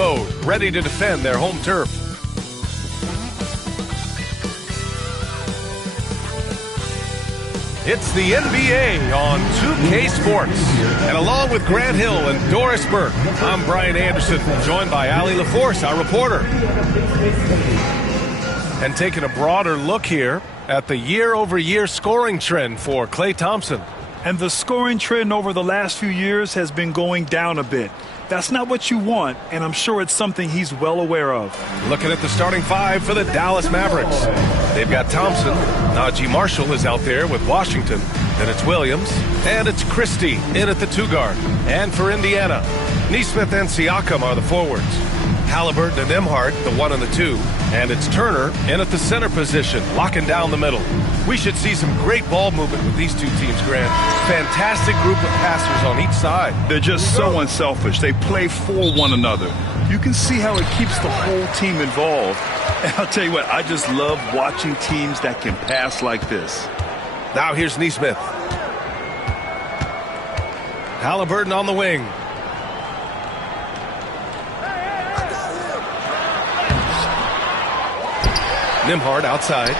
mode, ready to defend their home turf. It's the NBA on 2K Sports. And along with Grant Hill and Doris Burke, I'm Brian Anderson, joined by Allie LaForce, our reporter. And taking a broader look here at the year-over-year scoring trend for Klay Thompson. And the scoring trend over the last few years has been going down a bit. That's not what you want, and I'm sure it's something he's well aware of. Looking at the starting five for the Dallas Mavericks. They've got Thompson. Najee Marshall is out there with Washington. Then it's Williams. And it's Christie in at the 2-guard. And for Indiana, Nesmith and Siakam are the forwards. Halliburton and Nembhard, the 1 and the 2. And it's Turner in at the center position, locking down the middle. We should see some great ball movement with these two teams, Grant. Fantastic group of passers on each side. They're just so unselfish. They play for one another. You can see how it keeps the whole team involved. And I'll tell you what, I just love watching teams that can pass like this. Now here's Nesmith. Halliburton on the wing. Nembhard outside.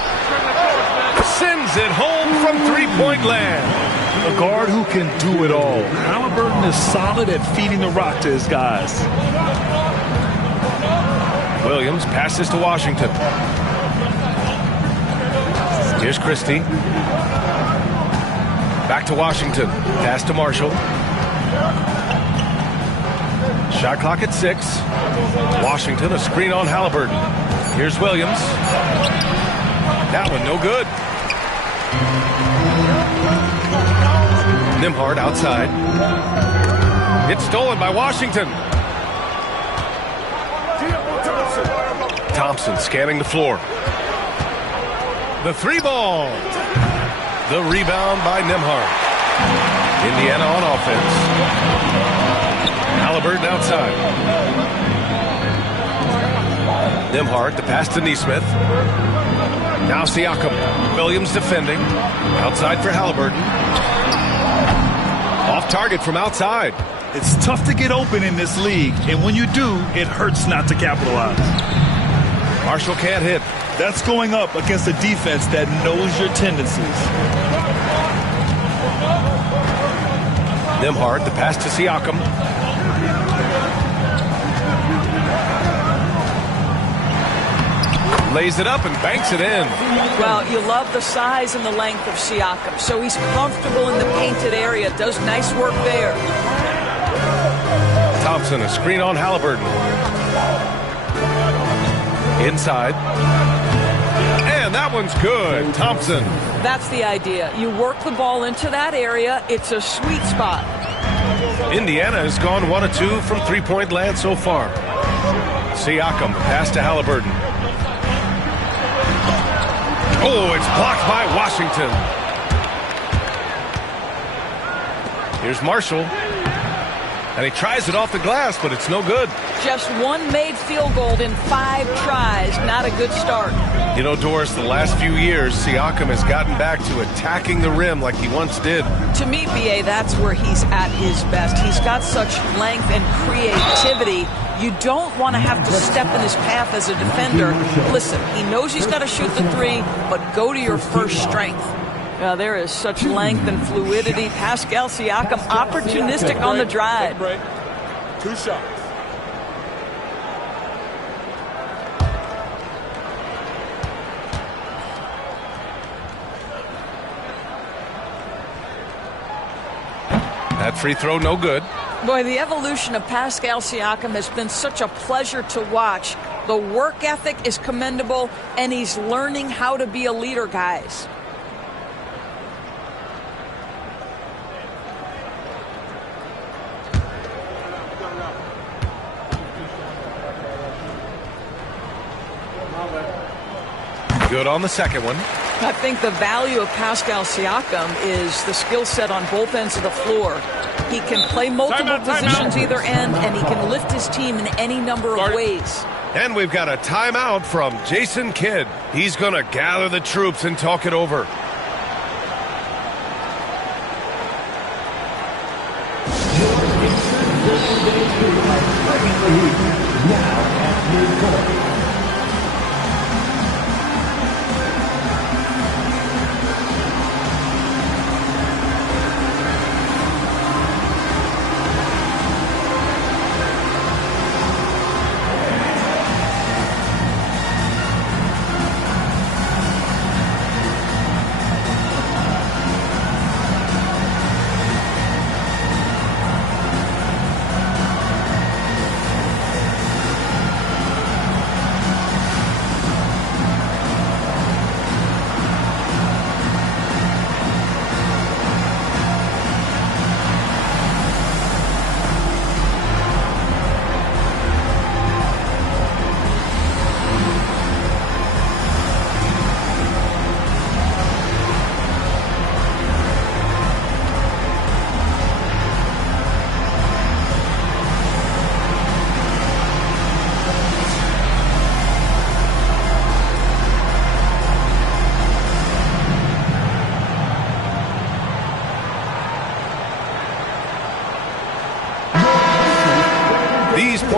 Sends it home from three-point land. A guard who can do it all. Halliburton is solid at feeding the rock to his guys. Williams passes to Washington. Here's Christie. Back to Washington. Pass to Marshall. Shot clock at 6. Washington, a screen on Halliburton. Here's Williams. That one no good. Nembhard outside. It's stolen by Washington. Thompson scanning the floor. The 3-ball. The rebound by Nembhard. Indiana on offense. Halliburton outside. Nembhard, the pass to Nesmith. Now Siakam. Williams defending. Outside for Halliburton. Off target from outside. It's tough to get open in this league, and when you do, it hurts not to capitalize. Marshall can't hit. That's going up against a defense that knows your tendencies. Nembhard, the pass to Siakam. Lays it up and banks it in. Well, you love the size and the length of Siakam. So he's comfortable in the painted area. Does nice work there. Thompson, a screen on Halliburton. Inside. And that one's good. Thompson. That's the idea. You work the ball into that area. It's a sweet spot. Indiana has gone 1 of 2 from three-point land so far. Siakam, the pass to Halliburton. Oh, it's blocked by Washington. Here's Marshall. And he tries it off the glass, but it's no good. Just one made field goal in 5 tries. Not a good start. You know, Doris, the last few years, Siakam has gotten back to attacking the rim like he once did. To me, B.A., that's where he's at his best. He's got such length and creativity. You don't want to have to step in his path as a defender. Listen, he knows he's got to shoot the 3, but go to your first strength. There is such length and fluidity. Pascal Siakam, opportunistic on the drive. 2 shots. That free throw, no good. Boy, the evolution of Pascal Siakam has been such a pleasure to watch. The work ethic is commendable, and he's learning how to be a leader, guys. Good on the second one. I think the value of Pascal Siakam is the skill set on both ends of the floor. He can play multiple positions either end, and he can lift his team in any number of ways. And we've got a timeout from Jason Kidd. He's going to gather the troops and talk it over.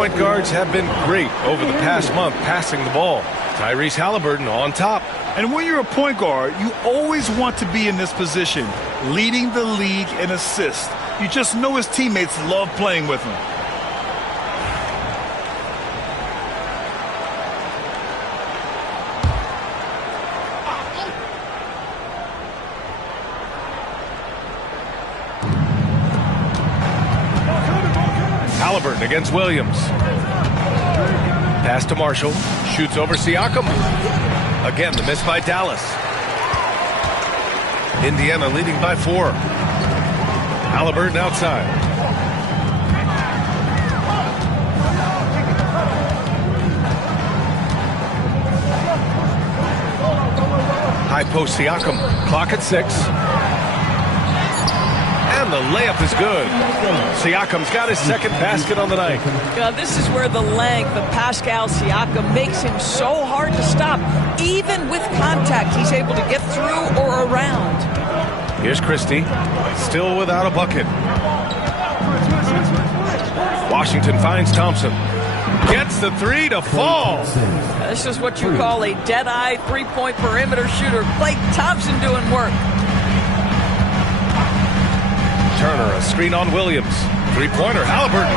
point guards have been great over the past month passing the ball. Tyrese Halliburton on top. And when you're a point guard, you always want to be in this position, leading the league in assists. You just know his teammates love playing with him. Halliburton against Williams. Pass to Marshall. Shoots over Siakam. Again, the miss by Dallas. Indiana leading by 4. Halliburton outside. High post Siakam. Clock at 6. And the layup is good. Siakam's got his second basket on the night. This is where the length of Pascal Siakam makes him so hard to stop. Even with contact, he's able to get through or around. Here's Christie, still without a bucket. Washington finds Thompson. Gets the 3 to fall. This is what you call a dead-eye three-point perimeter shooter. Klay Thompson doing work. Turner, a screen on Williams. Three-pointer, Halliburton.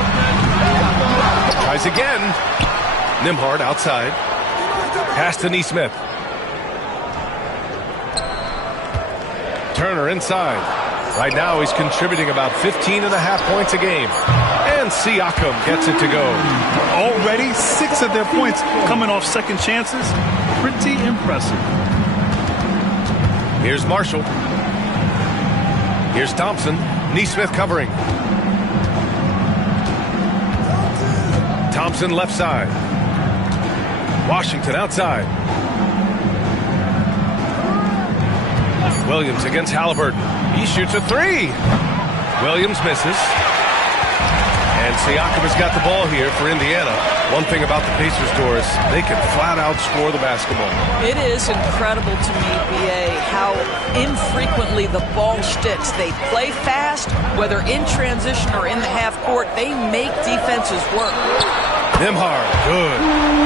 Tries again. Nembhard outside. Pass to Nesmith. Turner inside. Right now he's contributing about 15.5 points a game. And Siakam gets it to go. Already 6 of their points coming off second chances. Pretty impressive. Here's Marshall. Here's Thompson. Nesmith covering. Thompson left side. Washington outside. Williams against Halliburton. He shoots a 3. Williams misses. And Siakam has got the ball here for Indiana. One thing about the Pacers, Doris, they can flat out score the basketball. It is incredible to me, B.A., how infrequently the ball sticks. They play fast, whether in transition or in the half court. They make defenses work. Nembhard, good.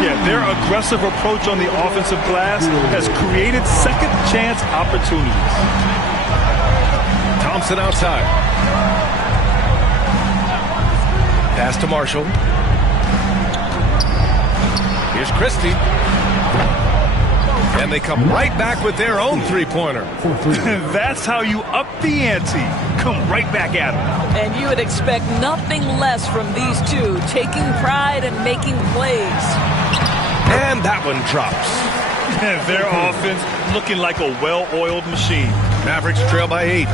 Yeah, their aggressive approach on the offensive glass has created second chance opportunities. Thompson outside. Pass to Marshall. Here's Christie. And they come right back with their own three-pointer. That's how you up the ante. Come right back at them. And you would expect nothing less from these two, taking pride and making plays. And that one drops. Their offense looking like a well-oiled machine. Mavericks trail by 8.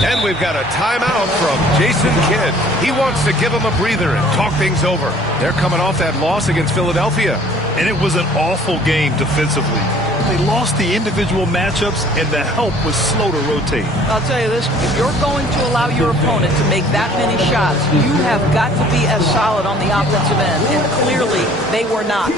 And we've got a timeout from Jason Kidd. He wants to give them a breather and talk things over. They're coming off that loss against Philadelphia. And it was an awful game defensively. They lost the individual matchups, and the help was slow to rotate. I'll tell you this, if you're going to allow your opponent to make that many shots, you have got to be as solid on the offensive end, and clearly they were not.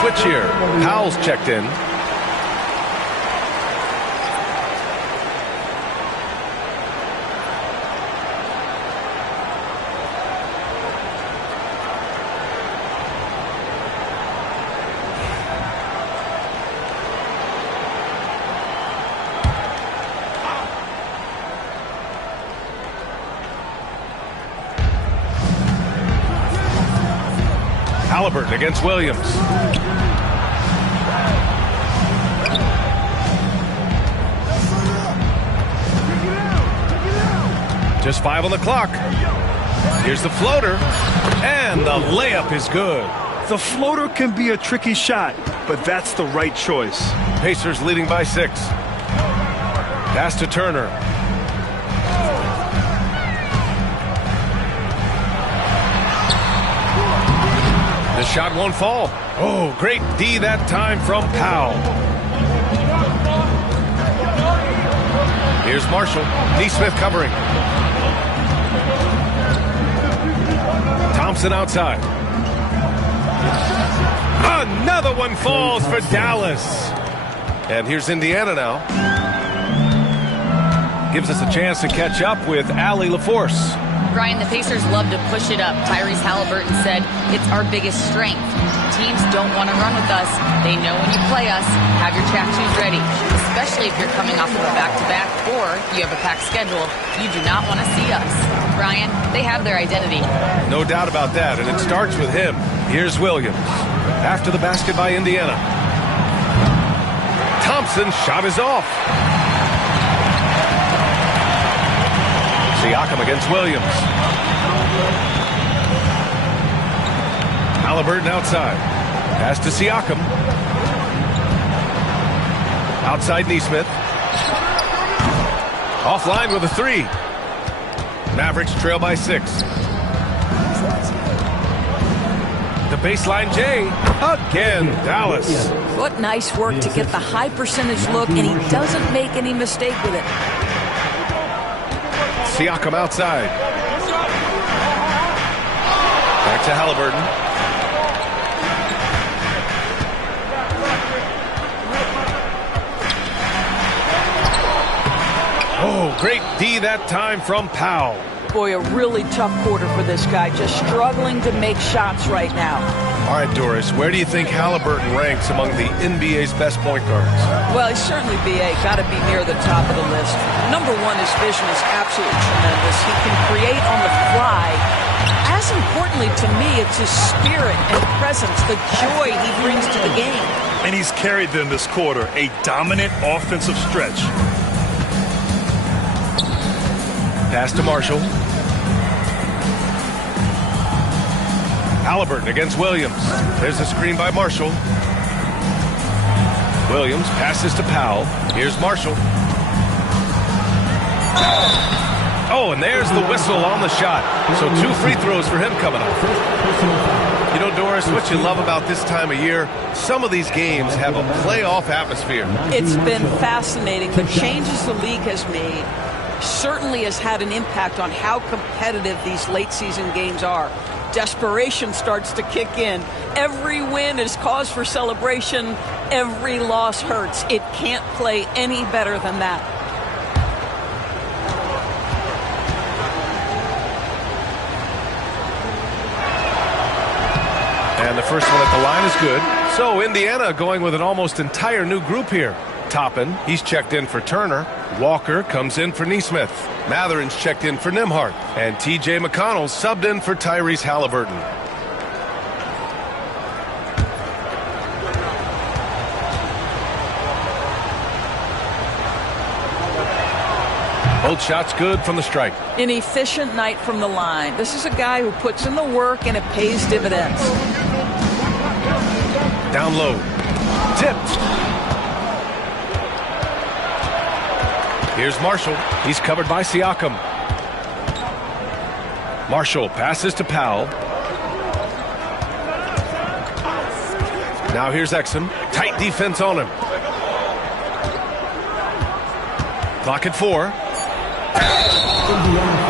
Switch here. Powell's checked in. Halliburton against Williams. Just 5 on the clock. Here's the floater, and the layup is good. The floater can be a tricky shot, but that's the right choice. Pacers leading by 6. Pass to Turner. The shot won't fall. Oh, great D that time from Powell. Here's Marshall. Nesmith covering. Thompson outside. Another one falls for Dallas. And here's Indiana now. Gives us a chance to catch up with Allie LaForce. Brian, the Pacers love to push it up. Tyrese Halliburton said it's our biggest strength. Teams don't want to run with us. They know when you play us, have your tattoos ready, especially if you're coming off of a back-to-back or you have a packed schedule. You do not want to see us. Brian, they have their identity. No doubt about that, and it starts with him. Here's Williams. After the basket by Indiana. Thompson's shot is off. Siakam against Williams. Halliburton outside. Pass to Siakam. Outside Nesmith. Offline with a 3. Mavericks trail by 6. The baseline J. Again, Dallas. What nice work to get the high percentage look, and he doesn't make any mistake with it. Siakam outside. Back to Halliburton. Oh, great D that time from Powell. Boy, a really tough quarter for this guy. Just struggling to make shots right now. All right, Doris, where do you think Halliburton ranks among the NBA's best point guards? Well, he's certainly BA. Got to be near the top of the list. Number one, his vision is absolutely tremendous. He can create on the fly. As importantly to me, it's his spirit and presence, the joy he brings to the game. And he's carried them this quarter, a dominant offensive stretch. Pass to Marshall. Halliburton against Williams. There's a screen by Marshall. Williams passes to Powell. Here's Marshall. Oh, and there's the whistle on the shot. So 2 free throws for him coming up. You know, Doris, what you love about this time of year, some of these games have a playoff atmosphere. It's been fascinating. The changes the league has made certainly has had an impact on how competitive these late season games are. Desperation starts to kick in. Every win is cause for celebration. Every loss hurts. It can't play any better than that. And the first one at the line is good. So Indiana going with an almost entire new group here. Toppin, he's checked in for Turner. Walker comes in for Nesmith. Matherin's checked in for Nembhard. And T.J. McConnell subbed in for Tyrese Halliburton. Both shots good from the strike. An efficient night from the line. This is a guy who puts in the work and it pays dividends. Down low. Tipped. Here's Marshall. He's covered by Siakam. Marshall passes to Powell. Now here's Exum. Tight defense on him. Clock at 4.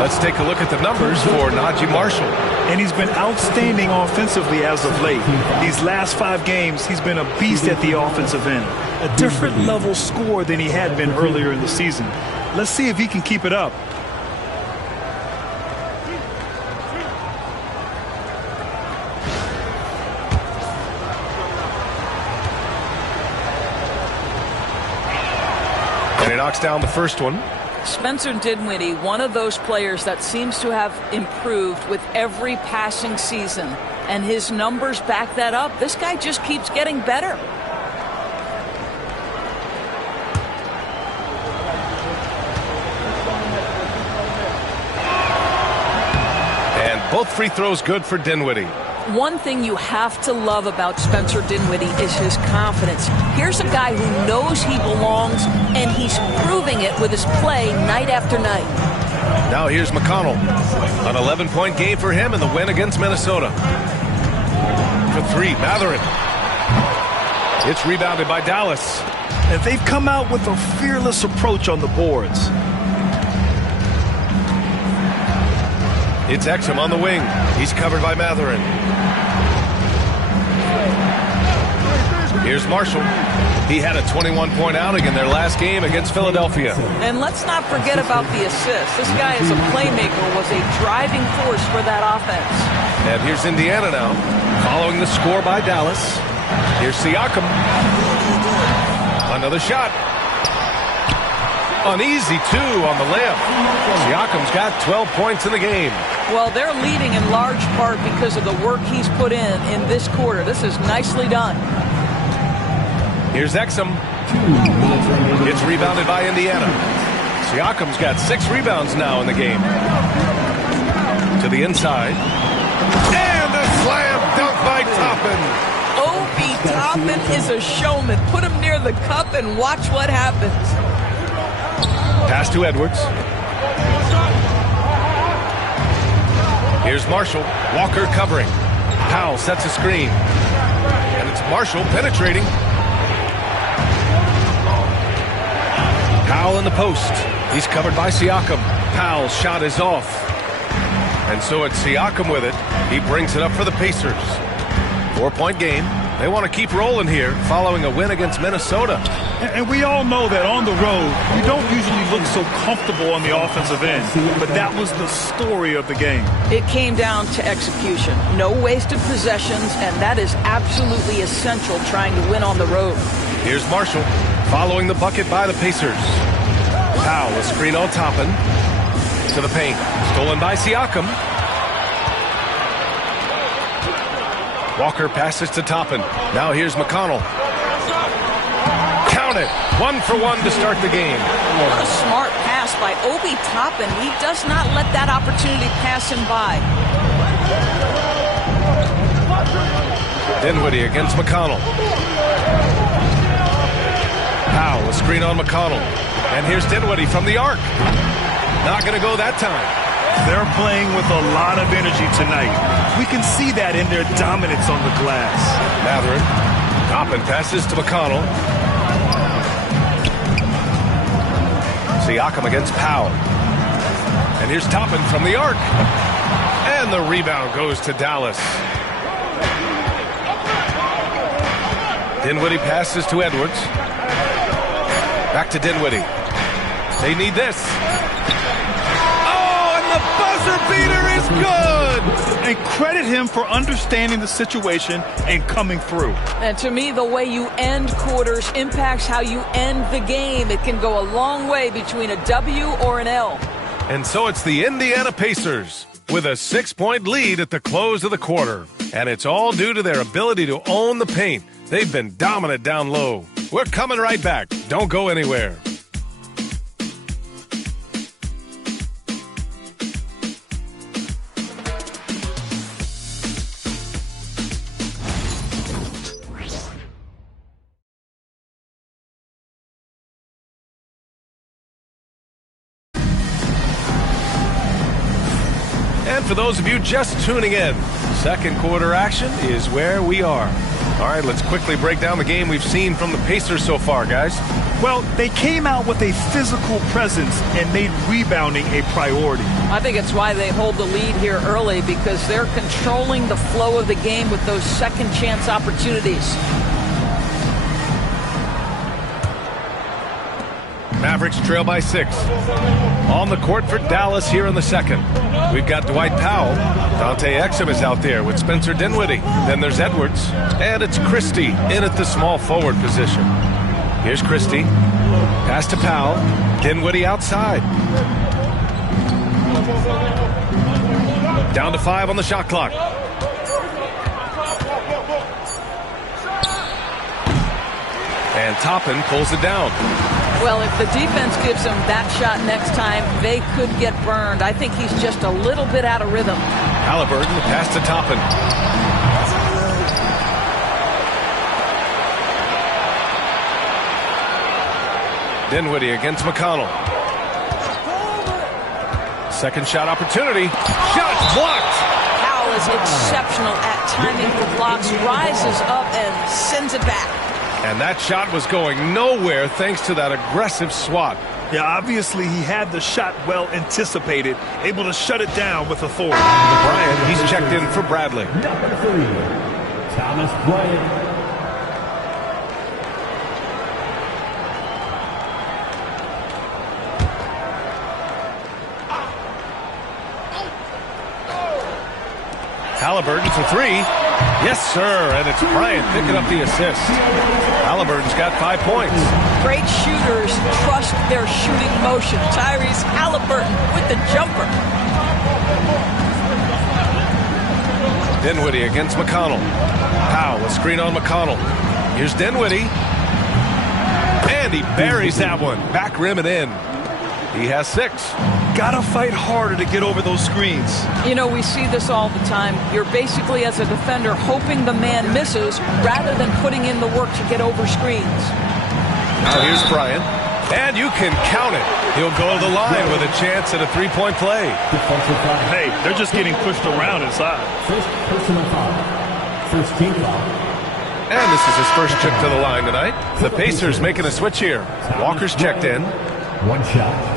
Let's take a look at the numbers for Najee Marshall. And he's been outstanding offensively as of late. These last 5 games, he's been a beast at the offensive end. A different level score than he had been earlier in the season. Let's see if he can keep it up. And he knocks down the first one. Spencer Dinwiddie, one of those players that seems to have improved with every passing season. and his numbers back that up. This guy just keeps getting better. Both free throws good for Dinwiddie. One thing you have to love about Spencer Dinwiddie is his confidence. Here's a guy who knows he belongs, and he's proving it with his play night after night. Now here's McConnell. An 11-point game for him in the win against Minnesota. For three, Matherin. It's rebounded by Dallas. And they've come out with a fearless approach on the boards. It's Exum on the wing. He's covered by Matherin. Here's Marshall. He had a 21-point outing in their last game against Philadelphia. And let's not forget about the assist. This guy is a playmaker, was a driving force for that offense. And here's Indiana now, following the score by Dallas. Here's Siakam. Another shot. An easy two on the layup. Siakam's got 12 points in the game. Well, they're leading in large part because of the work he's put in this quarter. This is nicely done. Here's Exum. It's rebounded by Indiana. Siakam's got 6 rebounds now in the game. To the inside. And a slam dunk by Toppin. Obi Toppin is a showman. Put him near the cup and watch what happens. Pass to Edwards. Here's Marshall. Walker covering. Powell sets a screen. And it's Marshall penetrating. Powell in the post. He's covered by Siakam. Powell's shot is off. And so it's Siakam with it. He brings it up for the Pacers. 4-point game. They want to keep rolling here following a win against Minnesota. And we all know that on the road, you don't usually look so comfortable on the offensive end. But that was the story of the game. It came down to execution. No wasted possessions, and that is absolutely essential trying to win on the road. Here's Marshall following the bucket by the Pacers. Powell, a screen on Toppin. To the paint. Stolen by Siakam. Walker passes to Toppin. Now here's McConnell. Count it. 1 for 1 to start the game. What a smart pass by Obi Toppin. He does not let that opportunity pass him by. Dinwiddie against McConnell. Powell, a screen on McConnell. And here's Dinwiddie from the arc. Not going to go that time. They're playing with a lot of energy tonight. We can see that in their dominance on the glass. Matherin. Toppin passes to McConnell. Siakam against Powell. And here's Toppin from the arc. And the rebound goes to Dallas. Dinwiddie passes to Edwards. Back to Dinwiddie. They need this. The buzzer beater is good! And credit him for understanding the situation and coming through. And to me, the way you end quarters impacts how you end the game. It can go a long way between a W or an L. And so it's the Indiana Pacers with a 6-point lead at the close of the quarter. And it's all due to their ability to own the paint. They've been dominant down low. We're coming right back. Don't go anywhere. And for those of you just tuning in, second quarter action is where we are. All right, let's quickly break down the game we've seen from the Pacers so far, guys. Well, they came out with a physical presence and made rebounding a priority. I think it's why they hold the lead here early, because they're controlling the flow of the game with those second chance opportunities. Mavericks trail by 6. On the court for Dallas here in the second. We've got Dwight Powell. Dante Exum is out there with Spencer Dinwiddie. Then there's Edwards. And it's Christie in at the small forward position. Here's Christie. Pass to Powell. Dinwiddie outside. Down to 5 on the shot clock. And Toppin pulls it down. Well, if the defense gives him that shot next time, they could get burned. I think he's just a little bit out of rhythm. Halliburton pass to Toppin. Dinwiddie against McConnell. Second shot opportunity. Shot blocked. Powell is exceptional at timing the blocks, rises up and sends it back. And that shot was going nowhere thanks to that aggressive swat. Yeah, obviously he had the shot well anticipated, able to shut it down with authority. Bryant, he's checked in for Bradley. Number 3, Thomas Bryant. Halliburton for 3. Yes, sir. And it's Bryant picking up the assist. Halliburton's got 5 points. Great shooters trust their shooting motion. Tyrese Halliburton with the jumper. Dinwiddie against McConnell. Powell, a screen on McConnell. Here's Dinwiddie. And he buries that one. Back rim and in. He has 6. Gotta fight harder to get over those screens. You know, we see this all the time. You're basically, as a defender, hoping the man misses rather than putting in the work to get over screens. Now here's Bryant. And you can count it. He'll go to the line with a chance at a 3-point play. Hey, they're just getting pushed around inside. First personal foul. First team foul. And this is his first trip to the line tonight. The Pacers making a switch here. Walker's checked in. 1 shot.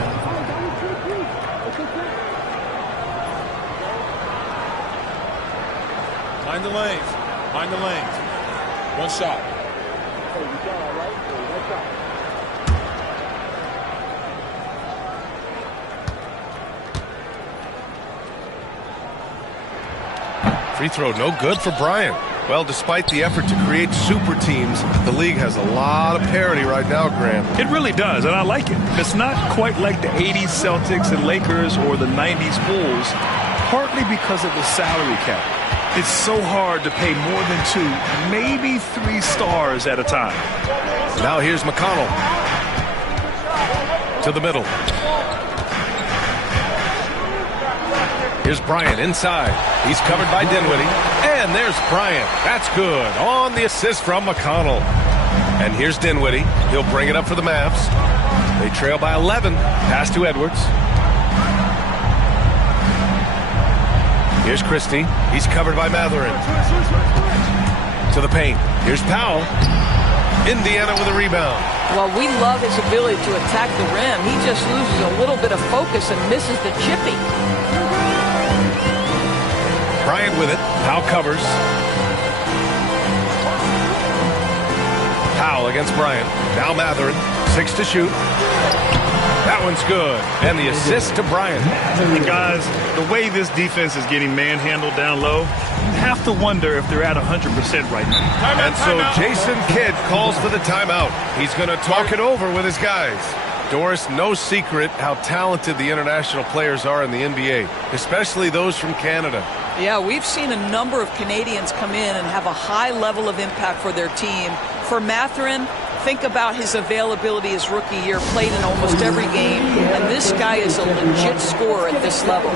Mind the lanes. Mind the lanes. 1 shot. Free throw no good for Bryant. Well, despite the effort to create super teams, the league has a lot of parity right now, Graham. It really does, and I like it. It's not quite like the 80s Celtics and Lakers or the 90s Bulls, partly because of the salary cap. It's so hard to pay more than 2, maybe 3 stars at a time. Now here's McConnell. To the middle. Here's Bryant inside. He's covered by Dinwiddie. And there's Bryant. That's good. On the assist from McConnell. And here's Dinwiddie. He'll bring it up for the Mavs. They trail by 11. Pass to Edwards. Here's Christie. He's covered by Matherin. To the paint. Here's Powell. Indiana with a rebound. Well, we love his ability to attack the rim. He just loses a little bit of focus and misses the chippy. Bryant with it. Powell covers. Powell against Bryant. Now Matherin. 6 to shoot. That one's good. And the assist to Bryant. And guys, the way this defense is getting manhandled down low, you have to wonder if they're at 100% right now. And so Jason Kidd calls for the timeout. He's going to talk it over with his guys. Doris, no secret how talented the international players are in the NBA, especially those from Canada. Yeah, we've seen a number of Canadians come in and have a high level of impact for their team. For Matherin, think about his availability his rookie year, played in almost every game, and this guy is a legit scorer at this level.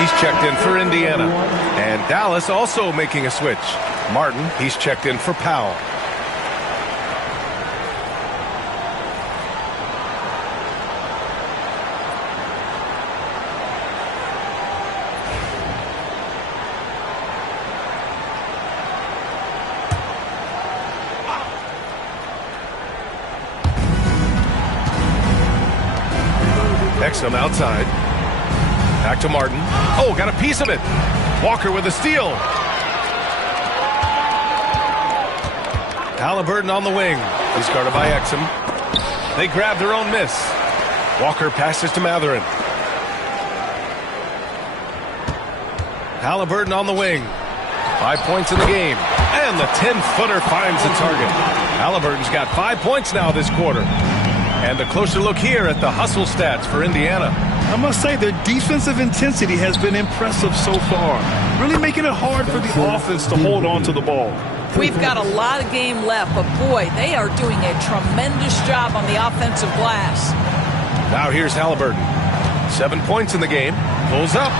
he's checked in for Indiana. And Dallas also making a switch. Martin, he's checked in for Powell. Exum outside. Back to Martin. Oh, got a piece of it. Walker with a steal. Halliburton on the wing. He's guarded by Exum. They grab their own miss. Walker passes to Matherin. Halliburton on the wing. 5 points in the game. And the 10-footer finds the target. Halliburton's got 5 points now this quarter. And a closer look here at the hustle stats for Indiana. I must say their defensive intensity has been impressive so far, really making it hard for the offense to hold on to the ball. We've got a lot of game left, but boy, they are doing a tremendous job on the offensive glass. Now here's Halliburton. 7 points in the game. Pulls up.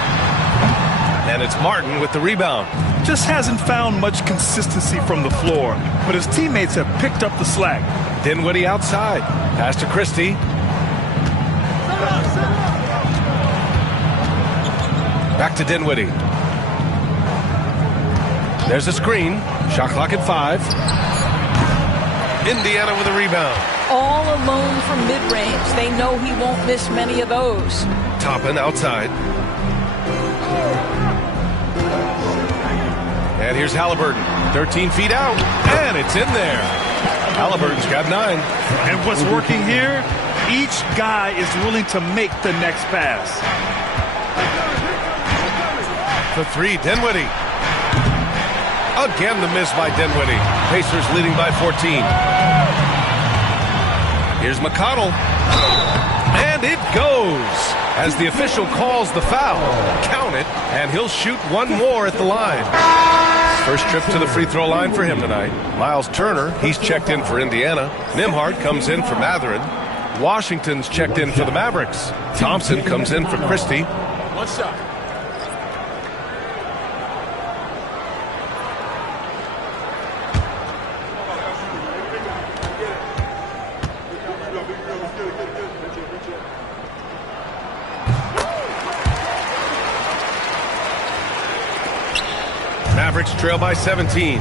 And it's Martin with the rebound. Just hasn't found much consistency from the floor, but his teammates have picked up the slack. Dinwiddie outside. Pass to Christie. Back to Dinwiddie. There's a screen. Shot clock at 5. Indiana with a rebound. All alone from mid-range. They know he won't miss many of those. Toppin outside. And here's Halliburton. 13 feet out. And it's in there. Halliburton's got 9. And what's working here? Each guy is willing to make the next pass. For 3, Dinwiddie. Again the miss by Dinwiddie. Pacers leading by 14. Here's McConnell. And it goes. As the official calls the foul. Count it, and he'll shoot one more at the line. First trip to the free throw line for him tonight. Miles Turner, he's checked in for Indiana. Nembhard comes in for Matherin. Washington's checked in for the Mavericks. Thompson comes in for Christie. One shot. Mavericks trail by 17.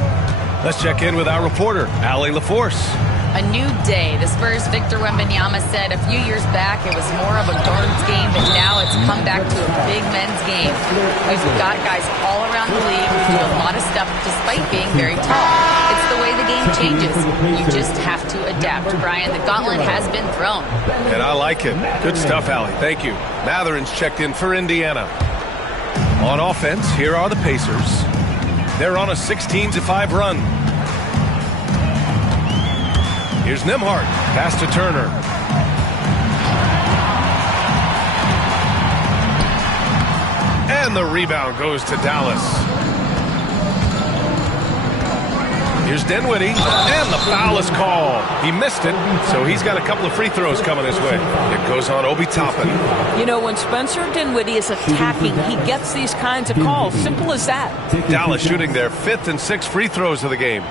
Let's check in with our reporter, Allie LaForce. A new day. The Spurs' Victor Wembanyama said a few years back it was more of a guards game, but now it's come back to a big men's game. We've got guys all around the league who do a lot of stuff despite being very tall. It's the way the game changes. You just have to adapt. Brian, the gauntlet has been thrown. And I like it. Good stuff, Allie. Thank you. Matherin's checked in for Indiana. On offense, here are the Pacers. They're on a 16-5 run. Here's Nembhard. Pass to Turner. And the rebound goes to Dallas. Here's Dinwiddie. And the foul is called. He missed it, so he's got a couple of free throws coming his way. It goes on Obi Toppin. You know, when Spencer Dinwiddie is attacking, he gets these kinds of calls. Simple as that. Dallas shooting their 5th and 6th free throws of the game.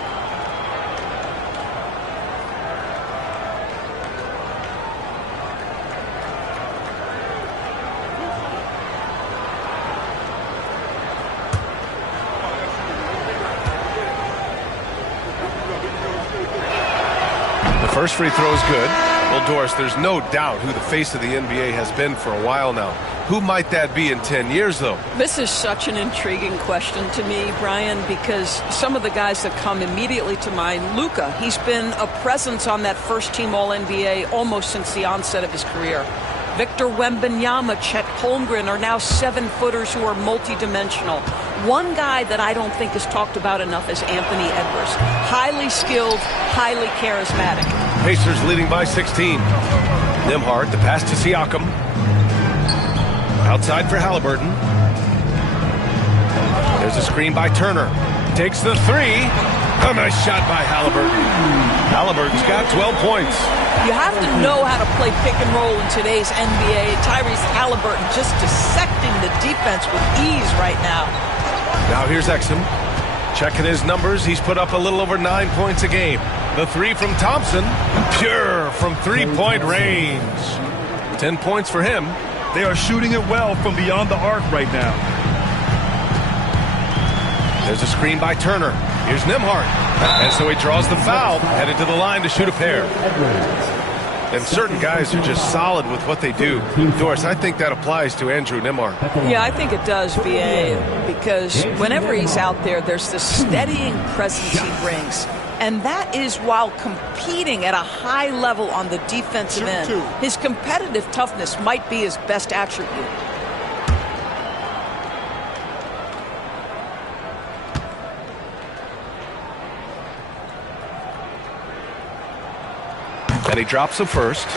First free throw is good. Well, Doris, there's no doubt who the face of the NBA has been for a while now. Who might that be in 10 years, though? This is such an intriguing question to me, Brian, because some of the guys that come immediately to mind, Luka, he's been a presence on that first-team All-NBA almost since the onset of his career. Victor Wembanyama, Chet Holmgren are now 7-footers who are multidimensional. One guy that I don't think is talked about enough is Anthony Edwards. Highly skilled, highly charismatic. Pacers leading by 16. Nembhard, the pass to Siakam. Outside for Halliburton. There's a screen by Turner. Takes the 3. A nice shot by Halliburton. Halliburton's got 12 points. You have to know how to play pick and roll in today's NBA. Tyrese Halliburton just dissecting the deep defense with ease right now. Now here's Exum. Checking his numbers, he's put up a little over 9 points a game. The three from Thompson, pure from three-point range. 10 points for him. They are shooting it well from beyond the arc right now. There's a screen by Turner. Here's Nembhard. And so he draws the foul, headed to the line to shoot a pair. And certain guys are just solid with what they do. Doris, I think that applies to Andrew Nembhard. Yeah, I think it does, BA, because whenever he's out there, there's the steadying presence he brings. And that is while competing at a high level on the defensive end. His competitive toughness might be his best attribute. And he drops the first.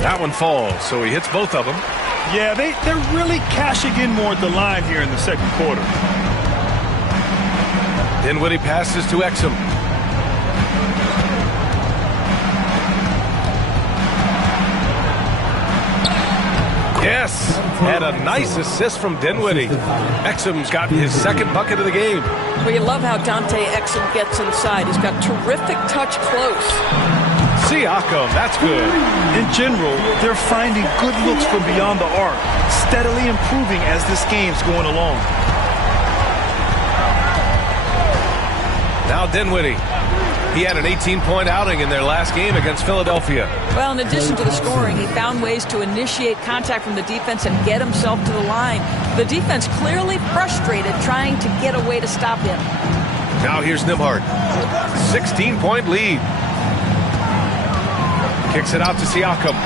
That one falls, so he hits both of them. Yeah, they're really cashing in more at the line here in the second quarter. Dinwiddie passes to Exum. Yes, and a nice assist from Dinwiddie. Exum's got his second bucket of the game. Well, you love how Dante Exum gets inside. He's got terrific touch close. Siakam, that's good. In general, they're finding good looks from beyond the arc, steadily improving as this game's going along. Now Dinwiddie. He had an 18-point outing in their last game against Philadelphia. Well, in addition to the scoring, he found ways to initiate contact from the defense and get himself to the line. The defense clearly frustrated trying to get a way to stop him. Now here's Nembhard. 16-point lead. Kicks it out to Siakam.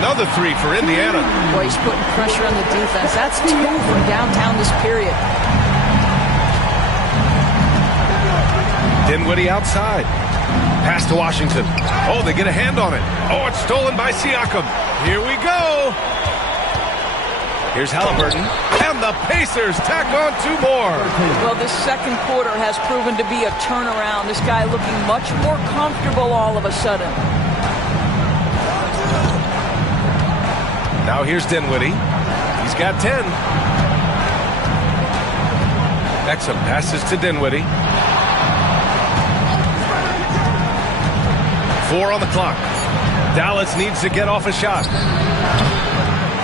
Another three for Indiana. Boy, he's putting pressure on the defense. That's 2 from downtown this period. Dinwiddie outside. Pass to Washington. Oh, they get a hand on it. Oh, it's stolen by Siakam. Here we go. Here's Halliburton. And the Pacers tack on 2 more. Well, this second quarter has proven to be a turnaround. This guy looking much more comfortable all of a sudden. Now here's Dinwiddie. He's got 10. Exum passes to Dinwiddie. 4 on the clock. Dallas needs to get off a shot.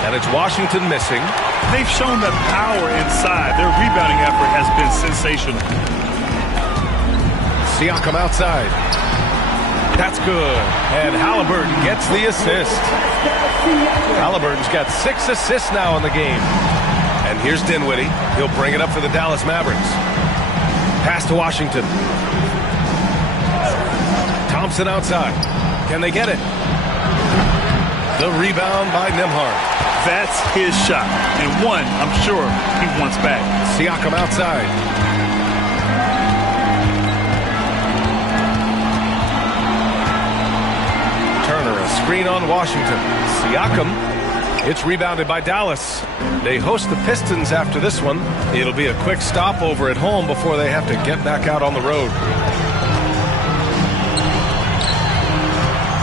And it's Washington missing. They've shown the power inside. Their rebounding effort has been sensational. Siakam outside. That's good. And Halliburton gets the assist. Halliburton's got 6 assists now in the game. And here's Dinwiddie. He'll bring it up for the Dallas Mavericks. Pass to Washington. Thompson outside. Can they get it? The rebound by Nembhard. That's his shot. And one, I'm sure, he wants back. Siakam outside. Turner, a screen on Washington. Siakam. It's rebounded by Dallas. They host the Pistons after this one. It'll be a quick stopover at home before they have to get back out on the road.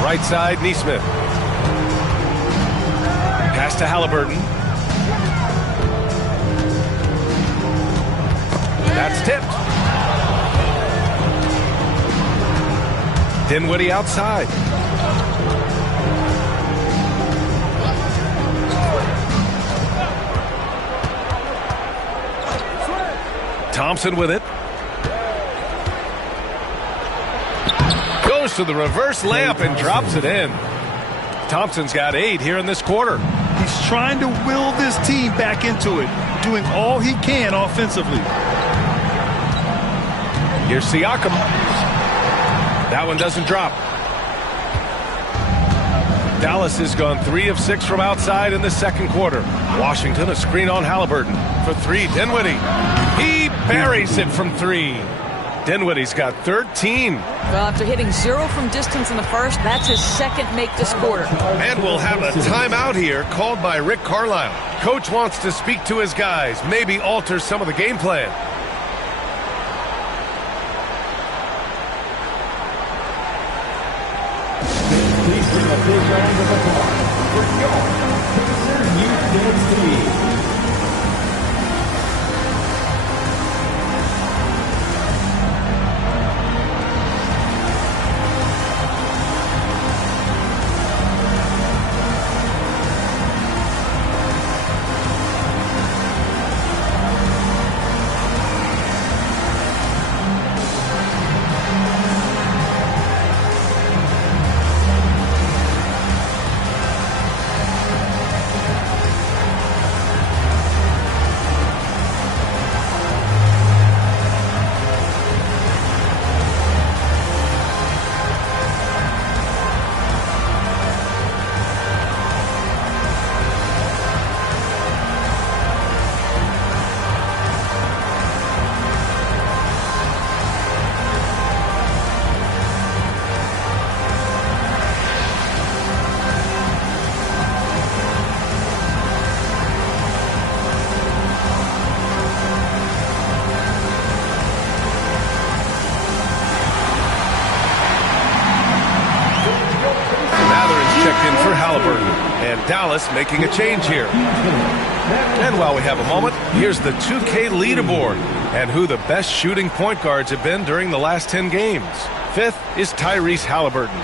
Right side, Nesmith. Pass to Halliburton. That's tipped. Dinwiddie outside. Thompson with it. Goes to the reverse layup and drops it in. Thompson's got 8 here in this quarter. He's trying to will this team back into it, doing all he can offensively. Here's Siakam. That one doesn't drop. Dallas has gone 3 of 6 from outside in the second quarter. Washington, a screen on Halliburton. For 3, Dinwiddie. He buries it from 3. Dinwiddie's got 13. Well, after hitting 0 from distance in the first, that's his second make this quarter. And we'll have a timeout here called by Rick Carlisle. Coach wants to speak to his guys, maybe alter some of the game plan. Please bring a big round of applause for your Pacers Youth Dance Team. Dallas making a change here. And while we have a moment, here's the 2K leaderboard and who the best shooting point guards have been during the last 10 games. 5th is Tyrese Halliburton.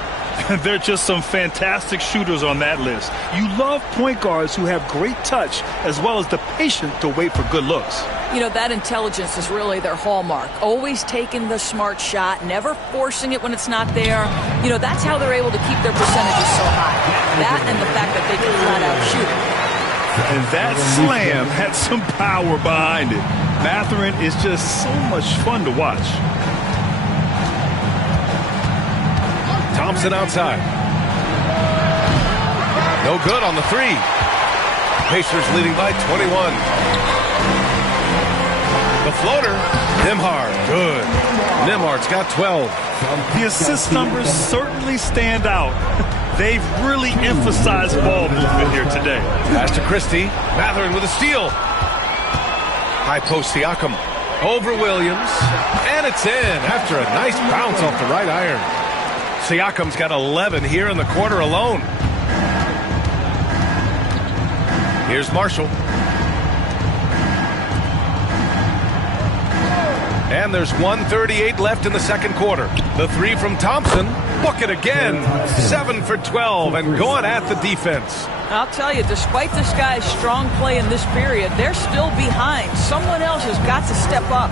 There are just some fantastic shooters on that list. You love point guards who have great touch as well as the patience to wait for good looks. You know, that intelligence is really their hallmark. Always taking the smart shot, never forcing it when it's not there. You know, that's how they're able to keep their percentages so high. That and the fact that they can flat out shoot. And that slam had some power behind it. Mathurin is just so much fun to watch. Thompson outside. No good on the three. Pacers leading by 21. The floater, Nembhard, good. Nembhard's got 12. The assist numbers certainly stand out. They've really emphasized ball movement here today. Pass to Christie. Mathurin with a steal. High post Siakam. Over Williams. And it's in after a nice bounce off the right iron. Siakam's got 11 here in the quarter alone. Here's Marshall. And there's 1:38 left in the second quarter. The three from Thompson. Book it again. 7 for 12 and going at the defense. I'll tell you, despite this guy's strong play in this period, they're still behind. Someone else has got to step up.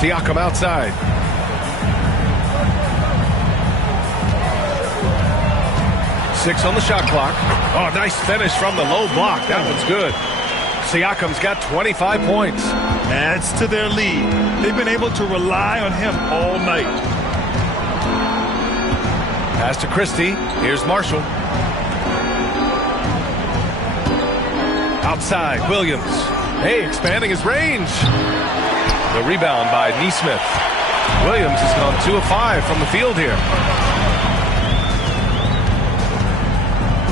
Siakam outside. Six on the shot clock. Oh, nice finish from the low block. That one's good. Siakam's got 25 points. Adds to their lead. They've been able to rely on him all night. Pass to Christie. Here's Marshall. Outside, Williams. Hey, expanding his range. The rebound by Nesmith. Williams has gone 2 of 5 from the field here.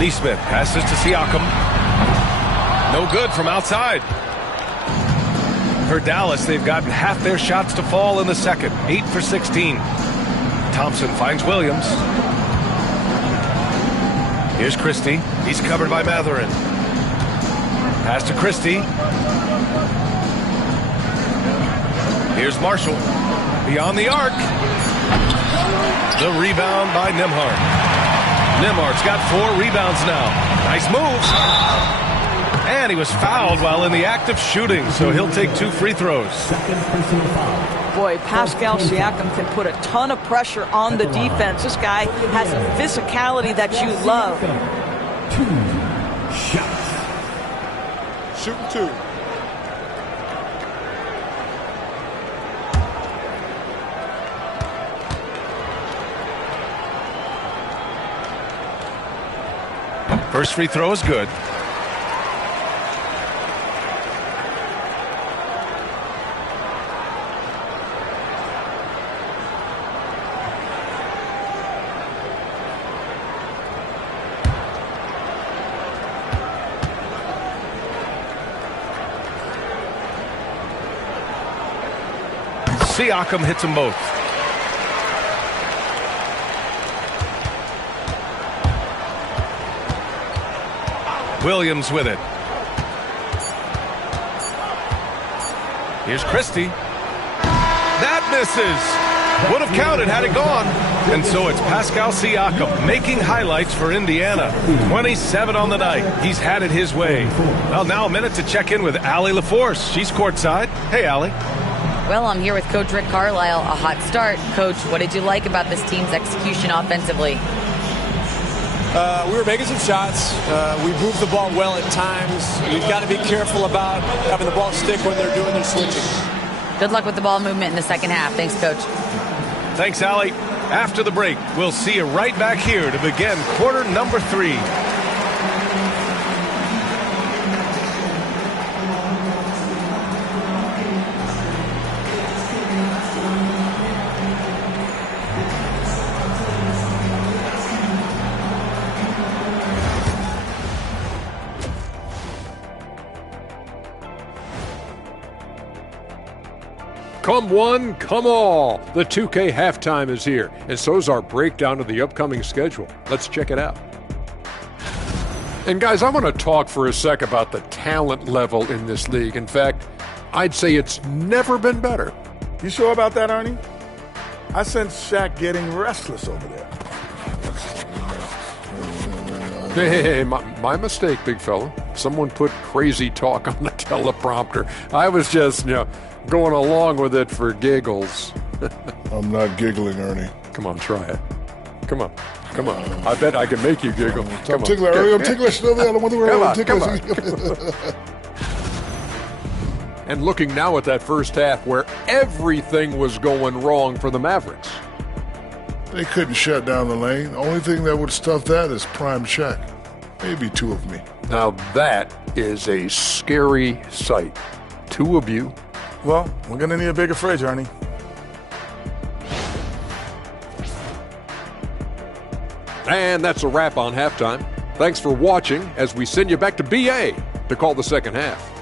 Nesmith passes to Siakam. No good from outside. For Dallas, they've gotten half their shots to fall in the second. 8 for 16. Thompson finds Williams. Here's Christie. He's covered by Mathurin. Pass to Christie. Here's Marshall. Beyond the arc. The rebound by Nembhard. Nembhard's got 4 rebounds now. Nice move. And he was fouled while in the act of shooting, so he'll take 2 free throws. Boy, Pascal Siakam can put a ton of pressure on the defense. This guy has a physicality that you love. 2 shots. Shooting 2. First free throw is good. Siakam hits them both. Williams with it. Here's Christie. That misses. Would have counted had it gone. And so it's Pascal Siakam making highlights for Indiana. 27 on the night. He's had it his way. Well, now a minute to check in with Allie LaForce. She's courtside. Hey, Allie. Well, I'm here with Coach Rick Carlisle. A hot start. Coach, what did you like about this team's execution offensively? We were making some shots. We moved the ball well at times. You've got to be careful about having the ball stick when they're doing their switching. Good luck with the ball movement in the second half. Thanks, Coach. Thanks, Allie. After the break, we'll see you right back here to begin quarter number 3. Come one, come all. The 2K halftime is here, and so's our breakdown of the upcoming schedule. Let's check it out. And guys, I want to talk for a sec about the talent level in this league. In fact, I'd say it's never been better. You sure about that, Ernie? I sense Shaq getting restless over there. Hey, my mistake, big fella. Someone put crazy talk on the teleprompter. I was just, going along with it for giggles. I'm not giggling, Ernie. Come on, try it. Come on. I bet I can make you giggle. I'm ticklish, Ernie. I'm ticklish. I don't want to worry. I'm ticklish. And looking now at that first half where everything was going wrong for the Mavericks. They couldn't shut down the lane. The only thing that would stuff that is prime Shaq. Maybe 2 of me. Now that is a scary sight. 2 of you. Well, we're going to need a bigger fridge, Ernie. And that's a wrap on halftime. Thanks for watching as we send you back to BA to call the second half.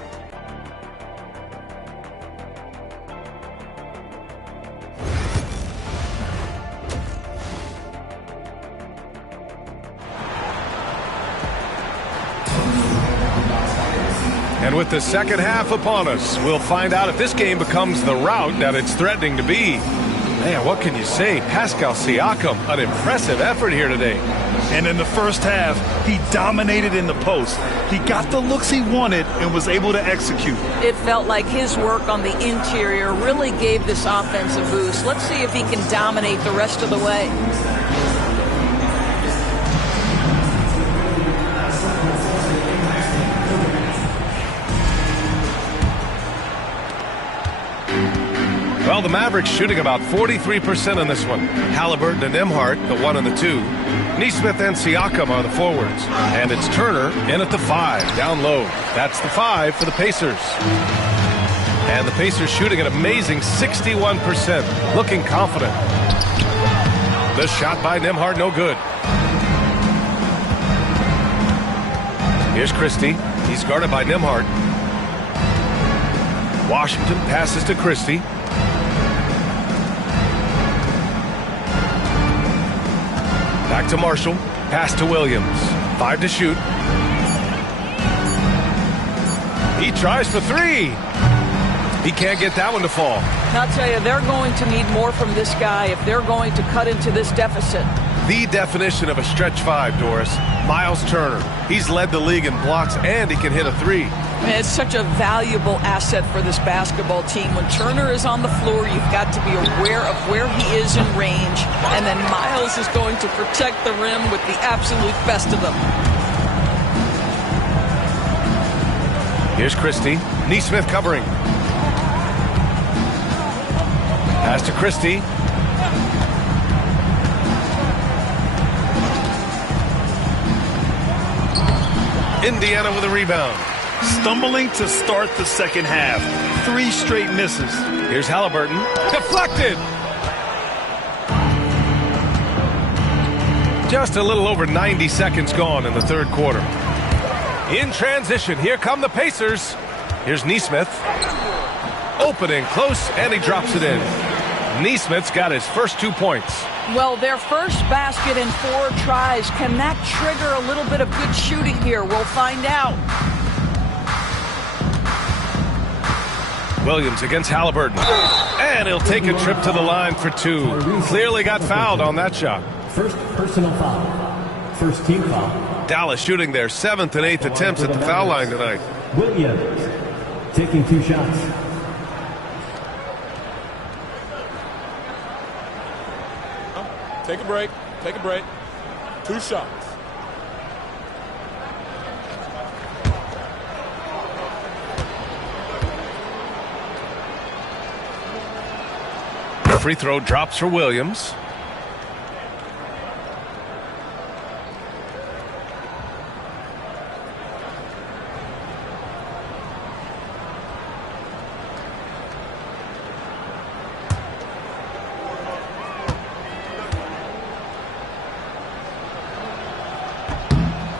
And with the second half upon us, we'll find out if this game becomes the rout that it's threatening to be. Man, what can you say? Pascal Siakam, an impressive effort here today. And in the first half, he dominated in the post. He got the looks he wanted and was able to execute. It felt like his work on the interior really gave this offense a boost. Let's see if he can dominate the rest of the way. Well, the Mavericks shooting about 43% in this one. Halliburton and Nembhard, the 1 and the 2. Nesmith and Siakam are the forwards. And it's Turner in at the 5, down low. That's the 5 for the Pacers. And the Pacers shooting an amazing 61%, looking confident. The shot by Nembhard, no good. Here's Christie. He's guarded by Nembhard. Washington passes to Christie. Back to Marshall. Pass to Williams. 5 to shoot. He tries for 3. He can't get that one to fall. I'll tell you, they're going to need more from this guy if they're going to cut into this deficit. The definition of a stretch 5, Doris. Miles Turner. He's led the league in blocks, and he can hit a 3. It's such a valuable asset for this basketball team. When Turner is on the floor, you've got to be aware of where he is in range, and then Miles is going to protect the rim with the absolute best of them. Here's Christie. Nesmith covering. Pass to Christie. Indiana with a rebound. Stumbling to start the second half. 3 straight misses. Here's Halliburton. Deflected. Just a little over 90 seconds gone in the third quarter. In transition, here come the Pacers. Here's Nesmith. Opening close, and he drops it in. Neesmith's got his first 2 points. Well, their first basket in 4 tries. Can that trigger a little bit of good shooting here? We'll find out. Williams against Halliburton. And he'll take a trip to the line for 2. Clearly got fouled on that shot. First personal foul. First team foul. Dallas shooting their 7th and 8th attempts at the foul line tonight. Williams taking 2 shots. Take a break. Take a break. 2 shots. Free throw drops for Williams.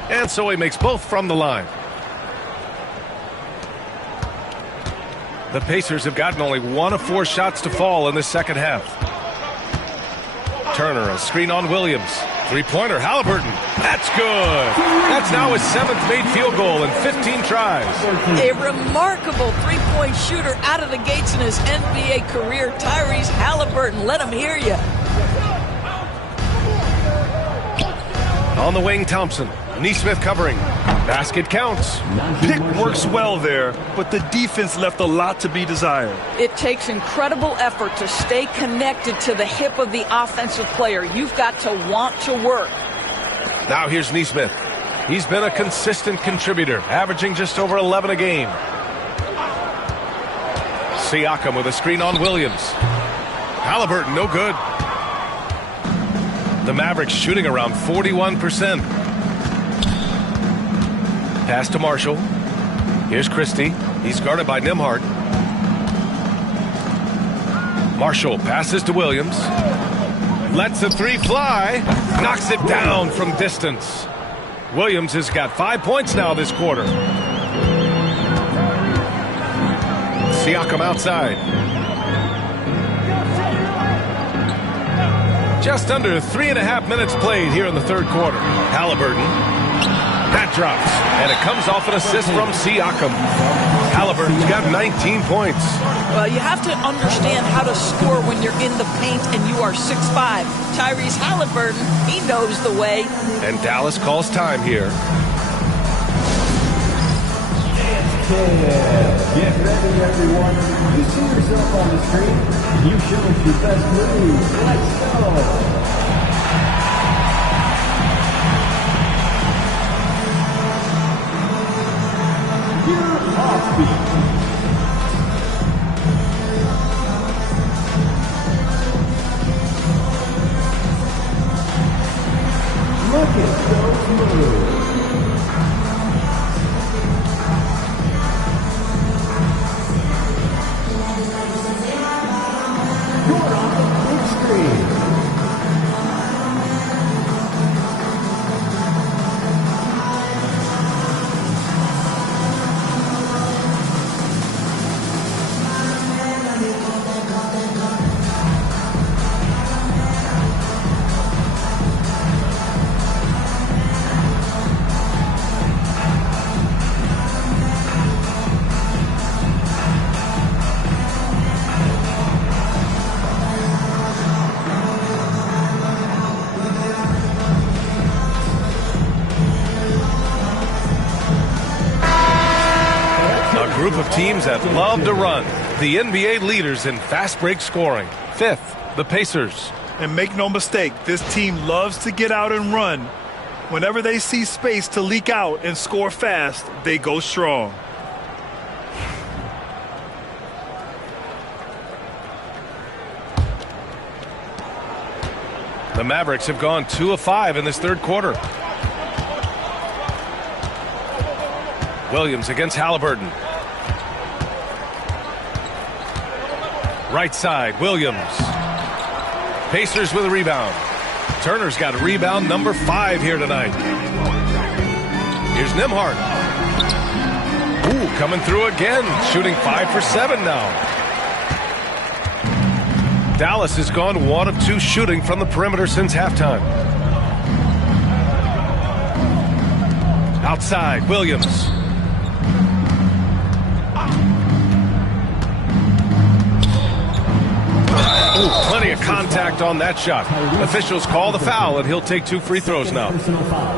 And so he makes both from the line. The Pacers have gotten only 1 of 4 shots to fall in the second half. Turner, a screen on Williams. 3-pointer, Halliburton. That's good. That's now his 7th made field goal in 15 tries. A remarkable 3-point shooter out of the gates in his NBA career, Tyrese Halliburton. Let him hear you. On the wing, Thompson. Neesmith covering. Basket counts. Pick works well there, but the defense left a lot to be desired. It takes incredible effort to stay connected to the hip of the offensive player. You've got to want to work. Now here's Neesmith. He's been a consistent contributor, averaging just over 11 a game. Siakam with a screen on Williams. Halliburton, no good. The Mavericks shooting around 41%. Pass to Marshall. Here's Christie. He's guarded by Nembhard. Marshall passes to Williams. Lets the 3 fly. Knocks it down from distance. Williams has got 5 points now this quarter. Siakam outside. Just under 3.5 minutes played here in the third quarter. Halliburton. That drops, and it comes off an assist from Siakam. Halliburton's got 19 points. Well, you have to understand how to score when you're in the paint and you are 6'5". Tyrese Halliburton, he knows the way. And Dallas calls time here. Get ready, everyone. You see yourself on the screen. You show us your best moves. Let's go. Look at those moves. You're on the big screen. Group of teams that love to run. The NBA leaders in fast break scoring. 5th, the Pacers. And make no mistake, this team loves to get out and run. Whenever they see space to leak out and score fast, they go strong. The Mavericks have gone 2 of 5 in this third quarter. Williams against Halliburton. Right side, Williams. Pacers with a rebound. Turner's got a rebound number 5 here tonight. Here's Nembhard. Ooh, coming through again, shooting 5 for 7 now. Dallas has gone 1 of 2 shooting from the perimeter since halftime. Outside, Williams. Ooh, plenty of contact on that shot. Officials call the foul, and he'll take 2 free throws now.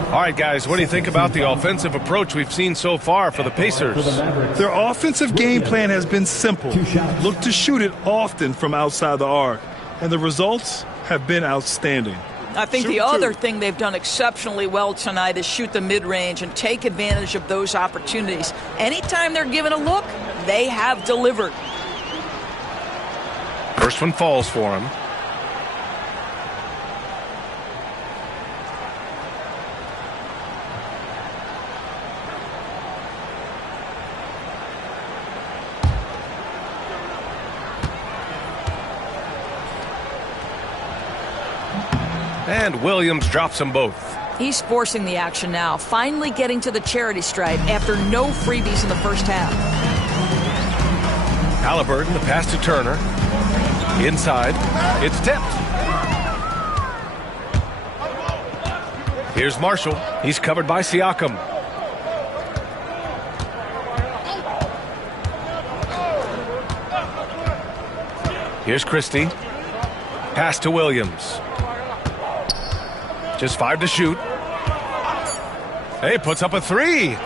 All right, guys, what do you think about the offensive approach we've seen so far for the Pacers? Their offensive game plan has been simple. Look to shoot it often from outside the arc, and the results have been outstanding. I think the other thing they've done exceptionally well tonight is shoot the mid-range and take advantage of those opportunities. Anytime they're given a look, they have delivered. First one falls for him. And Williams drops them both. He's forcing the action now, finally getting to the charity stripe after no freebies in the first half. Halliburton, the pass to Turner. Inside, it's tipped. Here's Marshall. He's covered by Siakam. Here's Christie. Pass to Williams. Just 5 to shoot. Hey, puts up a 3.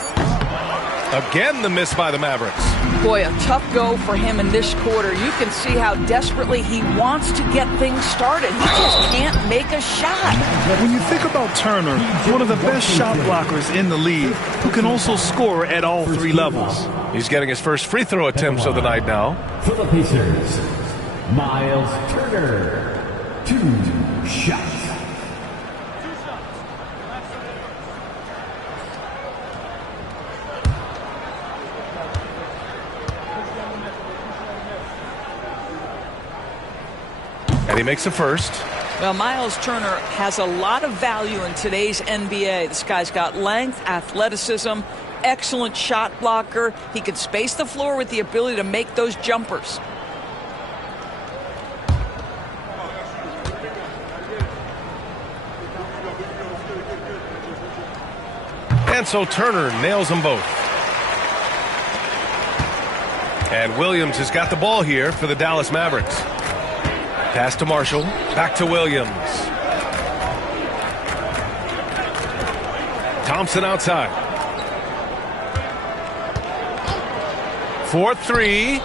Again, the miss by the Mavericks. Boy, a tough go for him in this quarter. You can see how desperately he wants to get things started. He just can't make a shot. When you think about Turner, one of the best shot blockers in the league, who can also score at all 3 levels. He's getting his first free throw attempts of the night now. For the Pacers, Miles Turner, 2 shots. And he makes the first. Well, Miles Turner has a lot of value in today's NBA. This guy's got length, athleticism, excellent shot blocker. He can space the floor with the ability to make those jumpers. And so Turner nails them both. And Williams has got the ball here for the Dallas Mavericks. Pass to Marshall, back to Williams. Thompson outside. 4-3.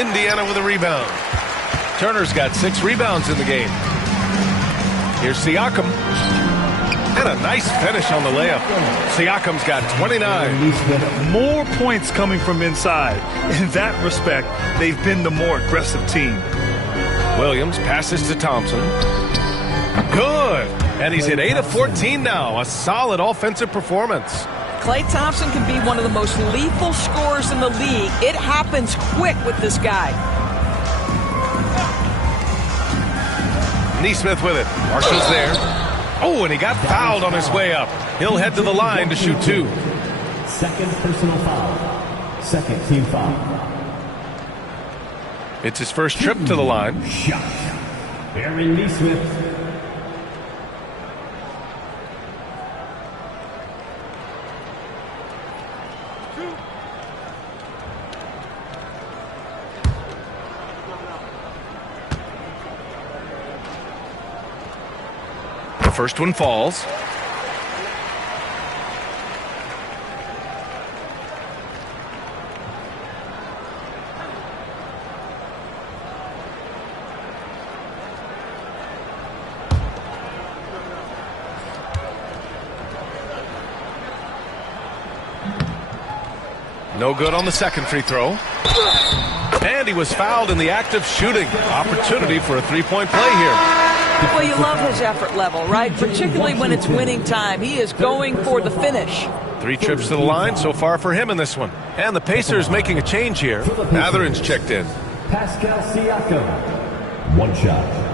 Indiana with a rebound. Turner's got 6 rebounds in the game. Here's Siakam. And a nice finish on the layup. Siakam's got 29. More points coming from inside. In that respect, they've been the more aggressive team. Williams passes to Thompson. Good. And he's hit 8 of 14 now. A solid offensive performance. Klay Thompson can be one of the most lethal scorers in the league. It happens quick with this guy. Nesmith with it. Marshall's there. Oh, and he got fouled on his way up. He'll head to the line to shoot 2. Second personal foul. Second team foul. It's his first trip to the line. Shot. Aaron Nesmith. The first one falls. No good on the second free throw. And he was fouled in the act of shooting. Opportunity for a 3-point play here. Well, you love his effort level, right? Particularly when it's winning time. He is going for the finish. 3 trips to the line so far for him in this one. And the Pacers making a change here. Matherin's checked in. Pascal Siakam. 1 shot.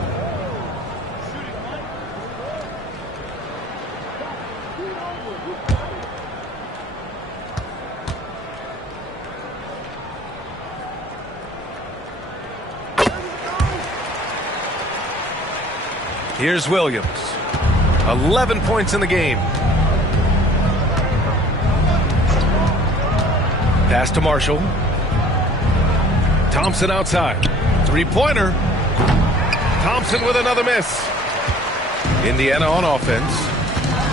Here's Williams. 11 points in the game. Pass to Marshall. Thompson outside. Three-pointer. Thompson with another miss. Indiana on offense.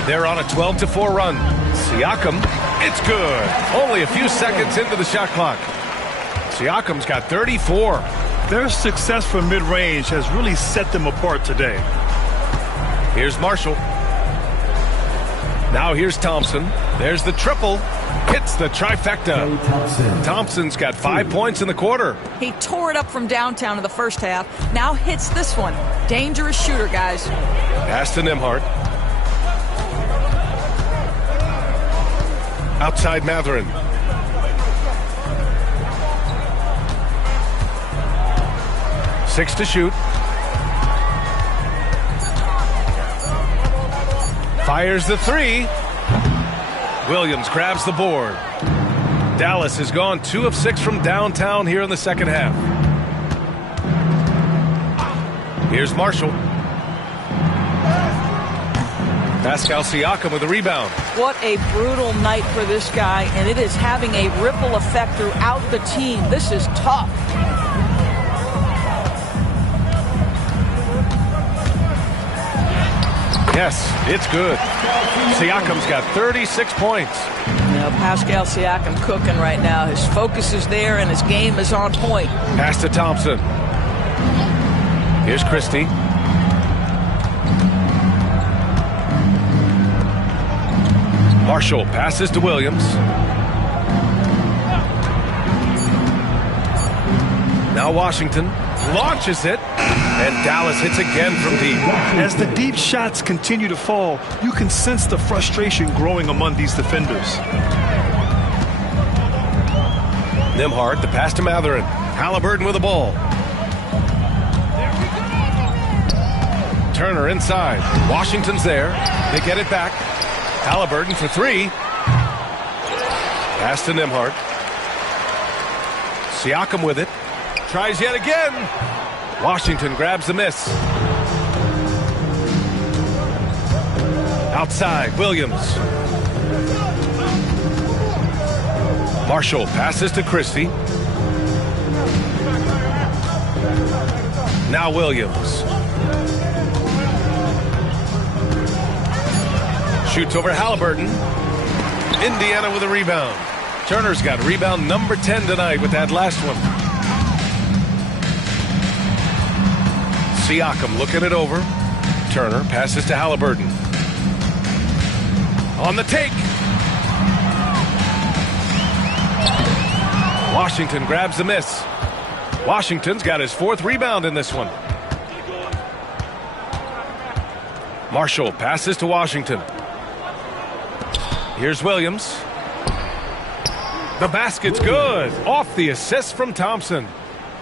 They're on a 12-4 run. Siakam, it's good. Only a few seconds into the shot clock. Siakam's got 34. Their success from mid-range has really set them apart today. Here's Marshall. Now here's Thompson. There's the triple. Hits the trifecta. Thompson's got 5 points in the quarter. He tore it up from downtown in the first half. Now hits this one. Dangerous shooter, guys. Pass to Nembhard. Outside Mathurin. Six to shoot. Fires the three. Williams grabs the board. Dallas has gone 2 of 6 from downtown here in the second half. Here's Marshall. Pascal Siakam with a rebound. What a brutal night for this guy, and it is having a ripple effect throughout the team. This is tough. Yes, it's good. Siakam's got 36 points. Now, Pascal Siakam cooking right now. His focus is there, and his game is on point. Pass to Thompson. Here's Christie. Marshall passes to Williams. Now Washington launches it, and Dallas hits again from deep. As the deep shots continue to fall, you can sense the frustration growing among these defenders. Nembhard, the pass to Mathurin. Halliburton with the ball. Turner inside. Washington's there. They get it back. Halliburton for three. Pass to Nembhard. Siakam with it. Tries yet again. Washington grabs the miss. Outside, Williams. Marshall passes to Christie. Now Williams. Shoots over Halliburton. Indiana with a rebound. Turner's got rebound number 10 tonight with that last one. Siakam looking it over. Turner passes to Halliburton. On the take. Washington grabs the miss. Washington's got his 4th rebound in this one. Marshall passes to Washington. Here's Williams. The basket's good. Off the assist from Thompson.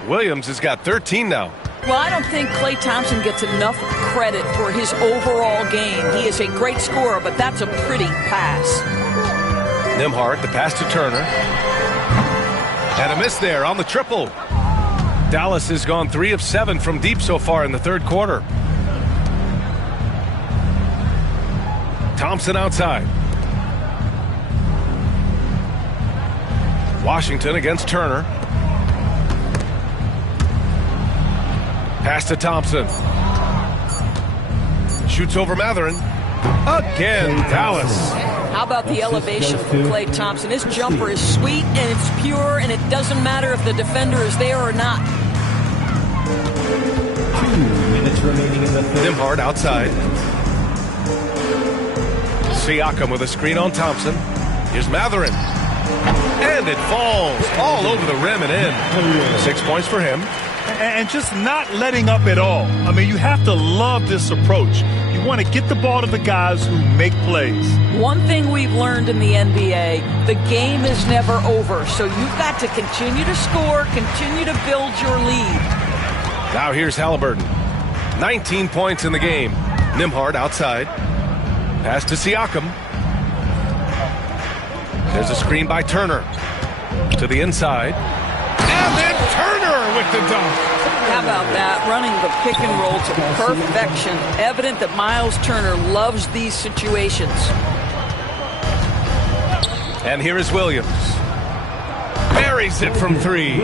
Williams has got 13 now. Well, I don't think Klay Thompson gets enough credit for his overall game. He is a great scorer, but that's a pretty pass. Nembhard, the pass to Turner. And a miss there on the triple. Dallas has gone 3 of 7 from deep so far in the third quarter. Thompson outside. Washington against Turner. Pass to Thompson. Shoots over Mathurin. Again, Dallas. How about the elevation from Klay Thompson? His jumper is sweet and it's pure, and it doesn't matter if the defender is there or not. 2 minutes remaining in the third. Nembhard outside. Siakam with a screen on Thompson. Here's Mathurin. And it falls all over the rim and in. 6 points for him. And just not letting up at all. I mean, you have to love this approach. You want to get the ball to the guys who make plays. One thing we've learned in the NBA, the game is never over. So you've got to continue to score, continue to build your lead. Now here's Halliburton. 19 points in the game. Nembhard outside. Pass to Siakam. There's a screen by Turner. To the inside. And then Turner with the dunk. How about that? Running the pick and roll to perfection. Evident that Miles Turner loves these situations. And here is Williams. Buries it from 3.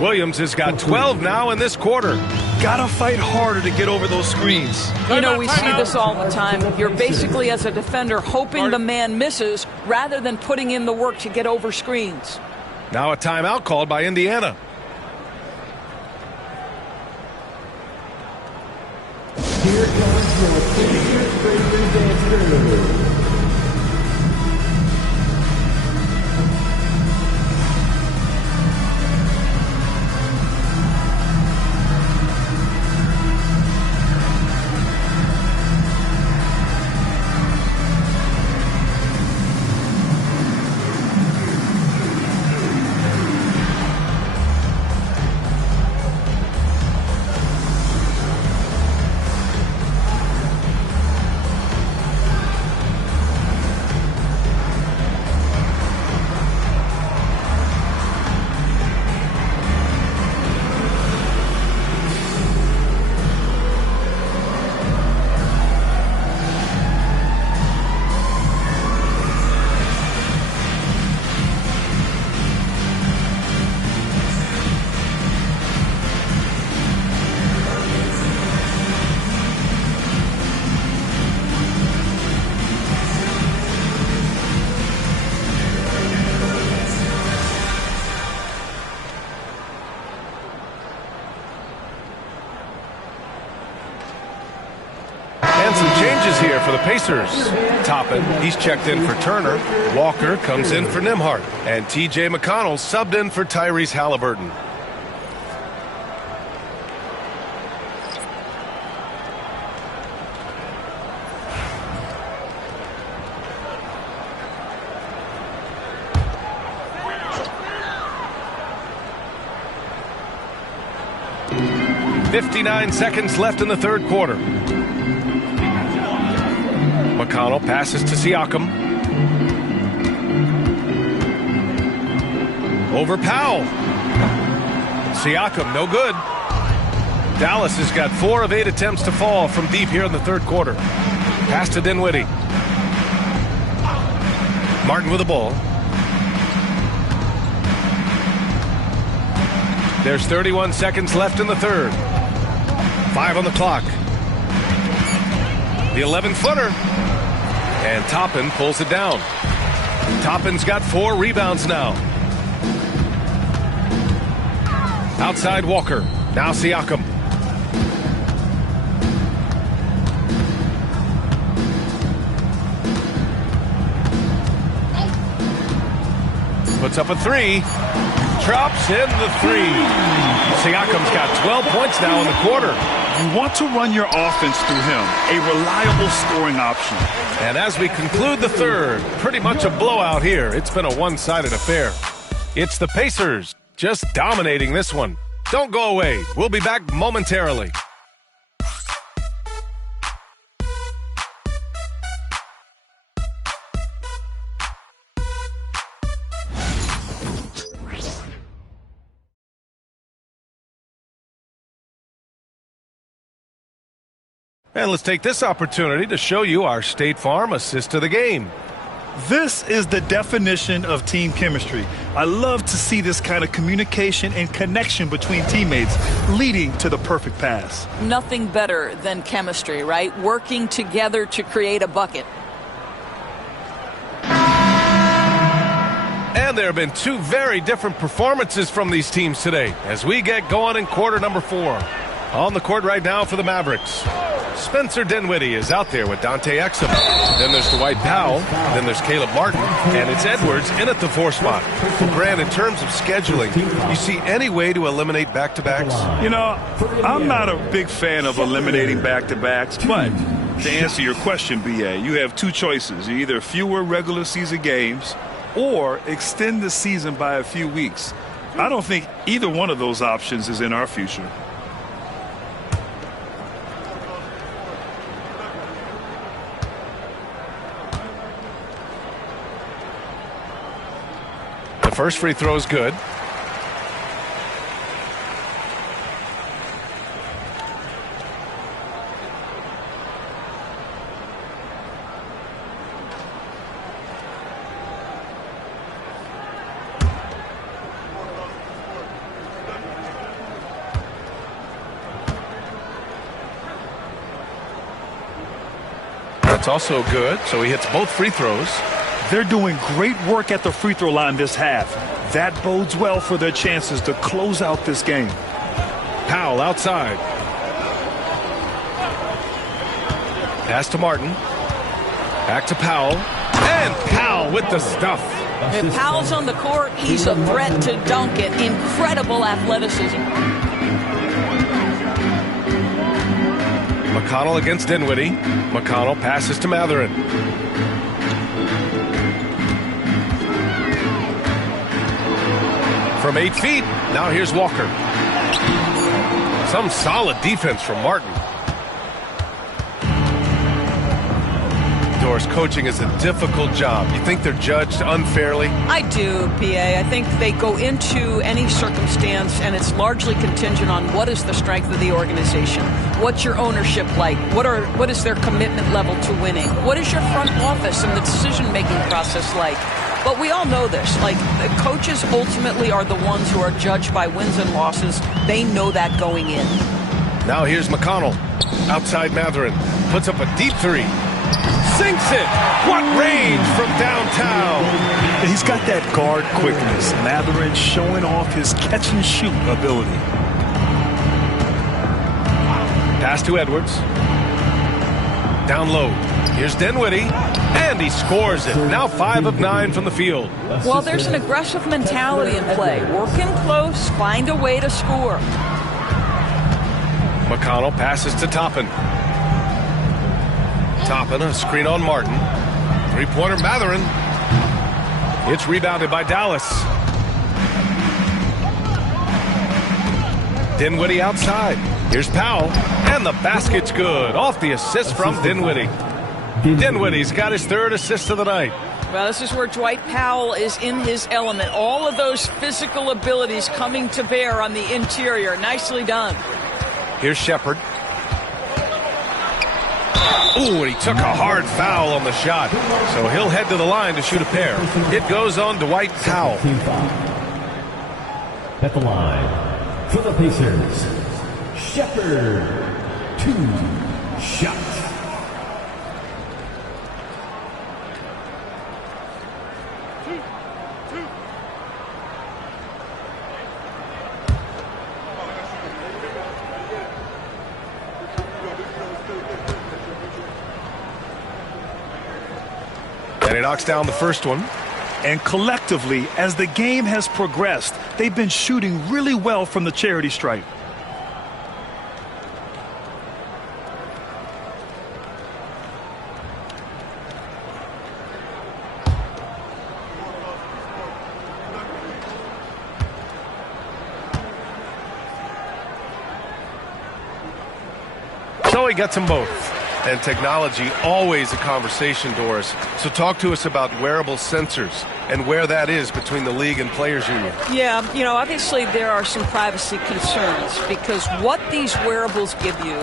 Williams has got 12 now in this quarter. Gotta fight harder to get over those screens. You know, we see this all the time. You're basically, as a defender, hoping the man misses rather than putting in the work to get over screens. Now a timeout called by Indiana. Here comes your 50th Breakthrough Dance Tournament. Some changes here for the Pacers. Toppin, he's checked in for Turner. Walker comes in for Nembhard. And T.J. McConnell subbed in for Tyrese Halliburton. .59 seconds left in the third quarter. McConnell passes to Siakam. Over Powell. Siakam, no good. Dallas has got 4 of 8 attempts to fall from deep here in the third quarter. Pass to Dinwiddie. Martin with the ball. There's 31 seconds left in the third. 5 on the clock. The 11-footer. And Toppin pulls it down. Toppin's got 4 rebounds now. Outside Walker. Now Siakam. Puts up a 3. Drops in the 3. Siakam's got 12 points now in the quarter. You want to run your offense through him, a reliable scoring option. And as we conclude the third, pretty much a blowout here. It's been a one-sided affair. It's the Pacers just dominating this one. Don't go away. We'll be back momentarily. And let's take this opportunity to show you our State Farm assist to the game. This is the definition of team chemistry. I love to see this kind of communication and connection between teammates leading to the perfect pass. Nothing better than chemistry, right? Working together to create a bucket. And there have been 2 very different performances from these teams today as we get going in quarter number 4. On the court right now for the Mavericks, Spencer Dinwiddie is out there with Dante Exum. Then there's Dwight Powell. Then there's Caleb Martin. And it's Edwards in at the 4 spot. Well, Grant, in terms of scheduling, you see any way to eliminate back-to-backs? You know, I'm not a big fan of eliminating back-to-backs, but to answer your question, B.A., you have 2 choices. Either fewer regular season games or extend the season by a few weeks. I don't think either one of those options is in our future. First free throw is good. That's also good, so he hits both free throws. They're doing great work at the free throw line this half. That bodes well for their chances to close out this game. Powell outside. Pass to Martin. Back to Powell. And Powell with the stuff. If Powell's on the court, he's a threat to dunk it. Incredible athleticism. McConnell against Dinwiddie. McConnell passes to Mathurin. From 8 feet, now here's Walker. Some solid defense from Martin. Doris, coaching is a difficult job. You think they're judged unfairly? I do, PA. I think they go into any circumstance, and it's largely contingent on what is the strength of the organization. What's your ownership like? What is their commitment level to winning? What is your front office and the decision-making process like? But we all know this. Like, the coaches ultimately are the ones who are judged by wins and losses. They know that going in. Now here's McConnell. Outside Mathurin. Puts up a deep three. Sinks it. What range from downtown. He's got that guard quickness. Mathurin showing off his catch-and-shoot ability. Pass to Edwards. Down low. Here's Dinwiddie. And he scores it. Now 5 of 9 from the field. Well, there's an aggressive mentality in play. Working close, find a way to score. McConnell passes to Toppin. Toppin, a screen on Martin. Three-pointer Mathurin. It's rebounded by Dallas. Dinwiddie outside. Here's Powell. And the basket's good. Off the assist from Dinwiddie. Dinwiddie's got his 3rd assist of the night. Well, this is where Dwight Powell is in his element. All of those physical abilities coming to bear on the interior. Nicely done. Here's Shepard. Ooh, and he took a hard foul on the shot. So he'll head to the line to shoot a pair. It goes on Dwight Powell. At the line for the Pacers, Shepard. 2 shots. And he knocks down the first one. And collectively, as the game has progressed, they've been shooting really well from the charity stripe. So he gets them both. And technology, always a conversation, Doris. So talk to us about wearable sensors and where that is between the league and players' union. Yeah, you know, obviously there are some privacy concerns because what these wearables give you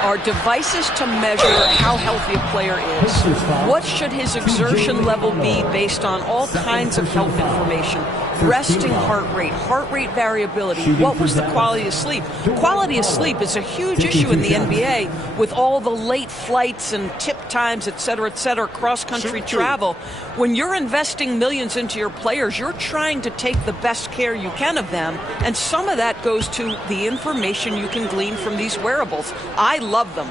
are devices to measure how healthy a player is. What should his exertion level be based on all kinds of health information? Resting heart rate variability. What was the quality of sleep? Quality of sleep is a huge issue in the NBA with all the late flights and tip times, et cetera, cross-country travel. When you're investing millions into your players, you're trying to take the best care you can of them, and some of that goes to the information you can glean from these wearables. I love them.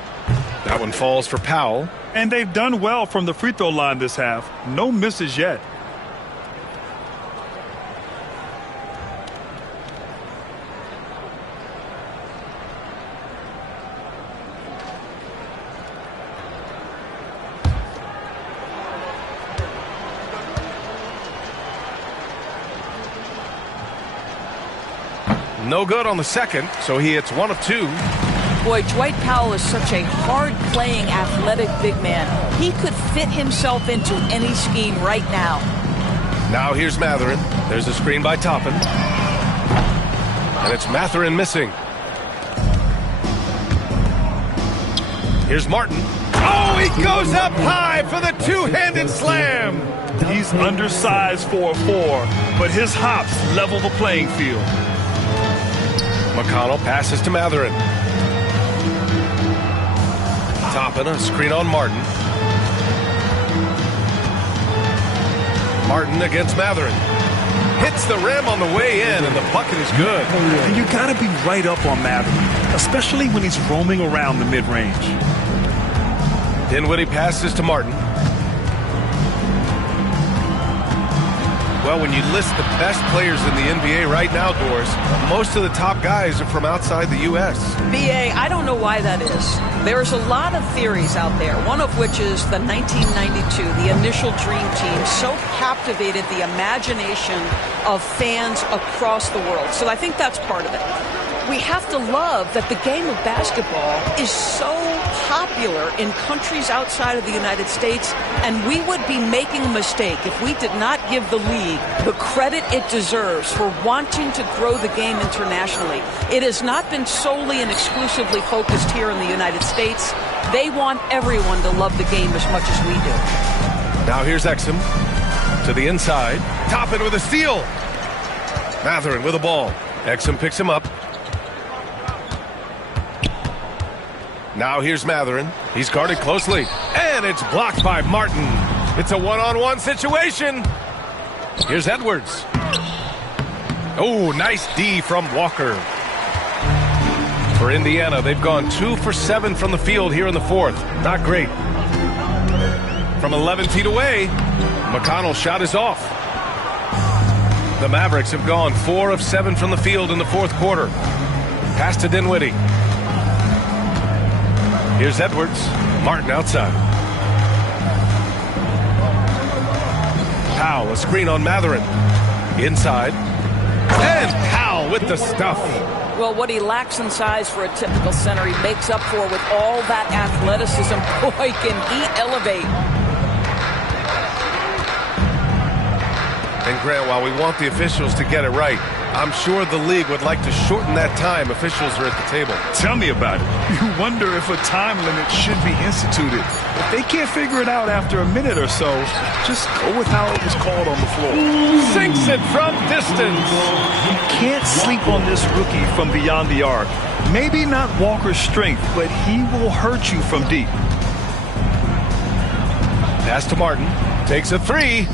That one falls for Powell. And they've done well from the free throw line this half. No misses yet. No good on the second, so he hits 1 of 2. Boy, Dwight Powell is such a hard-playing, athletic big man. He could fit himself into any scheme right now. Now here's Mathurin. There's a screen by Toppin. And it's Mathurin missing. Here's Martin. Oh, he goes up high for the two-handed slam. He's undersized for a 4, but his hops level the playing field. McConnell passes to Mathurin. Toppin, a screen on Martin. Martin against Matherin. Hits the rim on the way in, and the bucket is good. And you got to be right up on Matherin, especially when he's roaming around the mid-range. Dinwiddie passes to Martin. Well, when you list the best players in the NBA right now, Doris, most of the top guys are from outside the U.S. BA, I don't know why that is. There's a lot of theories out there, one of which is the 1992, the initial Dream Team, so captivated the imagination of fans across the world. So I think that's part of it. We have to love that the game of basketball is so popular in countries outside of the United States, and we would be making a mistake if we did not give the league the credit it deserves for wanting to grow the game internationally. It has not been solely and exclusively focused here in the United States. They want everyone to love the game as much as we do. Now here's Exum to the inside. Toppin with a steal. Matherin with the ball. Exum picks him up. Now here's Matherin. He's guarded closely. And it's blocked by Martin. It's a one-on-one situation. Here's Edwards. Oh, nice D from Walker. For Indiana, they've gone 2 for 7 from the field here in the fourth. Not great. From 11 feet away, McConnell's shot is off. The Mavericks have gone 4 of 7 from the field in the fourth quarter. Pass to Dinwiddie. Here's Edwards. Martin outside. Powell, a screen on Matherin. Inside. And Powell with the stuff. Well, what he lacks in size for a typical center, he makes up for with all that athleticism. Boy, can he elevate. And Grant, while we want the officials to get it right, I'm sure the league would like to shorten that time officials are at the table. Tell me about it. You wonder if a time limit should be instituted. If they can't figure it out after a minute or so, just go with how it was called on the floor. Sinks it from distance. You can't sleep on this rookie from beyond the arc. Maybe not Walker's strength, but he will hurt you from deep. Pass to Martin. Takes a three.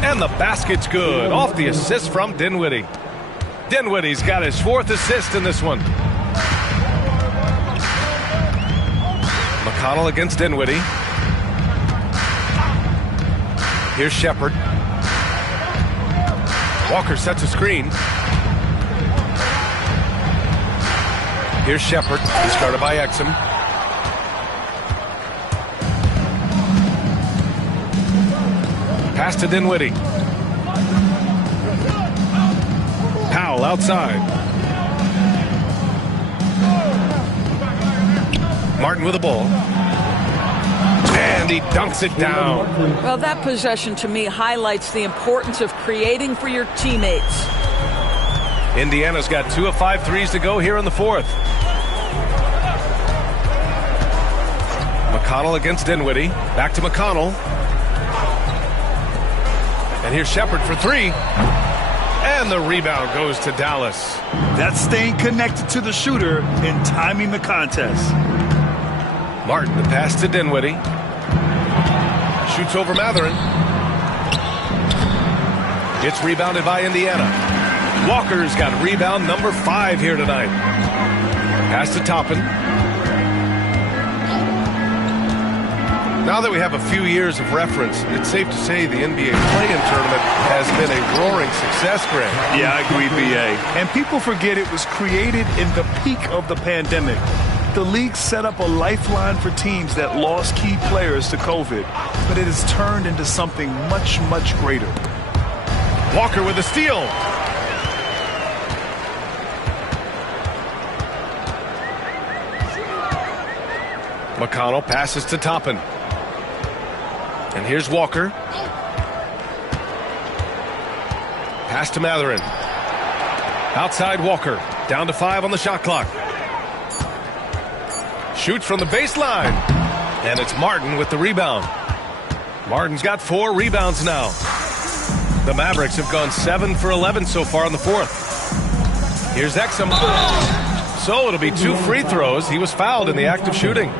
And the basket's good. Off the assist from Dinwiddie. Dinwiddie's got his 4th assist in this one. McConnell against Dinwiddie. Here's Shepard. Walker sets a screen. Here's Shepard. He's guarded by Exum. Pass to Dinwiddie. Powell outside. Martin with the ball. And he dunks it down. Well, that possession to me highlights the importance of creating for your teammates. Indiana's got 2 of 5 threes to go here in the fourth. McConnell against Dinwiddie. Back to McConnell. And here's Shepard for 3. And the rebound goes to Dallas. That's staying connected to the shooter and timing the contest. Martin, the pass to Dinwiddie. Shoots over Matherin. It's rebounded by Indiana. Walker's got rebound number 5 here tonight. Pass to Toppin. Now that we have a few years of reference, it's safe to say the NBA play-in tournament has been a roaring success, Grant. Yeah, I agree, BA. And people forget it was created in the peak of the pandemic. The league set up a lifeline for teams that lost key players to COVID, but it has turned into something much, much greater. Walker with a steal. McConnell passes to Toppin. And here's Walker. Pass to Matherin. Outside Walker. Down to 5 on the shot clock. Shoots from the baseline. And it's Martin with the rebound. Martin's got 4 rebounds now. The Mavericks have gone 7 for 11 so far in the fourth. Here's Exum. So it'll be 2 free throws. He was fouled in the act of shooting.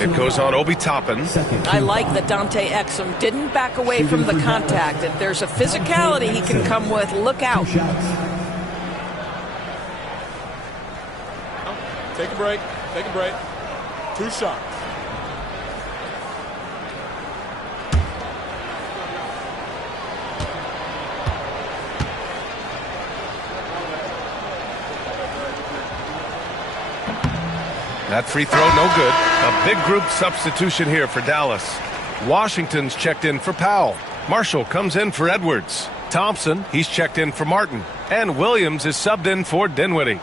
It goes on Obi Toppin. I like that Dante Exum didn't back away from the contact. If there's a physicality he can come with, look out. Take a break. Take a break. 2 shots. That free throw, no good. A big group substitution here for Dallas. Washington's checked in for Powell. Marshall comes in for Edwards. Thompson, he's checked in for Martin. And Williams is subbed in for Dinwiddie.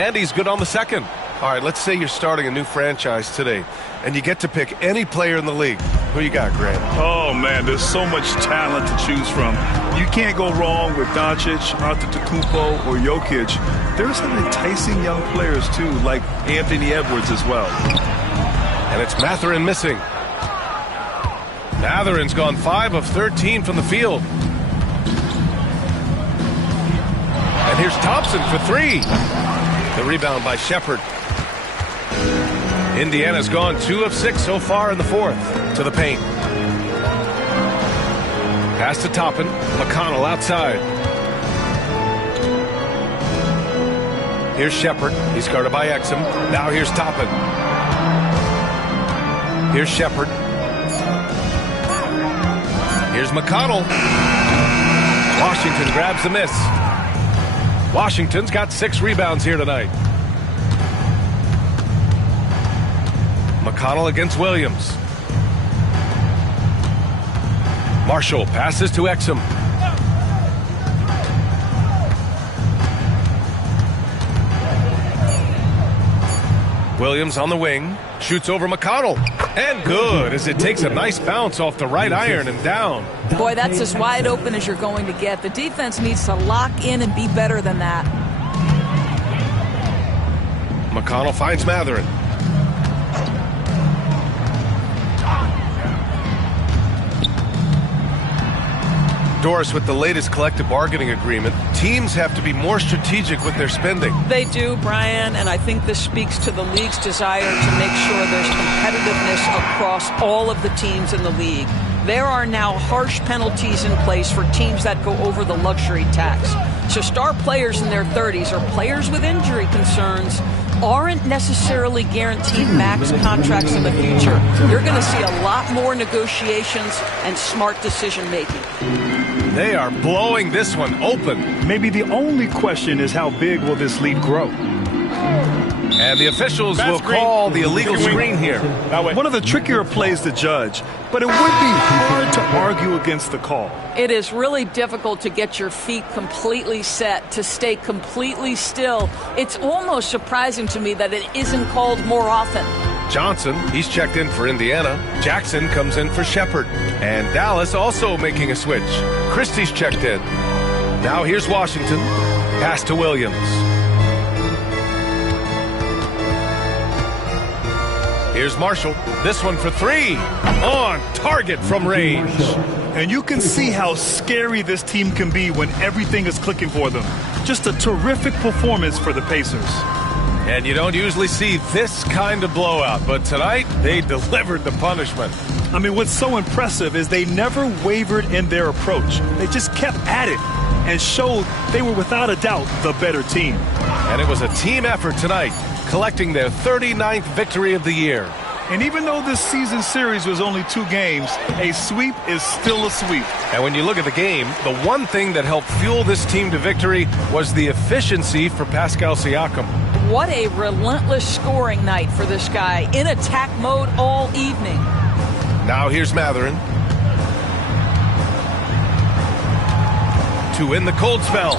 And he's good on the second. All right, let's say you're starting a new franchise today, and you get to pick any player in the league. Who you got, Grant? Oh, man, there's so much talent to choose from. You can't go wrong with Doncic, Antetokounmpo, or Jokic. There's some enticing young players, too, like Anthony Edwards as well. And it's Mathurin missing. Mathurin's gone 5 of 13 from the field. And here's Thompson for 3. The rebound by Shepard. Indiana's gone 2 of 6 so far in the fourth. To the paint. Pass to Toppin. McConnell outside. Here's Shepard. He's guarded by Exum. Now here's Toppin. Here's Shepard. Here's McConnell. Washington grabs the miss. Washington's got 6 rebounds here tonight. McConnell against Williams. Marshall passes to Exum. Williams on the wing. Shoots over McConnell. And good, as it takes a nice bounce off the right iron and down. Boy, that's as wide open as you're going to get. The defense needs to lock in and be better than that. McConnell finds Mathurin. Doris, with the latest collective bargaining agreement, teams have to be more strategic with their spending. They do, Brian, and I think this speaks to the league's desire to make sure there's competitiveness across all of the teams in the league. There are now harsh penalties in place for teams that go over the luxury tax. So star players in their 30s or players with injury concerns aren't necessarily guaranteed max contracts in the future. You're going to see a lot more negotiations and smart decision making. They are blowing this one open. Maybe the only question is how big will this lead grow? And the officials will call the illegal screen here. One of the trickier plays to judge, but it would be hard to argue against the call. It is really difficult to get your feet completely set, to stay completely still. It's almost surprising to me that it isn't called more often. Johnson, he's checked in for Indiana. Jackson comes in for Shepard. And Dallas also making a switch. Christie's checked in. Now here's Washington. Pass to Williams. Here's Marshall. This one for 3. On target from range. And you can see how scary this team can be when everything is clicking for them. Just a terrific performance for the Pacers. And you don't usually see this kind of blowout, but tonight they delivered the punishment. I mean, what's so impressive is they never wavered in their approach. They just kept at it and showed they were without a doubt the better team. And it was a team effort tonight, collecting their 39th victory of the year. And even though this season series was only 2 games, a sweep is still a sweep. And when you look at the game, the one thing that helped fuel this team to victory was the efficiency for Pascal Siakam. What a relentless scoring night for this guy, in attack mode all evening. Now here's Mathurin. To win the cold spell.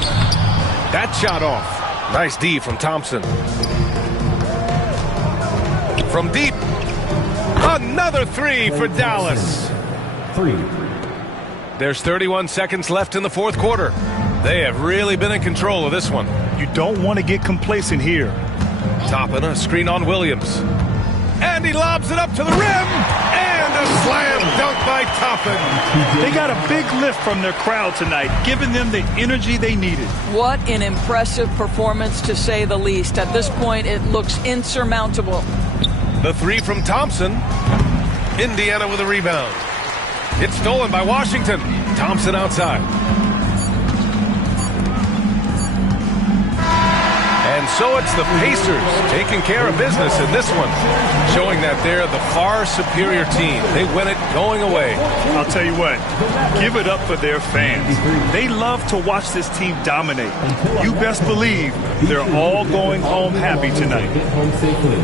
That shot off. Nice D from Thompson. From deep. Another 3 for Dallas. 3. There's 31 seconds left in the fourth quarter. They have really been in control of this one. You don't want to get complacent here. Toppin, a screen on Williams. And he lobs it up to the rim. And a slam dunk by Toppin. They got a big lift from their crowd tonight, giving them the energy they needed. What an impressive performance, to say the least. At this point, it looks insurmountable. The three from Thompson. Indiana with a rebound. It's stolen by Washington. Thompson outside. And so it's the Pacers taking care of business in this one, showing that they're the far superior team. They win it going away. I'll tell you what, give it up for their fans. They love to watch this team dominate. You best believe they're all going home happy tonight.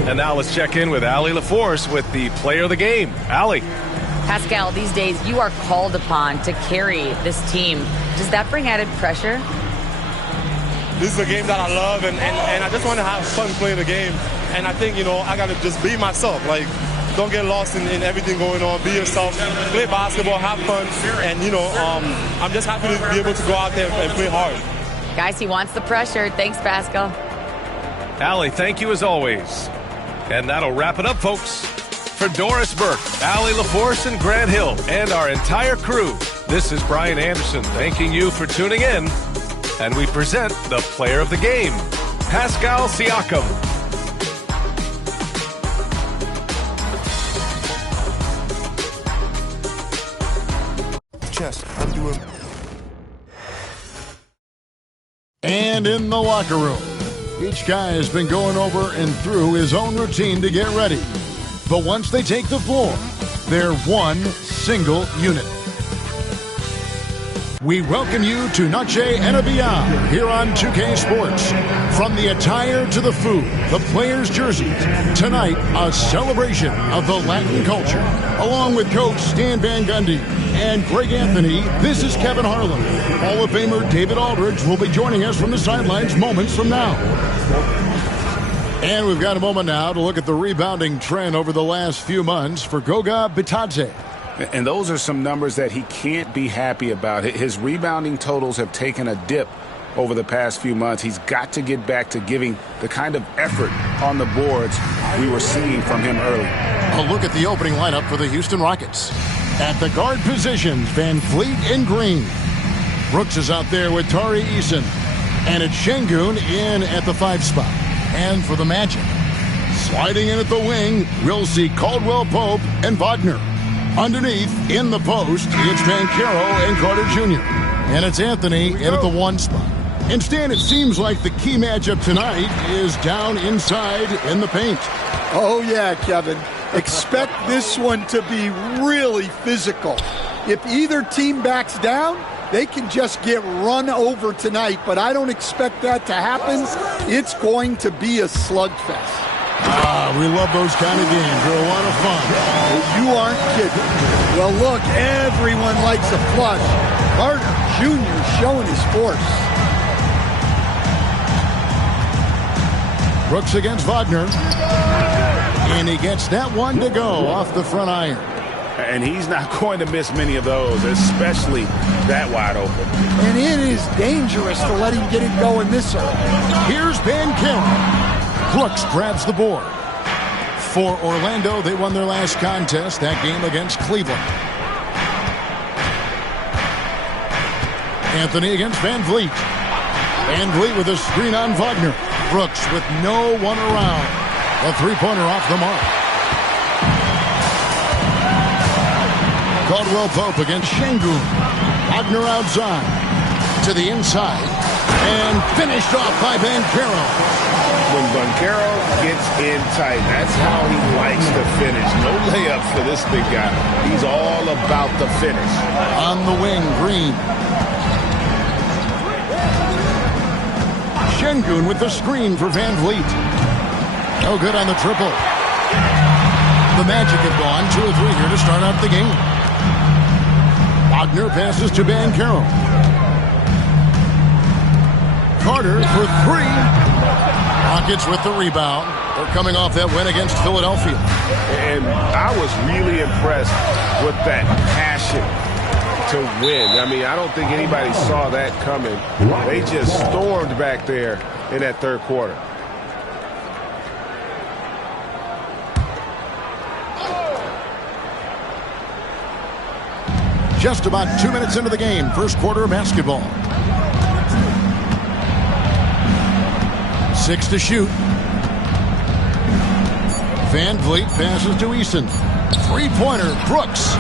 And now let's check in with Allie LaForce with the player of the game. Allie. Pascal, these days you are called upon to carry this team. Does that bring added pressure? This is a game that I love, and I just want to have fun playing the game. And I think, I got to just be myself. Like, don't get lost in everything going on. Be yourself. Play basketball, have fun. And, I'm just happy to be able to go out there and play hard. Guys, he wants the pressure. Thanks, Pascal. Allie, thank you as always. And that'll wrap it up, folks. For Doris Burke, Allie LaForce, and Grant Hill, and our entire crew, this is Brian Anderson thanking you for tuning in. And we present the player of the game, Pascal Siakam. Chest, I'm doing. And in the locker room, each guy has been going over and through his own routine to get ready. But once they take the floor, they're one single unit. We welcome you to Noche and Beyond here on 2K Sports. From the attire to the food, the players' jerseys, tonight a celebration of the Latin culture. Along with Coach Stan Van Gundy and Greg Anthony, this is Kevin Harlan. Hall of Famer David Aldridge will be joining us from the sidelines moments from now. And we've got a moment now to look at the rebounding trend over the last few months for Goga Bitadze. And those are some numbers that he can't be happy about. His rebounding totals have taken a dip over the past few months. He's got to get back to giving the kind of effort on the boards we were seeing from him early. A look at the opening lineup for the Houston Rockets. At the guard positions, Van Fleet and Green. Brooks is out there with Tari Eason. And it's Şengün in at the 5 spot. And for the Magic, sliding in at the wing, we'll see Caldwell Pope and Wagner. Underneath, in the post, it's Banchero and Carter Jr. And it's Anthony in at the 1 spot. Instead, it seems like the key matchup tonight is down inside in the paint. Oh, yeah, Kevin. Expect this one to be really physical. If either team backs down, they can just get run over tonight, but I don't expect that to happen. It's going to be a slugfest. We love those kind of games. They're a lot of fun. You aren't kidding. Well, look, everyone likes a flush. Carter Jr. showing his force. Brooks against Wagner. And he gets that one to go off the front iron. And he's not going to miss many of those, especially that wide open. And it is dangerous to let him get it going this early. Here's Banchero. Brooks grabs the board. For Orlando, they won their last contest, that game against Cleveland. Anthony against Van Vliet. Van Vliet with a screen on Wagner. Brooks with no one around. A three-pointer off the mark. Caldwell Pope against Şengün. Wagner outside. To the inside. And finished off by Banchero. When Banchero gets in tight, that's how he likes to finish. No layups for this big guy. He's all about the finish. On the wing, Green. Şengün with the screen for Van Vliet. No good on the triple. The Magic have gone 2 or 3 here to start out the game. Wagner passes to Banchero. Carter for 3. Rockets with the rebound. They're coming off that win against Philadelphia. And I was really impressed with that passion to win. I mean, I don't think anybody saw that coming. They just stormed back there in that third quarter. Just about 2 minutes into the game, first quarter of basketball. 6 to shoot. Van Vliet passes to Eason. Three-pointer, Brooks.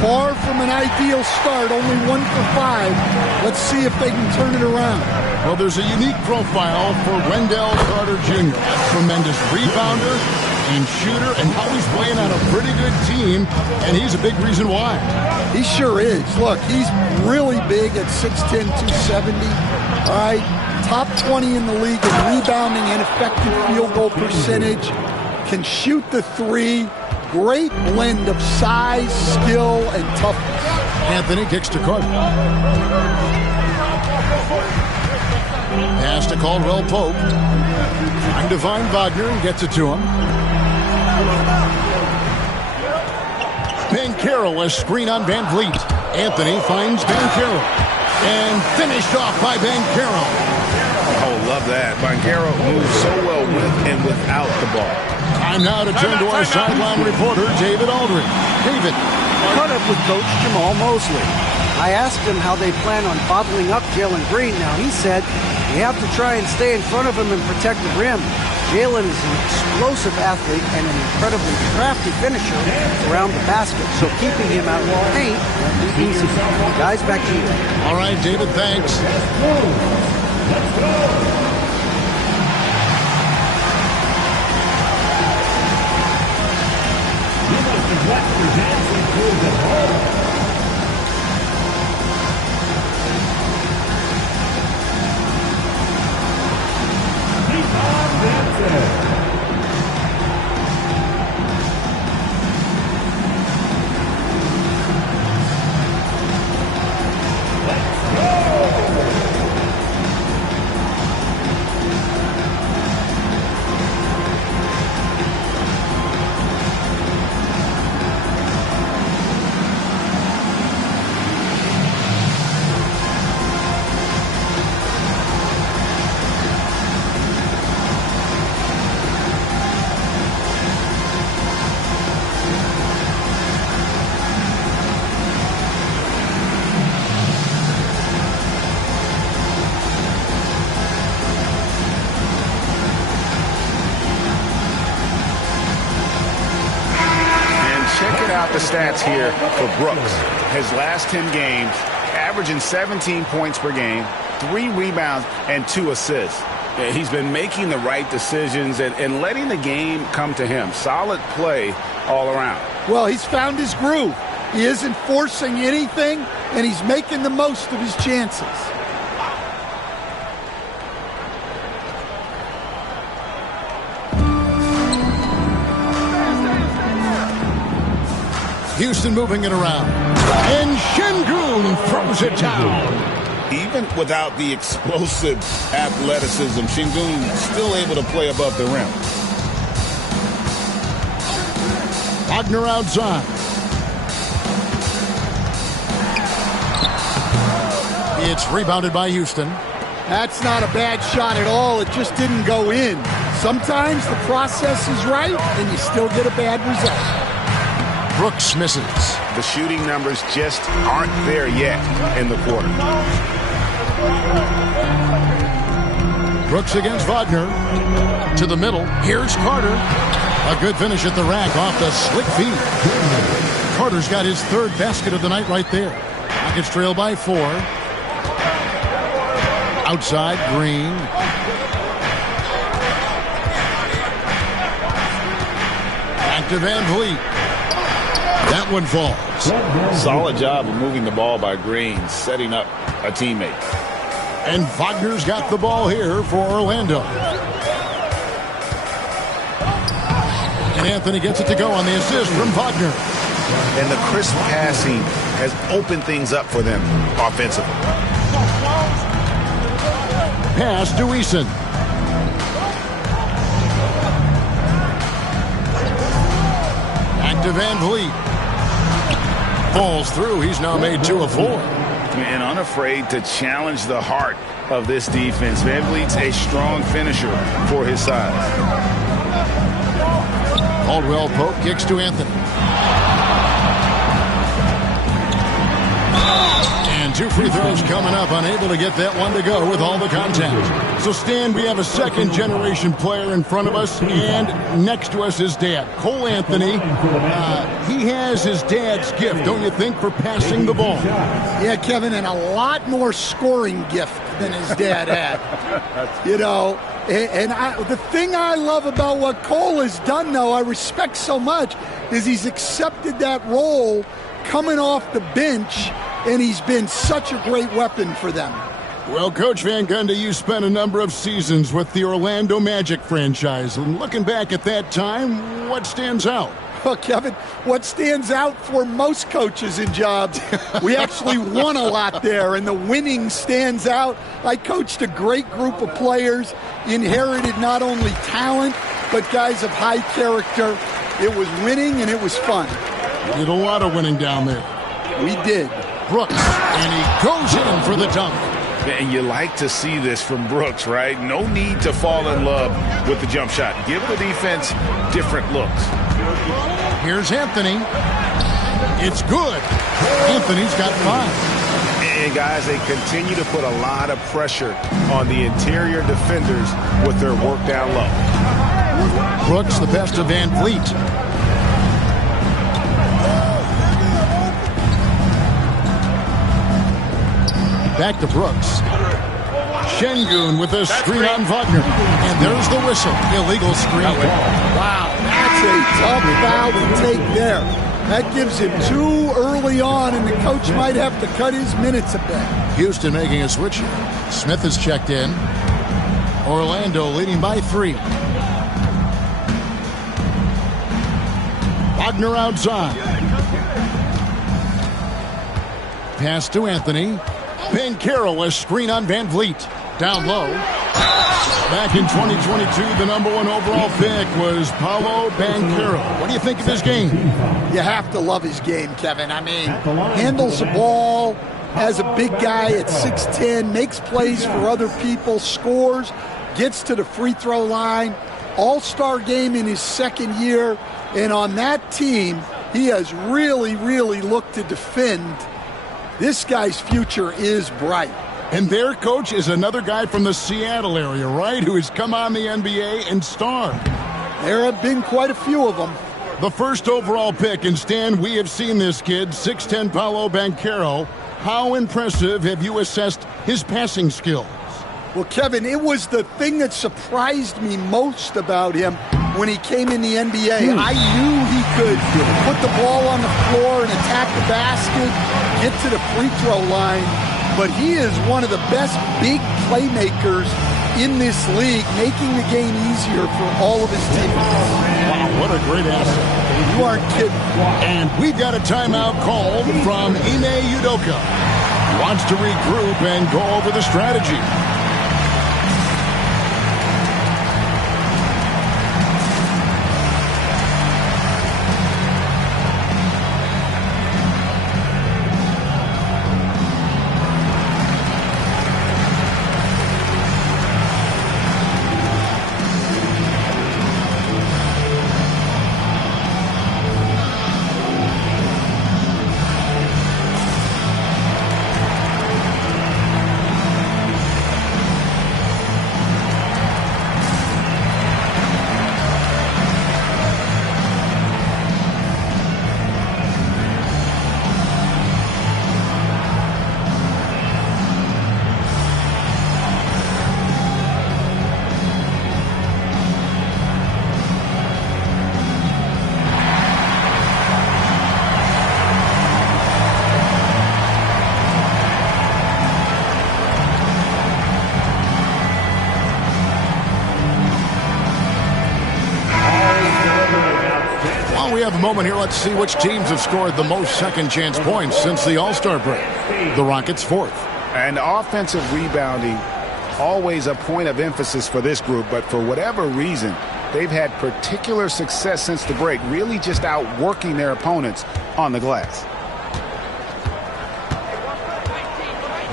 Far from an ideal start, only 1 for 5. Let's see if they can turn it around. Well, there's a unique profile for Wendell Carter Jr. Tremendous rebounder and shooter, and now he's playing on a pretty good team, and he's a big reason why. He sure is. Look, he's really big at 6'10", 270. All right, top 20 in the league in rebounding and effective field goal percentage. Can shoot the three. Great blend of size, skill, and toughness. Anthony kicks to Carter. Pass to Caldwell Pope. Trying to find Wagner and gets it to him. Banchero, a screen on Van Vliet. Anthony finds Banchero. And finished off by Banchero. Oh, love that. Banchero moves so well with and without the ball. Time now to turn to our sideline reporter, David Aldridge. David. Caught up with Coach Jamal Mosley. I asked him how they plan on bottling up Jalen Green. Now, he said we have to try and stay in front of him and protect the rim. Jalen is an explosive athlete and an incredibly crafty finisher around the basket, so keeping him out of the paint won't be easy. Guys, back to you. All right, David, thanks. Let's go. West presents includes at home. Stefan Johnson. Let's go. The stats here for Brooks. His last 10 games, averaging 17 points per game, 3 rebounds, and 2 assists. He's been making the right decisions and letting the game come to him. Solid play all around. Well, he's found his groove. He isn't forcing anything, and he's making the most of his chances. Houston moving it around. And Şengün throws it down. Even without the explosive athleticism, Şengün still able to play above the rim. Wagner outside. It's rebounded by Houston. That's not a bad shot at all. It just didn't go in. Sometimes the process is right, and you still get a bad result. Brooks misses. The shooting numbers just aren't there yet in the quarter. Brooks against Wagner. To the middle. Here's Carter. A good finish at the rack off the slick feed. Carter's got his 3rd basket of the night right there. Rockets trail by 4. Outside, Green. Back to Van Vliet. That one falls. Solid job of moving the ball by Green, setting up a teammate. And Wagner's got the ball here for Orlando. And Anthony gets it to go on the assist from Wagner. And the crisp passing has opened things up for them offensively. Pass to Eason. Back to Van Vliet. Falls through. He's now made 2 of 4. And unafraid to challenge the heart of this defense. Van Vliet's a strong finisher for his size. Caldwell Pope kicks to Anthony. And 2 free throws coming up, unable to get that one to go with all the contact. So, Stan, we have a second-generation player in front of us, and next to us is Dad. Cole Anthony, he has his dad's gift, don't you think, for passing the ball? Yeah, Kevin, and a lot more scoring gift than his dad had. You know, and the thing I love about what Cole has done, though, I respect so much, is he's accepted that role coming off the bench, and he's been such a great weapon for them. Well, Coach Van Gundy, you spent a number of seasons with the Orlando Magic franchise. And looking back at that time, what stands out? Well, Kevin, what stands out for most coaches in jobs, we actually won a lot there, and the winning stands out. I coached a great group of players, inherited not only talent, but guys of high character. It was winning, and it was fun. You did a lot of winning down there. We did. Brooks, and he goes in for the dunk. And you like to see this from Brooks, right? No need to fall in love with the jump shot. Give the defense different looks. Here's Anthony. It's good. Anthony's got 5. And, guys, they continue to put a lot of pressure on the interior defenders with their work down low. Brooks, the best of Van Vliet. Back to Brooks. Şengün with a screen on Wagner. And there's the whistle. Illegal screen. Wow, that's a tough foul to take there. That gives him 2 early on, and the coach might have to cut his minutes a bit. Houston making a switch here. Smith has checked in. Orlando leading by 3. Wagner outside. Pass to Anthony. Banchero, a screen on Van Vliet. Down low. Back in 2022, the #1 overall pick was Paolo Banchero. What do you think of his game? You have to love his game, Kevin. I mean, handles the ball as a big guy at 6'10", makes plays for other people, scores, gets to the free throw line. All-star game in his second year. And on that team, he has really, really looked to defend. This guy's future is bright. And their coach is another guy from the Seattle area, right, who has come on the NBA and starred. There have been quite a few of them. The first overall pick, and Stan, we have seen this kid, 6'10" Paolo Banchero. How impressive have you assessed his passing skills? Well, Kevin, it was the thing that surprised me most about him when he came in the NBA. I knew he could put the ball on the floor and attack the basket, get to the free throw line, but he is one of the best big playmakers in this league, making the game easier for all of his teammates. Wow, what a great asset. You aren't kidding. And we've got a timeout called from Ime Udoka. He wants to regroup and go over the strategy. We have a moment here. Let's see which teams have scored the most second-chance points since the All-Star break. The Rockets 4th. And offensive rebounding, always a point of emphasis for this group, but for whatever reason, they've had particular success since the break, really just outworking their opponents on the glass.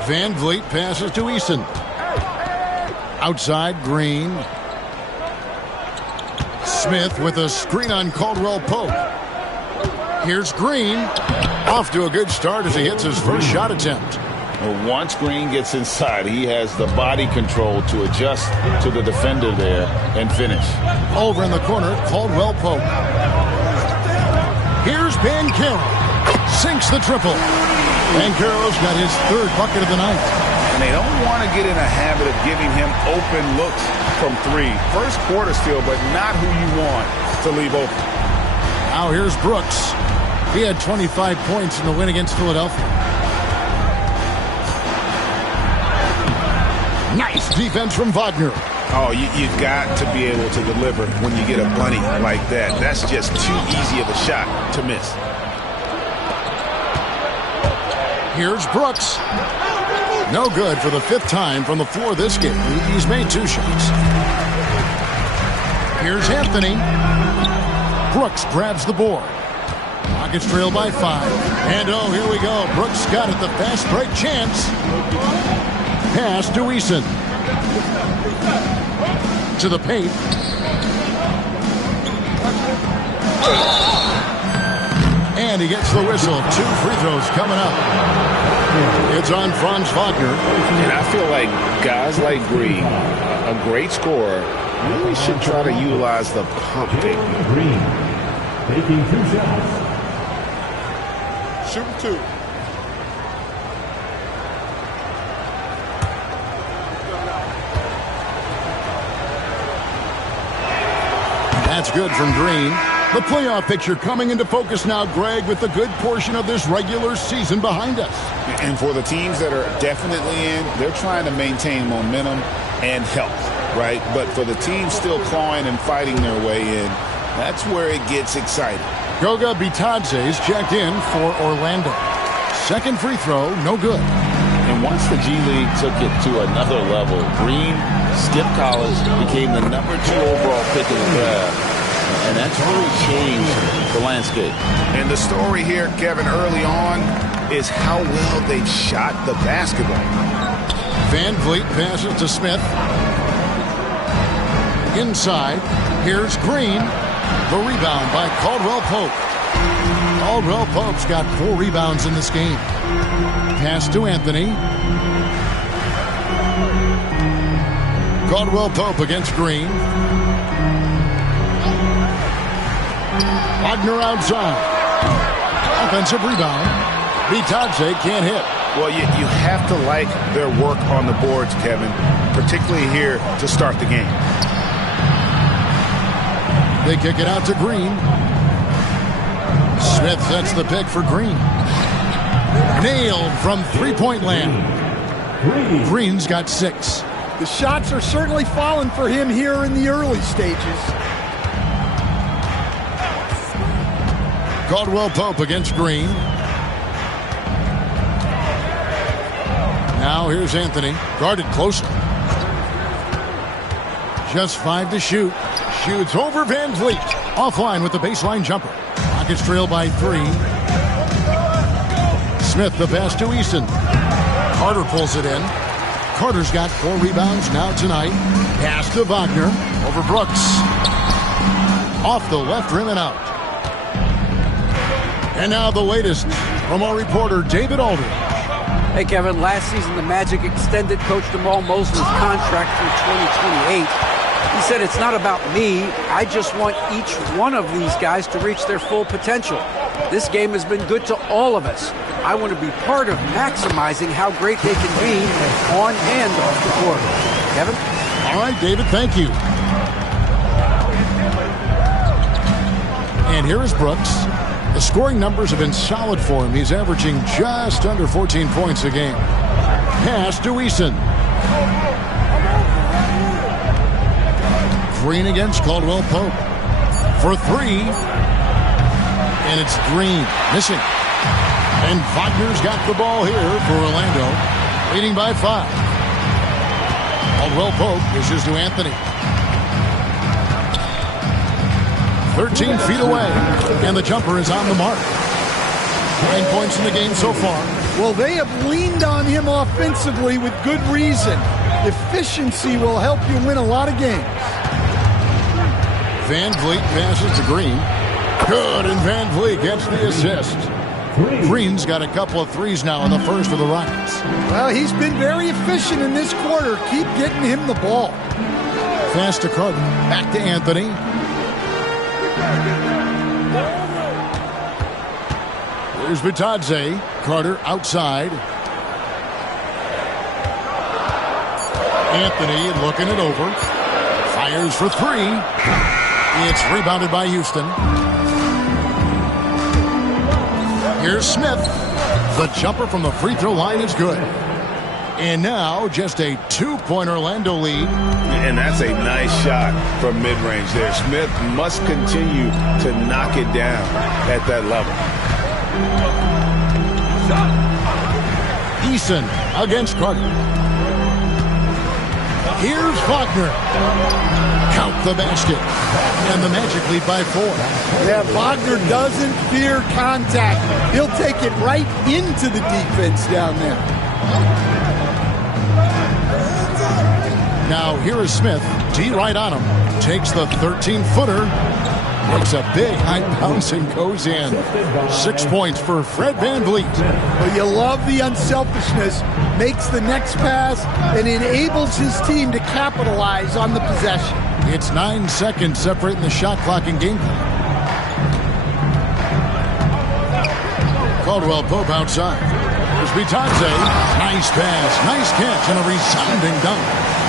Van Vliet passes to Eason. Outside, Green. Smith with a screen on Caldwell Pope. Here's Green. Off to a good start as he hits his first shot attempt. Well, once Green gets inside, he has the body control to adjust to the defender there and finish. Over in the corner, Caldwell Pope. Here's Banchero. Sinks the triple. Banchero's got his third bucket of the night. And they don't want to get in a habit of giving him open looks from three. First quarter still, but not who you want to leave open. Now here's Brooks. He had 25 points in the win against Philadelphia. Nice defense from Wagner. Oh, you've got to be able to deliver when you get a bunny like that. That's just too easy of a shot to miss. Here's Brooks. No good for the fifth time from the floor this game. He's made 2 shots. Here's Anthony. Brooks grabs the board. Rockets trail by 5. And oh, here we go. Brooks got it. The fast break chance. Pass to Eason. To the paint. And he gets the whistle. 2 free throws coming up. It's on Franz Wagner. And I feel like guys like Green, a great scorer, really should try to utilize the pump fake. Green taking 2 shots. Shooting 2. That's good from Green. The playoff picture coming into focus now, Greg, with the good portion of this regular season behind us. And for the teams that are definitely in, they're trying to maintain momentum and health, right? But for the teams still clawing and fighting their way in, that's where it gets exciting. Goga Bitadze is checked in for Orlando. Second free throw, no good. And once the G League took it to another level, Green skipped college, became the #2 overall pick in the draft. And that's really changed the landscape. And the story here, Kevin, early on is how well they've shot the basketball. Van Vliet passes to Smith. Inside, here's Green. The rebound by Caldwell Pope. Caldwell Pope's got 4 rebounds in this game. Pass to Anthony. Caldwell Pope against Green. Wagner outside. Offensive rebound. Bitadze can't hit. Well, you have to like their work on the boards, Kevin, particularly here to start the game. They kick it out to Green. Smith sets the pick for Green. Nailed from three-point land. Green's got 6. The shots are certainly falling for him here in the early stages. Caldwell Pope against Green. Now here's Anthony. Guarded closely. Just 5 to shoot. Shoots over Van Vliet. Offline with the baseline jumper. Rockets trail by 3. Smith the pass to Eason. Carter pulls it in. Carter's got 4 rebounds now tonight. Pass to Wagner. Over Brooks. Off the left rim and out. And now the latest from our reporter, David Aldridge. Hey, Kevin, last season the Magic extended Coach Jamal Mosley's contract through 2028. He said, it's not about me. I just want each one of these guys to reach their full potential. This game has been good to all of us. I want to be part of maximizing how great they can be on and off the court. Kevin? All right, David, thank you. And here is Brooks. The scoring numbers have been solid for him. He's averaging just under 14 points a game. Pass to Eason. Green against Caldwell Pope. For 3. And it's Green. Missing. And Wagner's got the ball here for Orlando. Leading by 5. Caldwell Pope dishes to Anthony. 13 feet away, and the jumper is on the mark. 9 points in the game so far. Well, they have leaned on him offensively with good reason. Efficiency will help you win a lot of games. Van Vliet passes to Green. Good, and Van Vliet gets the assist. Green's got a couple of threes now in the first for the Rockets. Well, he's been very efficient in this quarter. Keep getting him the ball. Fast to Carter. Back to Anthony. Here's Bitadze. Carter outside. Anthony looking it over. Fires for three. It's rebounded by Houston. Here's Smith. The jumper from the free throw line is good. And now just a 2-point Orlando lead. And that's a nice shot from mid-range there. Smith must continue to knock it down at that level. Eason against Carter. Here's Wagner. Count the basket. And the Magic lead by 4. Yeah, Wagner doesn't fear contact. He'll take it right into the defense down there. Now here is Smith. D right on him. Takes the 13-footer. Makes a big high bounce and goes in. 6 points for Fred VanVleet. Well, you love the unselfishness. Makes the next pass and enables his team to capitalize on the possession. It's 9 seconds separating the shot clock and game clock. Caldwell Pope outside. There's Bitadze. Nice pass, nice catch, and a resounding dunk.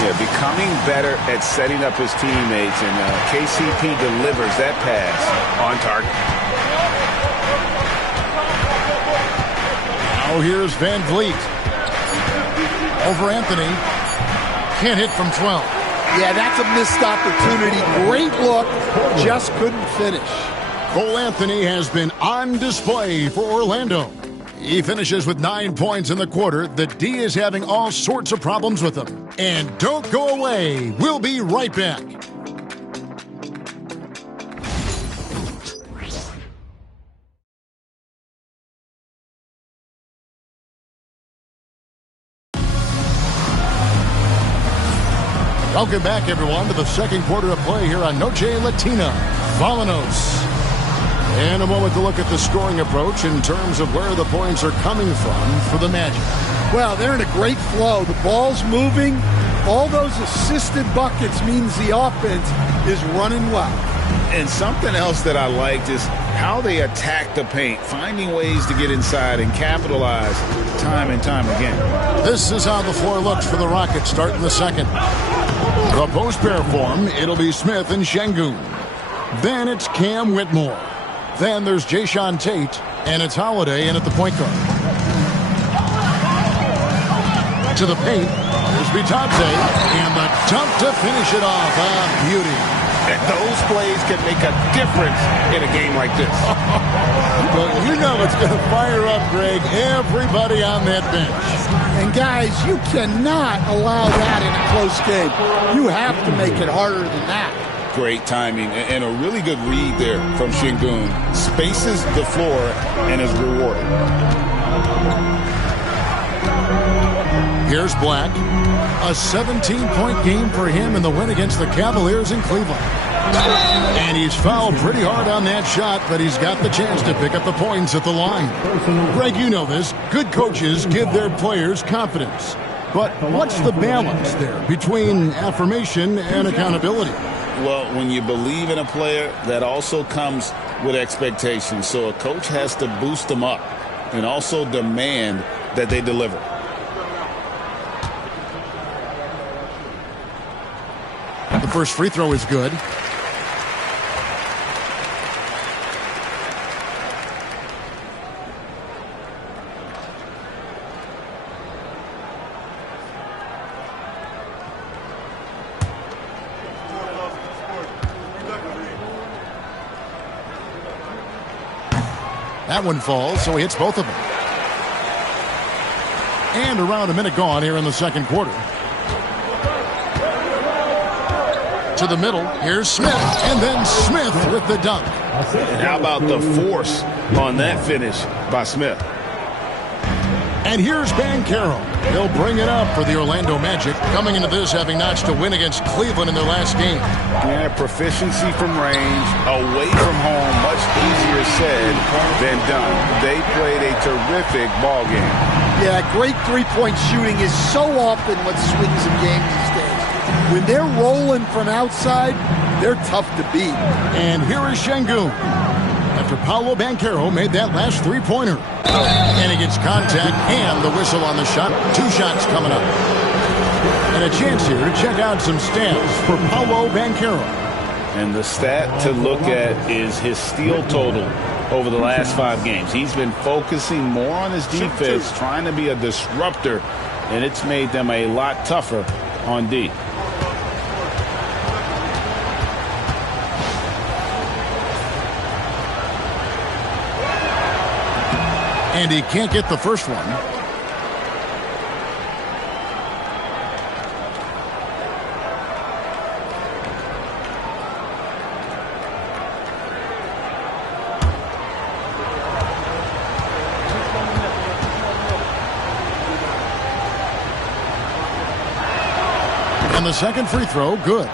Yeah, becoming better at setting up his teammates, and KCP delivers that pass on target. Now here's VanVleet. Over Anthony. Can't hit from 12. Yeah, that's a missed opportunity. Great look, just couldn't finish. Cole Anthony has been on display for Orlando. He finishes with 9 points in the quarter. The D is having all sorts of problems with him. And don't go away. We'll be right back. Welcome back, everyone, to the second quarter of play here on Noche Latina. Volanos. And a moment to look at the scoring approach in terms of where the points are coming from for the Magic. Well, they're in a great flow. The ball's moving. All those assisted buckets means the offense is running well. And something else that I liked is how they attack the paint, finding ways to get inside and capitalize time and time again. This is how the floor looks for the Rockets starting the second. The post pair form, it'll be Smith and Şengün. Then it's Cam Whitmore. Then there's Jayshawn Tate, and it's Holiday in at the point guard. To the paint, there's Bitadze, and the dunk to finish it off. Beauty. And those plays can make a difference in a game like this. Well, you know it's going to fire up, Greg, everybody on that bench. And guys, you cannot allow that in a close game. You have to make it harder than that. Great timing and a really good read there from Şengün. Spaces the floor and is rewarded. Here's Black. A 17-point game for him in the win against the Cavaliers in Cleveland. And he's fouled pretty hard on that shot, but he's got the chance to pick up the points at the line. Greg, you know this. Good coaches give their players confidence. But what's the balance there between affirmation and accountability? Well, when you believe in a player, that also comes with expectations. So a coach has to boost them up and also demand that they deliver. The first free throw is good. That one falls, so he hits both of them. And around a minute gone here in the second quarter. To the middle, here's Smith, and then Smith with the dunk. And how about the force on that finish by Smith? And here's Banchero. He'll bring it up for the Orlando Magic, coming into this having notched a win against Cleveland in their last game. Yeah, proficiency from range, away from home, much easier said than done. They played a terrific ball game. Yeah, great three-point shooting is so often what swings a game these days. When they're rolling from outside, they're tough to beat. And here is Şengün. After Paolo Banchero made that last three-pointer. And he gets contact and the whistle on the shot. 2 shots coming up. And a chance here to check out some stats for Paolo Banchero. And the stat to look at is his steal total over the last 5 games. He's been focusing more on his defense, trying to be a disruptor, and it's made them a lot tougher on D. And he can't get the first one. And the second free throw, good.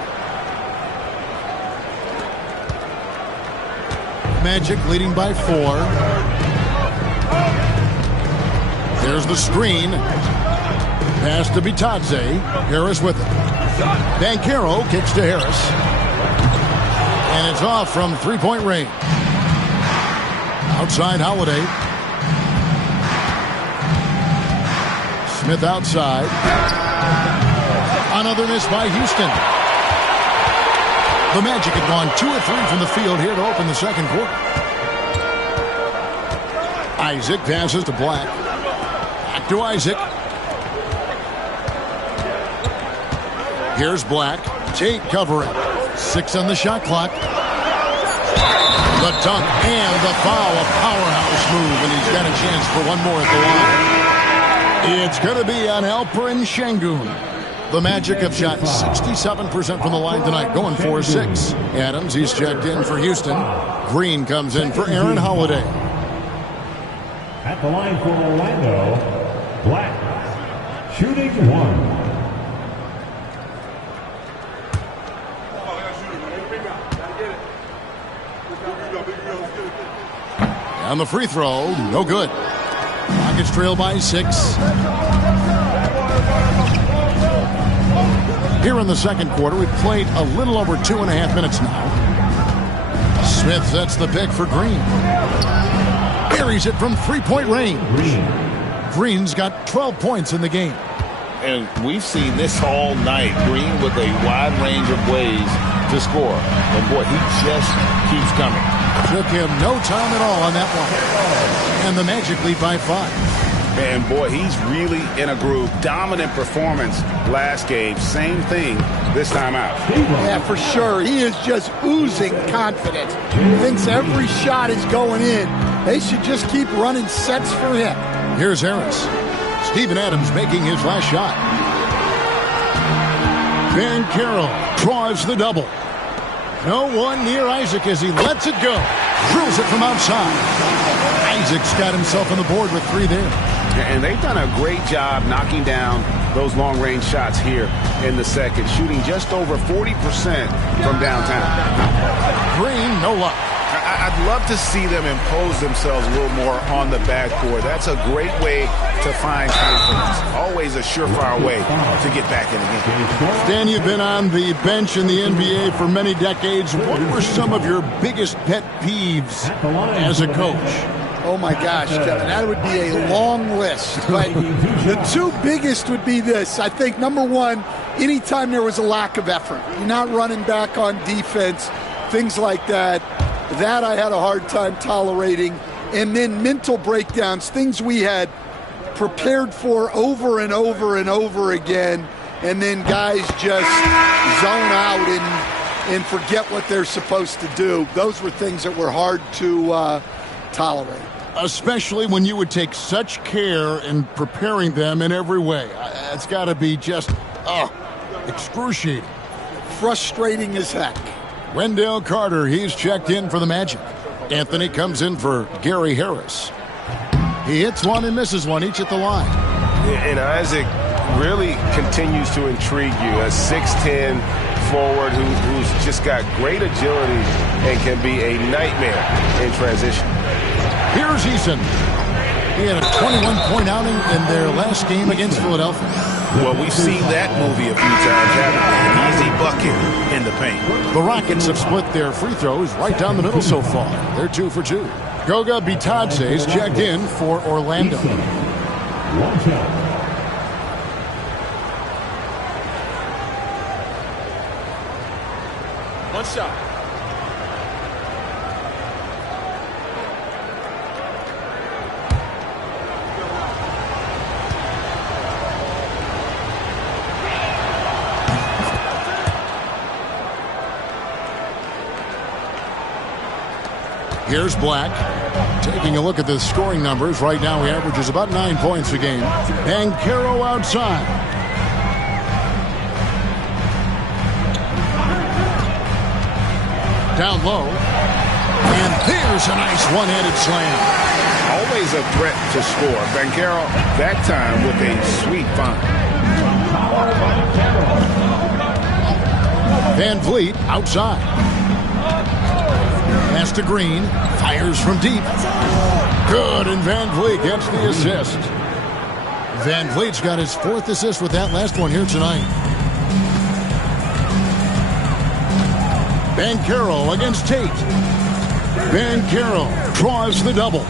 Magic leading by 4. There's the screen. Pass to Bitadze. Harris with it. Banchero kicks to Harris. And it's off from three-point range. Outside Holiday. Smith outside. Another miss by Houston. The Magic had gone 2 of 3 from the field here to open the second quarter. Isaac passes to Black. To Isaac. Here's Black. Tate covering. 6 on the shot clock. The dunk and the foul. A powerhouse move, and he's got a chance for one more at the line. It's going to be on Alperen Şengün. The Magic have shot 67% from the line tonight, going 4-6. Adams, he's checked in for Houston. Green comes in for Aaron Holiday. At the line for Orlando, Black, shooting 1. On the free throw, no good. Rockets trail by 6. Here in the second quarter, we've played a little over 2.5 minutes now. Smith sets the pick for Green. Buries it from three-point range. Green's got 12 points in the game. And we've seen this all night. Green with a wide range of ways to score. And boy, he just keeps coming. Took him no time at all on that one. And the Magic lead by 5. And boy, he's really in a groove. Dominant performance last game. Same thing this time out. Yeah, for sure. He is just oozing confidence. Thinks every shot is going in. They should just keep running sets for him. Here's Harris. Steven Adams making his last shot. Banchero draws the double. No one near Isaac as he lets it go. Drills it from outside. Isaac's got himself on the board with 3 there. And they've done a great job knocking down those long-range shots here in the second, shooting just over 40% from downtown. Green, no luck. I'd love to see them impose themselves a little more on the backboard. That's a great way to find confidence. Always a surefire way to get back in the game. Stan, you've been on the bench in the NBA for many decades. What were some of your biggest pet peeves as a coach? Oh, my gosh, Kevin, that would be a long list. But the 2 biggest would be this. I think, number 1, anytime there was a lack of effort. You're not running back on defense, things like that. That I had a hard time tolerating. And then mental breakdowns, things we had prepared for over and over and over again. And then guys just zone out and forget what they're supposed to do. Those were things that were hard to tolerate. Especially when you would take such care in preparing them in every way. It's got to be just, excruciating. Frustrating as heck. Wendell Carter, he's checked in for the Magic. Anthony comes in for Gary Harris. He hits one and misses one, each at the line. And Isaac really continues to intrigue you. A 6'10 forward who's just got great agility and can be a nightmare in transition. Here's Eason. He had a 21-point outing in their last game against Philadelphia. Well, we've seen that movie a few times, haven't we? An easy bucket in the paint. The Rockets have split their free throws right down the middle so far. They're 2 for 2. Goga Bitadze's checked in for Orlando. One shot. Here's Black. Taking a look at the scoring numbers. Right now he averages about 9 points a game. Banchero outside. Down low. And there's a nice one-handed slam. Always a threat to score. Banchero, that time with a sweet find. Van Vliet outside. Pass to Green. Fires from deep. Good, and Van Vliet gets the assist. Van Vliet's got his 4th assist with that last one here tonight. Banchero against Tate. Banchero draws the double.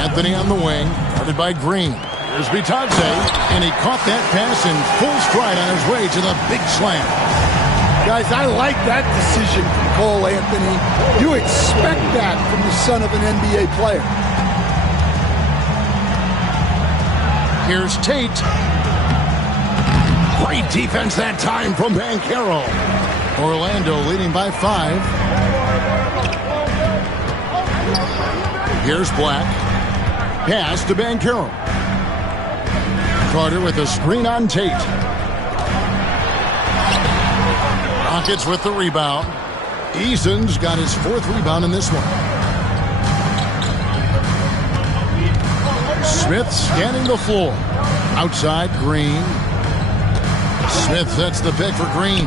Anthony on the wing, guarded by Green. Here's Bitadze, and he caught that pass in full stride on his way to the big slam. Guys, I like that decision from Cole Anthony. You expect that from the son of an NBA player. Here's Tate. Great defense that time from Banchero. Orlando leading by 5. Here's Black. Pass to Banchero. Carter with a screen on Tate. Rockets with the rebound. Eason's got his 4th rebound in this one. Smith scanning the floor. Outside, Green. Smith sets the pick for Green.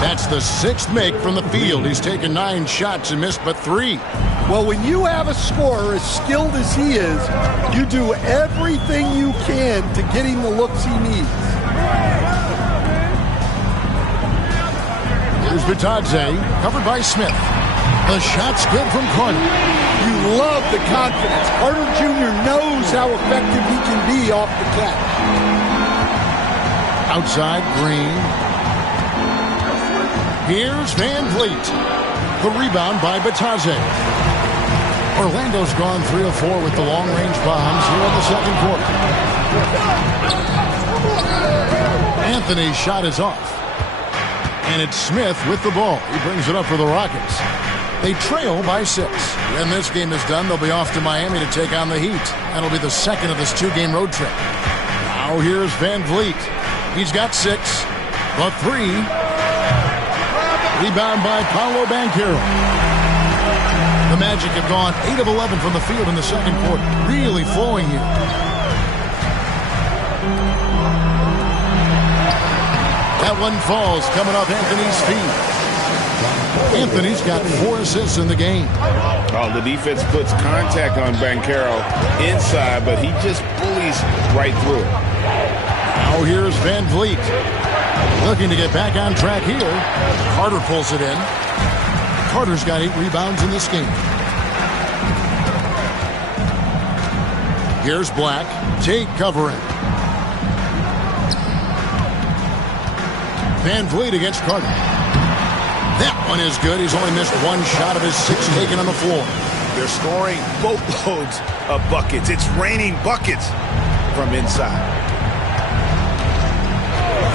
That's the 6th make from the field. He's taken 9 shots and missed but 3. Well, when you have a scorer as skilled as he is, you do everything you can to get him the looks he needs. Here's Bitadze, covered by Smith. The shot's good from Carter. You love the confidence. Carter Jr. knows how effective he can be off the catch. Outside, Green. Here's Van Vliet. The rebound by Bitadze. Orlando's gone 3 of 4 with the long-range bombs here in the second quarter. Anthony's shot is off. And it's Smith with the ball. He brings it up for the Rockets. They trail by 6. When this game is done, they'll be off to Miami to take on the Heat. That'll be the second of this 2-game road trip. Now here's Van Vliet. He's got 6, but 3. Rebound by Paolo Banchero. The Magic have gone 8 of 11 from the field in the second quarter. Really flowing here. That one falls coming off Anthony's feet. Anthony's got 4 assists in the game. Oh, the defense puts contact on Banchero inside, but he just bullies right through it. Now here's Van Vliet. Looking to get back on track here. Carter pulls it in. Carter's got 8 rebounds in this game. Here's Black. Tate covering. Van Vliet against Carter. That one is good. He's only missed 1 shot of his 6 taken on the floor. They're scoring boatloads of buckets. It's raining buckets from inside.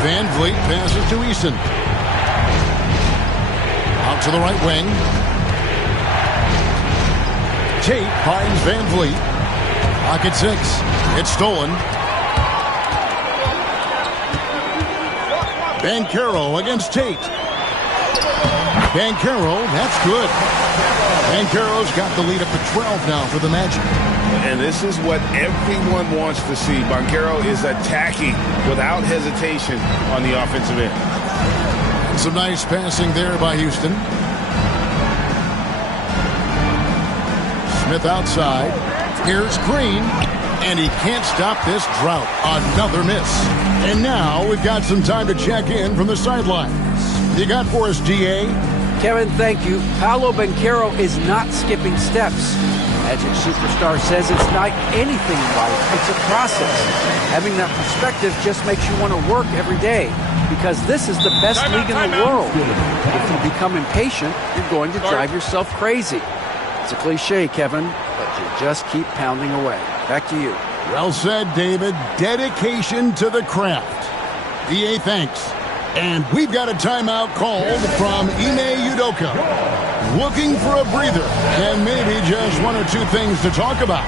Van Vliet passes to Eason. Out to the right wing. Tate finds Van Vliet. Pocket 6. It's stolen. Banchero against Tate. Banchero, that's good. Banchero's got the lead up to 12 now for the Magic. And this is what everyone wants to see. Banchero is attacking without hesitation on the offensive end. Some nice passing there by Houston. Smith outside. Here's Green. And he can't stop this drought. Another miss. And now we've got some time to check in from the sidelines. You got for us, GA? Kevin, thank you. Paolo Banchero is not skipping steps. Magic Superstar says it's not anything in life. It's a process. Having that perspective just makes you want to work every day because this is the best league in the world. If you become impatient, you're going to drive yourself crazy. It's a cliche, Kevin, but you just keep pounding away. Back to you. Well said, David. Dedication to the craft. DA, thanks. And we've got a timeout called from Ime Udoka. Looking for a breather and maybe just one or two things to talk about.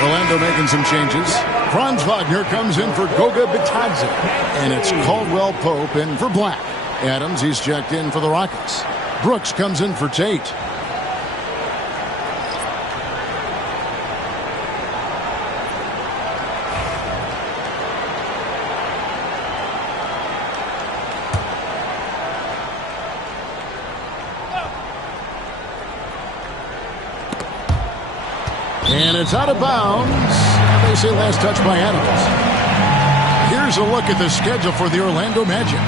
Orlando making some changes. Franz Wagner comes in for Goga Bitadze. And it's Caldwell Pope in for Black. Adams, he's checked in for the Rockets. Brooks comes in for Tate. And it's out of bounds. They say last touch by Adams. Here's a look at the schedule for the Orlando Magic.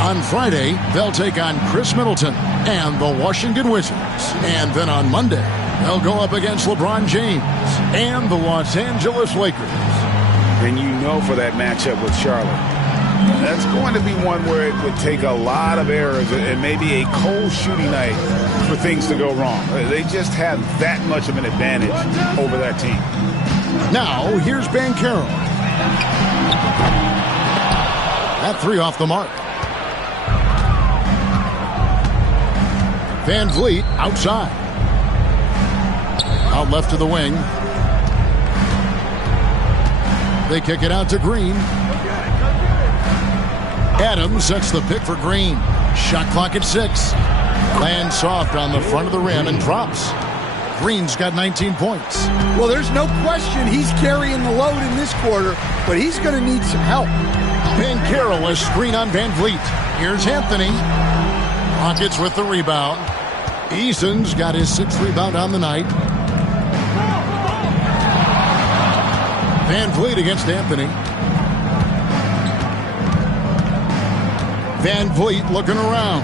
On Friday, they'll take on Chris Middleton and the Washington Wizards. And then on Monday, they'll go up against LeBron James and the Los Angeles Lakers. And you know for that matchup with Charlotte, that's going to be one where it would take a lot of errors and maybe a cold shooting night for things to go wrong. They just have that much of an advantage over that team. Now, here's Banchero. That three off the mark. Van Vliet outside. Out left to the wing. They kick it out to Green. Adams sets the pick for Green. Shot clock at 6. Lands soft on the front of the rim and drops. Green's got 19 points. Well, there's no question he's carrying the load in this quarter, but he's going to need some help. Banchero, a screen on Van Vliet. Here's Anthony. Rockets with the rebound. Eason's got his 6th rebound on the night. Van Vliet against Anthony. Van Vliet looking around.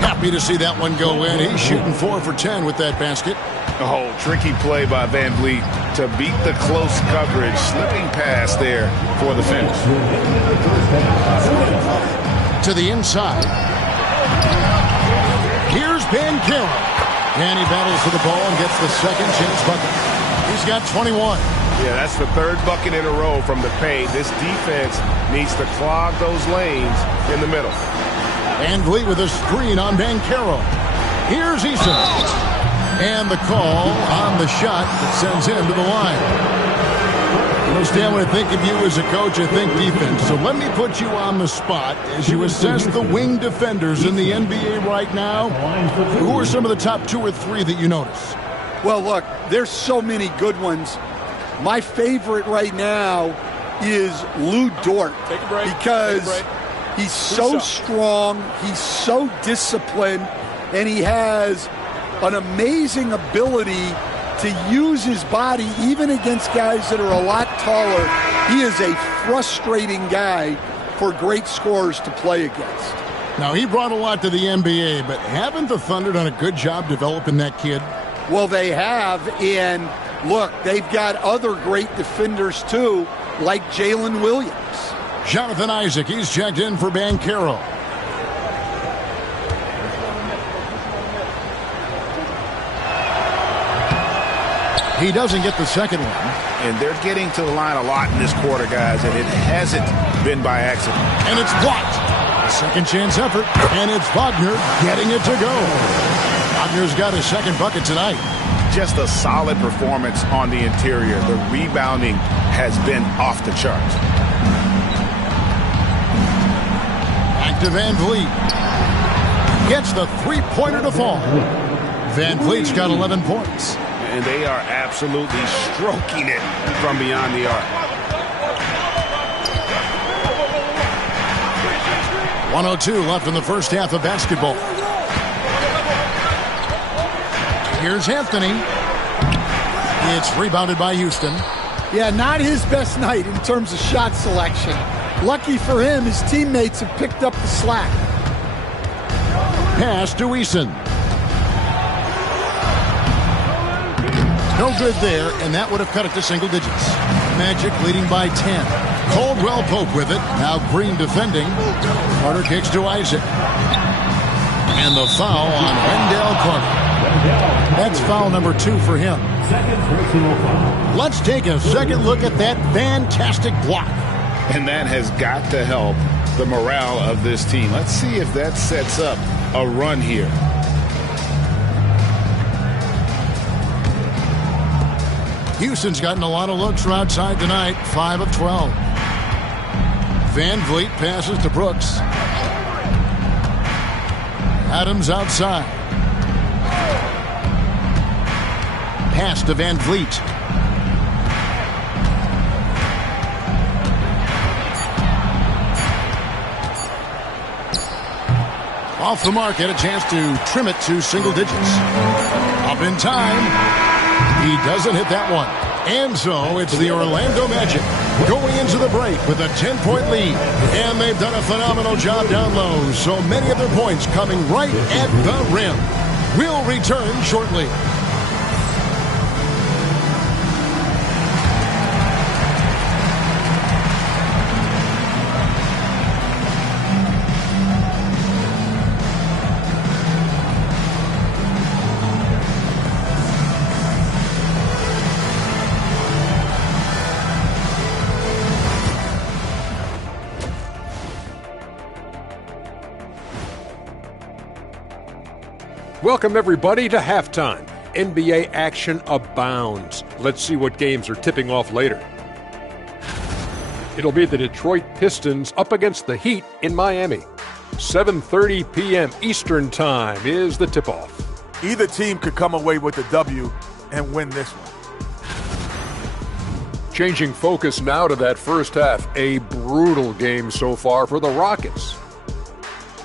Happy to see that one go in. He's shooting 4 for 10 with that basket. Oh, tricky play by Van Vliet to beat the close coverage. Slipping pass there for the finish. To the inside. Here's Banchero. And he battles for the ball and gets the second chance bucket. He's got 21. Yeah, that's the 3rd bucket in a row from the paint. This defense needs to clog those lanes in the middle. Van Vliet with a screen on Banchero. Here's Eason. And the call on the shot that sends him to the line. Well, Stan, when I think of you as a coach, I think defense. So let me put you on the spot as you assess the wing defenders in the NBA right now. Who are some of the top 2 or 3 that you notice? Well, look, there's so many good ones. My favorite right now is Lou Dort. Take a break. Because he's so strong, he's so disciplined, and he has an amazing ability to use his body even against guys that are a lot taller. He is a frustrating guy for great scorers to play against. Now, he brought a lot to the NBA, but haven't the Thunder done a good job developing that kid? Well, they have, and look, they've got other great defenders too, like Jalen Williams. Jonathan Isaac, he's checked in for Banchero. He doesn't get the second one. And they're getting to the line a lot in this quarter, guys, and it hasn't been by accident. And it's blocked. Second chance effort, and it's Wagner getting it to go. Wagner's got his second bucket tonight. Just a solid performance on the interior. The rebounding has been off the charts. Back to Van Vliet. Gets the three-pointer to fall. Van Vliet's got 11 points. And they are absolutely stroking it from beyond the arc. 1:02 left in the first half of basketball. Here's Anthony. It's rebounded by Houston. Yeah, not his best night in terms of shot selection. Lucky for him, his teammates have picked up the slack. Pass to Eason. No good there, and that would have cut it to single digits. Magic leading by 10. Caldwell Pope with it. Now Green defending. Carter kicks to Isaac. And the foul on Wendell Carter. That's foul number 2 for him. Let's take a second look at that fantastic block. And that has got to help the morale of this team. Let's see if that sets up a run here. Houston's gotten a lot of looks from outside tonight, 5 of 12. Van Vliet passes to Brooks. Adams outside. Pass to Van Vliet. Off the mark, had a chance to trim it to single digits. Up in time. He doesn't hit that one. And so it's the Orlando Magic going into the break with a 10-point lead. And they've done a phenomenal job down low. So many of their points coming right at the rim. We'll return shortly. Welcome, everybody, to halftime. NBA action abounds. Let's see what games are tipping off later. It'll be the Detroit Pistons up against the Heat in Miami. 7:30 p.m. Eastern Time is the tip-off. Either team could come away with the W and win this one. Changing focus now to that first half. A brutal game so far for the Rockets.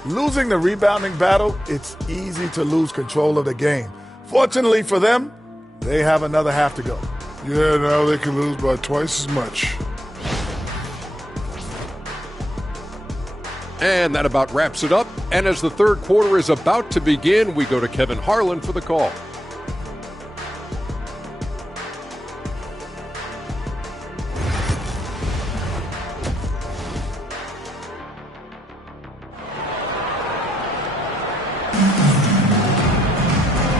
Losing the rebounding battle, it's easy to lose control of the game. Fortunately for them, they have another half to go. Yeah, now they can lose by twice as much. And that about wraps it up. And as the third quarter is about to begin, we go to Kevin Harlan for the call.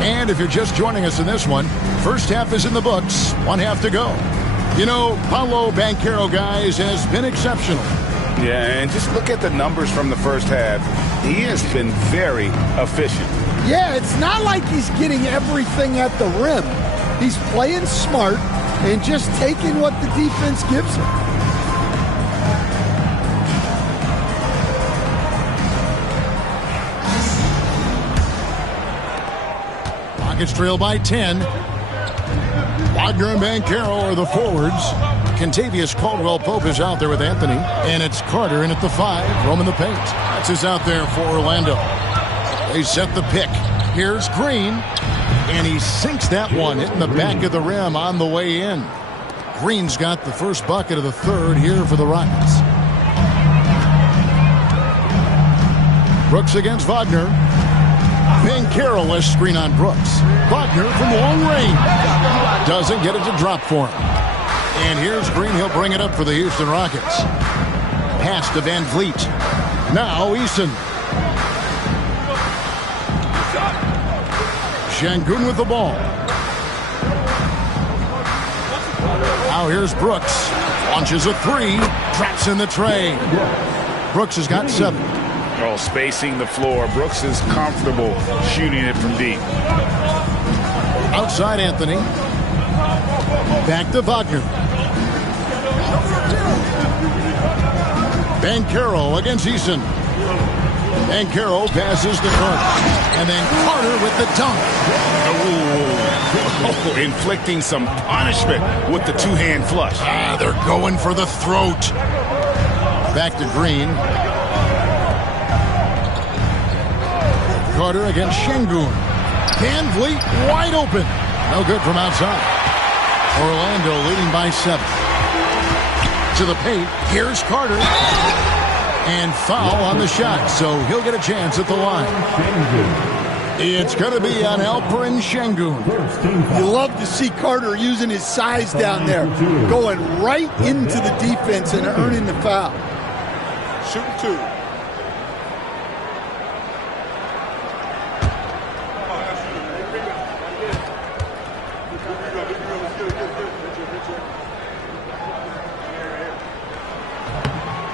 And if you're just joining us in this one, first half is in the books, one half to go. You know, Paolo Banchero, guys, has been exceptional. Yeah, and just look at the numbers from the first half. He has been very efficient. Yeah, it's not like he's getting everything at the rim. He's playing smart and just taking what the defense gives him. Rockets trail by 10. Wagner and Banchero are the forwards. Contavious Caldwell-Pope is out there with Anthony. And it's Carter in at the 5, roaming the paint. That's who's out there for Orlando. They set the pick. Here's Green. And he sinks that one, hitting the back of the rim on the way in. Green's got the first bucket of the third here for the Rockets. Brooks against Wagner. Banchero, a screen on Brooks. Wagner from long range. Doesn't get it to drop for him. And here's Green. He'll bring it up for the Houston Rockets. Pass to Van Vliet. Now Eason. Şengün with the ball. Now here's Brooks. Launches a 3. Traps in the tray. Brooks has got 7. Oh, spacing the floor. Brooks is comfortable shooting it from deep. Outside Anthony. Back to Wagner. Banchero against Eason. Banchero passes to Carter. And then Carter with the dunk. Oh, inflicting some punishment with the two-hand flush. They're going for the throat. Back to Green. Carter against Şengün. Van Vliet wide open. No good from outside. Orlando leading by 7. To the paint. Here's Carter. And foul on the shot, so he'll get a chance at the line. It's going to be on Alperen Şengün. You love to see Carter using his size down there, going right into the defense and earning the foul. Shooting 2.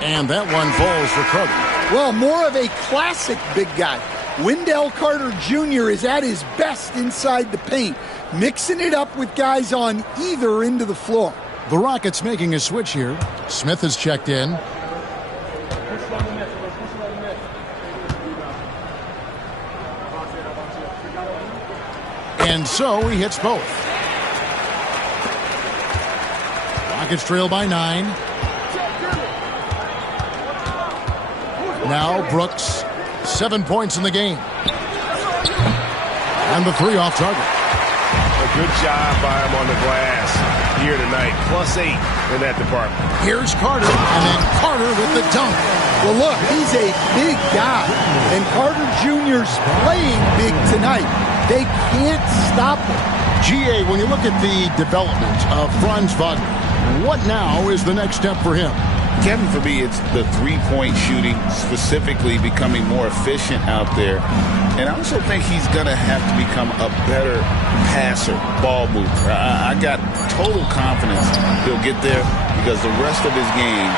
And that one falls for Carter. Well, more of a classic big guy. Wendell Carter Jr. is at his best inside the paint, mixing it up with guys on either end of the floor. The Rockets making a switch here. Smith has checked in. And so he hits both. Rockets trail by 9. Now Brooks, 7 points in the game. And the 3 off target. A good job by him on the glass here tonight. +8 in that department. Here's Carter, and then Carter with the dunk. Well, look, he's a big guy, and Carter Jr.'s playing big tonight. They can't stop him. GA, when you look at the development of Franz Wagner, what now is the next step for him? Kevin, for me, it's the three-point shooting, specifically becoming more efficient out there. And I also think he's going to have to become a better passer, ball mover. I got total confidence he'll get there because the rest of his game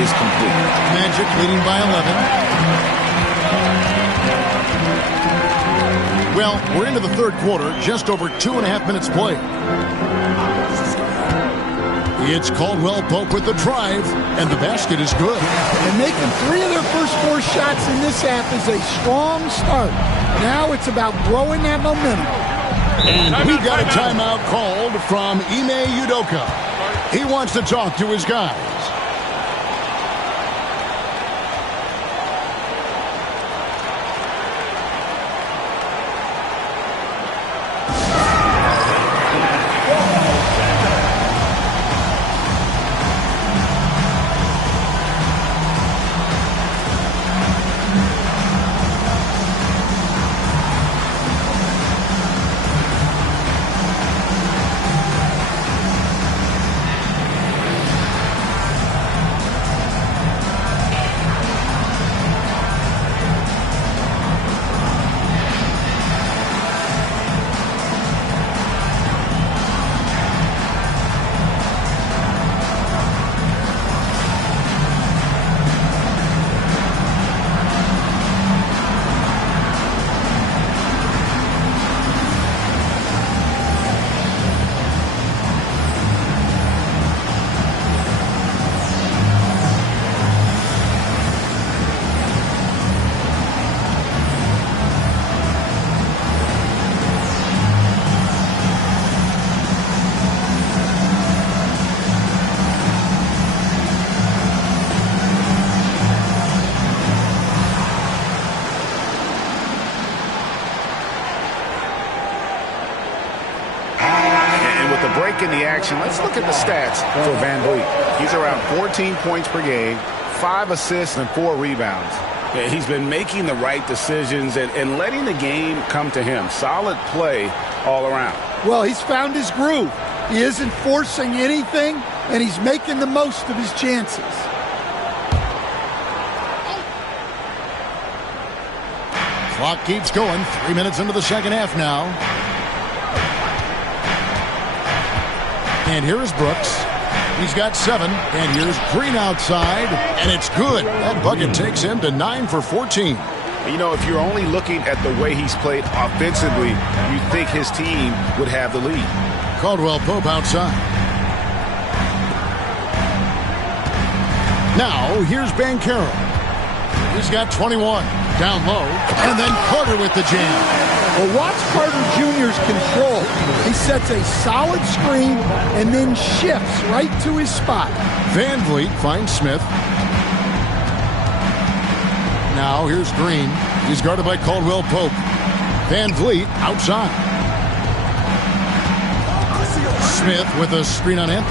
is complete. Magic leading by 11. Well, we're into the third quarter, just over 2.5 minutes played. It's Caldwell-Pope with the drive, and the basket is good. And making 3 of their first 4 shots in this half is a strong start. Now it's about growing that momentum. And we got a timeout called from Ime Udoka. He wants to talk to his guys. reaction. Let's look at the stats for Van Vliet. He's around 14 points per game, 5 assists, and 4 rebounds. Yeah, he's been making the right decisions and letting the game come to him. Solid play all around. Well, he's found his groove. He isn't forcing anything, and he's making the most of his chances. Clock keeps going. 3 minutes into the second half now. And here is Brooks. He's got 7. And here's Green outside. And it's good. That bucket takes him to 9 for 14. You know, if you're only looking at the way he's played offensively, you'd think his team would have the lead. Caldwell Pope outside. Now, here's Banchero. He's got 21. Down low. And then Carter with the jam. Well, watch Carter Jr.'s control. He sets a solid screen and then shifts right to his spot. Van Vliet finds Smith. Now here's Green. He's guarded by Caldwell Pope. Van Vliet outside. Smith with a screen on him.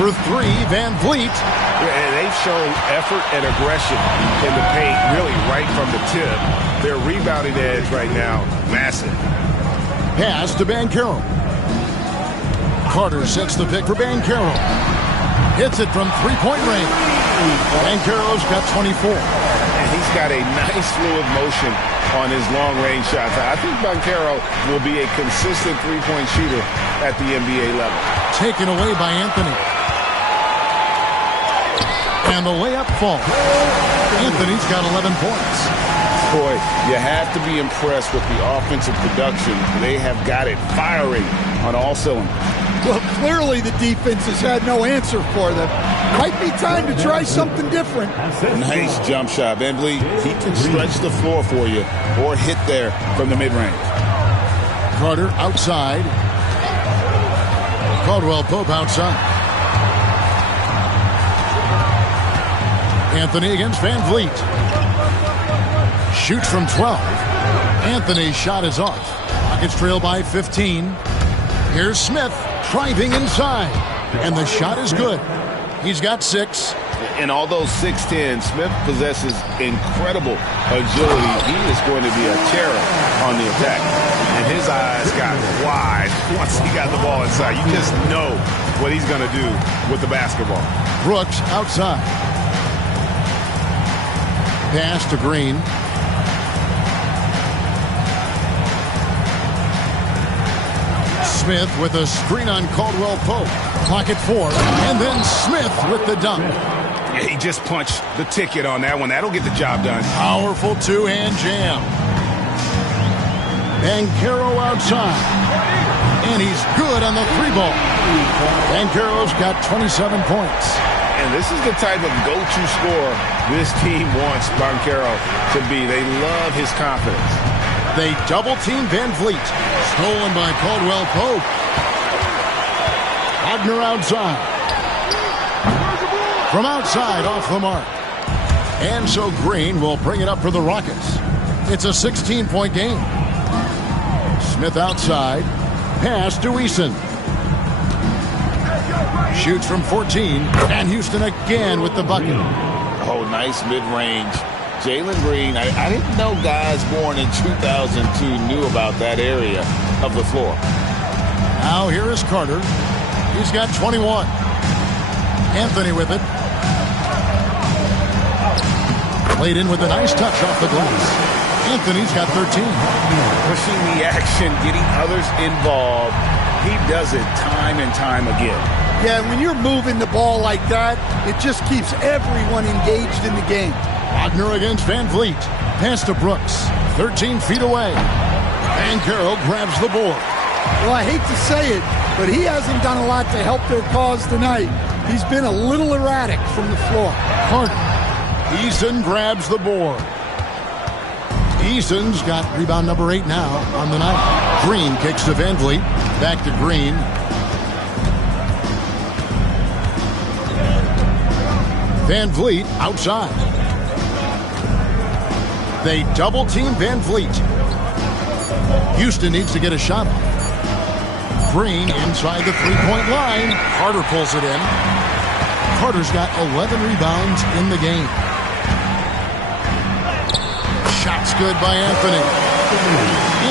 For 3, Van Vliet. And they've shown effort and aggression in the paint, really right from the tip. Their rebounding edge right now, massive. Pass to Banchero. Carter sets the pick for Banchero. Hits it from three-point range. Banchero's got 24. And he's got a nice fluid motion on his long-range shots. I think Banchero will be a consistent three-point shooter at the NBA level. Taken away by Anthony. And the layup falls. Anthony's got 11 points. Boy, you have to be impressed with the offensive production. They have got it firing on all cylinders. Well, clearly the defense has had no answer for them. Might be time to try something different. Nice jump shot. Van Vliet, he can stretch the floor for you or hit there from the mid-range. Carter outside. Caldwell Pope outside. Anthony against Van Vliet. Shoots from 12. Anthony's shot is off. Rockets trail by 15. Here's Smith driving inside. And the shot is good. He's got 6. And although 6'10", Smith possesses incredible agility. He is going to be a terror on the attack. And his eyes got wide once he got the ball inside. You just know what he's going to do with the basketball. Brooks outside. Pass to Green. Smith with a screen on Caldwell Pope. Clock at 4. And then Smith with the dunk. Yeah, he just punched the ticket on that one. That'll get the job done. Powerful two-hand jam. Banchero outside. And he's good on the 3-ball. Banchero's got 27 points. And this is the type of go-to scorer this team wants Banchero to be. They love his confidence. They double-team Van Vliet. Stolen by Caldwell Pope. Wagner outside. From outside, off the mark. And so Green will bring it up for the Rockets. It's a 16-point game. Smith outside. Pass to Eason. Shoots from 14. And Houston again with the bucket. Oh, nice mid-range. Jalen Green, I didn't know guys born in 2002 knew about that area of the floor. Now here is Carter. He's got 21. Anthony with it. Played in with a nice touch off the glass. Anthony's got 13. Pushing the action, getting others involved. He does it time and time again. Yeah, when you're moving the ball like that, it just keeps everyone engaged in the game. Wagner against Van Vliet. Pass to Brooks. 13 feet away. Banchero grabs the board. Well, I hate to say it, but he hasn't done a lot to help their cause tonight. He's been a little erratic from the floor. Carter. Eason grabs the board. Eason's got rebound number 8 now on the night. Green kicks to Van Vliet. Back to Green. Van Vliet outside. They double-team Van Vliet. Houston needs to get a shot off. Green inside the three-point line. Carter pulls it in. Carter's got 11 rebounds in the game. Shot's good by Anthony.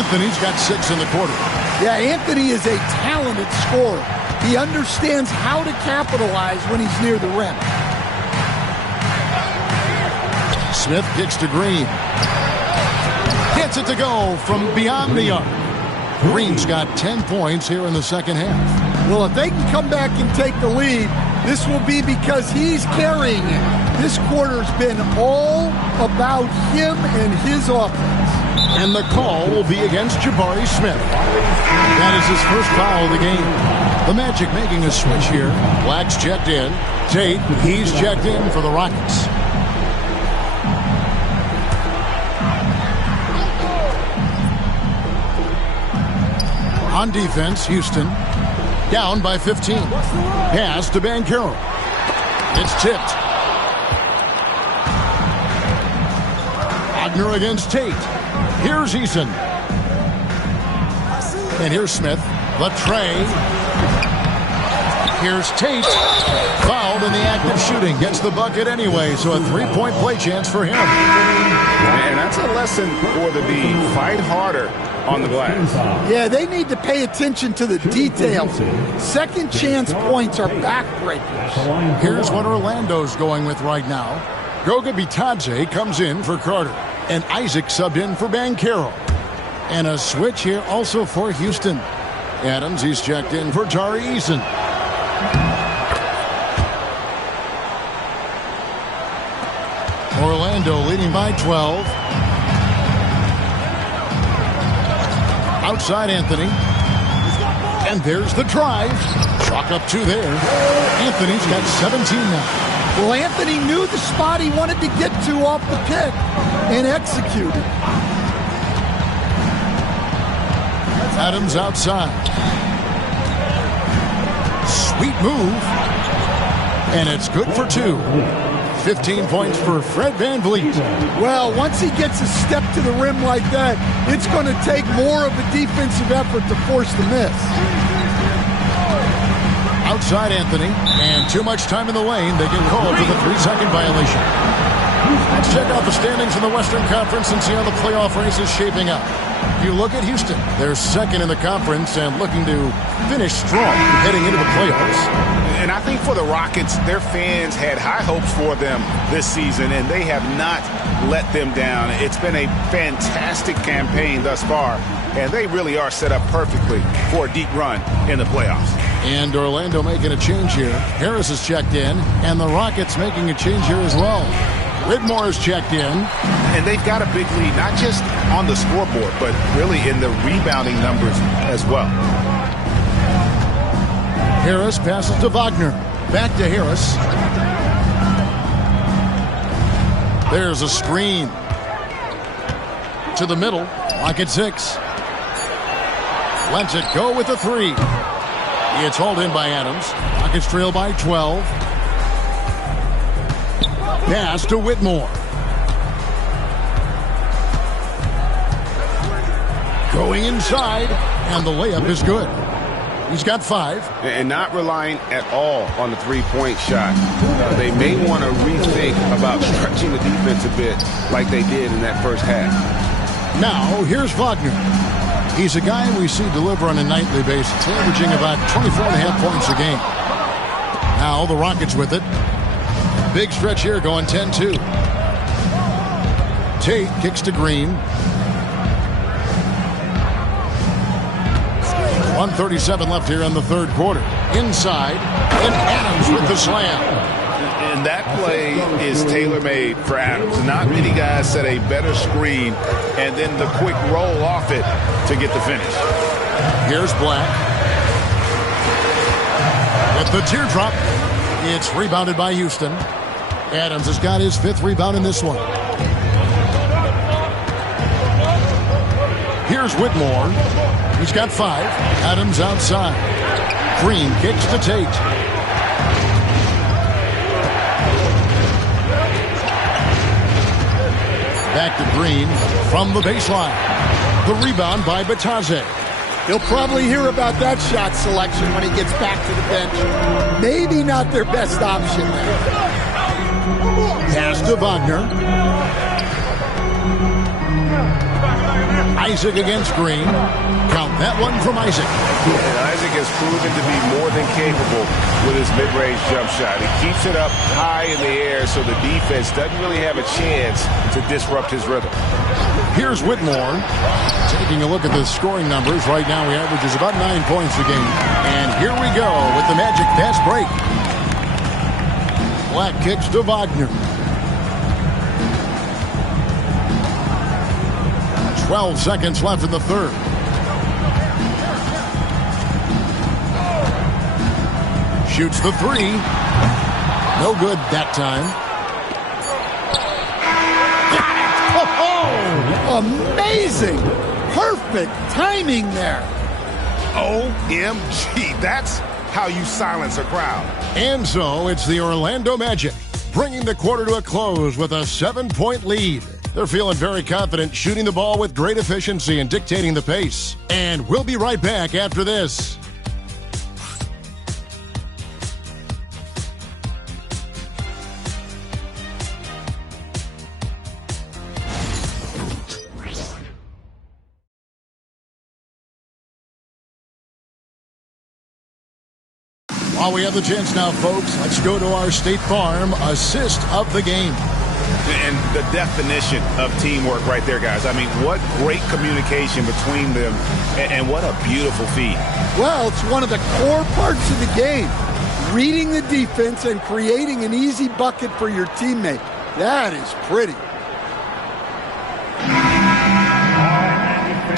Anthony's got 6 in the quarter. Yeah, Anthony is a talented scorer. He understands how to capitalize when he's near the rim. Smith kicks to Green. Gets it to go from beyond the arc. Green's got 10 points here in the second half. Well, if they can come back and take the lead, this will be because he's carrying it. This quarter's been all about him and his offense. And the call will be against Jabari Smith. That is his first foul of the game. The Magic making a switch here. Black's checked in. Tate, he's checked in for the Rockets. On defense, Houston down by 15. Pass to Banchero. It's tipped. Wagner against Tate. Here's Eason. And here's Smith. Latre. Here's Tate. Fouled in the act of shooting. Gets the bucket anyway, so a three-point play chance for him. And that's a lesson for the D. Fight harder on the glass. Yeah, they need to pay attention to the details. Second chance points are backbreakers. Here's what Orlando's going with right now. Goga Bitadze comes in for Carter. And Isaac subbed in for Banchero. And a switch here also for Houston. Adams, he's checked in for Tari Eason. Orlando leading by 12. Outside Anthony. And there's the drive. Chalk up 2 there. Anthony's got 17 now. Well, Anthony knew the spot he wanted to get to off the pick and executed. Adams outside. Sweet move. And it's good for 2. 15 points for Fred VanVleet. Well, once he gets a step to the rim like that, it's going to take more of a defensive effort to force the miss. Outside Anthony, and too much time in the lane. They get called for the 3-second violation. Let's check out the standings in the Western Conference and see how the playoff race is shaping up. You look at Houston. They're second in the conference and looking to finish strong heading into the playoffs. And I think for the Rockets, their fans had high hopes for them this season, and they have not let them down. It's been a fantastic campaign thus far, and they really are set up perfectly for a deep run in the playoffs. And Orlando making a change here. Harris is checked in, and the Rockets making a change here as well. Whitmore is checked in. And they've got a big lead, not just on the scoreboard, but really in the rebounding numbers as well. Harris passes to Wagner. Back to Harris. There's a screen. To the middle. Rocket 6. Lets it go with the 3. It's hauled in by Adams. Rockets trail by 12. Pass to Whitmore. Going inside, and the layup is good. He's got 5. And not relying at all on the three-point shot. They may want to rethink about stretching the defense a bit like they did in that first half. Now, here's Wagner. He's a guy we see deliver on a nightly basis, averaging about 24.5 points a game. Now, the Rockets with it. Big stretch here going 10-2. Tate kicks to Green. 1:37 left here in the third quarter. Inside, and Adams with the slam. And that play is tailor-made for Adams. Not many guys set a better screen and then the quick roll off it to get the finish. Here's Black. With the teardrop, it's rebounded by Houston. Adams has got his 5th rebound in this one. Here's Whitmore. He's got 5. Adams outside. Green kicks to Tate. Back to Green from the baseline. The rebound by Bitadze. He'll probably hear about that shot selection when he gets back to the bench. Maybe not their best option there. Pass to Wagner. Isaac against Green. Count that one from Isaac. And Isaac has proven to be more than capable with his mid-range jump shot. He keeps it up high in the air so the defense doesn't really have a chance to disrupt his rhythm. Here's Whitmore. Taking a look at the scoring numbers. Right now he averages about 9 points a game. And here we go with the Magic fast break. Black kicks to Wagner. 12 seconds left in the third. Shoots the three. No good that time. Got it! Oh, amazing! Perfect timing there. OMG, that's how you silence a crowd. And so it's the Orlando Magic, bringing the quarter to a close with a 7-point lead. They're feeling very confident, shooting the ball with great efficiency and dictating the pace. And we'll be right back after this. While we have the chance now, folks, let's go to our State Farm assist of the game. And the definition of teamwork right there, guys. I mean, what great communication between them, and what a beautiful feed. Well, it's one of the core parts of the game. Reading the defense and creating an easy bucket for your teammate. That is pretty.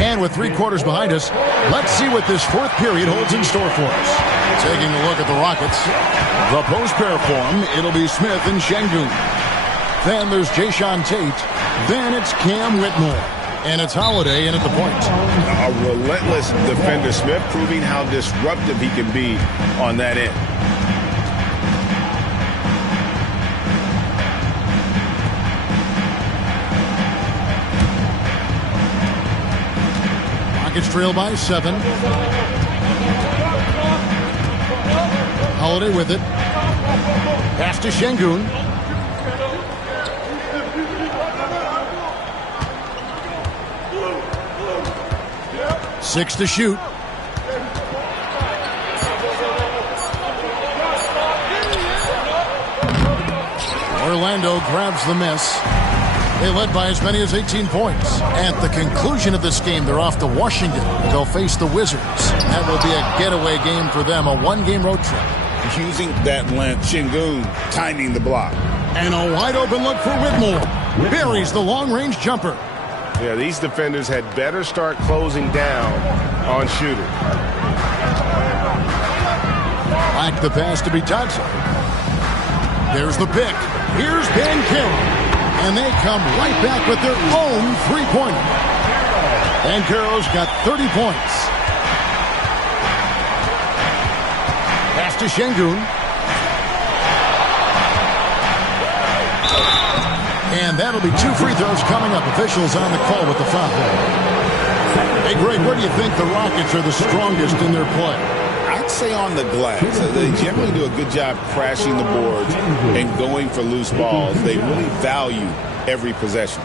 And with 3 quarters behind us, let's see what this fourth period holds in store for us. Taking a look at the Rockets. The post pair form, it'll be Smith and Şengün. Then there's Jayshawn Tate. Then it's Cam Whitmore. And it's Holiday in at the point. A relentless defender. Smith proving how disruptive he can be on that end. Rockets trail by 7. Holiday with it. Pass to Şengün. Six to shoot. Orlando grabs the miss. They led by as many as 18 points. At the conclusion of this game, they're off to Washington. They'll face the Wizards. That will be a getaway game for them, a 1-game road trip. Using that length, Şengün timing the block. And a wide open look for Whitmore. Buries the long-range jumper. Yeah, these defenders had better start closing down on shooting. Like the pass to be touched. There's the pick. Here's Ben Carroll. And they come right back with their own three-pointer. Ben Carroll's got 30 points. Pass to Şengün. And that'll be 2 free throws coming up. Officials on the call with the foul. Hey, Greg, where do you think the Rockets are the strongest in their play? I'd say on the glass. They generally do a good job crashing the boards and going for loose balls. They really value every possession.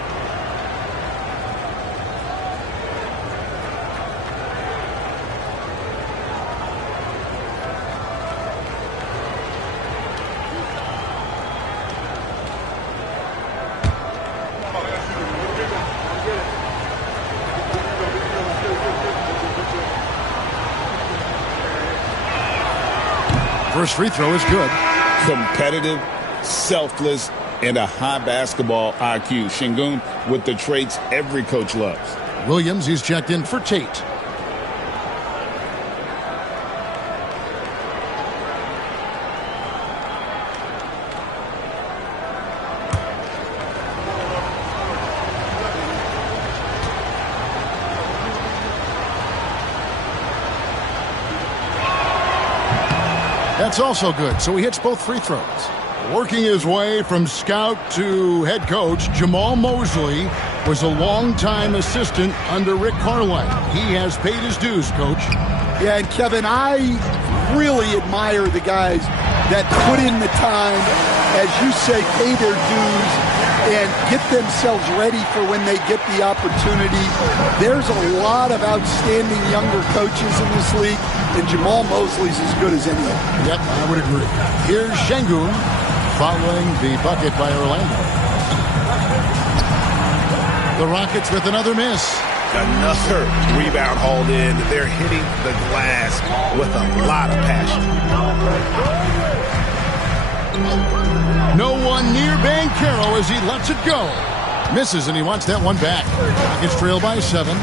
First free throw is good. Competitive, selfless, and a high basketball IQ. Şengün with the traits every coach loves. Williams, he's checked in for Tate. That's also good, so he hits both free throws. Working his way from scout to head coach, Jamal Mosley was a longtime assistant under Rick Carlisle. He has paid his dues, Coach. Yeah, and Kevin, I really admire the guys that put in the time, as you say, pay their dues, and get themselves ready for when they get the opportunity. There's a lot of outstanding younger coaches in this league, and Jamal Mosley's as good as any of them. Yep, I would agree. Here's Şengün following the bucket by Orlando. The Rockets with another miss. Another rebound hauled in. They're hitting the glass with a lot of passion. No one near Banchero as he lets it go. Misses, and he wants that one back. Rockets trail by 7.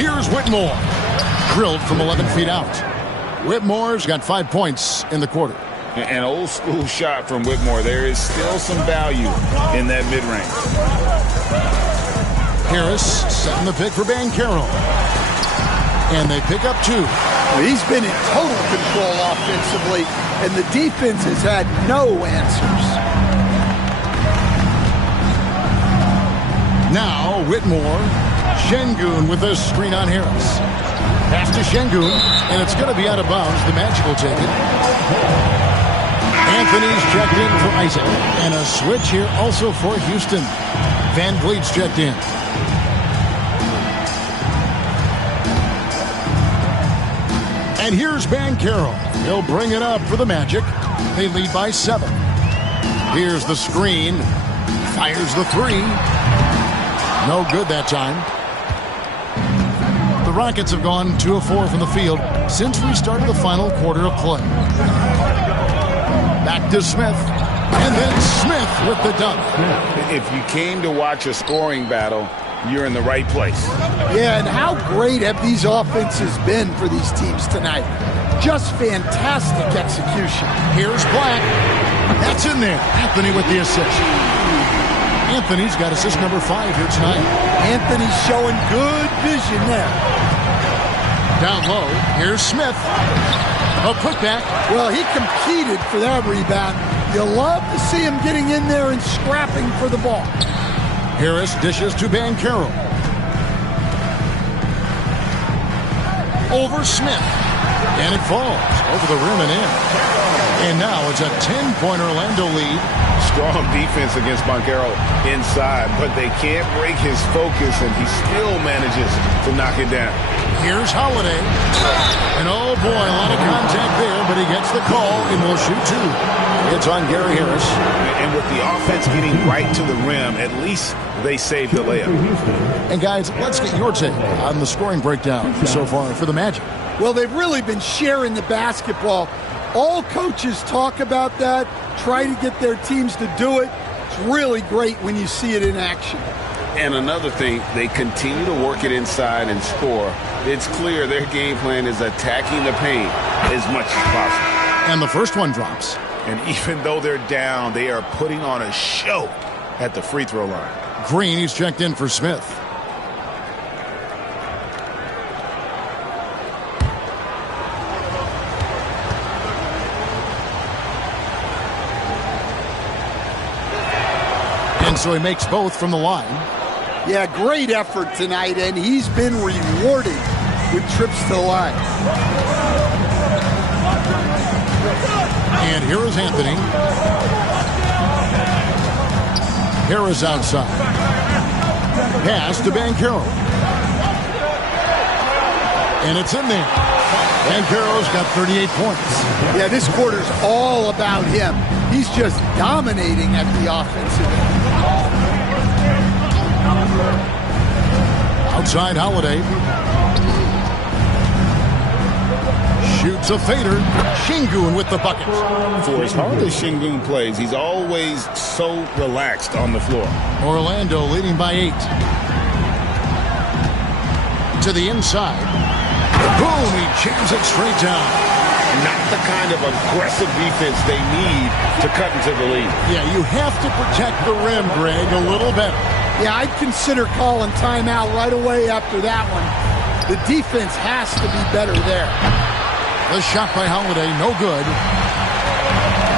Here's Whitmore. Drilled from 11 feet out. Whitmore's got 5 points in the quarter. An old school shot from Whitmore. There is still some value in that mid-range. Harris setting the pick for Banchero. And they pick up 2. He's been in total control offensively, and the defense has had no answers. Now Whitmore. Şengün with a screen on Harris. Pass to Şengün, and it's going to be out of bounds. The Magic will take it. Anthony's checked in for Isaac. And a switch here also for Houston. Van Vliet's checked in. And here's Banchero. He'll bring it up for the Magic. They lead by 7. Here's the screen. Fires the 3. No good that time. The Rockets have gone 2 of 4 from the field since we started the final quarter of play. Back to Smith. And then Smith with the dunk. If you came to watch a scoring battle, you're in the right place. Yeah, and how great have these offenses been for these teams tonight? Just fantastic execution. Here's Black. That's in there. Anthony with the assist. Anthony's got assist number 5 here tonight. Anthony's showing good vision there. Down low, here's Smith. A putback. Well, he competed for that rebound. You love to see him getting in there and scrapping for the ball. Harris dishes to Banchero. Over Smith. And it falls over the rim and in. And now it's a 10-point Orlando lead. Strong defense against Banchero inside, but they can't break his focus, and he still manages to knock it down. Here's Holiday. And oh boy, a lot of contact there, but he gets the call and will shoot 2. It's on Gary Harris. And with the offense getting right to the rim, at least they saved the layup. And guys, let's get your take on the scoring breakdown so far for the Magic. Well, they've really been sharing the basketball. All coaches talk about that, try to get their teams to do it. It's really great when you see it in action. And another thing, they continue to work it inside and score. It's clear their game plan is attacking the paint as much as possible. And the first one drops. And even though they're down, they are putting on a show at the free throw line. Green, he's checked in for Smith. And so he makes both from the line. Yeah, great effort tonight, and he's been rewarded with trips to the line. And here is Anthony. Harris outside. Pass to Banchero. And it's in there. Banchero's got 38 points. Yeah, this quarter's all about him. He's just dominating at the offensive end. Outside Holiday. Shoots a fader. Şengün with the bucket. For as hard as Şengün plays, he's always so relaxed on the floor. Orlando leading by 8. To the inside. Boom, he jams it straight down. Not the kind of aggressive defense they need to cut into the lead. Yeah, you have to protect the rim, Greg, a little better. Yeah, I'd consider calling timeout right away after that one. The defense has to be better there. The shot by Holiday, no good.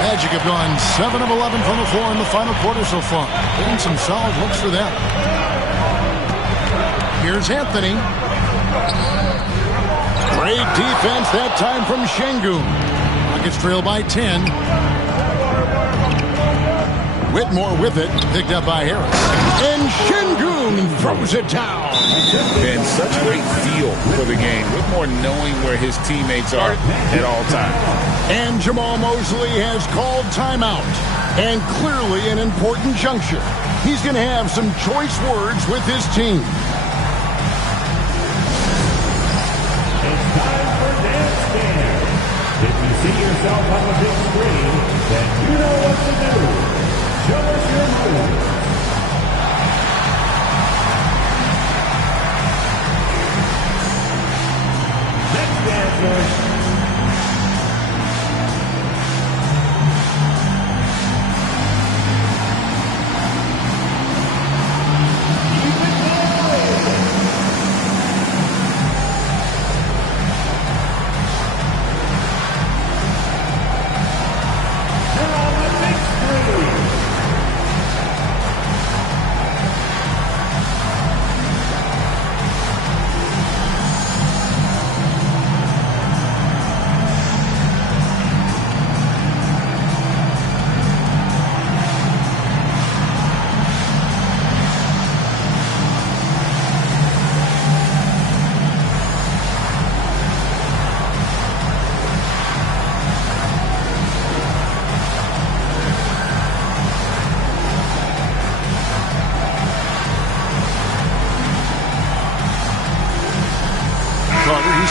Magic have gone 7 of 11 from the floor in the final quarter so far. Getting some solid looks for them. Here's Anthony. Great defense that time from Şengün. Rockets trail by 10. Whitmore with it, picked up by Harris. And Şengün throws it down. And such great feel for the game. Whitmore knowing where his teammates are at all times. And Jamal Mosley has called timeout. And clearly an important juncture. He's going to have some choice words with his team. It's time for Dance Dance. If you see yourself on the big screen, then you know what to do. Show us your moves. Next dancer.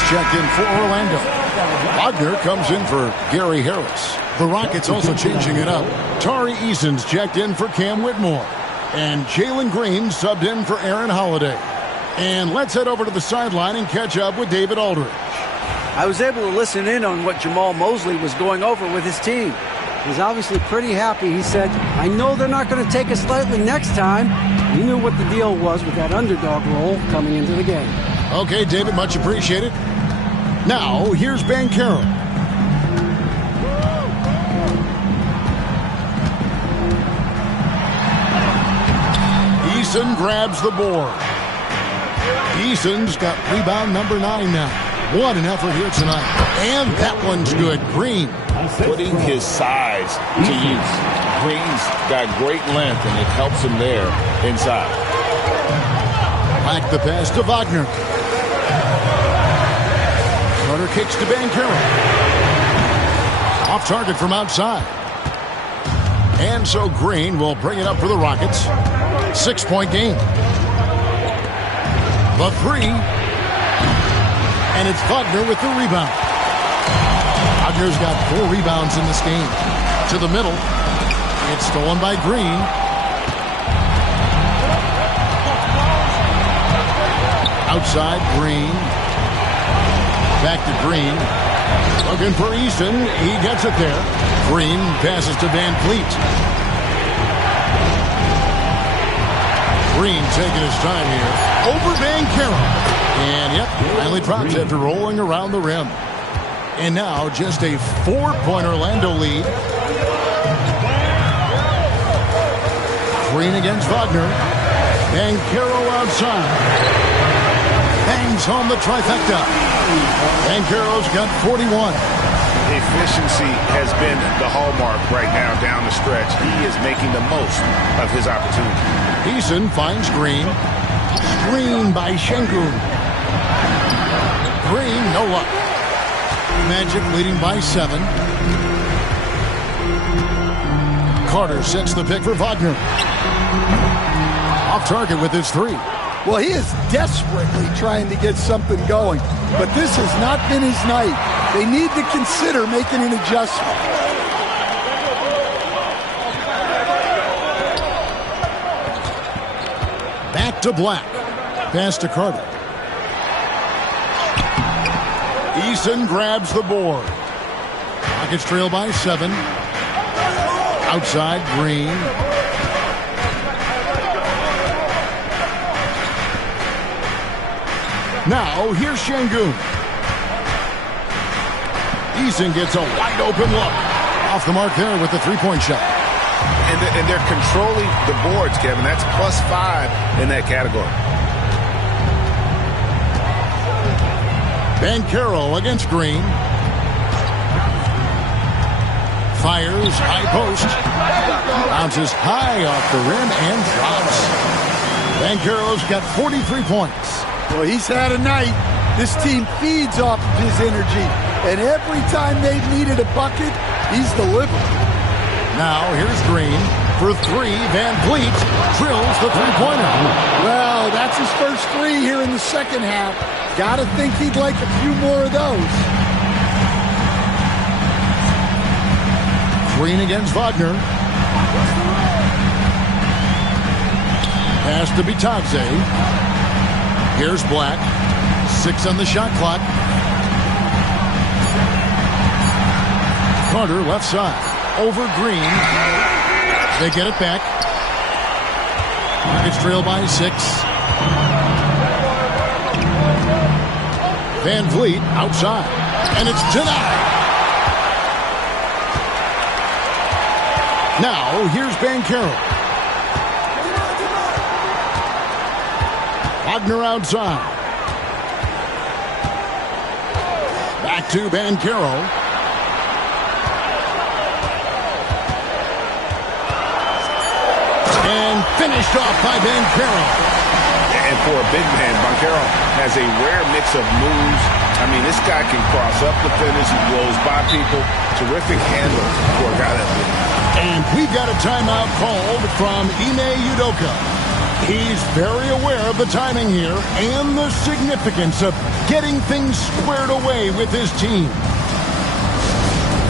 Checked in for Orlando. Wagner comes in for Gary Harris. The Rockets also changing it up. Tari Eason's checked in for Cam Whitmore. And Jalen Green subbed in for Aaron Holiday. And let's head over to the sideline and catch up with David Aldridge. I was able to listen in on what Jamal Mosley was going over with his team. He's obviously pretty happy. He said, I know they're not going to take us lightly next time. He knew what the deal was with that underdog role coming into the game. Okay, David, much appreciated. Now, here's Banchero. Eason grabs the board. Eason's got rebound number 9 now. What an effort here tonight. And that one's good. Green. Putting his size to use. Green's got great length, and it helps him there inside. Back the pass to Wagner. Carter kicks to Banchero. Off target from outside. And so Green will bring it up for the Rockets. 6-point game. The 3. And it's Wagner with the rebound. Wagner's got 4 rebounds in this game. To the middle. It's stolen by Green. Outside, Green. Back to Green. Looking for Easton. He gets it there. Green passes to Van Fleet. Green taking his time here. Over Banchero. And, yep, finally drops after rolling around the rim. And now just a 4-point Orlando lead. Green against Wagner. Banchero outside. Bangs home the trifecta. Banchero's got 41. Efficiency has been the hallmark right now down the stretch. He is making the most of his opportunity. Eason finds Green. Screen by Şengün. Green, no luck. Magic leading by 7. Carter sets the pick for Wagner. Off target with his 3. Well, he is desperately trying to get something going, but this has not been his night. They need to consider making an adjustment. Back to Black. Pass to Carter. Eason grabs the board. Rockets trail by 7. Outside, Green. Now, here's Şengün. Eason gets a wide open look. Off the mark there with the three-point shot. And they're controlling the boards, Kevin. That's +5 in that category. Banchero against Green. Fires, high post. Bounces high off the rim and drops. Banchero's got 43 points. Well, he's had a night. This team feeds off of his energy. And every time they've needed a bucket, he's delivered. Now here's Green for three. Van Vliet drills the three-pointer. Well, that's his first three here in the second half. Gotta think he'd like a few more of those. Green against Wagner. Pass to Bitadze. Here's Black. 6 on the shot clock. Carter left side. Over Green. They get it back. It's trailed by 6. Van Vliet outside. And it's denied. Now, here's Banchero. Wagner outside. Back to Banchero. And finished off by Banchero. And for a big man, Banchero has a rare mix of moves. I mean, this guy can cross up defenders. He blows by people. Terrific handle for a guy that big. And we've got a timeout called from Ime Udoka. He's very aware of the timing here and the significance of getting things squared away with his team.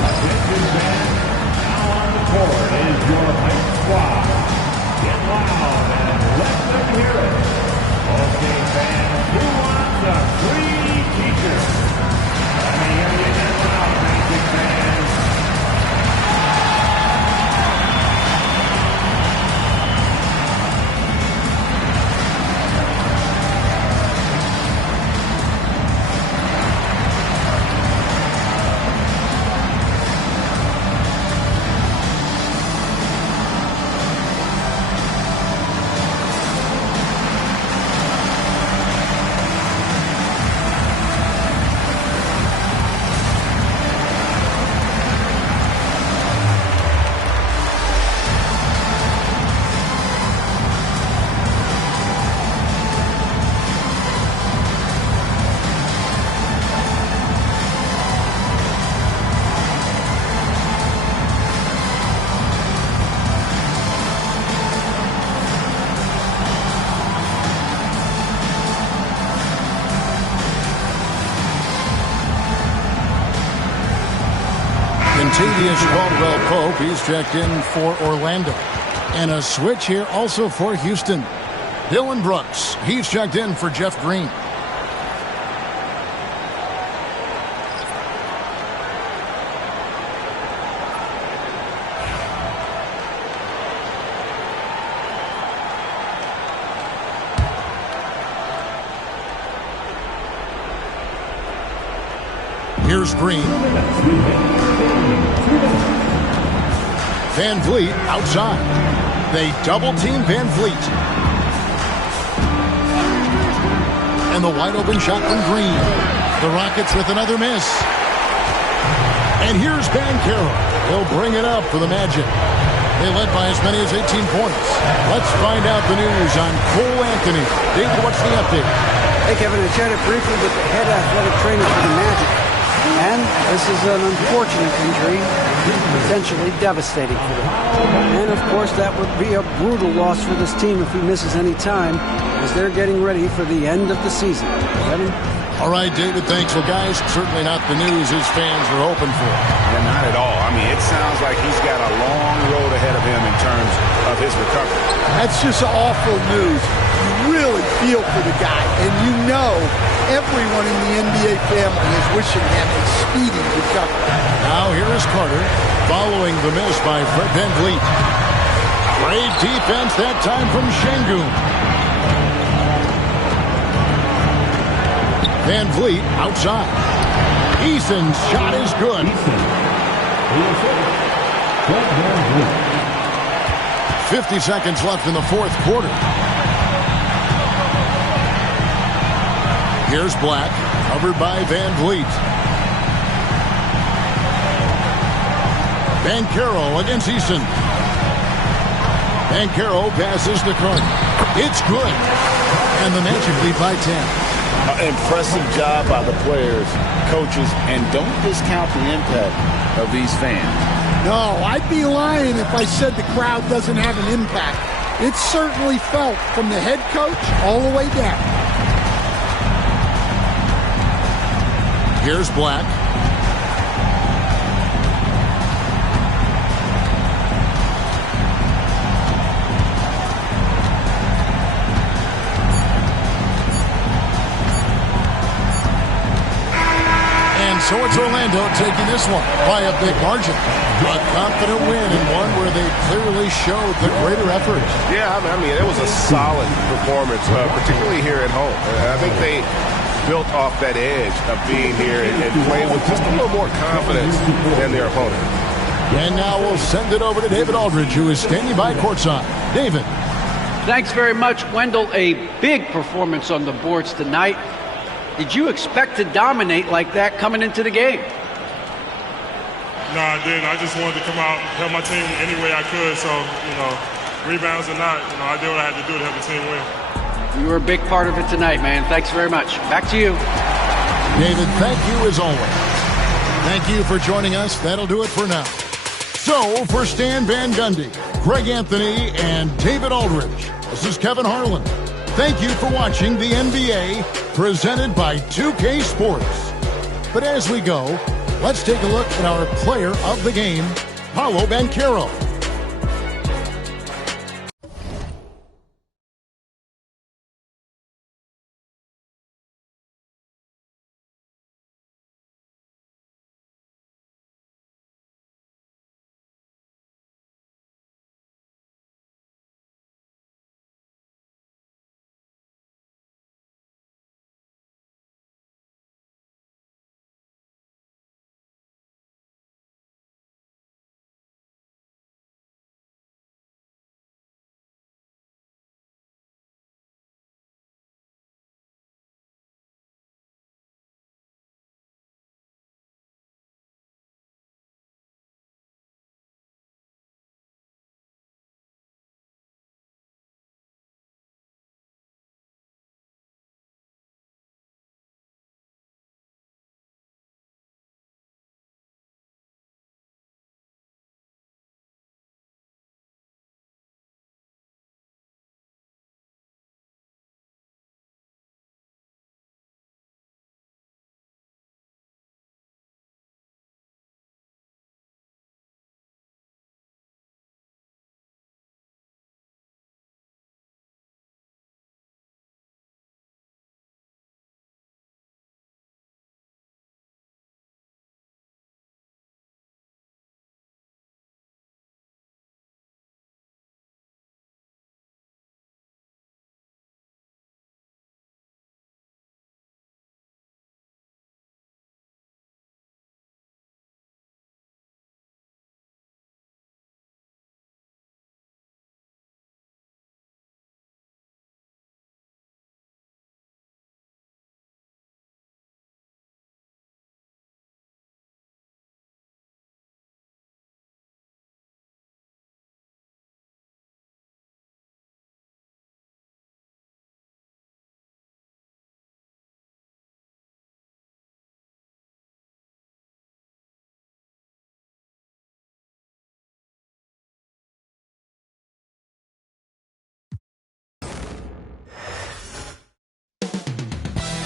Attention fans, now on the court is your hype squad. Get loud and let them hear it. Okay, fans, who wants a free t-shirt? Let me hear you get loud, Magic fans. Contavious Caldwell-Pope, he's checked in for Orlando. And a switch here also for Houston. Dylan Brooks, he's checked in for Jeff Green. Here's Green. Van Vliet outside. They double-team Van Vliet. And the wide-open shot from Green. The Rockets with another miss. And here's Banchero. He'll bring it up for the Magic. They led by as many as 18 points. Let's find out the news on Cole Anthony. Dave, what's the update? Hey, Kevin, I chatted briefly with the head athletic trainer for the Magic. And this is an unfortunate injury, potentially devastating for them. And, of course, that would be a brutal loss for this team if he misses any time, as they're getting ready for the end of the season. Kevin? All right, David, thanks. Well, guys, certainly not the news his fans were hoping for. Yeah, not at all. I mean, it sounds like he's got a long road ahead of him in terms of his recovery. That's just awful news. You really feel for the guy, and you know everyone in the NBA family is wishing him a speedy recovery. Now here is Carter, following the miss by Fred Van Vliet. Great defense that time from Şengün. Van Vliet outside. Eason's shot is good. 50 seconds left in the fourth quarter. Here's Black, covered by Van Vliet. Banchero against Eason. Banchero passes to Carter. It's good. And the Magic lead by 10. Impressive job by the players, coaches, and don't discount the impact of these fans. No, I'd be lying if I said the crowd doesn't have an impact. It's certainly felt from the head coach all the way down. Here's Black. So it's Orlando taking this one by a big margin. A confident win and one where they clearly showed the greater effort. Yeah, I mean, it was a solid performance, particularly here at home. I think they built off that edge of being here and playing with just a little more confidence than their opponent. And now we'll send it over to David Aldridge, who is standing by courtside. David. Thanks very much, Wendell. A big performance on the boards tonight. Did you expect to dominate like that coming into the game? No, I didn't. I just wanted to come out, help my team any way I could. So, rebounds or not, I did what I had to do to help the team win. You were a big part of it tonight, man. Thanks very much. Back to you. David, thank you as always. Thank you for joining us. That'll do it for now. So, for Stan Van Gundy, Greg Anthony, and David Aldridge, this is Kevin Harlan. Thank you for watching the NBA presented by 2K Sports. But as we go, let's take a look at our player of the game, Paolo Banchero.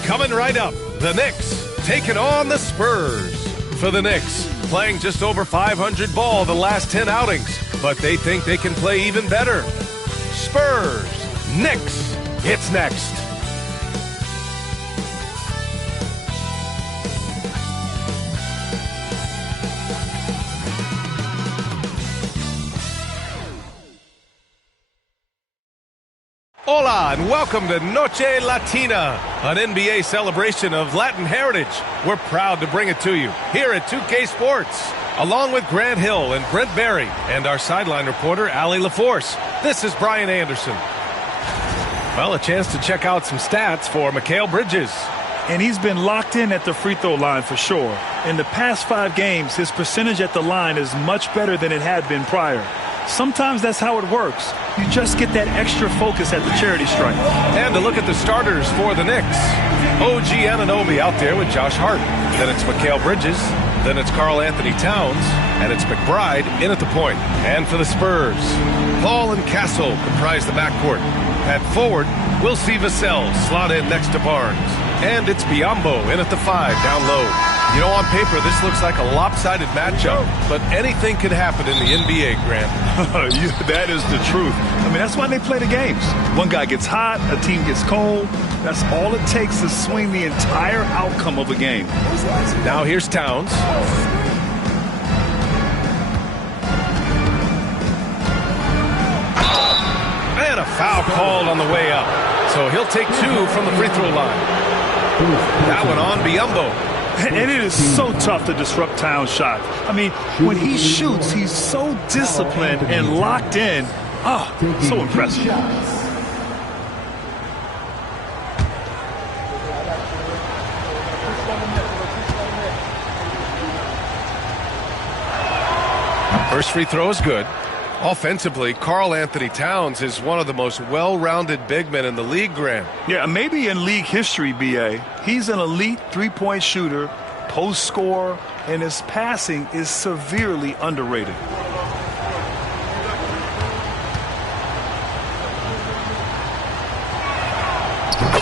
Coming right up, the Knicks taking on the Spurs. For the Knicks, playing just over 500 ball the last 10 outings, but they think they can play even better. Spurs, Knicks, it's next. Hola and welcome to Noche Latina, an NBA celebration of Latin heritage. We're proud to bring it to you here at 2K Sports, along with Grant Hill and Brent Barry and our sideline reporter, Allie LaForce. This is Brian Anderson. Well, a chance to check out some stats for Mikal Bridges. And he's been locked in at the free throw line for sure. In the past 5 games, his percentage at the line is much better than it had been prior. Sometimes that's how it works. You just get that extra focus at the charity stripe. And to look at the starters for the Knicks. OG Anunoby out there with Josh Hart. Then it's Mikal Bridges. Then it's Karl Anthony Towns. And it's McBride in at the point. And for the Spurs, Paul and Castle comprise the backcourt. At forward, we'll see Vassell slot in next to Barnes. And it's Biyombo in at the 5 down low. You know, on paper, this looks like a lopsided matchup, but anything could happen in the NBA, Grant. That is the truth. I mean, that's why they play the games. One guy gets hot, a team gets cold. That's all it takes to swing the entire outcome of a game. Now here's Towns. And a foul called on the way up. So he'll take 2 from the free throw line. That one on Biyombo. And it is so tough to disrupt Towns' shot. I mean, when he shoots, he's so disciplined and locked in. Oh, so impressive. First free throw is good. Offensively, Karl Anthony Towns is one of the most well-rounded big men in the league, Grant. Yeah, maybe in league history, B.A. He's an elite three-point shooter, post scorer, and his passing is severely underrated.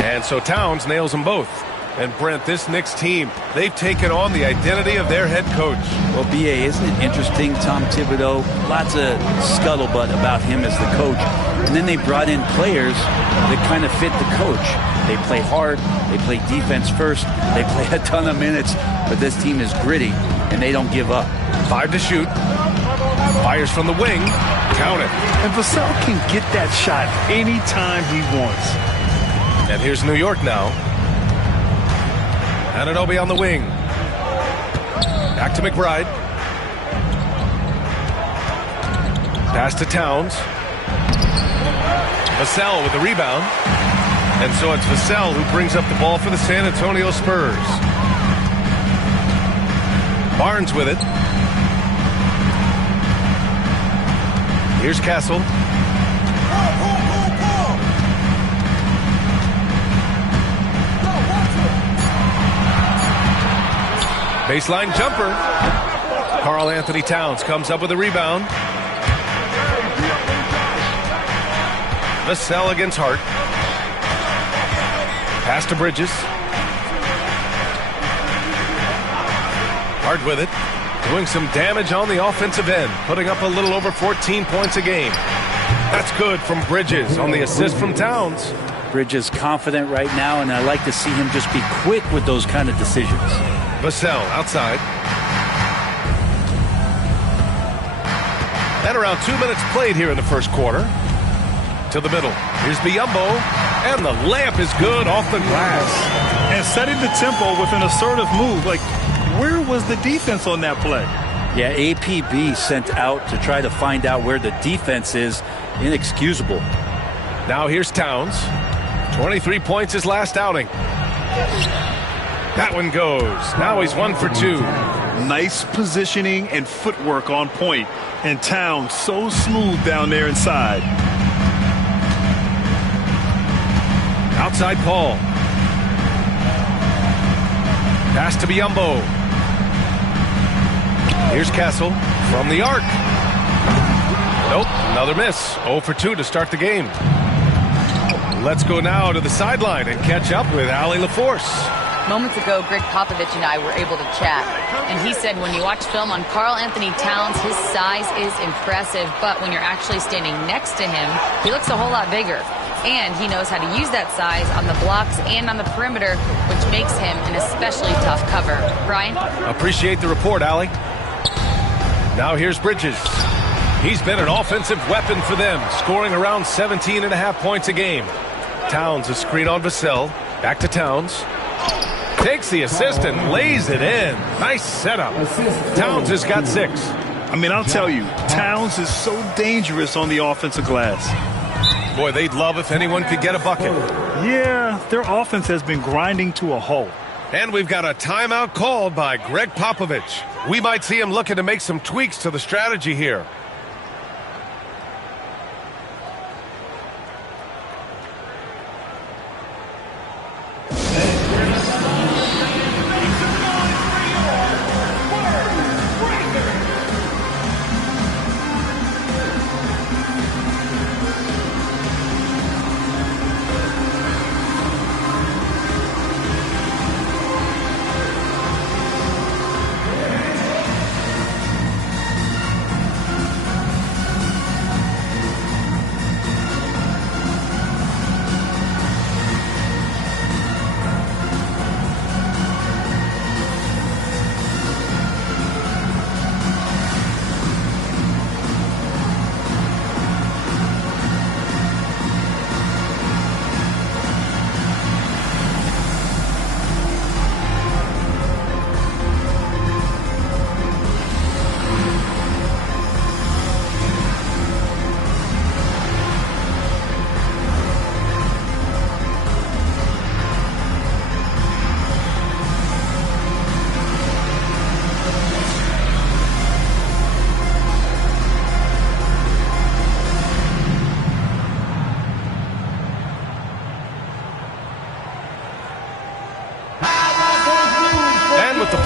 And so Towns nails them both. And Brent, this Knicks team, they've taken on the identity of their head coach. Well, B.A., isn't it interesting, Tom Thibodeau, lots of scuttlebutt about him as the coach. And then they brought in players that kind of fit the coach. They play hard, they play defense first, they play a ton of minutes, but this team is gritty, and they don't give up. 5 to shoot. Fires from the wing. Count it. And Vassell can get that shot anytime he wants. And here's New York now. Anunoby on the wing. Back to McBride. Pass to Towns. Vassell with the rebound. And so it's Vassell who brings up the ball for the San Antonio Spurs. Barnes with it. Here's Castle. Baseline jumper. Karl Anthony Towns comes up with a rebound. Vassell against Hart. Pass to Bridges. Hart with it. Doing some damage on the offensive end. Putting up a little over 14 points a game. That's good from Bridges on the assist from Towns. Bridges confident right now, and I like to see him just be quick with those kind of decisions. Vassell outside. And around 2 minutes played here in the first quarter. To the middle. Here's Biyombo. And the layup is good off the glass. And setting the tempo with an assertive move. Like, where was the defense on that play? Yeah, APB sent out to try to find out where the defense is. Inexcusable. Now here's Towns. 23 points his last outing. That one goes. Now he's 1 for 2. Nice positioning and footwork on point. And Towns so smooth down there inside. Outside Paul. Pass to Biyombo. Here's Castle from the arc. Nope, another miss. 0 for 2 to start the game. Let's go now to the sideline and catch up with Allie LaForce. Moments ago, Greg Popovich and I were able to chat, and he said when you watch film on Karl Anthony Towns, his size is impressive, but when you're actually standing next to him, he looks a whole lot bigger. And he knows how to use that size on the blocks and on the perimeter, which makes him an especially tough cover. Brian? Appreciate the report, Allie. Now here's Bridges. He's been an offensive weapon for them, scoring around 17.5 points a game. Towns a screen on Vassell. Back to Towns. Takes the assist and lays it in. Nice setup. Towns has got 6. I mean, I'll tell you, Towns is so dangerous on the offensive glass. Boy, they'd love if anyone could get a bucket. Yeah, their offense has been grinding to a halt. And we've got a timeout called by Greg Popovich. We might see him looking to make some tweaks to the strategy here.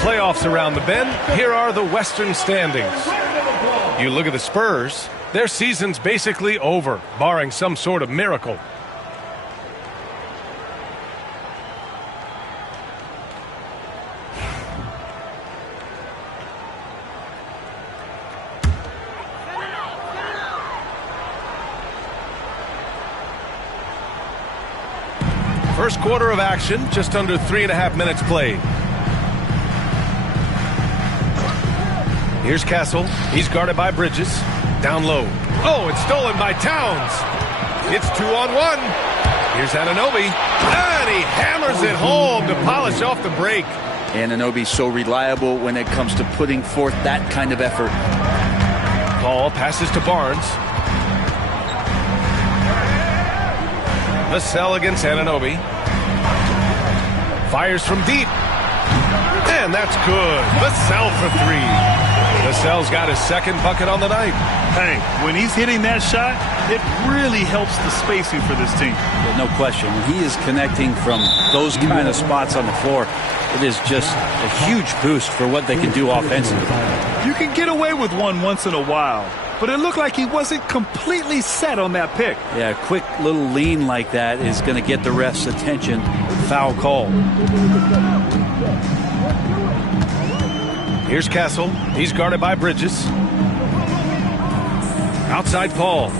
Playoffs around the bend, here are the Western standings. You look at the Spurs, their season's basically over, barring some sort of miracle. First quarter of action, just under 3.5 minutes played. Here's Castle. He's guarded by Bridges. Down low. Oh, it's stolen by Towns. It's 2-on-1. Here's Anunoby. And he hammers it home to polish off the break. Anunoby's so reliable when it comes to putting forth that kind of effort. Ball passes to Barnes. Vassell against Anunoby. Fires from deep. And that's good. Vassell for three. Vassell's got his second bucket on the night. Hey, when he's hitting that shot, it really helps the spacing for this team. Yeah, no question. When he is connecting from those kind of spots on the floor, it is just a huge boost for what they can do offensively. You can get away with one once in a while, but it looked like he wasn't completely set on that pick. Yeah, a quick little lean like that is going to get the ref's attention. Foul call. Here's Castle. He's guarded by Bridges. Outside Paul.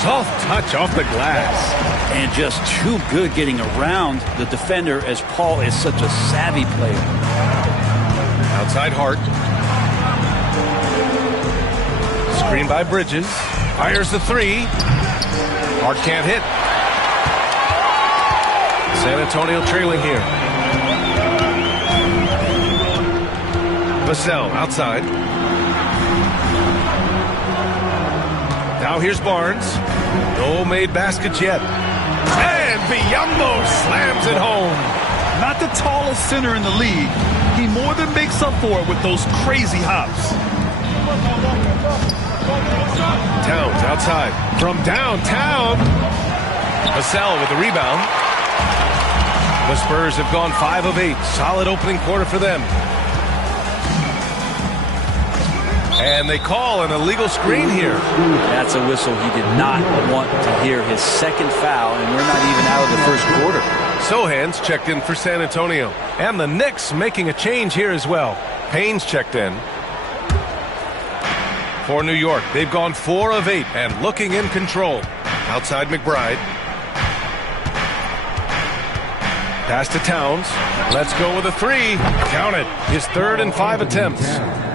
Soft touch off the glass. And just too good getting around the defender, as Paul is such a savvy player. Outside Hart. Screen by Bridges. Fires the three. Hart can't hit. San Antonio trailing here. Vassell outside. Now here's Barnes. No made baskets yet. And Biyombo slams it home. Not the tallest center in the league. He more than makes up for it with those crazy hops. Towns outside. From downtown. Vassell with the rebound. The Spurs have gone 5 of 8. Solid opening quarter for them. And they call an illegal screen here. That's a whistle he did not want to hear. His second foul, and we're not even out of the first quarter. Sohan's checked in for San Antonio. And the Knicks making a change here as well. Payne's checked in. For New York, they've gone 4 of 8 and looking in control. Outside McBride. Pass to Towns. Let's go with a three. Count it. His third and 5 attempts.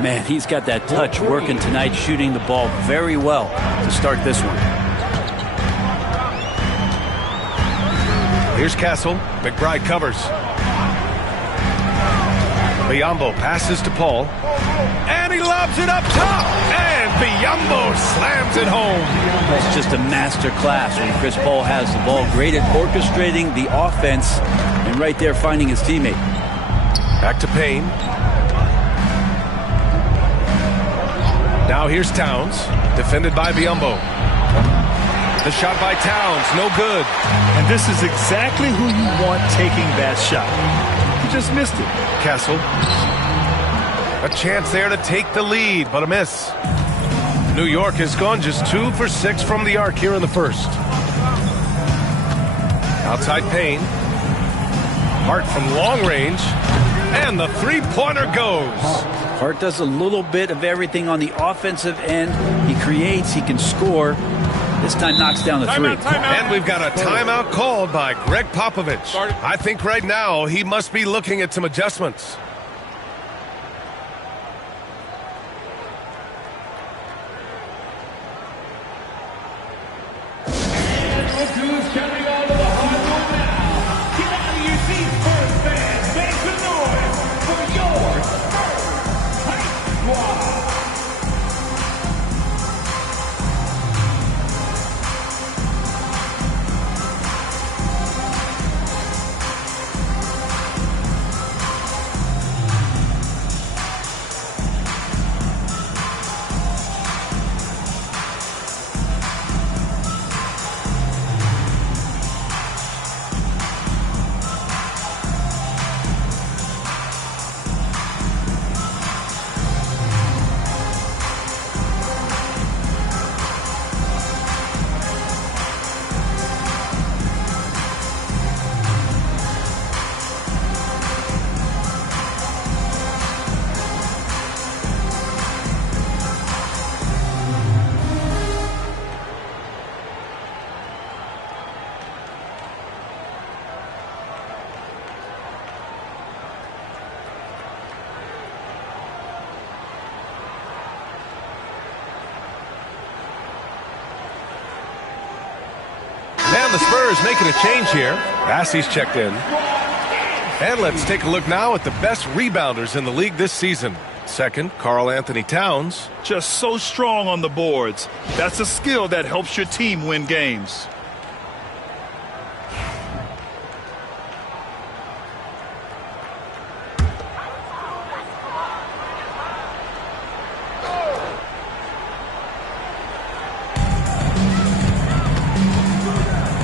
Man, he's got that touch working tonight, shooting the ball very well to start this one. Here's Castle. McBride covers. Biyombo passes to Paul. And he lobs it up top. And Biyombo slams it home. It's just a master class when Chris Paul has the ball. Great at orchestrating the offense and right there finding his teammate. Back to Payne. Now here's Towns. Defended by Biyombo. The shot by Towns, no good. And this is exactly who you want taking that shot. He just missed it. Castle. A chance there to take the lead, but a miss. New York has gone just 2 for 6 from the arc here in the first. Outside Payne. Hart from long range. And the three-pointer goes. Hart does a little bit of everything on the offensive end. He creates, he can score. This time knocks down the three. And we've got a timeout called by Greg Popovich. I think right now he must be looking at some adjustments. Look who's coming out of the hardwood now. Get out of your seats, Spurs fans. Make some noise for your Spurs Hype Squad. And the Spurs making a change here. Bassey's checked in. And let's take a look now at the best rebounders in the league this season. Second, Karl Anthony Towns. Just so strong on the boards. That's a skill that helps your team win games.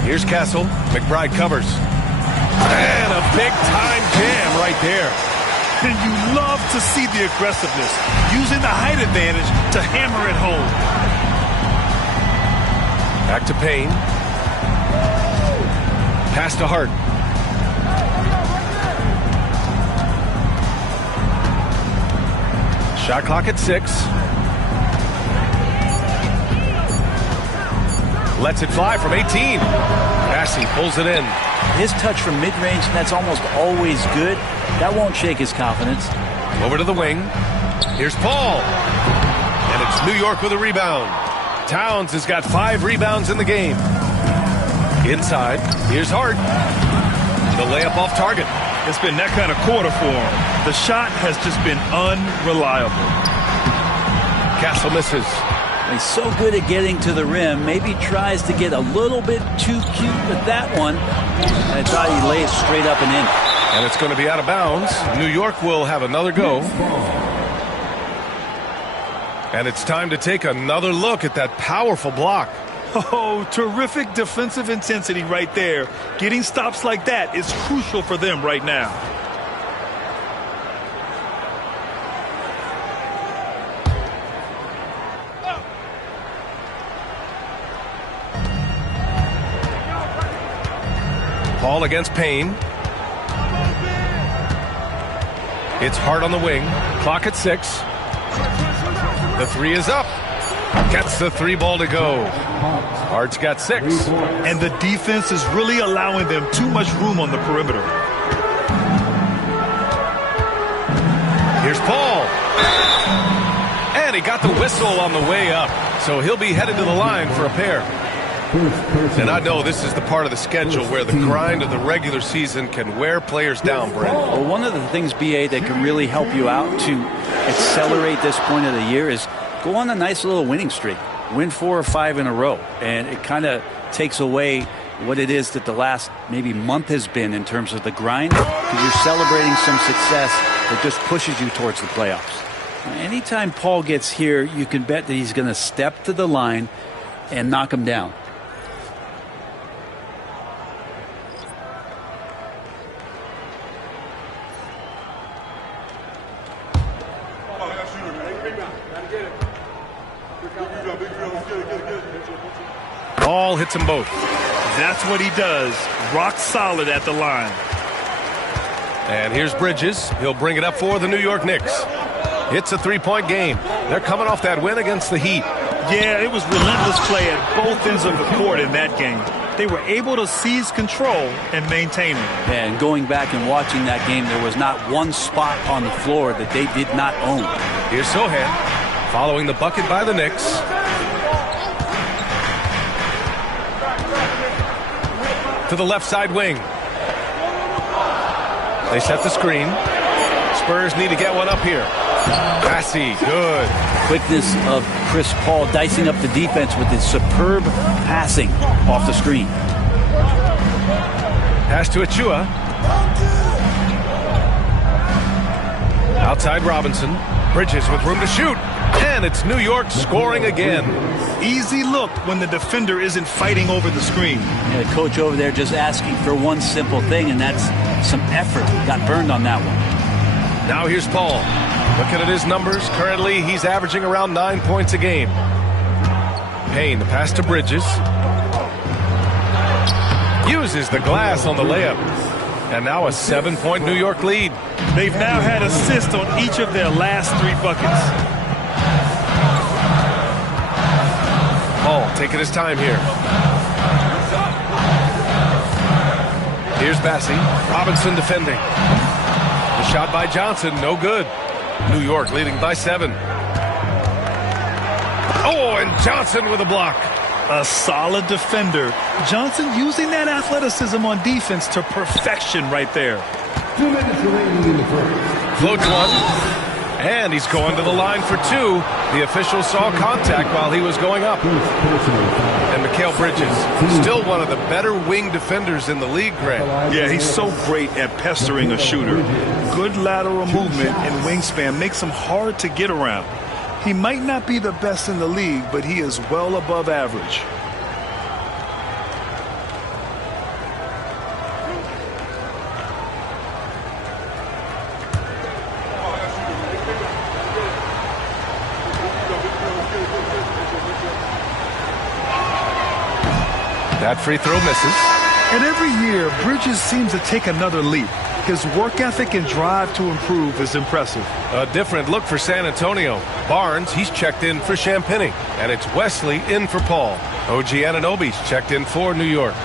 Here's Castle. McBride covers. And a big-time jam right there. And you love to see the aggressiveness, using the height advantage to hammer it home. Back to Payne. Pass to Hart. Shot clock at 6. Lets it fly from 18. Bassey pulls it in. His touch from mid-range, that's almost always good. That won't shake his confidence. Over to the wing. Here's Paul. And it's New York with a rebound. Towns has got 5 rebounds in the game. Inside. Here's Hart. The layup off target. It's been that kind of quarter for him. The shot has just been unreliable. Castle misses. He's so good at getting to the rim. Maybe tries to get a little bit too cute with that one. I thought he'd lay it straight up and in. And it's going to be out of bounds. New York will have another go. And it's time to take another look at that powerful block. Oh, terrific defensive intensity right there. Getting stops like that is crucial for them right now. Paul against Payne. It's Hart on the wing. Clock at 6. The 3 is up. Gets the 3 ball to go. Hart's got 6. And the defense is really allowing them too much room on the perimeter. Here's Paul. And he got the whistle on the way up. So he'll be headed to the line for a pair. And I know this is the part of the schedule where the grind of the regular season can wear players down, Brent. Well, one of the things, BA, that can really help you out to accelerate this point of the year is go on a nice little winning streak. Win 4 or 5 in a row. And it kind of takes away what it is that the last maybe month has been in terms of the grind, because you're celebrating some success that just pushes you towards the playoffs. Anytime Paul gets here, you can bet that he's going to step to the line and knock him down. Ball hits them both. That's what he does. Rock solid at the line. And here's Bridges. He'll bring it up for the New York Knicks. It's a three-point game. They're coming off that win against the Heat. Yeah, it was relentless play at both ends of the court in that game. They were able to seize control and maintain it. And going back and watching that game, there was not one spot on the floor that they did not own. Here's Sohan following the bucket by the Knicks. To the left side wing. They set the screen. Spurs need to get one up here. Passy, good. Quickness of Chris Paul dicing up the defense with his superb passing off the screen. Pass to Achua. Outside Robinson. Bridges with room to shoot. And it's New York scoring again. Easy look when the defender isn't fighting over the screen. Yeah, the coach over there just asking for one simple thing, and that's some effort. Got burned on that one. Now here's Paul. Looking at his numbers, currently he's averaging around 9 points a game. Payne, the pass to Bridges. Uses the glass on the layup. And now a 7-point New York lead. They've now had assists on each of their last 3 buckets. Paul taking his time here. Here's Bassey. Robinson defending. The shot by Johnson, no good. New York leading by 7. Oh, and Johnson with a block. A solid defender. Johnson using that athleticism on defense to perfection right there. 2 minutes remaining in the first. Floats one. And he's going to the line for 2. The official saw contact while he was going up. And Mikal Bridges, still one of the better wing defenders in the league, Grant. Yeah, he's so great at pestering a shooter. Good lateral movement and wingspan makes him hard to get around. He might not be the best in the league, but he is well above average. That free throw misses. And every year, Bridges seems to take another leap. His work ethic and drive to improve is impressive. A different look for San Antonio. Barnes, he's checked in for Champagny. And it's Wesley in for Paul. OG Anunoby's checked in for New York.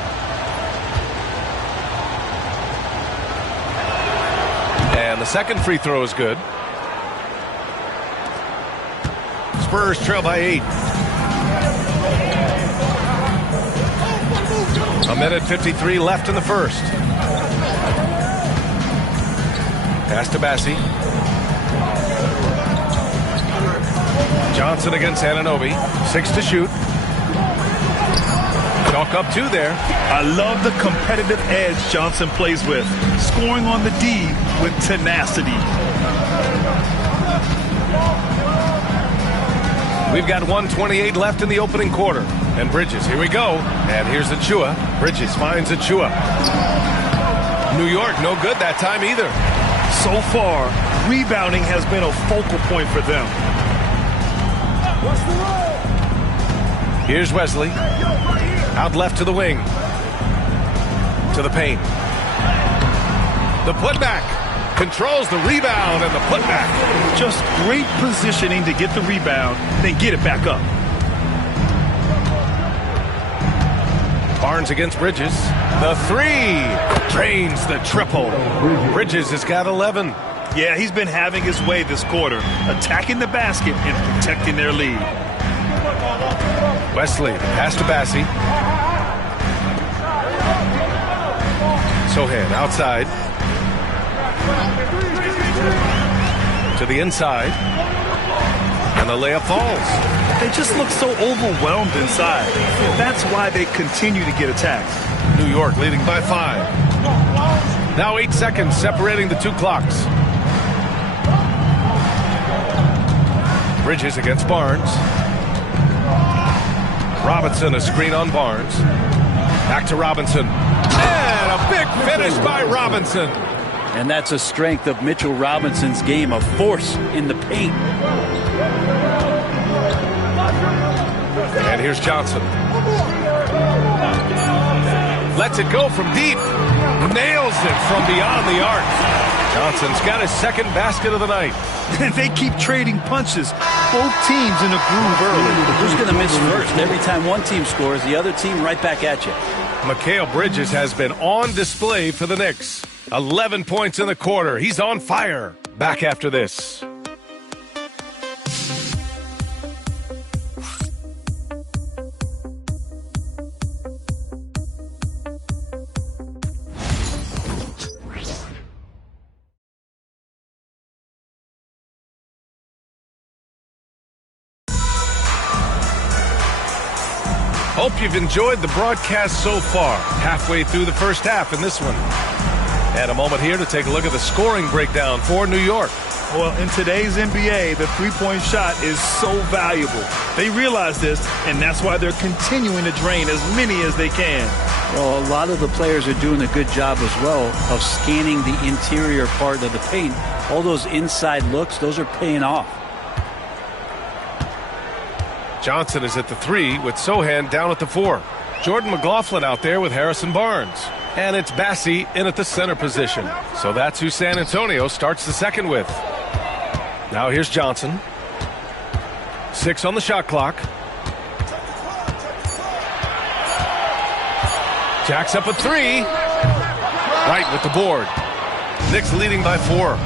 And the second free throw is good. Spurs trail by 8. A minute 53 left in the first. Pass to Bassey. Johnson against Anunoby. 6 to shoot. Chalk up 2 there. I love the competitive edge Johnson plays with. Scoring on the D with tenacity. We've got 1:28 left in the opening quarter. And Bridges, here we go. And here's Achua. Bridges finds Achua. New York, no good that time either. So far, rebounding has been a focal point for them. Here's Wesley. Out left to the wing. To the paint. The putback. Controls the rebound and the putback. Just great positioning to get the rebound, then get it back up. Barnes against Bridges. The 3 drains the triple. Bridges has got 11. Yeah, he's been having his way this quarter, attacking the basket and protecting their lead. Wesley, pass to Bassey. Sohan outside. To the inside. And the layup falls. They just look so overwhelmed inside. That's why they continue to get attacked. New York leading by 5. Now 8 seconds separating the two clocks. Bridges against Barnes. Robinson, a screen on Barnes. Back to Robinson. And a big finish by Robinson. And that's a strength of Mitchell Robinson's game, a force in the paint. And here's Johnson. Lets it go from deep. Nails it from beyond the arc. Johnson's got his second basket of the night. And they keep trading punches. Both teams in a groove early. Who's going to miss first? Every time one team scores, the other team right back at you. Mikal Bridges has been on display for the Knicks. 11 points in the quarter. He's on fire. Back after this. Hope you've enjoyed the broadcast so far. Halfway through the first half in this one. And a moment here to take a look at the scoring breakdown for New York. Well, in today's NBA, the three-point shot is so valuable. They realize this, and that's why they're continuing to drain as many as they can. Well, a lot of the players are doing a good job as well of scanning the interior part of the paint. All those inside looks, those are paying off. Johnson is at the 3 with Sohan down at the 4. Jordan McLaughlin out there with Harrison Barnes. And it's Bassi in at the center position. So that's who San Antonio starts the second with. Now here's Johnson. 6 on the shot clock. Jacks up a 3. Right with the board. Knicks leading by 4.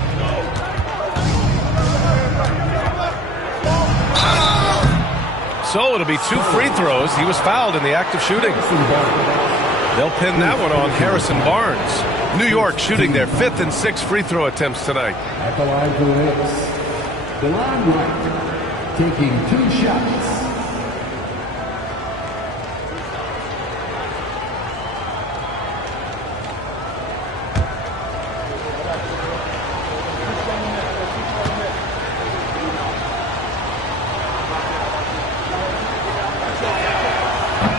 So it'll be 2 free throws. He was fouled in the act of shooting. They'll pin that one on Harrison Barnes. New York shooting their 5th and 6th free throw attempts tonight. At the line for the Knicks, DeLon Wright taking 2 shots.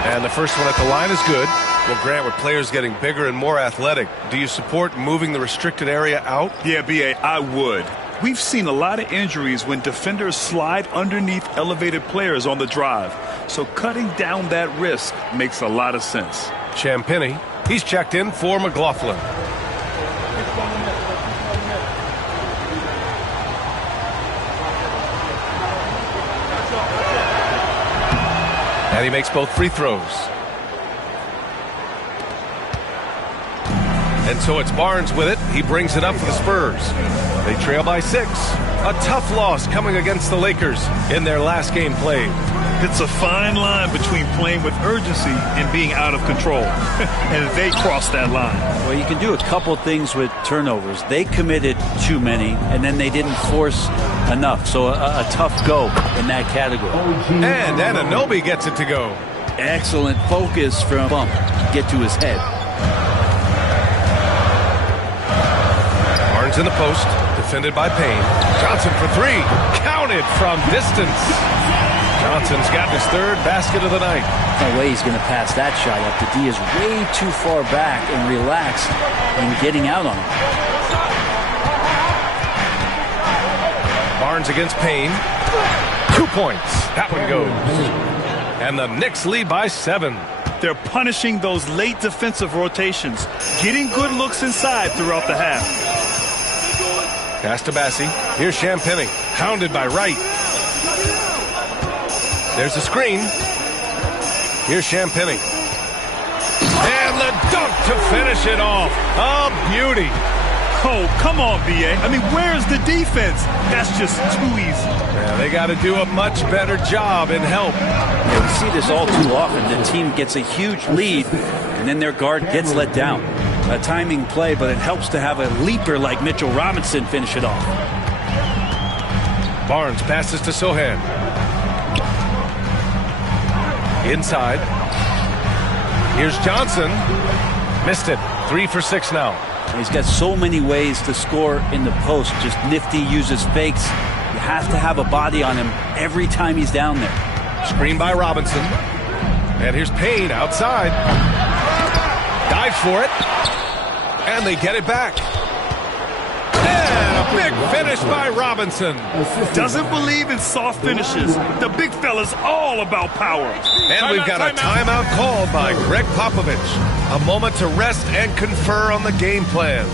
And the first one at the line is good. Well, Grant, with players getting bigger and more athletic, do you support moving the restricted area out? Yeah, B.A., I would. We've seen a lot of injuries when defenders slide underneath elevated players on the drive. So cutting down that risk makes a lot of sense. Champagny, he's checked in for McLaughlin. And he makes both free throws. And so it's Barnes with it. He brings it up for the Spurs. They trail by 6. A tough loss coming against the Lakers in their last game played. It's a fine line between playing with urgency and being out of control. And they crossed that line. Well, you can do a couple things with turnovers. They committed too many, and then they didn't force enough. So a tough go in that category. And Anunoby gets it to go. Excellent focus from Bump. Get to his head. Barnes in the post, defended by Payne. Johnson for 3. Counted from distance. Johnson's gotten his 3rd basket of the night. No way he's going to pass that shot up. The D is way too far back and relaxed in getting out on him. Barnes against Payne. 2 points. That one goes. And the Knicks lead by 7. They're punishing those late defensive rotations, getting good looks inside throughout the half. Pass to Bassi. Here's Champagny. Hounded by Wright. There's a screen. Here's Champagny. And the dunk to finish it off. A beauty. Oh, come on, B.A. I mean, where's the defense? That's just too easy. Yeah, they got to do a much better job in help. Yeah, we see this all too often. The team gets a huge lead, and then their guard gets let down. a timing play, but it helps to have a leaper like Mitchell Robinson finish it off. Barnes passes to Sohan. Inside. Here's Johnson. Missed it. 3 for 6 now. He's got so many ways to score in the post. Just nifty, uses fakes. You have to have a body on him every time he's down there. Screen by Robinson. And here's Payne outside. Dives for it. And they get it back. And a big finish by Robinson. Doesn't believe in soft finishes. The big fella's all about power. And we've got a timeout called by Greg Popovich. A moment to rest and confer on the game plan.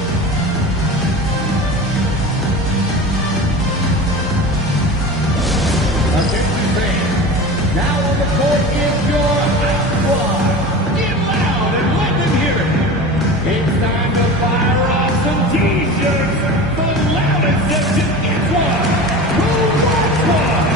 Now on the court is your squad. Get loud and let them hear it. It's time to fire off some T-shirts for the loudest section. It's one. Who wants one?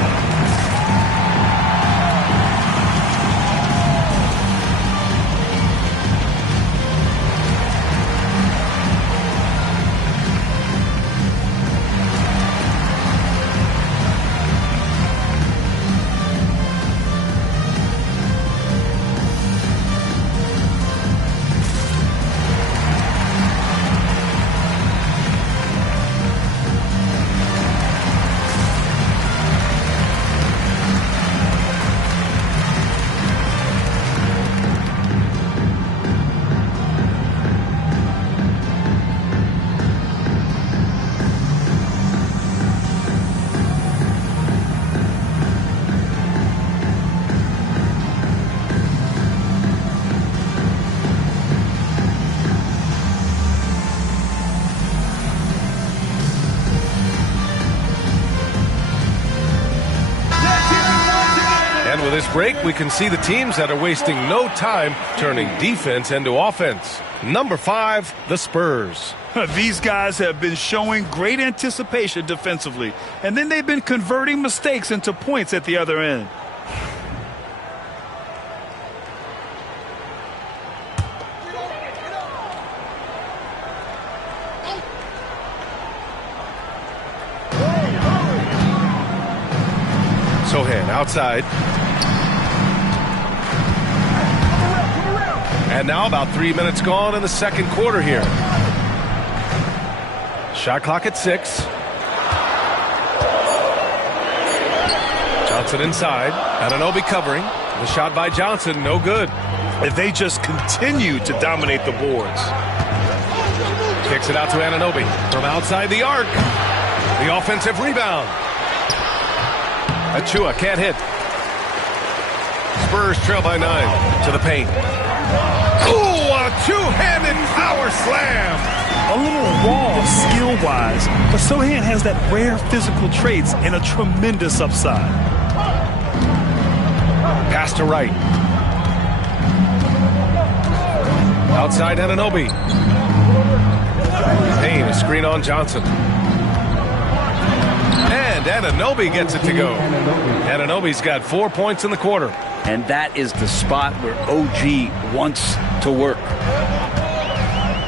With this break, we can see the teams that are wasting no time turning defense into offense. Number 5, the Spurs. These guys have been showing great anticipation defensively, and then they've been converting mistakes into points at the other end. Sohan outside. And now about 3 minutes gone in the second quarter here. Shot clock at 6. Johnson inside. Anunoby covering. The shot by Johnson, no good. If they just continue to dominate the boards. Kicks it out to Anunoby from outside the arc. The offensive rebound. Achua can't hit. Spurs trail by 9 to the paint. Ooh, a two-handed power slam. A little raw skill-wise, but Sohan has that rare physical traits and a tremendous upside. Pass to right. Outside Anunoby. Payne, a screen on Johnson. And Anunoby gets it to go. Anunoby's got 4 points in the quarter. And that is the spot where OG wants to work.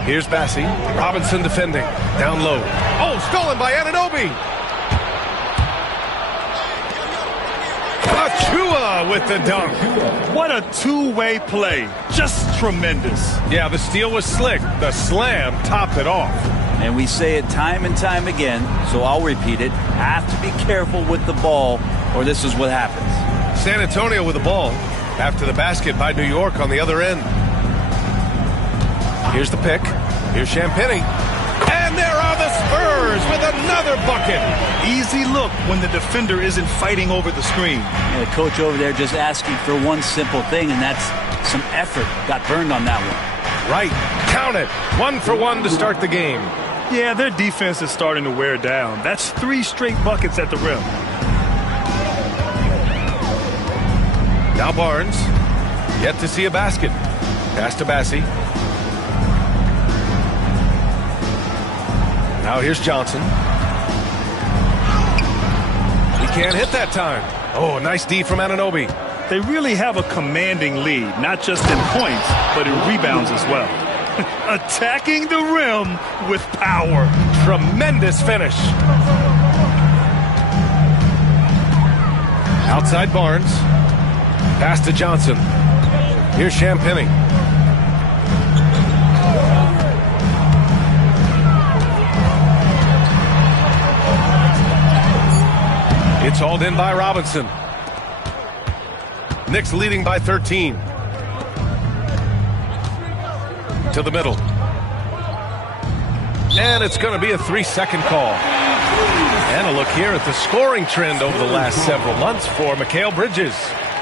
Here's Bassi. Robinson defending. Down low. Oh, stolen by Anunoby. Achua with the dunk. What a two-way play. Just tremendous. Yeah, the steal was slick. The slam topped it off. And we say it time and time again, so I'll repeat it. Have to be careful with the ball, or this is what happens. San Antonio with the ball after the basket by New York on the other end. Here's the pick. Here's Champagnie. And there are the Spurs with another bucket. Easy look when the defender isn't fighting over the screen. And the coach over there just asking for one simple thing, and that's some effort. Got burned on that one. Right. Count it. 1 for 1 to start the game. Yeah, their defense is starting to wear down. That's 3 straight buckets at the rim. Now Barnes. Yet to see a basket. Pass to Bassi. Now here's Johnson. He can't hit that time. Oh, nice D from Anunoby. They really have a commanding lead, not just in points, but in rebounds as well. Attacking the rim with power. Tremendous finish. Outside Barnes. Pass to Johnson. Here's Champagny. It's hauled in by Robinson. Knicks leading by 13. To the middle. And it's going to be a 3-second call. And a look here at the scoring trend over the last several months for Mikal Bridges.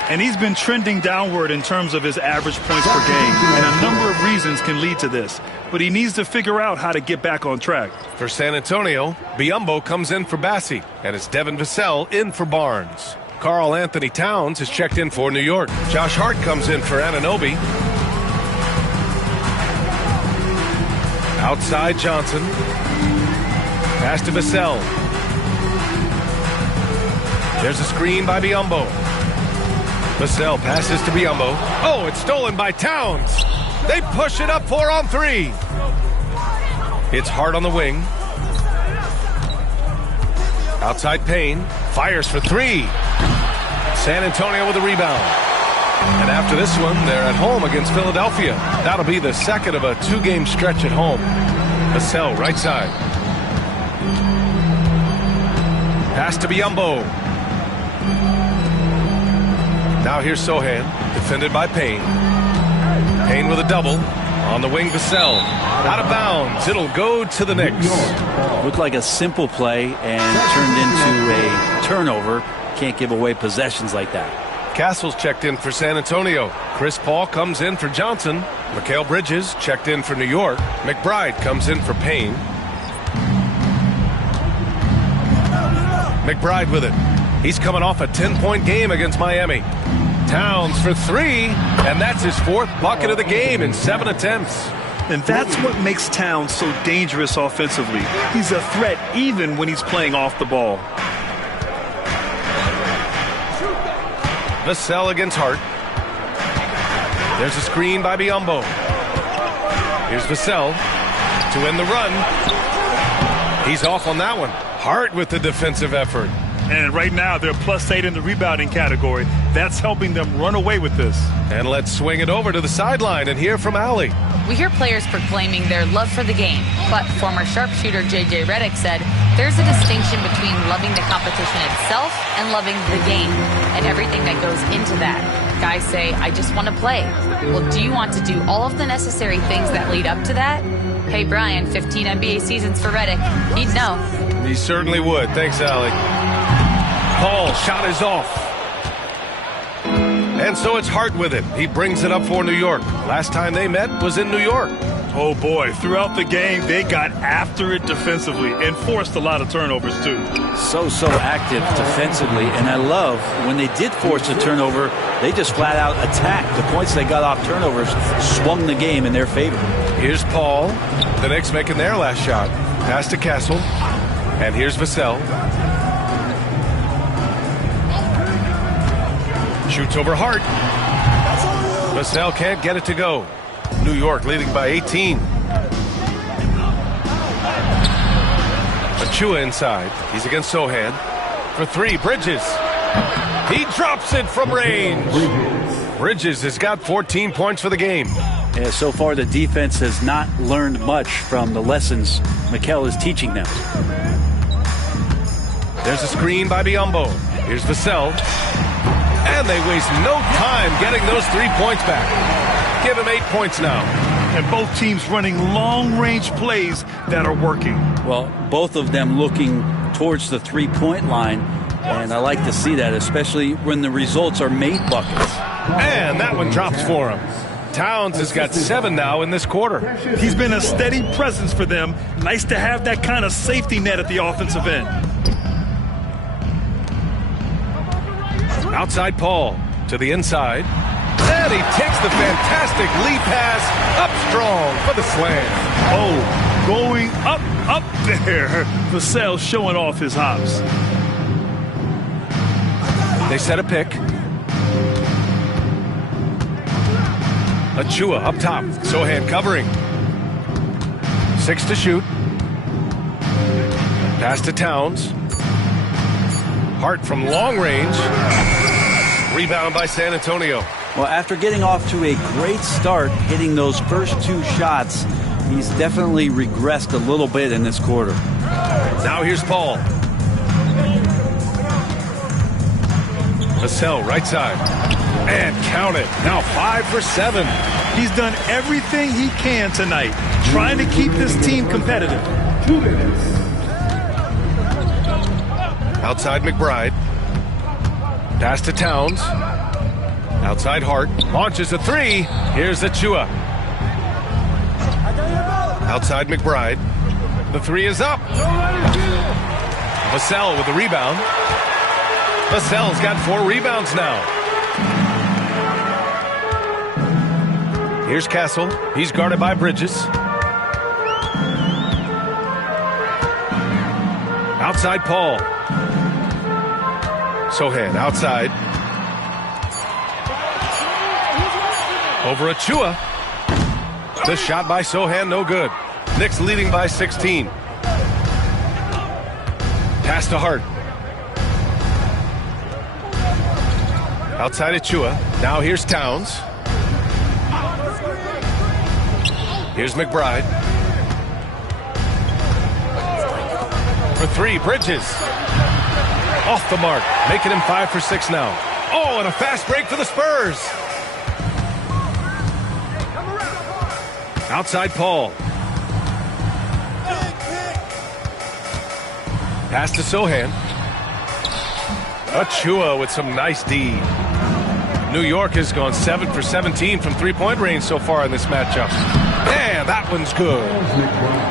And he's been trending downward in terms of his average points per game. And a number of reasons can lead to this. But he needs to figure out how to get back on track. For San Antonio, Biyombo comes in for Bassi. And it's Devin Vassell in for Barnes. Karl Anthony Towns is checked in for New York. Josh Hart comes in for Anunoby. Outside Johnson. Pass to Vassell. There's a screen by Biyombo. Vassell passes to Biyombo. Oh, it's stolen by Towns. They push it up 4 on 3. It's Hart on the wing. Outside Payne. Fires for 3. San Antonio with a rebound. And after this one, they're at home against Philadelphia. That'll be the second of a 2-game stretch at home. Vassell, right side. Pass to Biyombo. Now here's Sohan, defended by Payne. Payne with a double. On the wing, Vassell. Out of bounds. It'll go to the Knicks. Looked like a simple play and turned into a turnover. Can't give away possessions like that. Castle's checked in for San Antonio. Chris Paul comes in for Johnson. Mikal Bridges checked in for New York. McBride comes in for Payne. McBride with it. He's coming off a 10-point game against Miami. Towns for 3, and that's his 4th bucket of the game in 7 attempts. And that's what makes Towns so dangerous offensively. He's a threat even when he's playing off the ball. Vassell against Hart. There's a screen by Biyombo. Here's Vassell to end the run. He's off on that one. Hart with the defensive effort. And right now, they're +8 in the rebounding category. That's helping them run away with this. And let's swing it over to the sideline and hear from Allie. We hear players proclaiming their love for the game, but former sharpshooter J.J. Redick said there's a distinction between loving the competition itself and loving the game and everything that goes into that. Guys say, I just want to play. Well, do you want to do all of the necessary things that lead up to that? Hey, Brian, 15 NBA seasons for Redick. He'd know. He certainly would. Thanks, Allie. Paul, shot is off. And so it's Hart with it. He brings it up for New York. Last time they met was in New York. Oh, boy. Throughout the game, they got after it defensively and forced a lot of turnovers, too. So active defensively. And I love when they did force a turnover, they just flat out attacked. The points they got off turnovers swung the game in their favor. Here's Paul. The Knicks making their last shot. Pass to Castle. And here's Vassell. Shoots over Hart. Vassell can't get it to go. New York leading by 18. Achua inside. He's against Sohan. For 3, Bridges. He drops it from range. Bridges has got 14 points for the game. Yeah, so far the defense has not learned much from the lessons Mikal is teaching them. There's a screen by Biyombo. Here's Vassell. And they waste no time getting those 3 points back. Give him 8 points now. And both teams running long-range plays that are working. Well, both of them looking towards the 3-point line. And I like to see that, especially when the results are made buckets. And that one drops for him. Towns has got 7 now in this quarter. He's been a steady presence for them. Nice to have that kind of safety net at the offensive end. Outside Paul to the inside. And he takes the fantastic lead pass up strong for the slam. Oh, going up there. Vassell showing off his hops. They set a pick. Achua up top. Sohan covering. 6 to shoot. Pass to Towns. Hart from long range. Rebound by San Antonio. Well, after getting off to a great start, hitting those first 2 shots, he's definitely regressed a little bit in this quarter. Now here's Paul. Vassell, right side. And count it. Now 5 for 7. He's done everything he can tonight, trying to keep this team competitive. 2 minutes. Outside McBride. Pass to Towns. Outside Hart. Launches a 3. Here's Achua. Outside McBride. The 3 is up. Vassell with the rebound. Vassell's got 4 rebounds now. Here's Castle. He's guarded by Bridges. Outside Paul. Sohan outside. Over Achua. The shot by Sohan, no good. Knicks leading by 16. Pass to Hart. Outside Achua. Now here's Towns. Here's McBride. For 3, Bridges. Off the mark, making him 5 for 6 now. Oh, and a fast break for the Spurs. Outside Paul. Pass to Sohan. Achua with some nice D. New York has gone 7 for 17 from 3-point range so far in this matchup. And that one's good.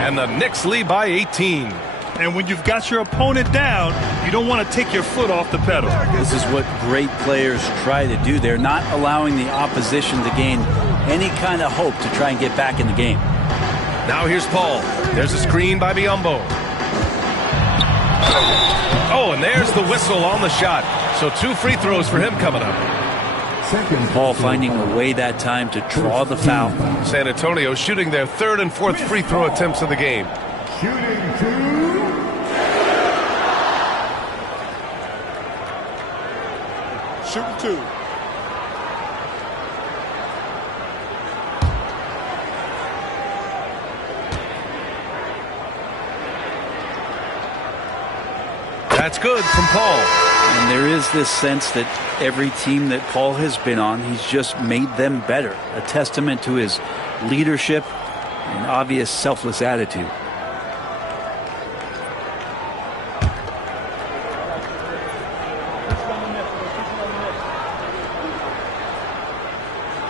And the Knicks lead by 18. And when you've got your opponent down, you don't want to take your foot off the pedal. This is what great players try to do. They're not allowing the opposition to gain any kind of hope to try and get back in the game. Now here's Paul. There's a screen by Biyombo. Oh, and there's the whistle on the shot. So 2 free throws for him coming up. Paul finding a way that time to draw the foul. San Antonio shooting their 3rd and 4th free throw attempts of the game. Shooting 2. Shooting 2. That's good from Paul. And there is this sense that every team that Paul has been on, he's just made them better. A testament to his leadership and obvious selfless attitude.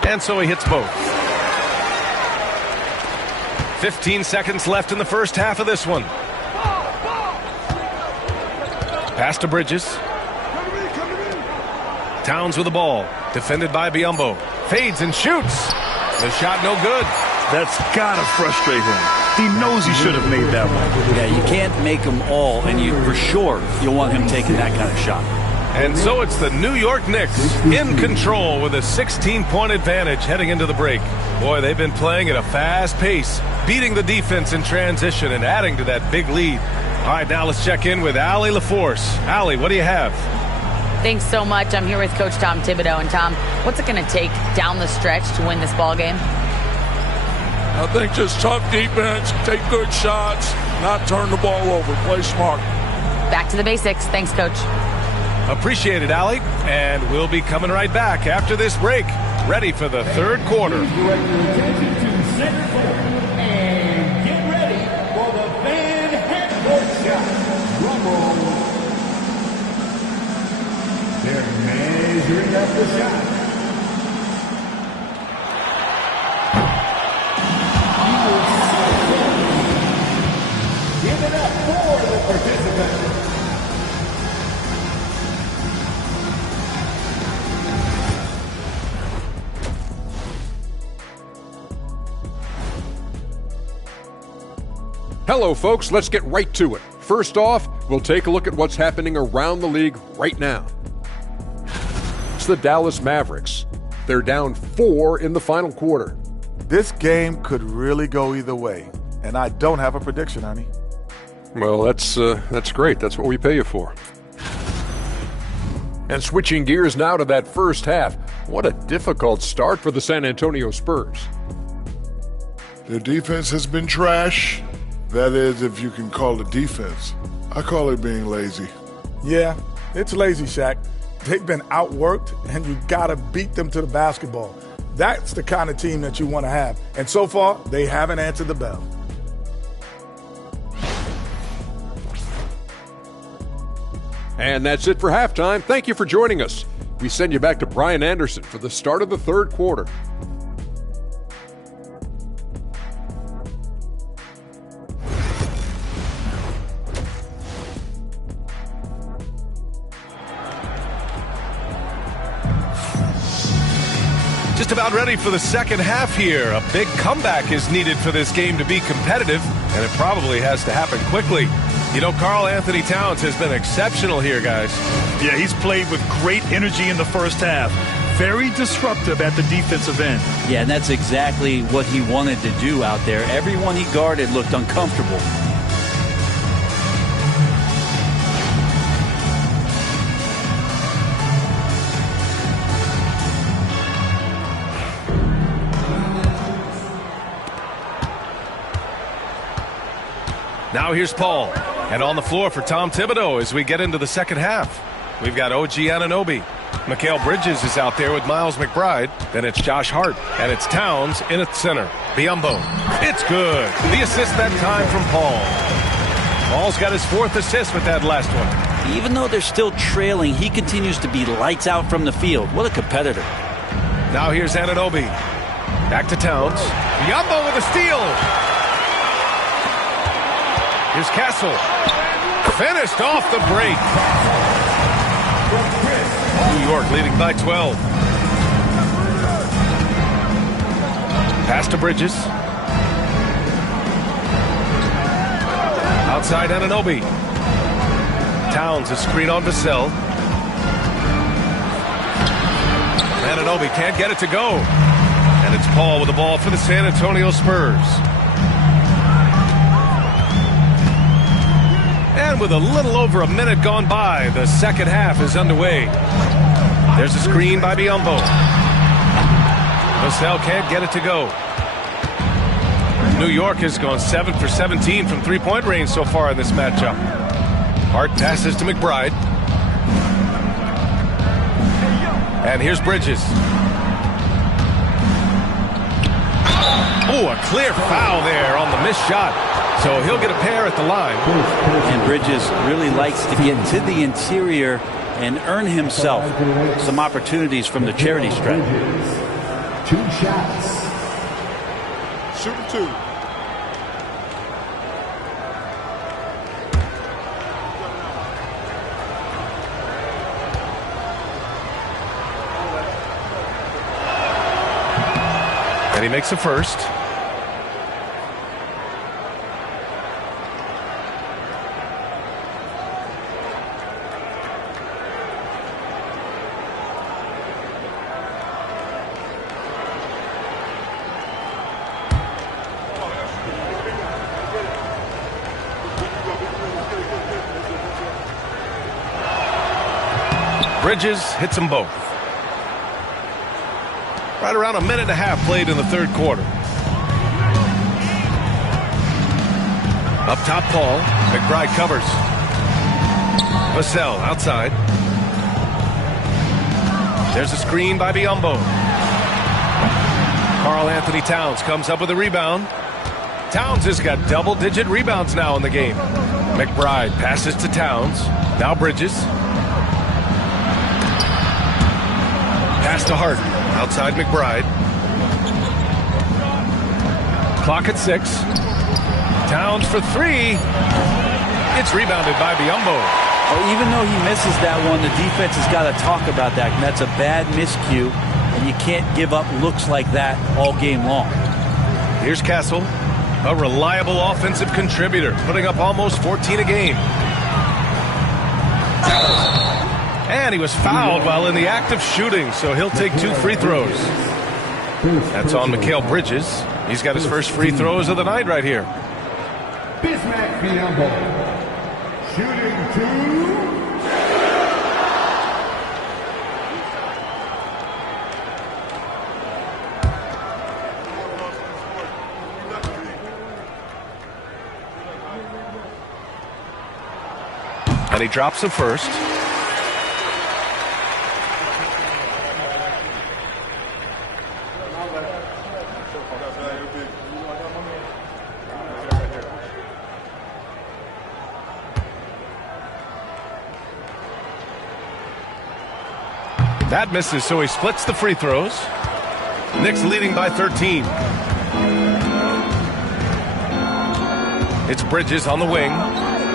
And so he hits both. 15 seconds left in the first half of this one. Pass to Bridges. Towns with the ball. Defended by Biyombo. Fades and shoots. The shot no good. That's got to frustrate him. He knows he should have made that one. Yeah, you can't make them all, and you for sure you'll want him taking that kind of shot. And so it's the New York Knicks in control with a 16-point advantage heading into the break. Boy, they've been playing at a fast pace, beating the defense in transition and adding to that big lead. All right, now let's check in with Allie LaForce. Allie, what do you have? Thanks so much. I'm here with Coach Tom Thibodeau. And Tom, what's it going to take down the stretch to win this ball game? I think just tough defense, take good shots, not turn the ball over, play smart. Back to the basics. Thanks, Coach. Appreciate it, Allie. And we'll be coming right back after this break, ready for the 3rd quarter. And get ready for the Van Hector shot. Drum roll. They're measuring up the shot. Give it up for the participants. Hello, folks. Let's get right to it. First off, we'll take a look at what's happening around the league right now. It's the Dallas Mavericks. They're down 4 in the final quarter. This game could really go either way. and I don't have a prediction, Ernie. Well, that's great. That's what we pay you for. And switching gears now to that first half. What a difficult start for the San Antonio Spurs. Their defense has been trash. That is, if you can call it defense. I call it being lazy. Yeah, it's lazy, Shaq. They've been outworked, and you got to beat them to the basketball. That's the kind of team that you want to have. And so far, they haven't answered the bell. And that's it for halftime. Thank you for joining us. We send you back to Brian Anderson for the start of the third quarter. Just about ready for the second half here. A big comeback is needed for this game to be competitive, and it probably has to happen quickly. You know, Karl Anthony Towns has been exceptional here, guys. Yeah, he's played with great energy in the first half. Very disruptive at the defensive end. Yeah, and that's exactly what he wanted to do out there. Everyone he guarded looked uncomfortable. Now here's Paul. And on the floor for Tom Thibodeau as we get into the second half. We've got OG Anunoby. Mikal Bridges is out there with Miles McBride. Then it's Josh Hart. And it's Towns in at center. Biyombo. It's good. The assist that time from Paul. Paul's got his fourth assist with that last one. Even though they're still trailing, he continues to be lights out from the field. What a competitor. Now here's Anunoby. Back to Towns. Biyombo with a steal. Here's Castle. Finished off the break. New York leading by 12. Pass to Bridges. Outside Anunoby. Towns a screen on Vassell. Anunoby can't get it to go. And it's Paul with the ball for the San Antonio Spurs. And with a little over a minute gone by, the second half is underway. There's a screen by Biyombo. Vassell can't get it to go. New York has gone 7 for 17 from three-point range so far in this matchup. Hart passes to McBride. And here's Bridges. Oh, a clear foul there on the missed shot. So he'll get a pair at the line. And Bridges really likes to get to the interior and earn himself some opportunities from the charity stripe. 2 shots. Shooting 2. And he makes the first. Bridges hits them both. Right around a minute and a half played in the third quarter. Up top, Paul. McBride covers. Vassell outside. There's a screen by Biyombo. Karl Anthony Towns comes up with a rebound. Towns has got double-digit rebounds now in the game. McBride passes to Towns. Now Bridges. Pass to Hart. Outside McBride. Clock at 6. Towns for 3. It's rebounded by Biyombo. Well, even though he misses that one, the defense has got to talk about that. And that's a bad miscue, and you can't give up looks like that all game long. Here's Castle, a reliable offensive contributor, putting up almost 14 a game. And he was fouled while in the act of shooting, so he'll take 2 free throws. That's on Mikal Bridges. He's got his first free throws of the night right here. Bismack Biyombo. Shooting 2. And he drops the first. That misses, so he splits the free throws. Knicks leading by 13. It's Bridges on the wing.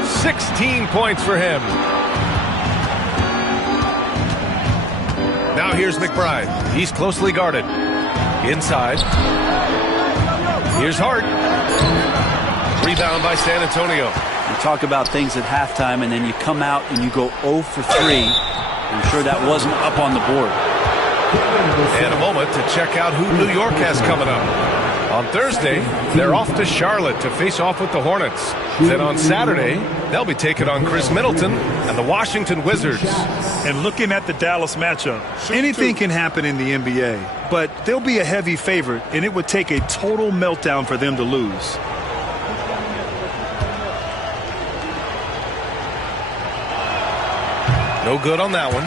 16 points for him. Now here's McBride. He's closely guarded. Inside. Here's Hart. Rebound by San Antonio. You talk about things at halftime, and then you come out and you go 0 for 3. I'm sure that wasn't up on the board. And a moment to check out who New York has coming up. On Thursday, they're off to Charlotte to face off with the Hornets. Then on Saturday, they'll be taking on Chris Middleton and the Washington Wizards. And looking at the Dallas matchup, anything can happen in the NBA, but they'll be a heavy favorite, and it would take a total meltdown for them to lose. No good on that one.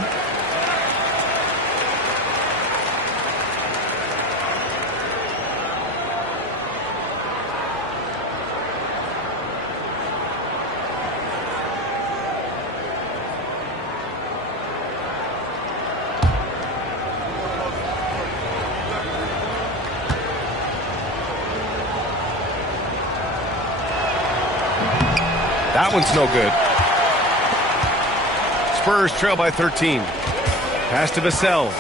That one's no good. Spurs trail by 13. Pass to Vassell.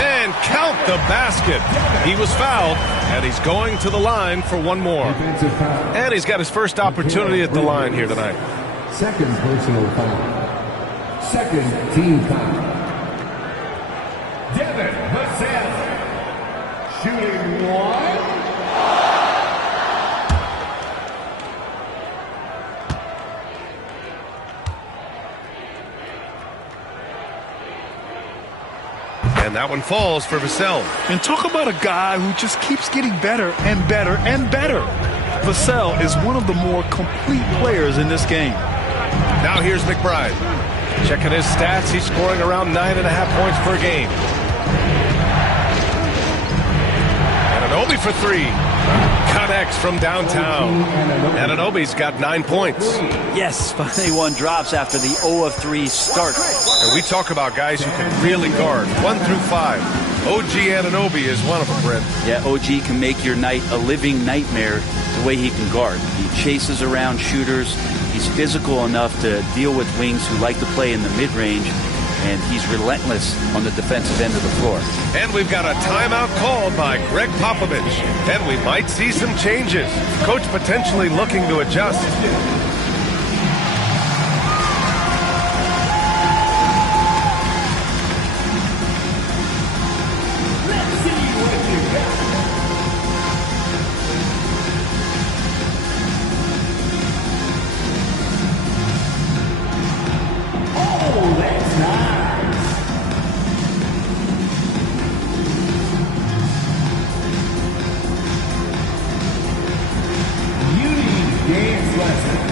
And count the basket. He was fouled, and he's going to the line for one more. And he's got his first opportunity at the line here tonight. Second personal foul. Second team foul. Devin Vassell. Shooting 1. And that one falls for Vassell. And talk about a guy who just keeps getting better and better and better. Vassell is one of the more complete players in this game. Now here's McBride. Checking his stats, he's scoring around 9.5 points per game. Anunoby for 3. Connects from downtown. Anunoby's got 9 points. Yes, finally one drops after the 0 of 3 start. And we talk about guys who can really guard 1 through 5. OG Anunoby is one of them, Brent. Yeah, OG can make your night a living nightmare the way he can guard. He chases around shooters. He's physical enough to deal with wings who like to play in the mid-range. And he's relentless on the defensive end of the floor. And we've got a timeout called by Greg Popovich. And we might see some changes. Coach potentially looking to adjust. Let's see what you got. Oh, that's nice. Dance lessons.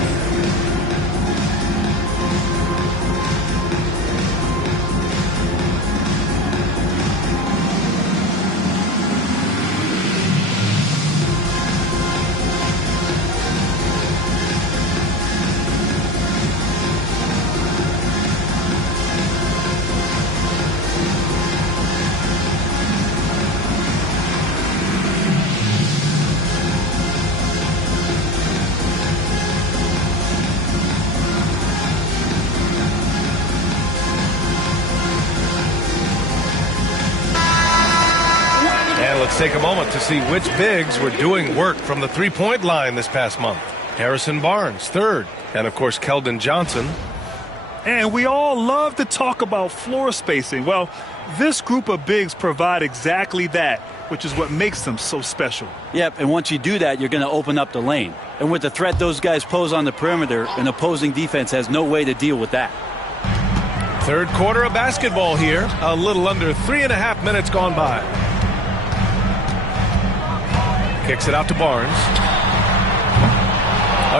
Take a moment to see which bigs were doing work from the three-point line this past month. Harrison Barnes, third, and of course Keldon Johnson. And we all love to talk about floor spacing. Well, this group of bigs provide exactly that, which is what makes them so special. Yep, and once you do that, you're going to open up the lane. And with the threat those guys pose on the perimeter, an opposing defense has no way to deal with that. Third quarter of basketball here. A little under 3.5 minutes gone by. Kicks it out to Barnes.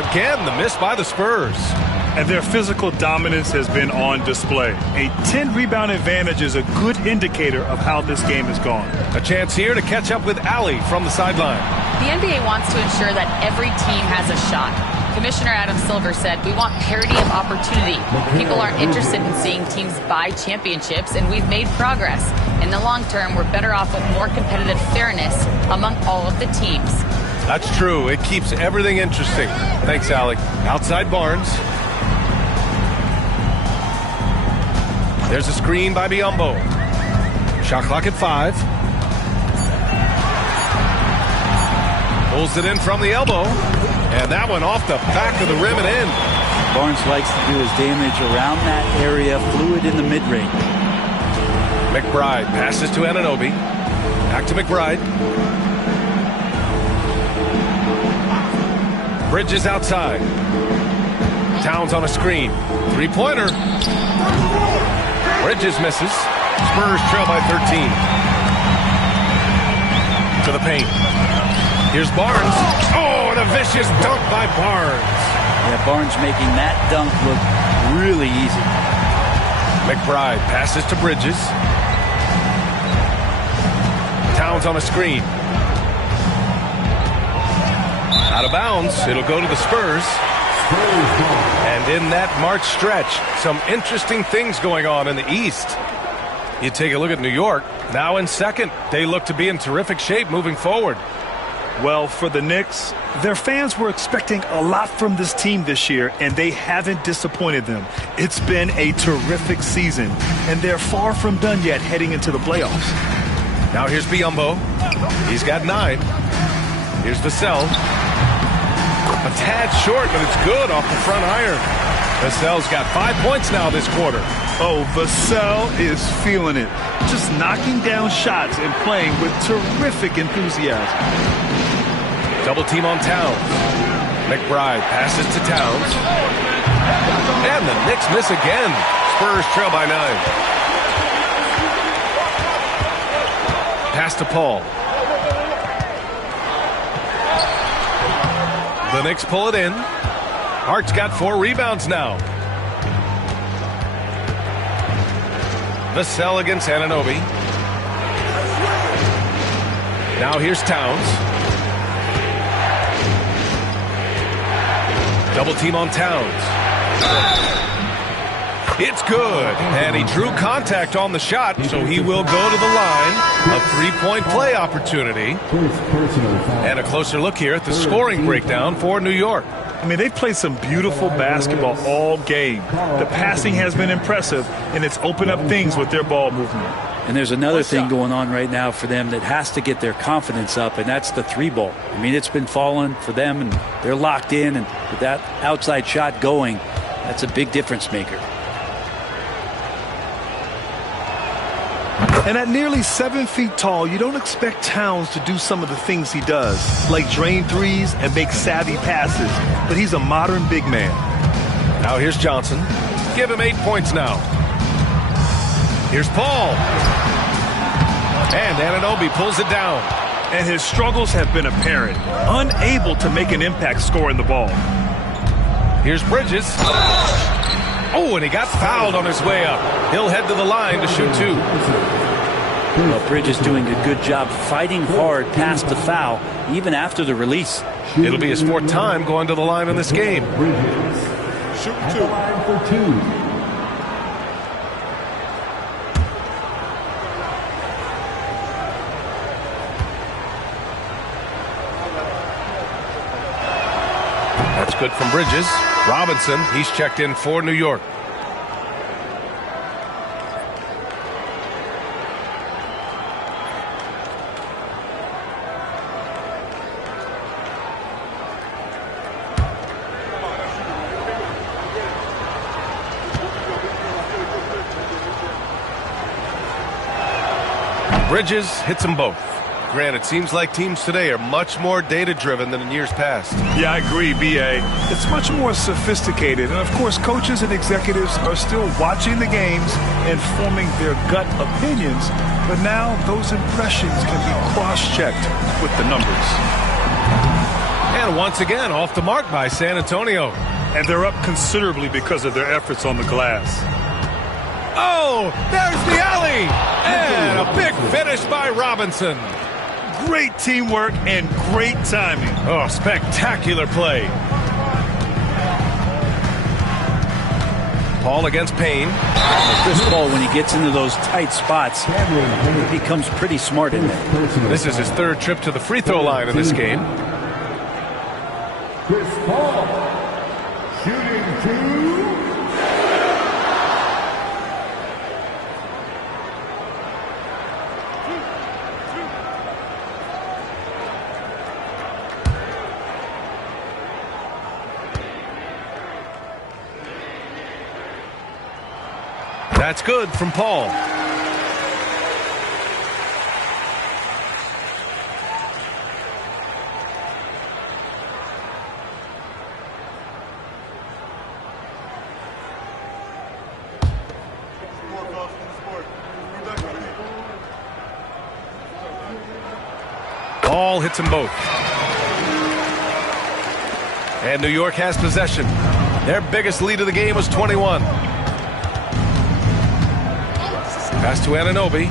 Again, the miss by the Spurs. And their physical dominance has been on display. A 10-rebound advantage is a good indicator of how this game has gone. A chance here to catch up with Allie from the sideline. The NBA wants to ensure that every team has a shot. Commissioner Adam Silver said, we want parity of opportunity. People aren't interested in seeing teams buy championships, and we've made progress. In the long term, we're better off with more competitive fairness among all of the teams. That's true. It keeps everything interesting. Thanks, Allie. Outside Barnes. There's a screen by Biyombo. Shot clock at 5. Pulls it in from the elbow. And that one off the back of the rim and in. Barnes likes to do his damage around that area, fluid in the mid-range. McBride passes to Anunoby. Back to McBride. Bridges outside. Towns on a screen. Three-pointer. Bridges misses. Spurs trail by 13. To the paint. Here's Barnes. Oh, and a vicious dunk by Barnes. Yeah, Barnes making that dunk look really easy. McBride passes to Bridges. Towns on a screen. Out of bounds. It'll go to the Spurs. And in that March stretch, some interesting things going on in the East. You take a look at New York, now in second. They look to be in terrific shape moving forward. Well, for the Knicks, their fans were expecting a lot from this team this year, and they haven't disappointed them. It's been a terrific season, and they're far from done yet heading into the playoffs. Now here's Biyombo. He's got 9. Here's Vassell. A tad short, but it's good off the front iron. Vassell's got 5 points now this quarter. Oh, Vassell is feeling it. Just knocking down shots and playing with terrific enthusiasm. Double team on Towns. McBride passes to Towns. And the Knicks miss again. Spurs trail by 9. Pass to Paul. The Knicks pull it in. Hart's got 4 rebounds now. Vassell against Anunoby. Now here's Towns. Double team on Towns. It's good. And he drew contact on the shot, so he will go to the line. A 3-point play opportunity. And a closer look here at the scoring breakdown for New York. I mean, they've played some beautiful basketball all game. The passing has been impressive, and it's opened up things with their ball movement. And there's another thing going on right now for them that has to get their confidence up, and that's the 3-ball. I mean, it's been falling for them, and they're locked in, and with that outside shot going, that's a big difference maker. And at nearly 7 feet tall, you don't expect Towns to do some of the things he does, like drain threes and make savvy passes. But he's a modern big man. Now here's Johnson. Give him 8 points now. Here's Paul. And Anunoby pulls it down. And his struggles have been apparent. Unable to make an impact scoring the ball. Here's Bridges. Oh, and he got fouled on his way up. He'll head to the line to shoot 2. Well, Bridges doing a good job fighting hard past the foul, even after the release. It'll be his 4th time going to the line in this game. Shoot 2. That's good from Bridges. Robinson, he's checked in for New York. Bridges hits them both. Grant, it seems like teams today are much more data-driven than in years past. Yeah, I agree, B.A. It's much more sophisticated. And, of course, coaches and executives are still watching the games and forming their gut opinions. But now those impressions can be cross-checked with the numbers. And once again, off the mark by San Antonio. And they're up considerably because of their efforts on the glass. Oh, there's the alley. And a big finish by Robinson. Great teamwork and great timing. Oh, spectacular play. Paul against Payne. Chris Paul, when he gets into those tight spots, he becomes pretty smart in there. This is his third trip to the free throw line in this game. Chris Paul, shooting 2. That's good from Paul. Paul hits them both. And New York has possession. Their biggest lead of the game was 21. Pass to Anunoby.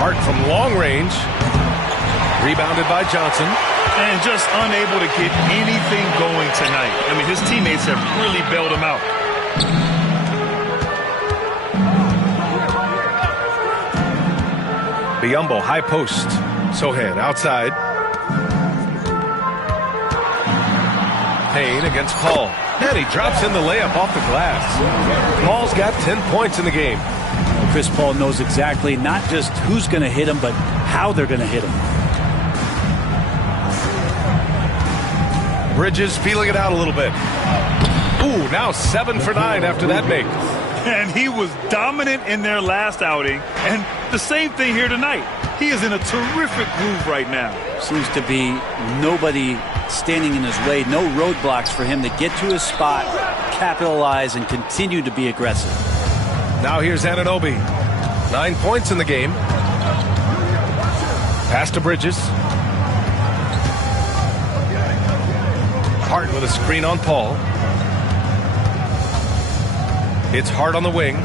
Hart from long range. Rebounded by Johnson. And just unable to get anything going tonight. I mean, his teammates have really bailed him out. Biyombo, high post. Sohan outside. Payne against Paul. And he drops in the layup off the glass. Paul's got 10 points in the game. Chris Paul knows exactly not just who's going to hit him, but how they're going to hit him. Bridges feeling it out a little bit. Ooh, now 7 for 9 after that make. And he was dominant in their last outing. And the same thing here tonight. He is in a terrific groove right now. Seems to be nobody standing in his way. No roadblocks for him to get to his spot, capitalize, and continue to be aggressive. Now here's Anunoby. 9 points in the game. Pass to Bridges. Hart with a screen on Paul. It's Hart on the wing.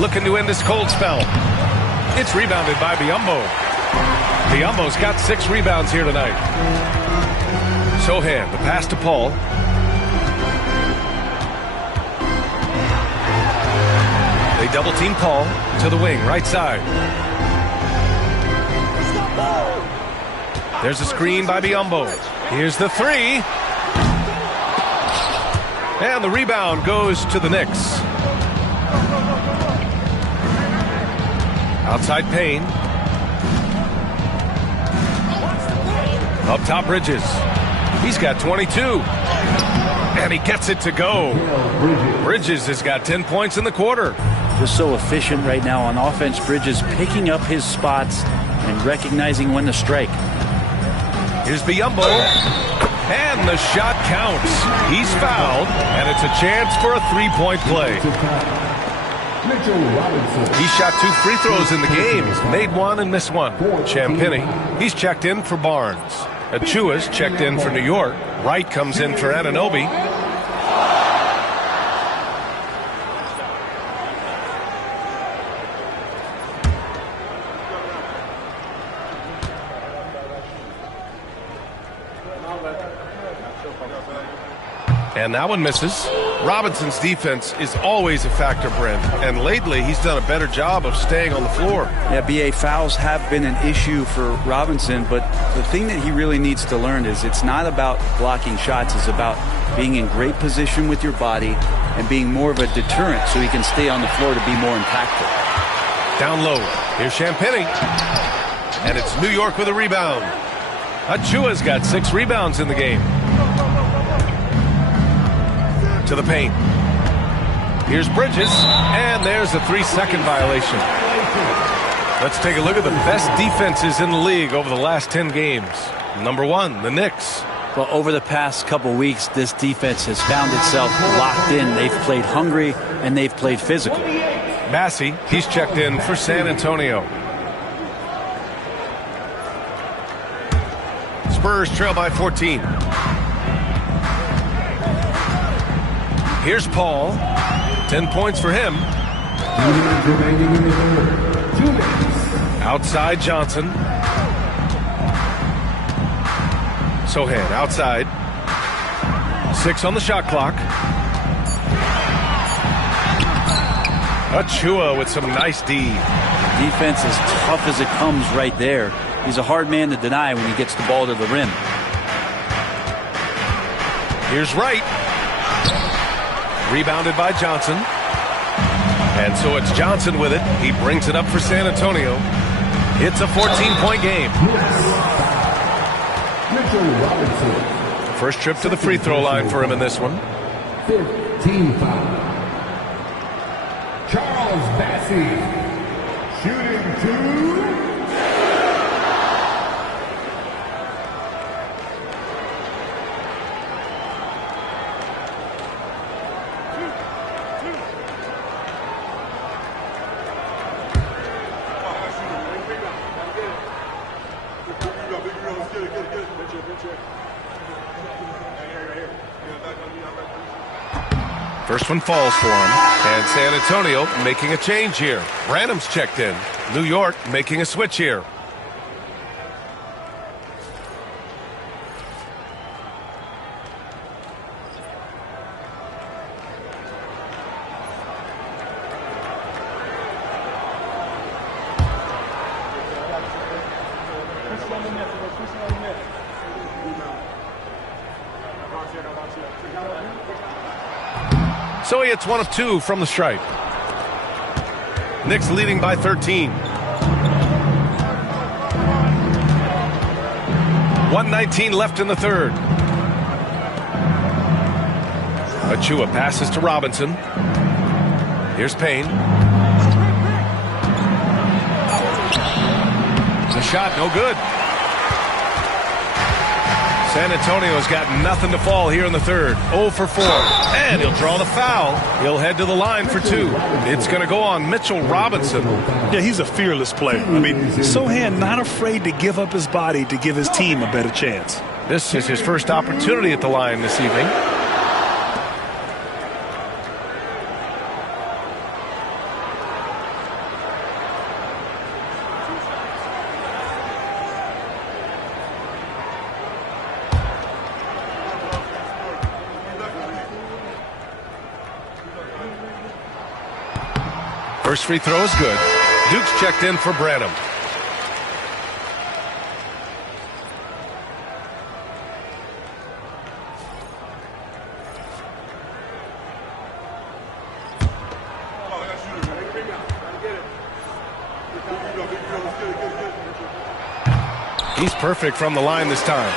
Looking to end this cold spell. It's rebounded by Biyombo. Biyombo's got 6 rebounds here tonight. Sohan, the pass to Paul. They double team Paul to the wing, right side. There's a screen by Biyombo. Here's the 3. And the rebound goes to the Knicks. Outside Payne. Up top Bridges. He's got 22. And he gets it to go. Bridges has got 10 points in the quarter. Just so efficient right now on offense. Bridges picking up his spots and recognizing when to strike. Here's Biyombo. And the shot counts. He's fouled, and it's a chance for a 3-point play. He shot 2 free throws in the game. Made 1 and missed 1. Champagny, he's checked in for Barnes. Achua's checked in for New York. Wright comes in for Anunoby. And that one misses. Robinson's defense is always a factor, Brent. And lately, he's done a better job of staying on the floor. Yeah, B.A., fouls have been an issue for Robinson, but the thing that he really needs to learn is it's not about blocking shots. It's about being in great position with your body and being more of a deterrent so he can stay on the floor to be more impactful. Down low. Here's Champagny. And it's New York with a rebound. Achua's got 6 rebounds in the game. To the paint. Here's Bridges, and there's a 3-second violation. Let's take a look at the best defenses in the league over the last 10 games. Number 1, the Knicks. Well, over the past couple weeks, this defense has found itself locked in. They've played hungry, and they've played physical. Massey, he's checked in for San Antonio. Spurs trail by 14. Here's Paul. 10 points for him. Outside Johnson. Sohan outside. 6 on the shot clock. Achua with some nice D. Defense as tough as it comes right there. He's a hard man to deny when he gets the ball to the rim. Here's Wright. Rebounded by Johnson. And so it's Johnson with it. He brings it up for San Antonio. It's a 14-point game. First trip to the free throw line for him in this one. 15 foul. Charles Bassey, shooting 2. First one falls for him. And San Antonio making a change here. Branham's checked in. New York making a switch here. So he hits 1 of 2 from the stripe. Knicks leading by 13. 1:19 left in the third. Achua passes to Robinson. Here's Payne. The shot, no good. San Antonio's got nothing to fall here in the third. 0 for 4. And he'll draw the foul. He'll head to the line for 2. It's going to go on Mitchell Robinson. Yeah, he's a fearless player. I mean, Sohan not afraid to give up his body to give his team a better chance. This is his first opportunity at the line this evening. First free throw is good. Duke's checked in for Branham. He's perfect from the line this time.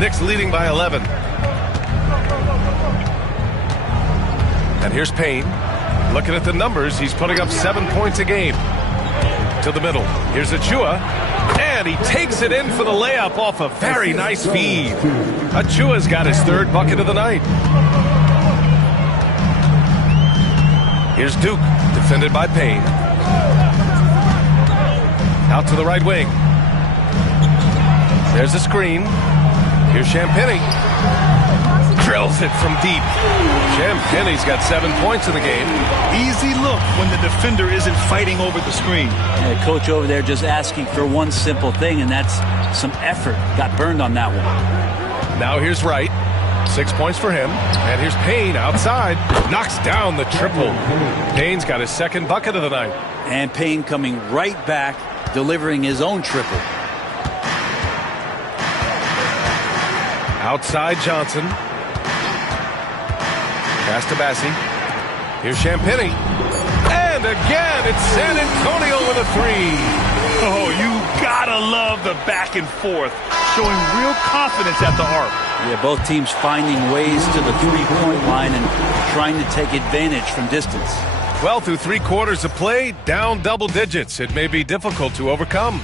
Knicks leading by 11. And here's Payne. Looking at the numbers, he's putting up 7 points a game. To the middle. Here's Achua. And he takes it in for the layup off a very nice feed. Achua's got his 3rd bucket of the night. Here's Duke, defended by Payne. Out to the right wing. There's a screen. Here's Champagnie. Drills it from deep. Champagnie's got 7 points in the game. Easy look when the defender isn't fighting over the screen. Yeah, coach over there just asking for one simple thing, and that's some effort. Got burned on that one. Now here's Wright. 6 points for him. And here's Payne outside. Knocks down the triple. Payne's got his 2nd bucket of the night. And Payne coming right back, delivering his own triple. Outside Johnson. Pass to Bassey. Here's Champagnie. And again, it's San Antonio with a 3. Oh, you gotta love the back and forth, showing real confidence at the arc. Yeah, both teams finding ways to the three-point line and trying to take advantage from distance. Well, through 3 quarters of play, down double digits. It may be difficult to overcome.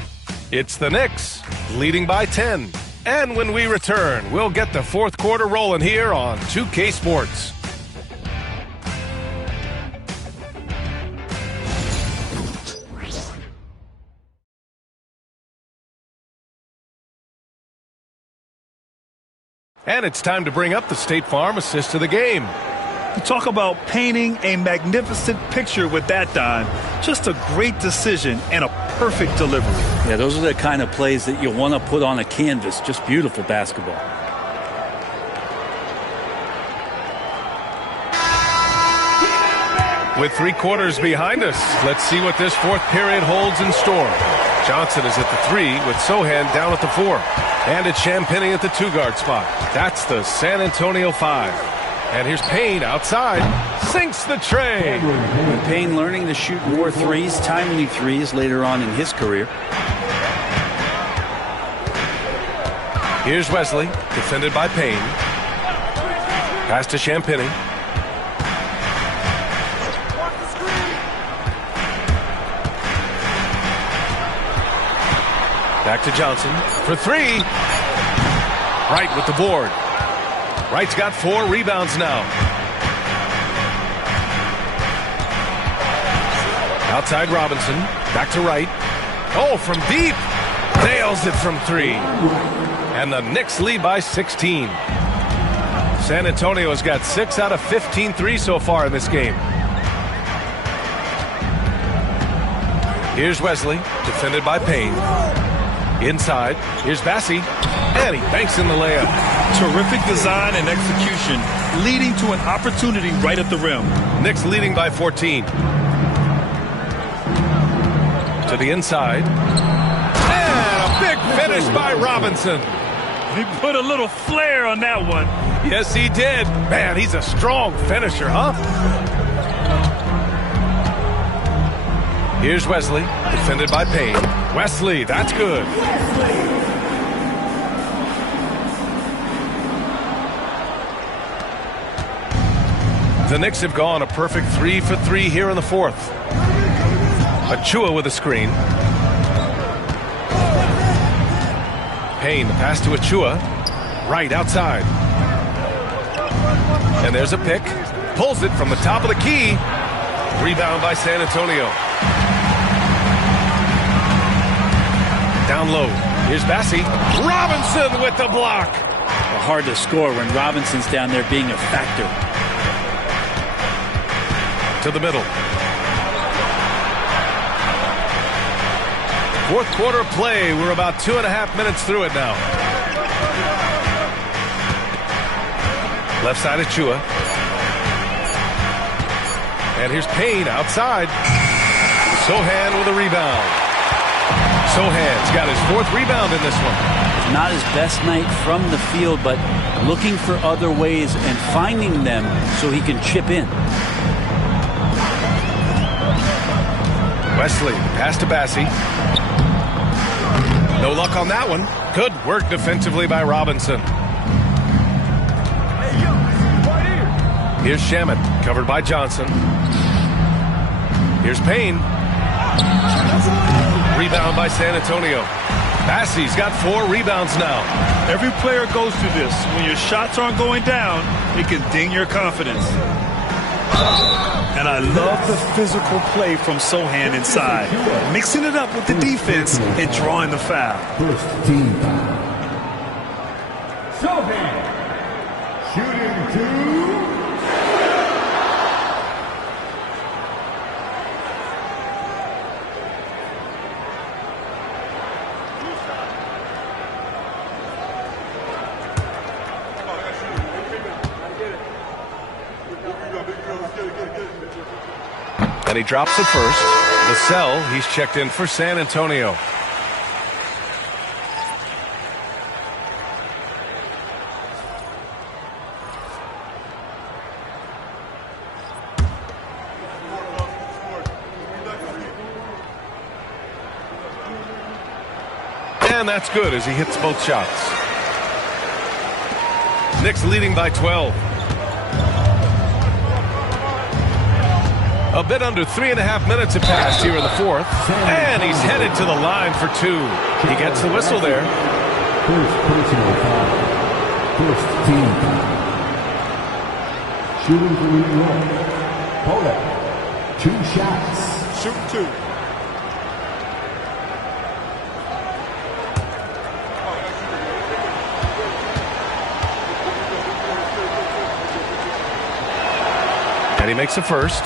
It's the Knicks, leading by 10. And when we return, we'll get the 4th quarter rolling here on 2K Sports. And it's time to bring up the State Farm assist of the game. You talk about painting a magnificent picture with that dime. Just a great decision and a perfect delivery. Yeah, those are the kind of plays that you want to put on a canvas. Just beautiful basketball. With 3 quarters behind us, let's see what this 4th period holds in store. Johnson is at the 3 with Sohan down at the 4. And it's Champagnie at the 2-guard spot. That's the San Antonio 5. And here's Payne outside. Sinks the tray. And Payne learning to shoot more threes, timely threes later on in his career. Here's Wesley, defended by Payne. Pass to Champagnie. Back to Johnson for 3. Wright with the board. Wright's got 4 rebounds now. Outside Robinson. Back to Wright. Oh, from deep. Nails it from 3. And the Knicks lead by 16. San Antonio has got 6 out of 15 threes so far in this game. Here's Wesley, defended by Payne. Inside, here's Bassi, and he banks in the layup. Terrific design and execution, leading to an opportunity right at the rim. Knicks leading by 14. To the inside. And a big finish by Robinson. He put a little flair on that one. Yes, he did. Man, he's a strong finisher, huh? Here's Wesley, defended by Payne. Wesley, that's good. The Knicks have gone a perfect 3 for 3 here in the 4th. Achua with a screen. Payne, the pass to Achua. Right outside. And there's a pick. Pulls it from the top of the key. Rebound by San Antonio. Down low. Here's Bassi. Robinson with the block. Hard to score when Robinson's down there being a factor. To the middle. 4th quarter play. We're about 2.5 minutes through it now. Left side of Chua. And here's Payne outside. Sohan with a rebound. Sohan's got his 4th rebound in this one. Not his best night from the field, but looking for other ways and finding them so he can chip in. Wesley, pass to Bassi. No luck on that one. Good work defensively by Robinson. Here's Shamet, covered by Johnson. Here's Payne. Rebound by San Antonio. Bassi's got 4 rebounds now. Every player goes through this. When your shots aren't going down, it can ding your confidence. And I love the physical play from Sohan inside, mixing it up with the defense and drawing the foul. First team foul. Sohan shooting 2. And he drops it first. Vassell, he's checked in for San Antonio. And that's good as he hits both shots. Knicks leading by 12. A bit under 3.5 minutes have passed here in the fourth. And he's headed to the line for two. He gets the whistle there. First personal foul. First team foul. Shooting for New York. Poland. 2 shots. Shoot 2. And he makes the first.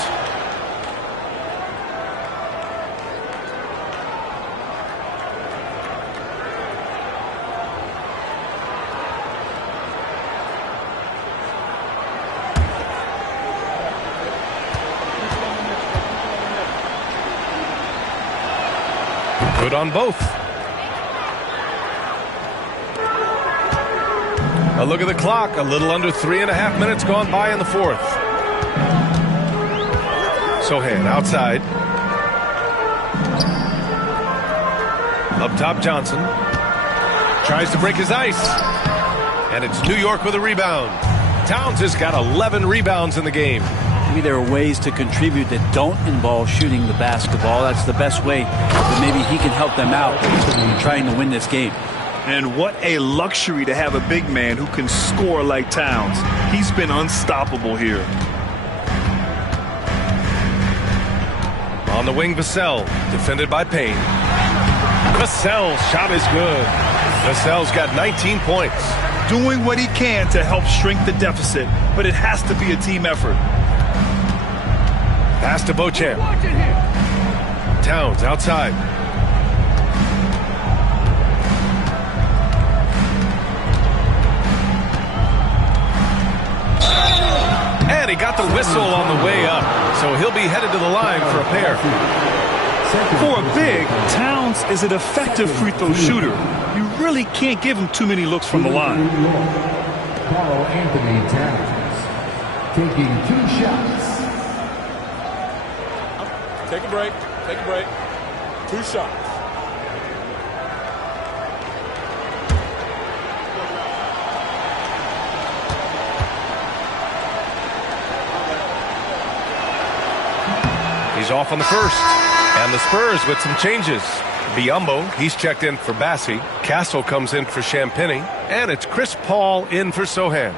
Good on both. A look at the clock. A little under 3.5 minutes gone by in the fourth. Sohan outside. Up top, Johnson. Tries to break his ice. And it's New York with a rebound. Towns has got 11 rebounds in the game. Maybe there are ways to contribute that don't involve shooting the basketball. That's the best way that maybe he can help them out in trying to win this game. And what a luxury to have a big man who can score like Towns. He's been unstoppable here. On the wing, Vassell, defended by Payne. Vassell's shot is good. Vassell's got 19 points. Doing what he can to help shrink the deficit, but it has to be a team effort. Pass to Beauchamp. Towns outside. And he got the whistle on the way up, so he'll be headed to the line for a pair. For a big, Towns is an effective free throw shooter. You really can't give him too many looks from the line. Carl Anthony Towns taking 2 shots. Take a break. Take a break. 2 shots. He's off on the first. And the Spurs with some changes. Biyombo, he's checked in for Bassi. Castle comes in for Champagny. And it's Chris Paul in for Sohan.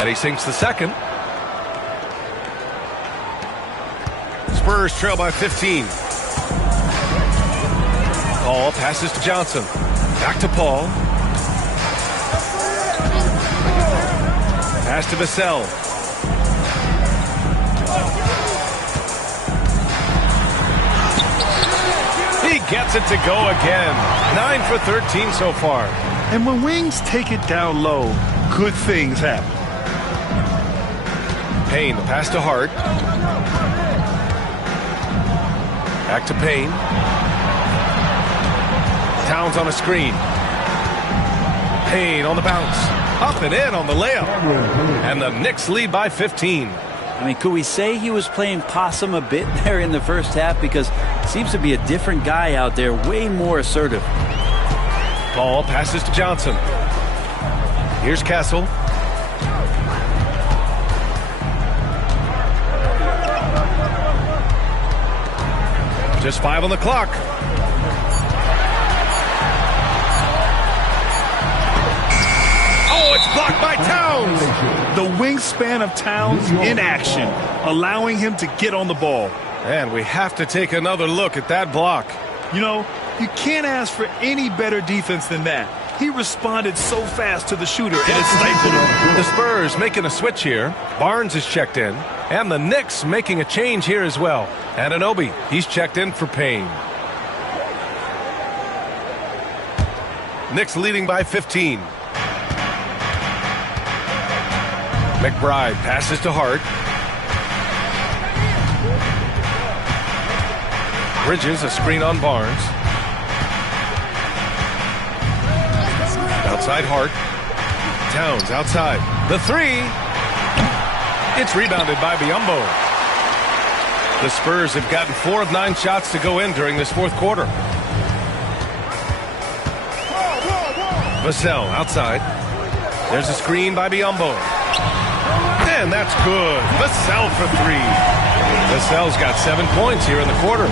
And he sinks the second. Spurs trail by 15. Paul passes to Johnson. Back to Paul. Pass to Vassell. He gets it to go again. 9 for 13 so far. And when wings take it down low, good things happen. Payne, the pass to Hart. Back to Payne. Towns on a screen. Payne on the bounce. Up and in on the layup. And the Knicks lead by 15. I mean, could we say he was playing possum a bit there in the first half? Because it seems to be a different guy out there, way more assertive. Ball passes to Johnson. Here's Castle. Just 5 on the clock. Oh, it's blocked by Towns. The wingspan of Towns in action, allowing him to get on the ball. And we have to take another look at that block. You know, you can't ask for any better defense than that. He responded so fast to the shooter, and it stifled him. The Spurs making a switch here. Barnes is checked in. And the Knicks making a change here as well. Anunoby, he's checked in for Payne. Knicks leading by 15. McBride passes to Hart. Bridges, a screen on Barnes. Outside Hart. Towns outside. The three. It's rebounded by Biyombo. The Spurs have gotten 4 of 9 shots to go in during this fourth quarter. Vassell outside. There's a screen by Biyombo. And that's good. Vassell for 3. Vassell's got 7 points here in the quarter.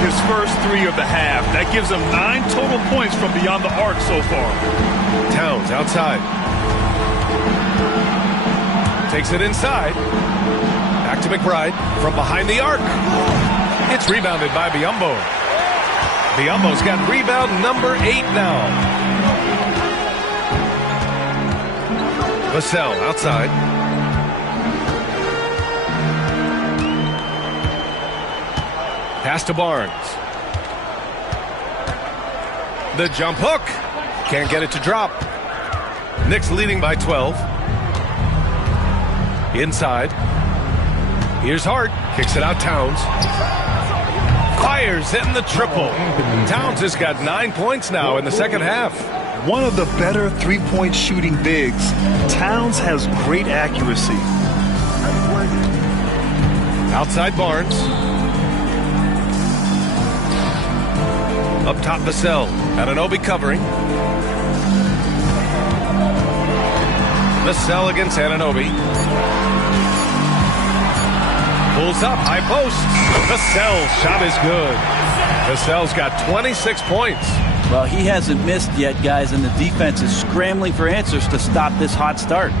His first 3 of the half. That gives him 9 total points from beyond the arc so far. Towns outside. Takes it inside. Back to McBride from behind the arc. It's rebounded by Biyombo. Biyombo's got rebound number 8 now. Vassell outside. Pass to Barnes. The jump hook. Can't get it to drop. Knicks leading by 12. Inside. Here's Hart. Kicks it out Towns. Fires in the triple. Towns has got 9 points now in the second half. One of the better three-point shooting bigs. Towns has great accuracy. Outside Barnes. Up top Vassell. Anunoby covering. Vassell against Anunoby. Pulls up, high post. Vassell's shot is good. Vassell's got 26 points. Well, he hasn't missed yet, guys, and the defense is scrambling for answers to stop this hot start.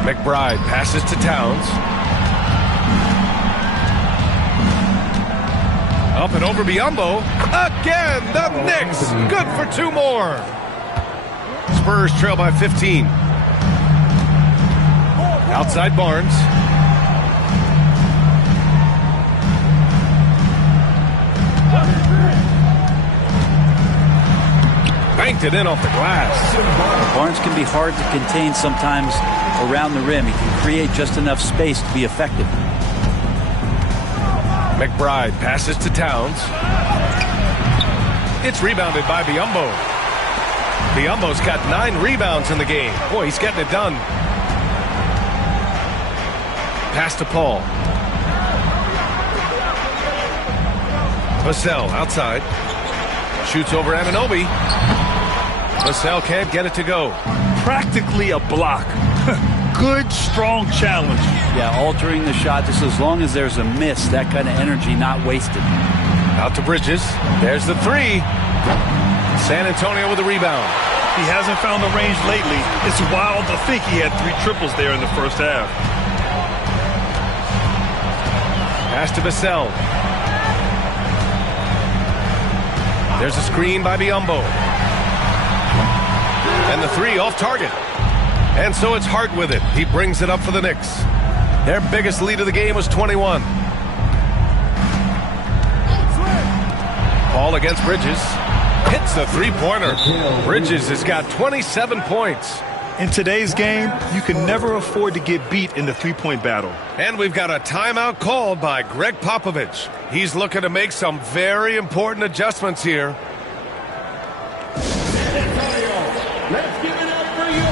McBride passes to Towns. Up and over Biyombo. Again, the Knicks. Good for 2 more. Spurs trail by 15. Outside Barnes. Banked it in off the glass. Barnes can be hard to contain sometimes around the rim. He can create just enough space to be effective. McBride passes to Towns. It's rebounded by Biyombo. Biyombo's got 9 rebounds in the game. Boy, he's getting it done. Pass to Paul. Vassell outside. Shoots over Anunoby. Vassell can't get it to go. Practically a block. Good, strong challenge. Yeah, altering the shot just as long as there's a miss. That kind of energy not wasted. Out to Bridges. There's the 3. San Antonio with a rebound. He hasn't found the range lately. It's wild to think he had 3 triples there in the first half. Pass to Vassell. There's a screen by Biyombo. And the 3 off target. And so it's Hart with it. He brings it up for the Knicks. Their biggest lead of the game was 21. Paul against Bridges. Hits the 3-pointer. Bridges has got 27 points. In today's game, you can never afford to get beat in the 3-point battle. And we've got a timeout called by Greg Popovich. He's looking to make some very important adjustments here. Let's give it up for your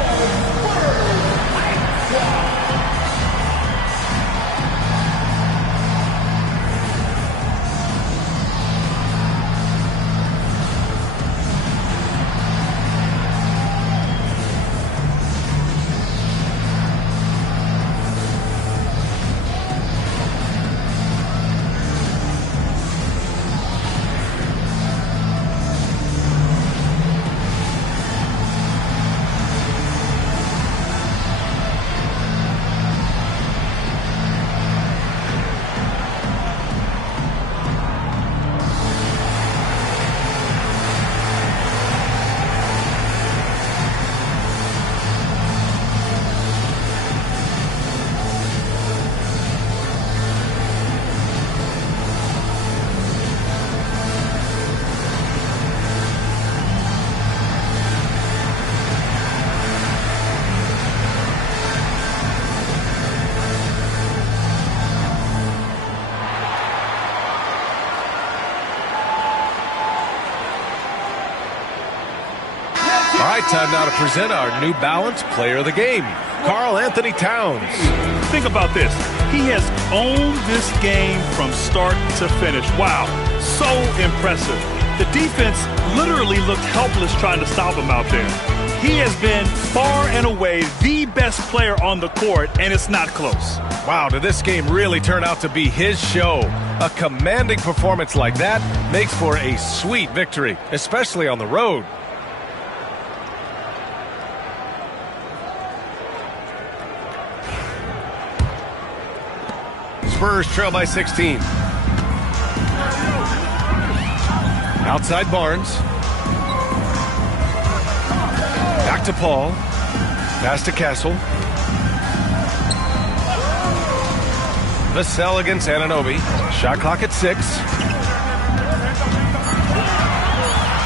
Time now to present our New Balance Player of the Game, Karl Anthony Towns. Think about this. He has owned this game from start to finish. Wow, so impressive. The defense literally looked helpless trying to stop him out there. He has been far and away the best player on the court, and it's not close. Wow, did this game really turn out to be his show? A commanding performance like that makes for a sweet victory, especially on the road. Spurs trail by 16. Outside Barnes. Back to Paul. Pass to Castle. Vassell against Anunoby. Shot clock at 6.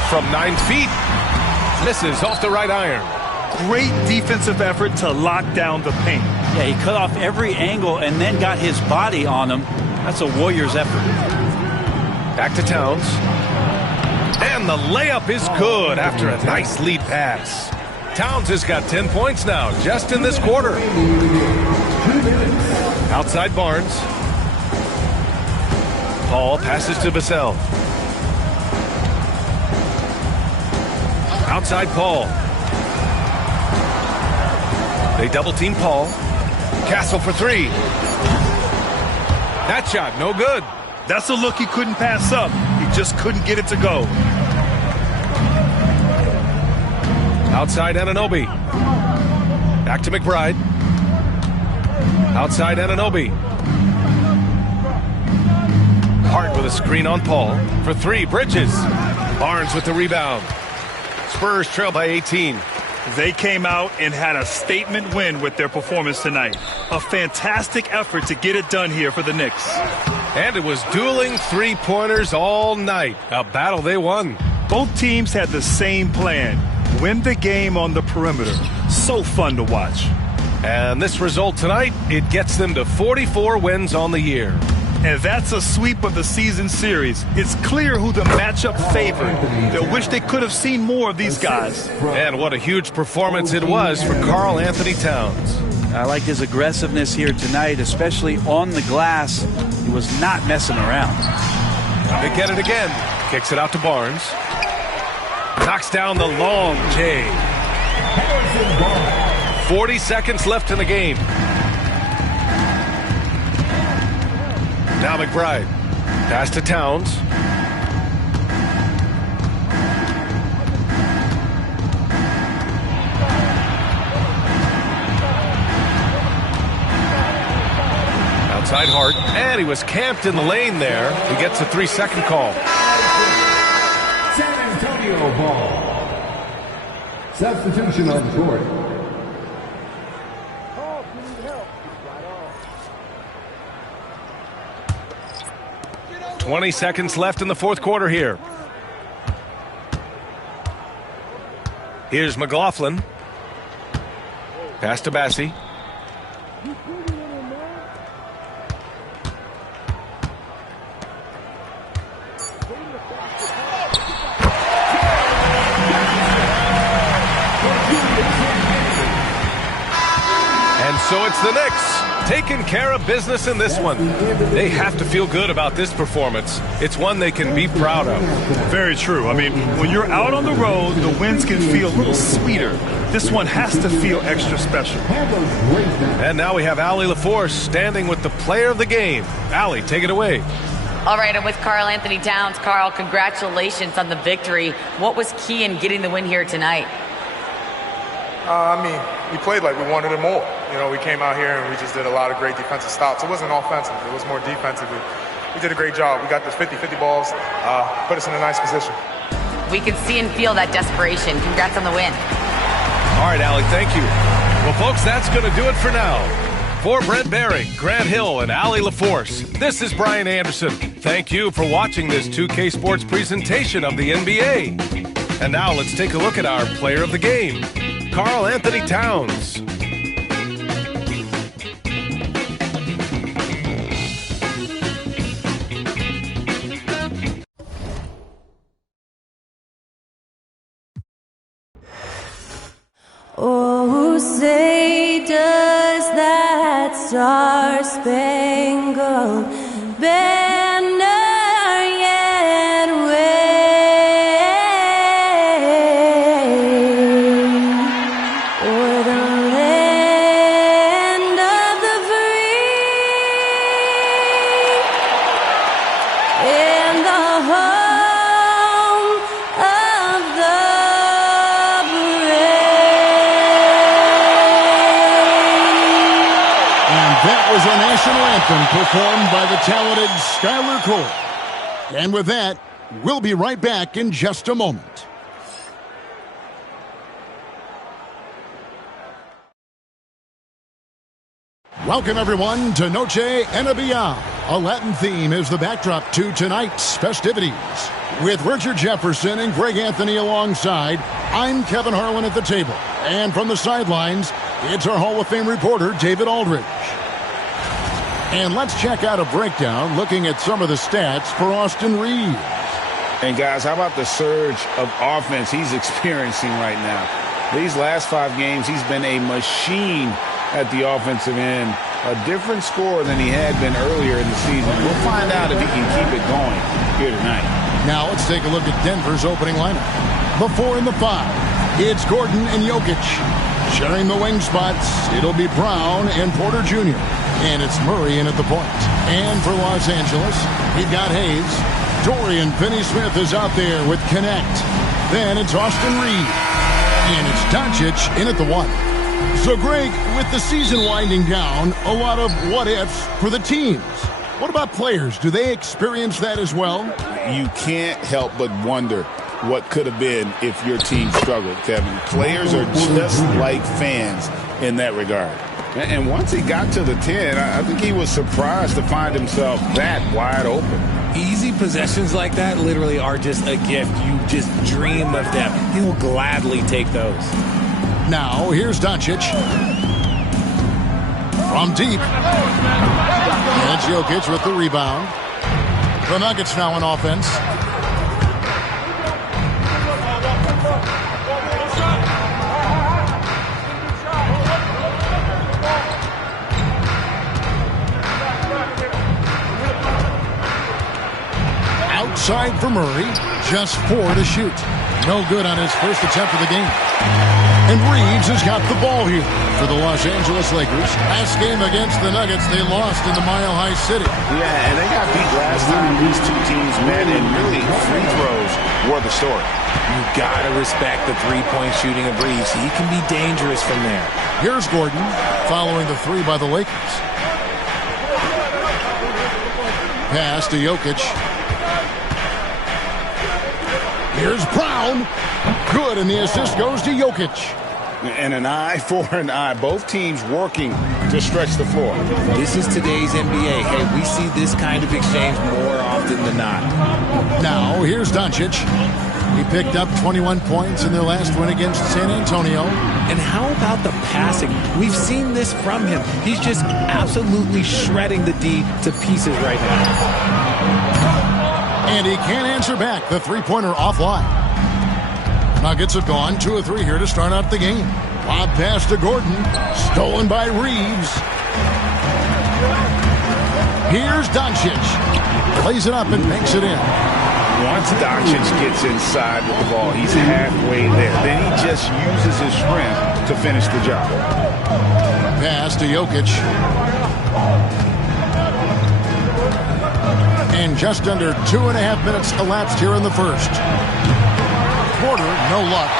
From 9 feet. Misses off the right iron. Great defensive effort to lock down the paint. Yeah, he cut off every angle and then got his body on him. That's a Warriors effort. Back to Towns. And the layup is good after a nice lead pass. Towns has got 10 points now, just in this quarter. Outside Barnes. Paul passes to Vassell. Outside Paul. They double-team Paul. Castle for 3. That shot, no good. That's a look he couldn't pass up. He just couldn't get it to go. Outside Anunoby. Back to McBride. Outside Anunoby. Hart with a screen on Paul. For 3, Bridges. Barnes with the rebound. Spurs trail by 18. They came out and had a statement win with their performance tonight. A fantastic effort to get it done here for the Knicks. And it was dueling three-pointers all night. A battle they won. Both teams had the same plan. Win the game on the perimeter. So fun to watch. And this result tonight, it gets them to 44 wins on the year. And that's a sweep of the season series. It's clear who the matchup favored. They'll wish they could have seen more of these guys. And what a huge performance it was for Karl Anthony Towns. I like his aggressiveness here tonight, especially on the glass. He was not messing around. They get it again. Kicks it out to Barnes. Knocks down the long J. 40 seconds left in the game. Now McBride. Pass to Towns. Outside Hart. And he was camped in the lane there. He gets a 3-second call. San Antonio ball. Substitution on the court. 20 seconds left in the fourth quarter here. Here's McLaughlin. Pass to Bassie. And so it's the Knicks taking care of business in this one. They have to feel good about this performance. It's one they can be proud of. Very true. I mean, when you're out on the road, the wins can feel a little sweeter. This one has to feel extra special. And now we have Allie LaForce standing with the player of the game. Allie, take it away. All right, I'm with Karl Anthony Towns. Karl, congratulations on the victory. What was key in getting the win here tonight? We played like we wanted it more. You know, we came out here and we just did a lot of great defensive stops. It wasn't offensive. It was more defensively. We did a great job. We got the 50-50 balls, put us in a nice position. We can see and feel that desperation. Congrats on the win. All right, Allie, thank you. Well, folks, that's going to do it for now. For Brent Barry, Grant Hill, and Allie LaForce, this is Brian Anderson. Thank you for watching this 2K Sports presentation of the NBA. And now let's take a look at our player of the game, Karl Anthony Towns. Oh, say does that star-spangled banner yet wave o'er the land of the free and the home of the That was our national anthem performed by the talented Skylar Cole. And with that, we'll be right back in just a moment. Welcome, everyone, to Noche Enabia. A Latin theme is the backdrop to tonight's festivities. With Richard Jefferson and Greg Anthony alongside, I'm Kevin Harlan at the table. And from the sidelines, it's our Hall of Fame reporter, David Aldridge. And let's check out a breakdown looking at some of the stats for Austin Reeves. And guys, how about the surge of offense he's experiencing right now? These last 5 games, he's been a machine at the offensive end. A different score than he had been earlier in the season. We'll find out if he can keep it going here tonight. Now let's take a look at Denver's opening lineup. The 4 and the 5. It's Gordon and Jokic. Sharing the wing spots, it'll be Brown and Porter Jr. And it's Murray in at the point. And for Los Angeles, we've got Hayes. Dorian Finney-Smith is out there with Connect. Then it's Austin Reeves. And it's Doncic in at the 1. So, Greg, with the season winding down, a lot of what-ifs for the teams. What about players? Do they experience that as well? You can't help but wonder what could have been if your team struggled, Kevin. Players are just like fans in that regard. And once he got to the 10, I think he was surprised to find himself that wide open. Easy possessions like that literally are just a gift. You just dream of them. He'll gladly take those. Now, here's Doncic. From deep. And it's Jokic with the rebound. The Nuggets now on offense. Outside for Murray, just 4 to shoot. No good on his first attempt of the game. And Reeves has got the ball here for the Los Angeles Lakers. Last game against the Nuggets, they lost in the Mile High City. Yeah, and they got beat last time these two teams met, and really free throws were the story. You gotta respect the three-point shooting of Reeves. He can be dangerous from there. Here's Gordon following the 3 by the Lakers. Pass to Jokic. Here's Brown. Good, and the assist goes to Jokic. And an eye for an eye. Both teams working to stretch the floor. This is today's NBA. Hey, we see this kind of exchange more often than not. Now, here's Doncic. He picked up 21 points in their last win against San Antonio. And how about the passing? We've seen this from him. He's just absolutely shredding the D to pieces right now. And he can't answer back. The three-pointer offline. Nuggets have gone 2 of 3 here to start out the game. Lob pass to Gordon. Stolen by Reeves. Here's Doncic. Plays it up and banks it in. Once Doncic gets inside with the ball, he's halfway there. Then he just uses his strength to finish the job. Pass to Jokic. And just under 2.5 minutes elapsed here in the first. Porter, no luck.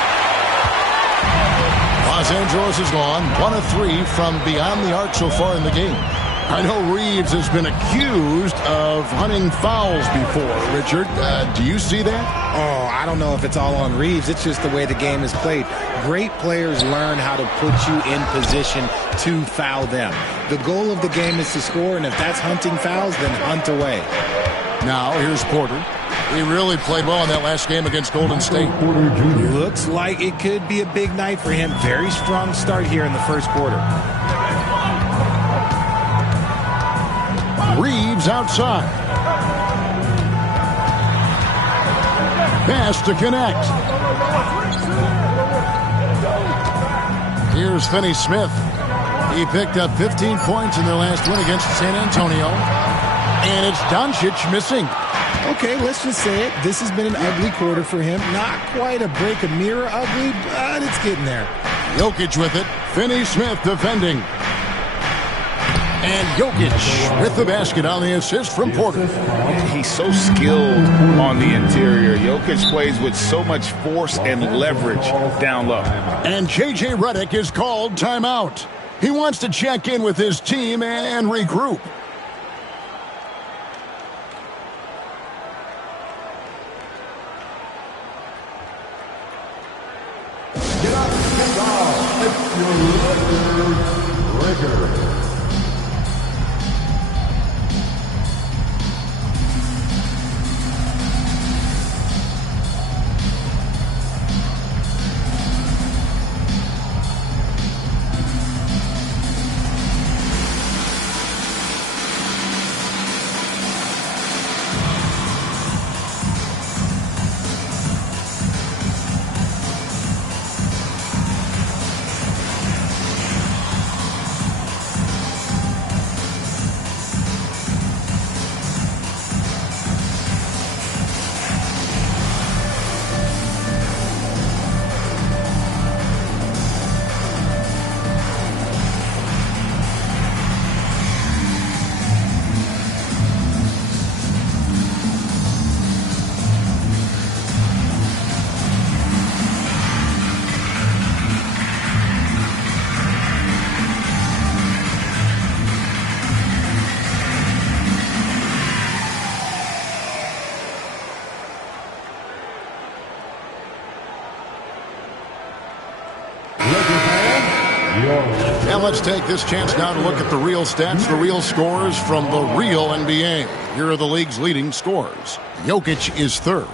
Los Angeles is gone 1 of 3 from beyond the arc so far in the game. I know Reeves has been accused of hunting fouls before. Richard, do you see that? Oh, I don't know if it's all on Reeves. It's just the way the game is played. Great players learn how to put you in position to foul them. The goal of the game is to score, and if that's hunting fouls, then hunt away. Now, here's Porter. He really played well in that last game against Golden State. Looks like it could be a big night for him. Very strong start here in the first quarter. Reeves outside. Pass to connect. Here's Finney-Smith. He picked up 15 points in their last win against San Antonio. And it's Doncic missing. Okay, let's just say it. This has been an ugly quarter for him. Not quite a break a mirror ugly, but it's getting there. Jokic with it. Finney-Smith defending. And Jokic with the basket on the assist from Porter. He's so skilled on the interior. Jokic plays with so much force and leverage down low. And J.J. Redick is called timeout. He wants to check in with his team and regroup. Get up, get off. It's your Breaker. And let's take this chance now to look at the real stats, the real scores from the real NBA. Here are the league's leading scorers. Jokic is third.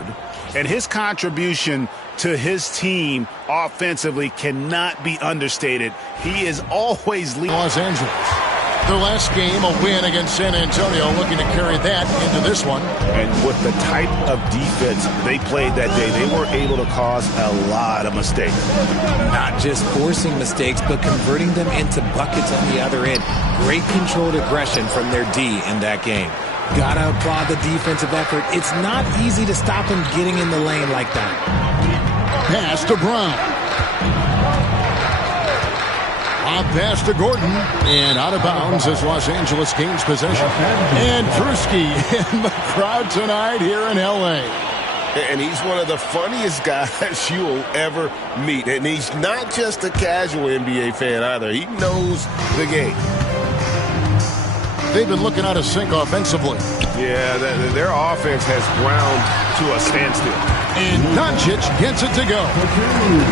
And his contribution to his team offensively cannot be understated. He is always leading. Los Angeles. Their last game, a win against San Antonio, looking to carry that into this one. And with the type of defense they played that day, they were able to cause a lot of mistakes. Not just forcing mistakes, but converting them into buckets on the other end. Great controlled aggression from their D in that game. Gotta applaud the defensive effort. It's not easy to stop him getting in the lane like that. Pass to Brown. A pass to Gordon, and out of bounds as Los Angeles gains possession. And Drewski in the crowd tonight here in L.A. And he's one of the funniest guys you will ever meet. And he's not just a casual NBA fan either. He knows the game. They've been looking out of sync offensively. Yeah, their offense has ground to a standstill. And Doncic gets it to go.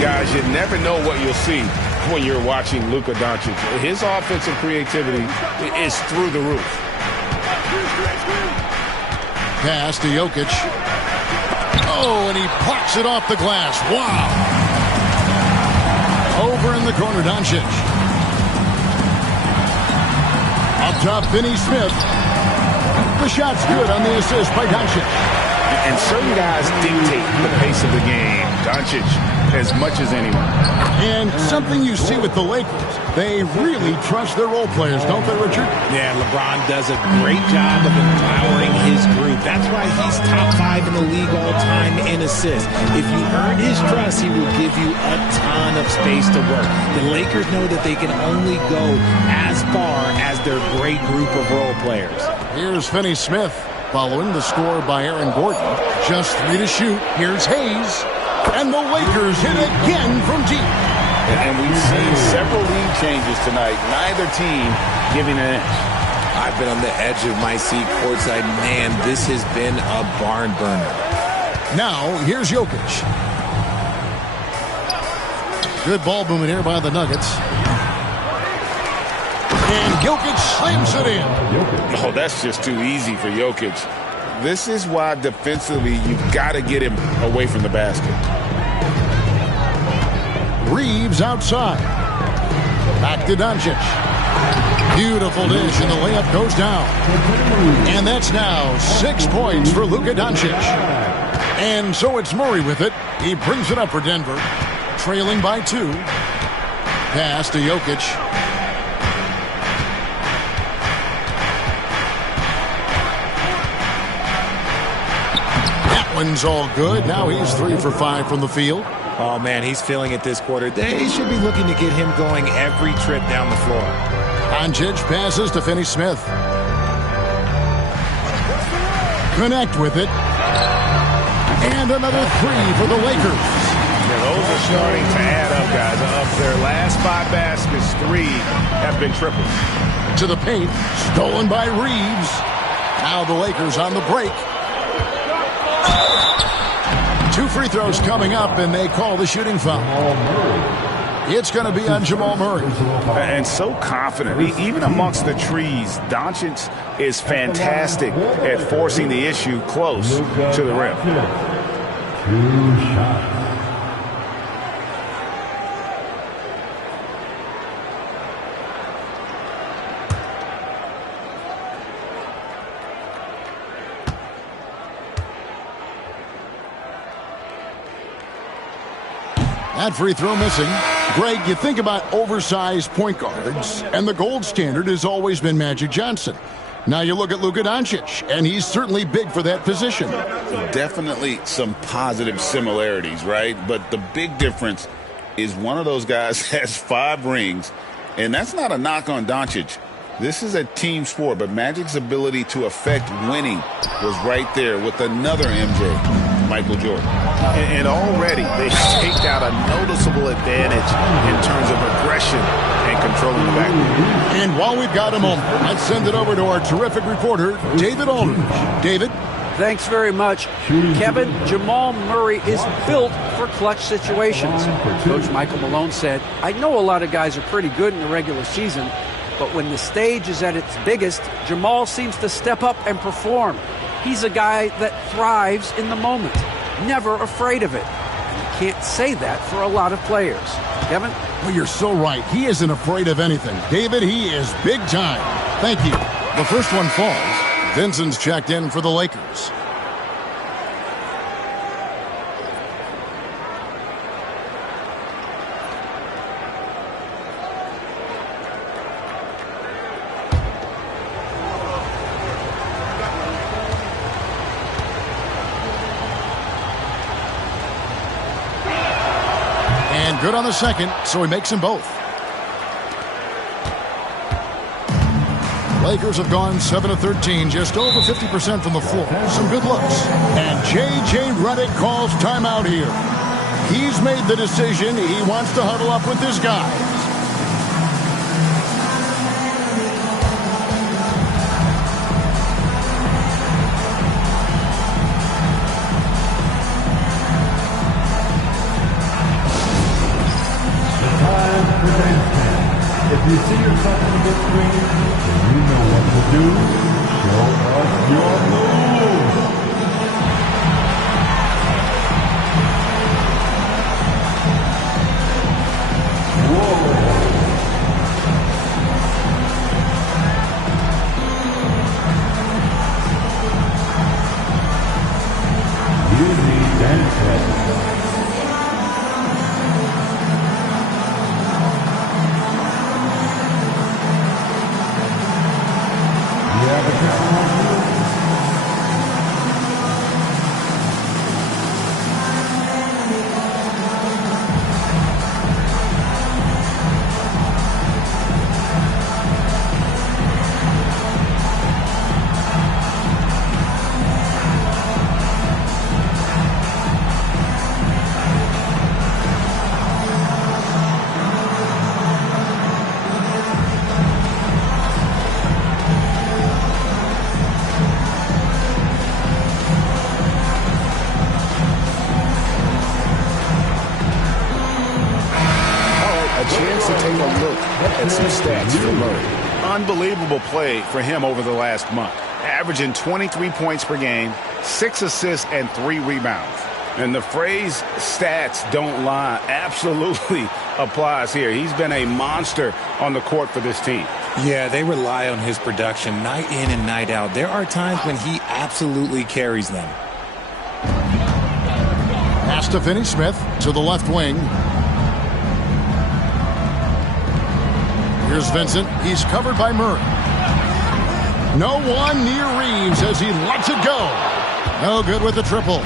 Guys, you never know what you'll see when you're watching Luka Doncic. His offensive creativity is through the roof. Pass to Jokic. Oh, and he plucks it off the glass. Wow. Over in the corner, Doncic. Up top, Finney-Smith. The shot's good on the assist by Doncic. And certain guys dictate the pace of the game. Doncic, as much as anyone. And something you see with the Lakers, they really trust their role players, don't they, Richard? Yeah, LeBron does a great job of empowering his group. That's why he's top 5 in the league all time in assists. If you earn his trust, he will give you a ton of space to work. The Lakers know that they can only go as far as their great group of role players. Here's Finney-Smith following the score by Aaron Gordon. Just 3 to shoot. Here's Hayes. And the Lakers hit again from deep. And we've seen several lead changes tonight. Neither team giving an inch. I've been on the edge of my seat courtside. Man, this has been a barn burner. Now, here's Jokic. Good ball movement here by the Nuggets. And Jokic slams it in. Oh, that's just too easy for Jokic. This is why defensively you've got to get him away from the basket. Reeves outside. Back to Doncic. Beautiful dish, and the layup goes down. And that's now 6 points for Luka Doncic. And so it's Murray with it. He brings it up for Denver, trailing by 2. Pass to Jokic. That one's all good. Now he's 3 for 5 from the field. Oh, man, he's feeling it this quarter. They should be looking to get him going every trip down the floor. Doncic passes to Finney-Smith. Connect with it. And another 3 for the Lakers. Yeah, those are starting to add up, guys. Of their last 5 baskets, 3 have been triples. To the paint, stolen by Reeves. Now the Lakers on the break. 2 free throws coming up, and they call the shooting foul. It's going to be on Jamal Murray. And so confident. Even amongst the trees, Doncic is fantastic at forcing the issue close to the rim. 2 shots. That free throw missing. Greg, you think about oversized point guards, and the gold standard has always been Magic Johnson. Now you look at Luka Doncic, and he's certainly big for that position. Definitely some positive similarities, right? But the big difference is one of those guys has 5 rings, and that's not a knock on Doncic. This is a team sport, but Magic's ability to affect winning was right there with another MJ, Michael Jordan. And already they staked out a noticeable advantage in terms of aggression and controlling the backcourt. And while we've got a moment, let's send it over to our terrific reporter, David Aldridge. David? Thanks very much. Kevin, Jamal Murray is built for clutch situations. Coach Michael Malone said, I know a lot of guys are pretty good in the regular season, but when the stage is at its biggest, Jamal seems to step up and perform. He's a guy that thrives in the moment, never afraid of it. And you can't say that for a lot of players. Kevin? Well, you're so right. He isn't afraid of anything. David, he is big time. Thank you. The first one falls. Vincent's checked in for the Lakers. Good on the second, so he makes them both. Lakers have gone 7 of 13, just over 50% from the floor. Some good looks. And J.J. Redick calls timeout here. He's made the decision. He wants to huddle up with his guys. If you see yourself on the big screen, then you know what to do. Show us your move. You need dance lessons. Unbelievable play for him over the last month. Averaging 23 points per game, 6 assists, and 3 rebounds. And the phrase stats don't lie absolutely applies here. He's been a monster on the court for this team. Yeah, they rely on his production night in and night out. There are times when he absolutely carries them. Pass to Finney-Smith to the left wing. Here's Vincent. He's covered by Murray. No one near Reeves as he lets it go. No good with the triple.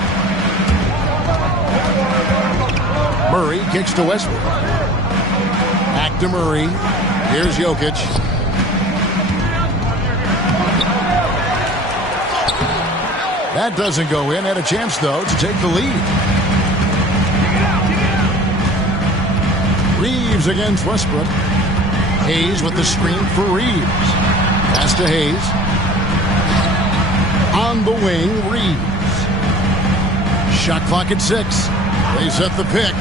Murray kicks to Westbrook. Back to Murray. Here's Jokic. That doesn't go in. Had a chance, though, to take the lead. Reeves against Westbrook. Hayes with the screen for Reeves. Pass to Hayes. On the wing, Reeves. Shot clock at 6. They set the pick.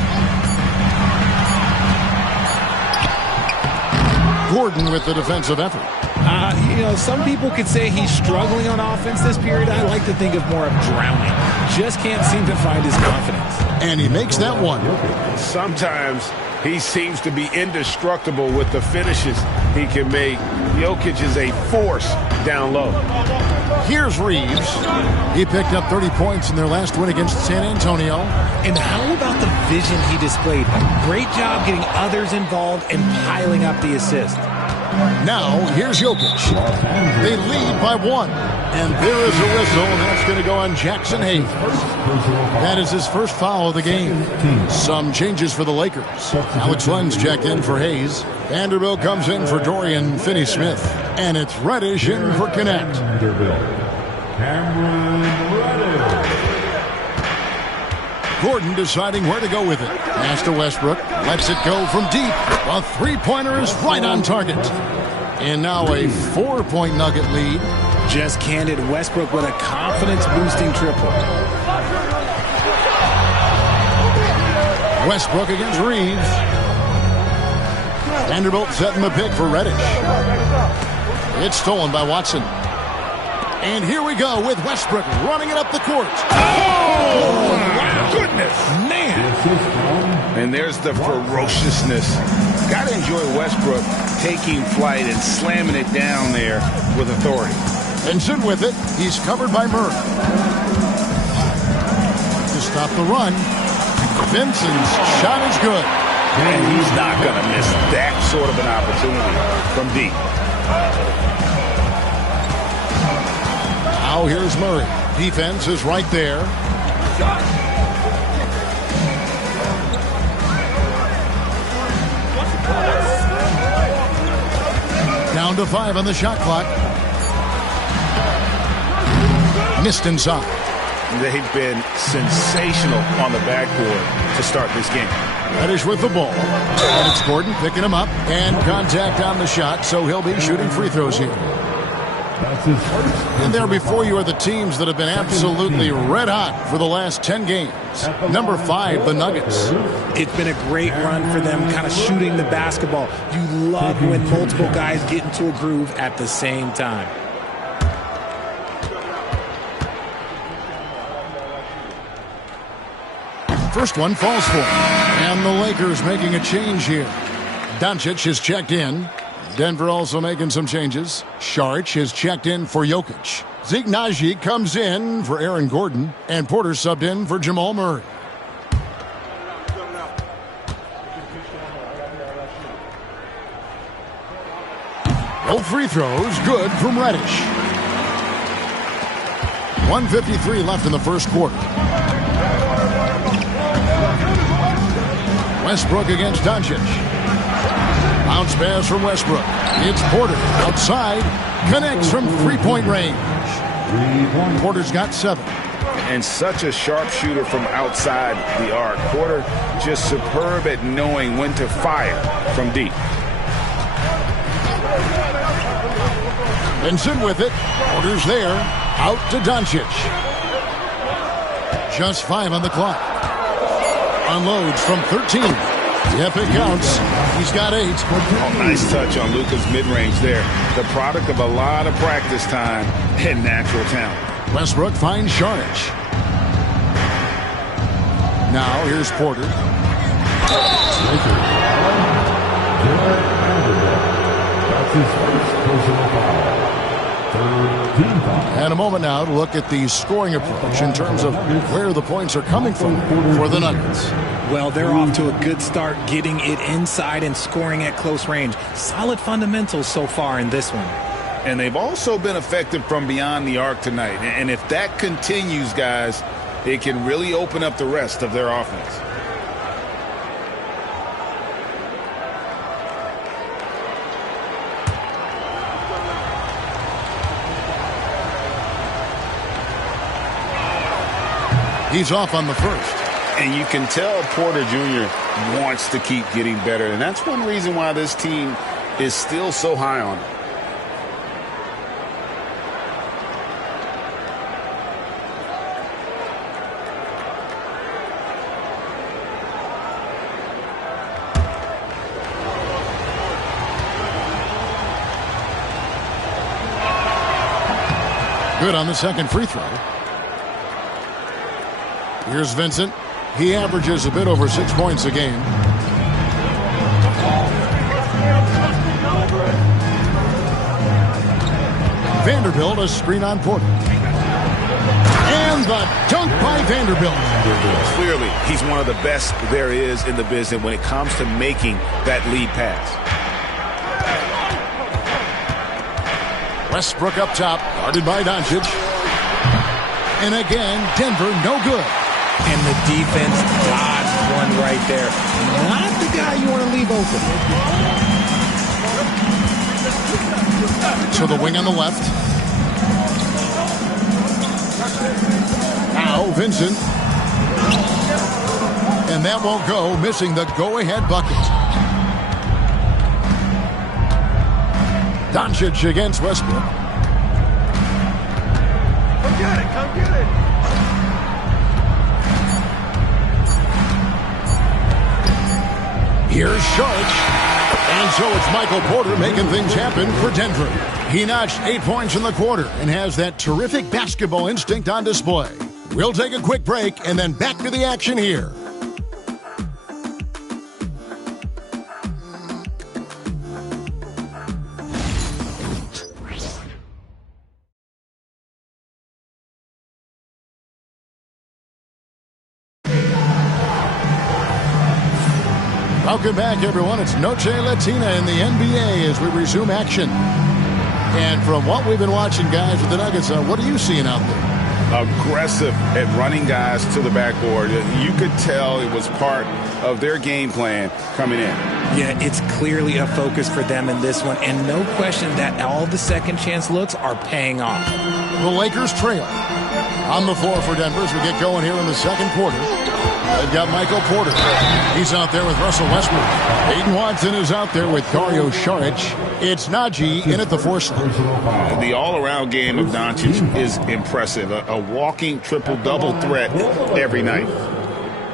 Gordon with the defensive effort. Some people could say he's struggling on offense this period. I like to think of more of drowning. Just can't seem to find his confidence. And he makes that one. Sometimes he seems to be indestructible with the finishes he can make. Jokic is a force down low. Here's Reeves. He picked up 30 points in their last win against San Antonio. And how about the vision he displayed? Great job getting others involved and piling up the assist. Now, here's Jokic. They lead by 1. And there is a whistle, and that's going to go on Jackson Hayes. That is his first foul of the game. Some changes for the Lakers. Alex Len's checked in for Hayes. Vanderbilt comes in for Dorian Finney-Smith. And it's Reddish in for Connect. Gordon deciding where to go with it. Pass to Westbrook. Lets it go from deep. A three-pointer is right on target. And now a 4-point Nugget lead. Just candid Westbrook with a confidence-boosting triple. Westbrook against Reeves. Vanderbilt setting the pick for Reddish. It's stolen by Watson. And here we go with Westbrook running it up the court. Oh, my goodness, man. And there's the ferociousness. Got to enjoy Westbrook taking flight and slamming it down there with authority. Vincent with it. He's covered by Murray. To stop the run. Vincent's shot is good. And he's not going to miss that sort of an opportunity from deep. Now here's Murray. Defense is right there. Down to 5 on the shot clock. Missed inside. They've been sensational on the backboard to start this game. Reddish with the ball. And it's Gordon picking him up. And contact on the shot, so he'll be shooting free throws here. And there before you are the teams that have been absolutely red hot for the last 10 games. Number 5, the Nuggets. It's been a great run for them, kind of shooting the basketball. You love when multiple guys get into a groove at the same time. First one falls for him. And the Lakers making a change here. Doncic is checked in. Denver also making some changes. Saric is checked in for Jokic. Zeke Naji comes in for Aaron Gordon. And Porter subbed in for Jamal Murray. Both free throws good from Reddish. 1:53 left in the first quarter. Westbrook against Doncic. Bounce pass from Westbrook. It's Porter outside. Connects from three-point range. Porter's got 7. And such a sharpshooter from outside the arc. Porter just superb at knowing when to fire from deep. Vincent with it. Porter's there. Out to Doncic. Just 5 on the clock. Unloads from 13. Yep, it counts. He's got 8. Oh, nice touch on Luka's mid-range there. The product of a lot of practice time and natural talent. Westbrook finds Saric. Now here's Porter. That's his first personal foul. And a moment now to look at the scoring approach in terms of where the points are coming from for the Nuggets. Well, they're off to a good start, getting it inside and scoring at close range. Solid fundamentals so far in this one. And they've also been effective from beyond the arc tonight. And if that continues, guys, it can really open up the rest of their offense. He's off on the first. And you can tell Porter Jr. wants to keep getting better. And that's one reason why this team is still so high on him. Good on the second free throw. Here's Vincent. He averages a bit over 6 points a game. Vanderbilt, a screen on Porter. And the dunk by Vanderbilt. Clearly, he's one of the best there is in the business when it comes to making that lead pass. Westbrook up top, guarded by Doncic. And again, Denver, no good. And the defense dodged one right there. Not the guy you want to leave open. To the wing on the left. Now Vincent. And that won't go, missing the go-ahead bucket. Doncic against Westbrook. Come get it, come get it. Here's Sharp. And so it's Michael Porter making things happen for Denver. He notched 8 points in the quarter and has that terrific basketball instinct on display. We'll take a quick break and then back to the action here. Welcome back, everyone. It's Noche Latina in the NBA as we resume action. And from what we've been watching, guys, with the Nuggets, what are you seeing out there? Aggressive at running guys to the backboard. You could tell it was part of their game plan coming in. Yeah, it's clearly a focus for them in this one, and no question that all the second chance looks are paying off. The Lakers trail. On the floor for Denver as we get going here in the second quarter. They've got Michael Porter. He's out there with Russell Westbrook. Aiden Watson is out there with Dario Saric. It's Najee in at the 4 slot. The all-around game of Doncic is impressive. A walking triple-double threat every night.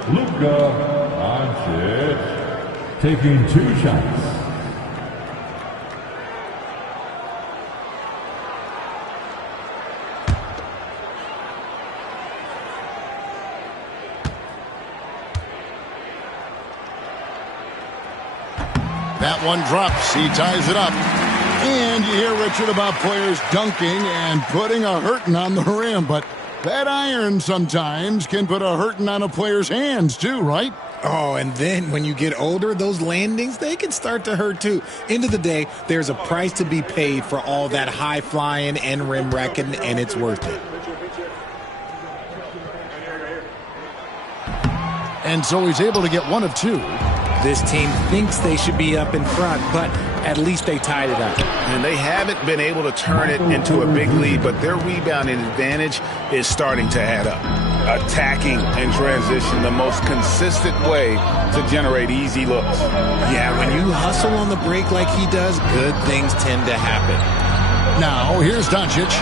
Luka Doncic taking 2 shots. That one drops. He ties it up. And you hear, Richard, about players dunking and putting a hurting on the rim. But that iron sometimes can put a hurting on a player's hands, too, right? Oh, and then when you get older, those landings, they can start to hurt, too. End of the day, there's a price to be paid for all that high-flying and rim wrecking, and it's worth it. And so he's able to get 1 of 2. This team thinks they should be up in front, but at least they tied it up. And they haven't been able to turn it into a big lead, but their rebounding advantage is starting to add up. Attacking in transition, the most consistent way to generate easy looks. Yeah, when you hustle on the break like he does, good things tend to happen. Now, here's Doncic.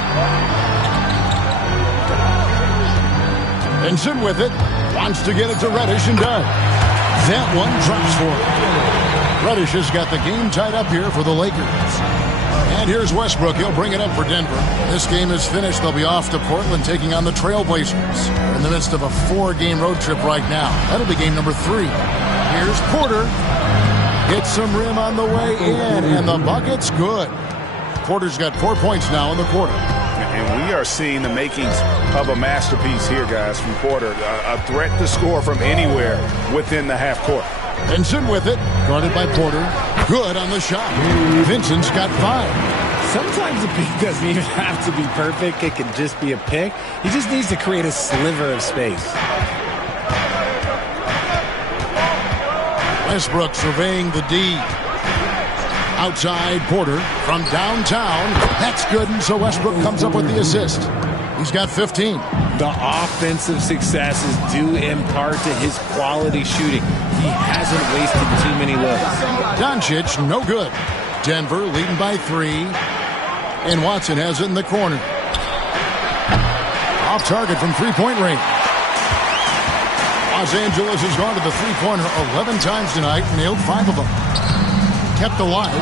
Vincent with it. Wants to get it to Reddish and does. That one drops for him. Reddish has got the game tied up here for the Lakers. And here's Westbrook. He'll bring it up for Denver. This game is finished. They'll be off to Portland taking on the Trailblazers. We're in the midst of a 4-game road trip right now. That'll be game number 3. Here's Porter. Hits some rim on the way in, and the bucket's good. Porter's got 4 points now in the quarter. And we are seeing the makings of a masterpiece here, guys, from Porter. A threat to score from anywhere within the half court. Vincent with it, guarded by Porter. Good on the shot. Vincent's got 5. Sometimes a pick doesn't even have to be perfect. It can just be a pick. He just needs to create a sliver of space. Westbrook surveying the D. Outside Porter from downtown. That's good, and so Westbrook comes up with the assist. He's got 15. The offensive success is due in part to his quality shooting. He hasn't wasted too many looks. Doncic, no good. Denver leading by 3. And Watson has it in the corner. Off target from three-point range. Los Angeles has gone to the three-pointer 11 times tonight, nailed 5 of them. Kept alive.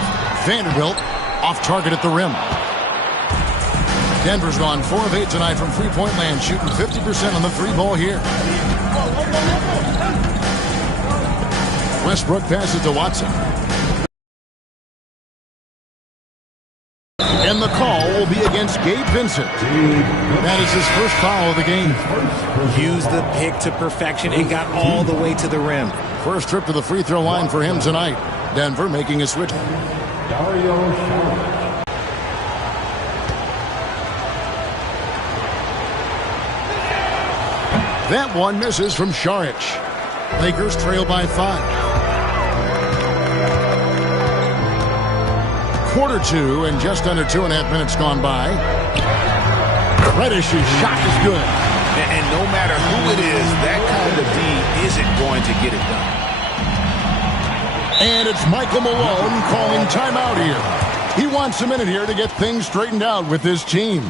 Vanderbilt off target at the rim. Denver's gone 4 of 8 tonight from three-point land, shooting 50% on the 3-ball here. Westbrook passes to Watson. And the call will be against Gabe Vincent. That is his first foul of the game. Used the pick to perfection and got all the way to the rim. First trip to the free throw line for him tonight. Denver making a switch. That one misses from Šarić. Lakers trail by 5. Quarter 2 and just under 2.5 minutes gone by. Reddish's shot is good. And no matter who it is, that kind of D isn't going to get it done. And it's Michael Malone calling timeout here. He wants a minute here to get things straightened out with his team.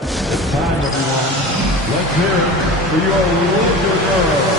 It's time, everyone. Let's hear it for your Lakers girls.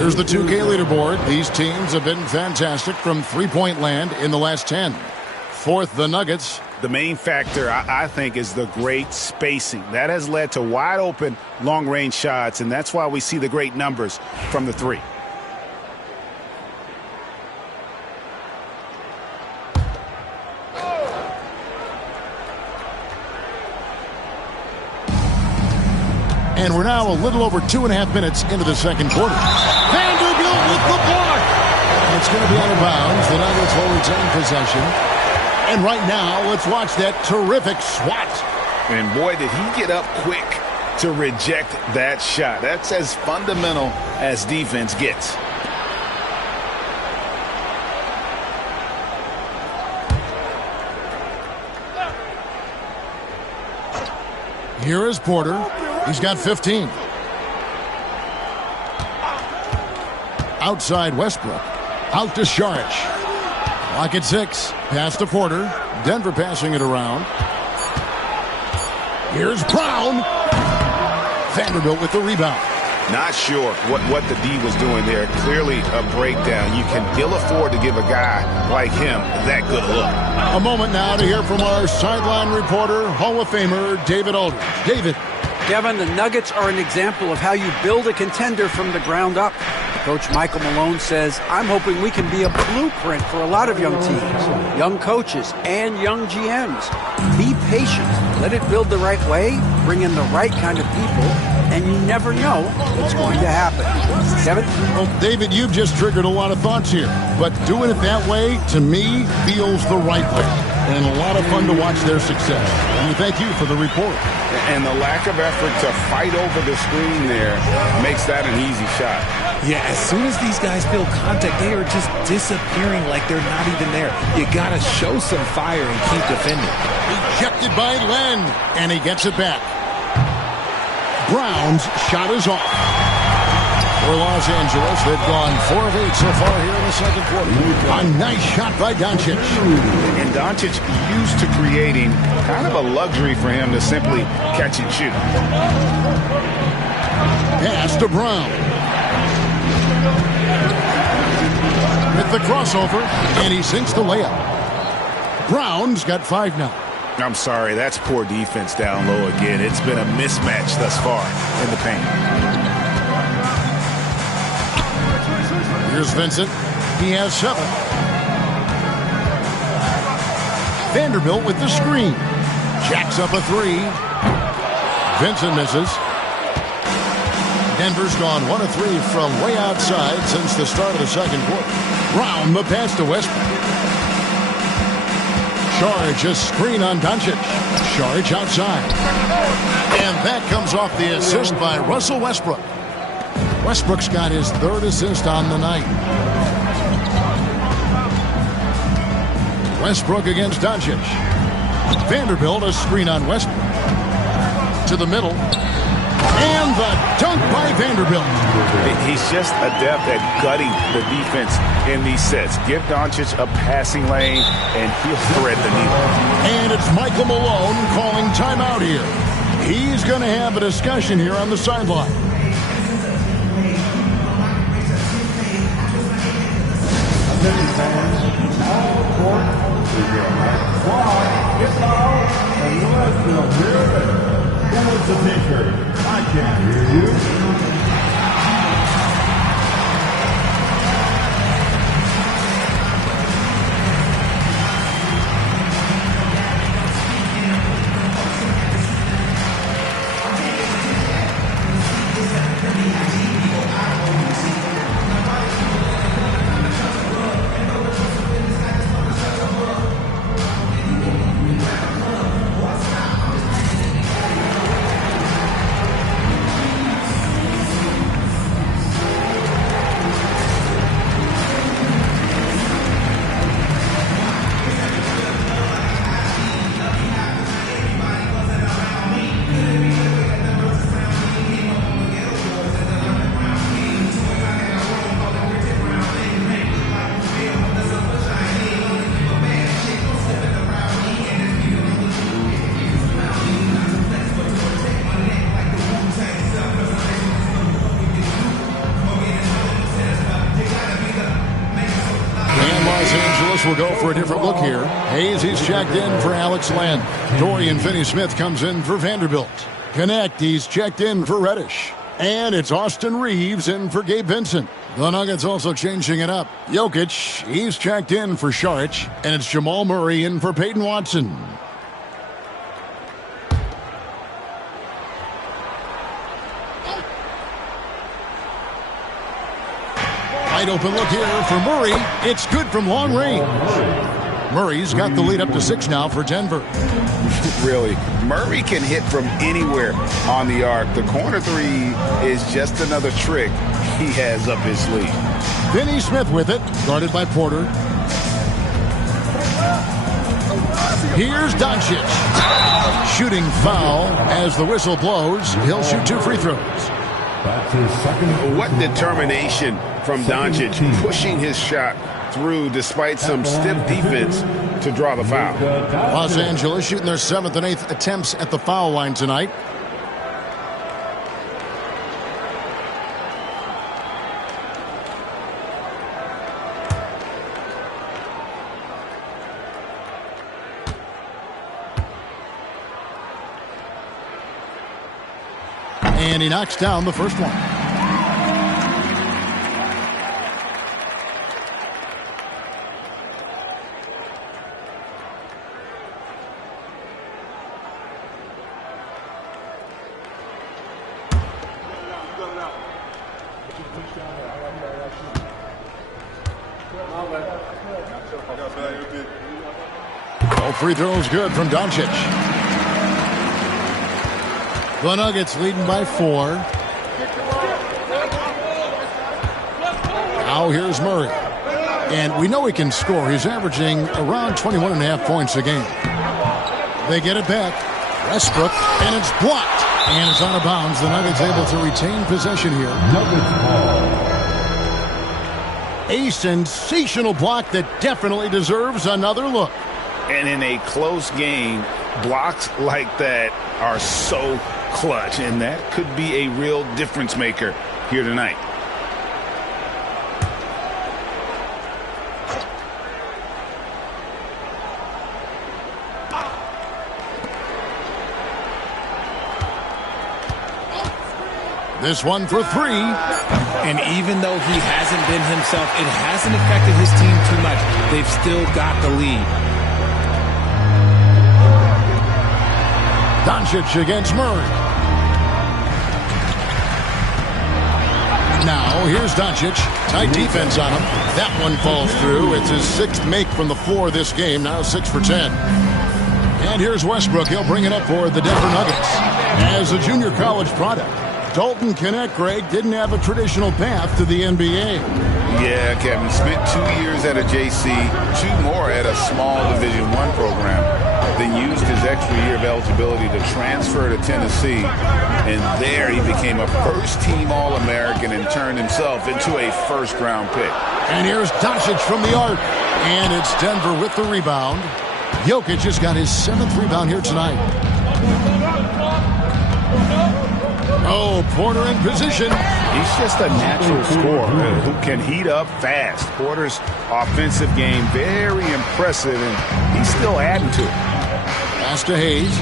Here's the 2K leaderboard. These teams have been fantastic from three-point land in the last 10. Fourth, the Nuggets. The main factor, I think, is the great spacing. That has led to wide-open, long-range shots, and that's why we see the great numbers from the 3. And we're now a little over 2.5 minutes into the second quarter. Vanderbilt with the block. It's going to be out of bounds. The Nuggets will retain possession. And right now, let's watch that terrific swat. And boy, did he get up quick to reject that shot. That's as fundamental as defense gets. Here is Porter. He's got 15. Outside Westbrook. Out to Šarić. Clock at 6. Pass to Porter. Denver passing it around. Here's Brown. Vanderbilt with the rebound. Not sure what the D was doing there. Clearly a breakdown. You can ill afford to give a guy like him that good a look. A moment now to hear from our sideline reporter, Hall of Famer David Aldridge. David. Kevin, the Nuggets are an example of how you build a contender from the ground up. Coach Michael Malone says, I'm hoping we can be a blueprint for a lot of young teams, young coaches, and young GMs. Be patient. Let it build the right way, bring in the right kind of people, and you never know what's going to happen. Kevin? Well, David, you've just triggered a lot of thoughts here. But doing it that way, to me, feels the right way. And a lot of fun to watch their success. And thank you for the report. And the lack of effort to fight over the screen there makes that an easy shot. Yeah, as soon as these guys feel contact, they are just disappearing like they're not even there. You got to show some fire and keep defending. Ejected by Len, and he gets it back. Brown's shot is off. For Los Angeles, they've gone 4 of 8 so far here in the second quarter. A nice shot by Doncic. And Doncic used to creating kind of a luxury for him to simply catch and shoot. Pass to Brown. With the crossover, and he sinks the layup. Brown's got 5 now. I'm sorry, that's poor defense down low again. It's been a mismatch thus far in the paint. Here's Vincent. He has 7. Vanderbilt with the screen. Jacks up a 3. Vincent misses. Denver's gone 1 of 3 from way outside since the start of the second quarter. Brown the pass to Westbrook. Charge a screen on Doncic. Charge outside. And that comes off the assist by Russell Westbrook. Westbrook's got his 3rd assist on the night. Westbrook against Doncic. Vanderbilt a screen on Westbrook. To the middle. And the dunk by Vanderbilt. He's just adept at gutting the defense in these sets. Give Doncic a passing lane, and he'll thread the needle. And it's Michael Malone calling timeout here. He's going to have a discussion here on the sideline. What's the picture? I can't hear you. We'll go for a different look here. Hayes, he's checked in for Alex Len. Dorian Finney-Smith comes in for Vanderbilt. Connect, he's checked in for Reddish. And it's Austin Reeves in for Gabe Vincent. The Nuggets also changing it up. Jokic, he's checked in for Saric. And it's Jamal Murray in for Peyton Watson. Wide open look here for Murray. It's good from long range. Murray's got the lead up to 6 now for Denver. Really, Murray can hit from anywhere on the arc. The corner 3 is just another trick he has up his sleeve. Finney-Smith with it, guarded by Porter. Here's Doncic. Shooting foul as the whistle blows. He'll shoot 2 free throws. That's his second. What determination from Doncic, pushing his shot through despite some stiff defense to draw the foul. Los Angeles shooting their 7th and 8th attempts at the foul line tonight. And he knocks down the first one. All free throws good from Doncic. The Nuggets leading by 4. Now here's Murray. And we know he can score. He's averaging around 21.5 points a game. They get it back. Westbrook, and it's blocked. And it's out of bounds. The Nuggets able to retain possession here. A sensational block that definitely deserves another look. And in a close game, blocks like that are so clutch, and that could be a real difference maker here tonight. This one for 3. And even though he hasn't been himself, it hasn't affected his team too much. They've still got the lead. Doncic against Murray. Now, here's Doncic. Tight defense on him. That one falls through. It's his 6th make from the floor this game. Now 6 for 10. And here's Westbrook. He'll bring it up for the Denver Nuggets. As a junior college product, Dalton Knecht, Greg, didn't have a traditional path to the NBA. Yeah, Kevin. Spent 2 years at a JC, 2 more at a small Division I program. Then used his extra year of eligibility to transfer to Tennessee. And there he became a first-team All-American and turned himself into a first-round pick. And here's Doncic from the arc. And it's Denver with the rebound. Jokic has got his 7th rebound here tonight. Oh, Porter in position. He's just a natural scorer who can heat up fast. Porter's offensive game very impressive, and he's still adding to it. Pass to Hayes.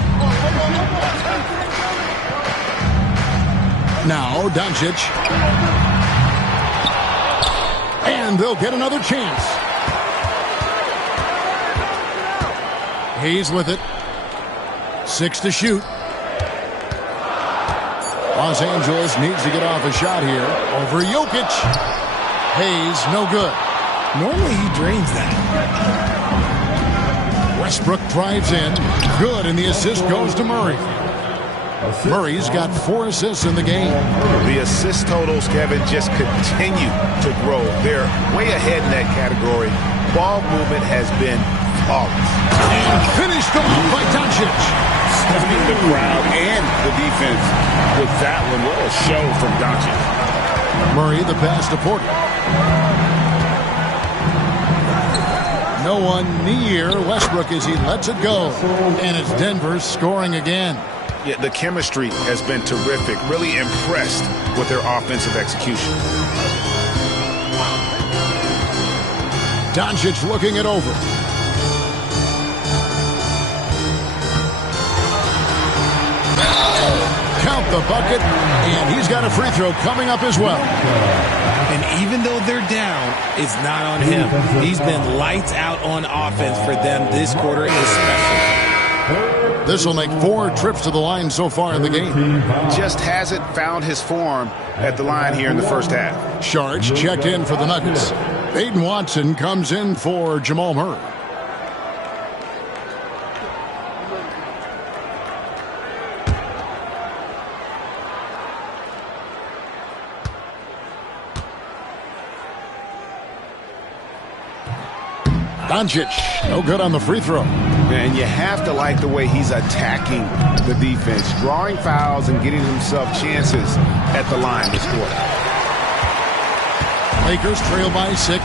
Now Doncic. And they'll get another chance. Hayes with it. 6 to shoot. Los Angeles needs to get off a shot here. Over Jokic. Hayes, no good. Normally he drains that. Westbrook drives in. Good, and the assist goes to Murray. Murray's got 4 assists in the game. The assist totals, Kevin, just continue to grow. They're way ahead in that category. Ball movement has been flawless. And finished off by Doncic. Stunning the crowd and the defense with that one. What a show from Doncic. Murray, the pass to Porter. No one near Westbrook as he lets it go. And it's Denver scoring again. Yeah, the chemistry has been terrific. Really impressed with their offensive execution. Doncic looking it over. Count the bucket, and he's got a free throw coming up as well. And even though they're down, it's not on him. He's been lights out on offense for them this quarter especially. This will make 4 trips to the line so far in the game. Just hasn't found his form at the line here in the first half. Sharge checked in for the Nuggets. Aiden Watson comes in for Jamal Murray. Doncic, no good on the free throw. Man, you have to like the way he's attacking the defense, drawing fouls and getting himself chances at the line to score. Lakers trail by 6.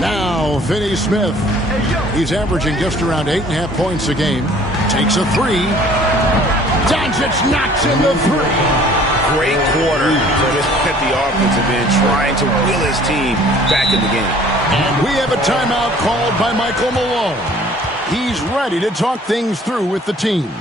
Now, Finney Smith. He's averaging just around 8.5 points a game. Takes a 3. Doncic knocks in the 3. Great quarter at the offensive end, trying to will his team back in the game. And we have a timeout called by Michael Malone. He's ready to talk things through with the team.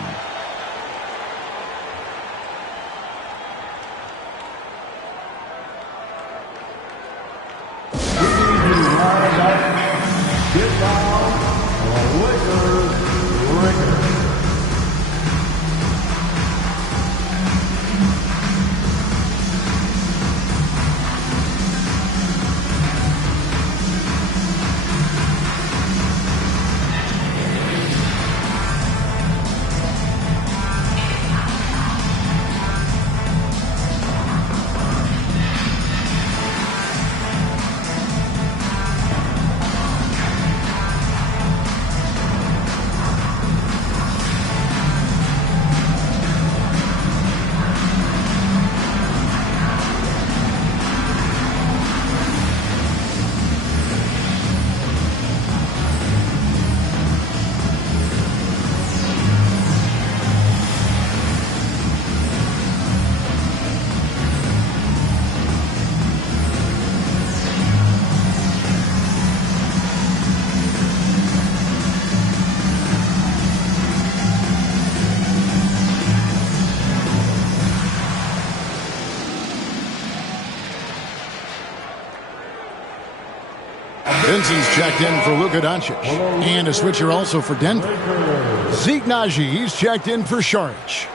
Vincent's checked in for Luka Doncic. And a switcher also for Denver. Zeke Naji, he's checked in for Saric.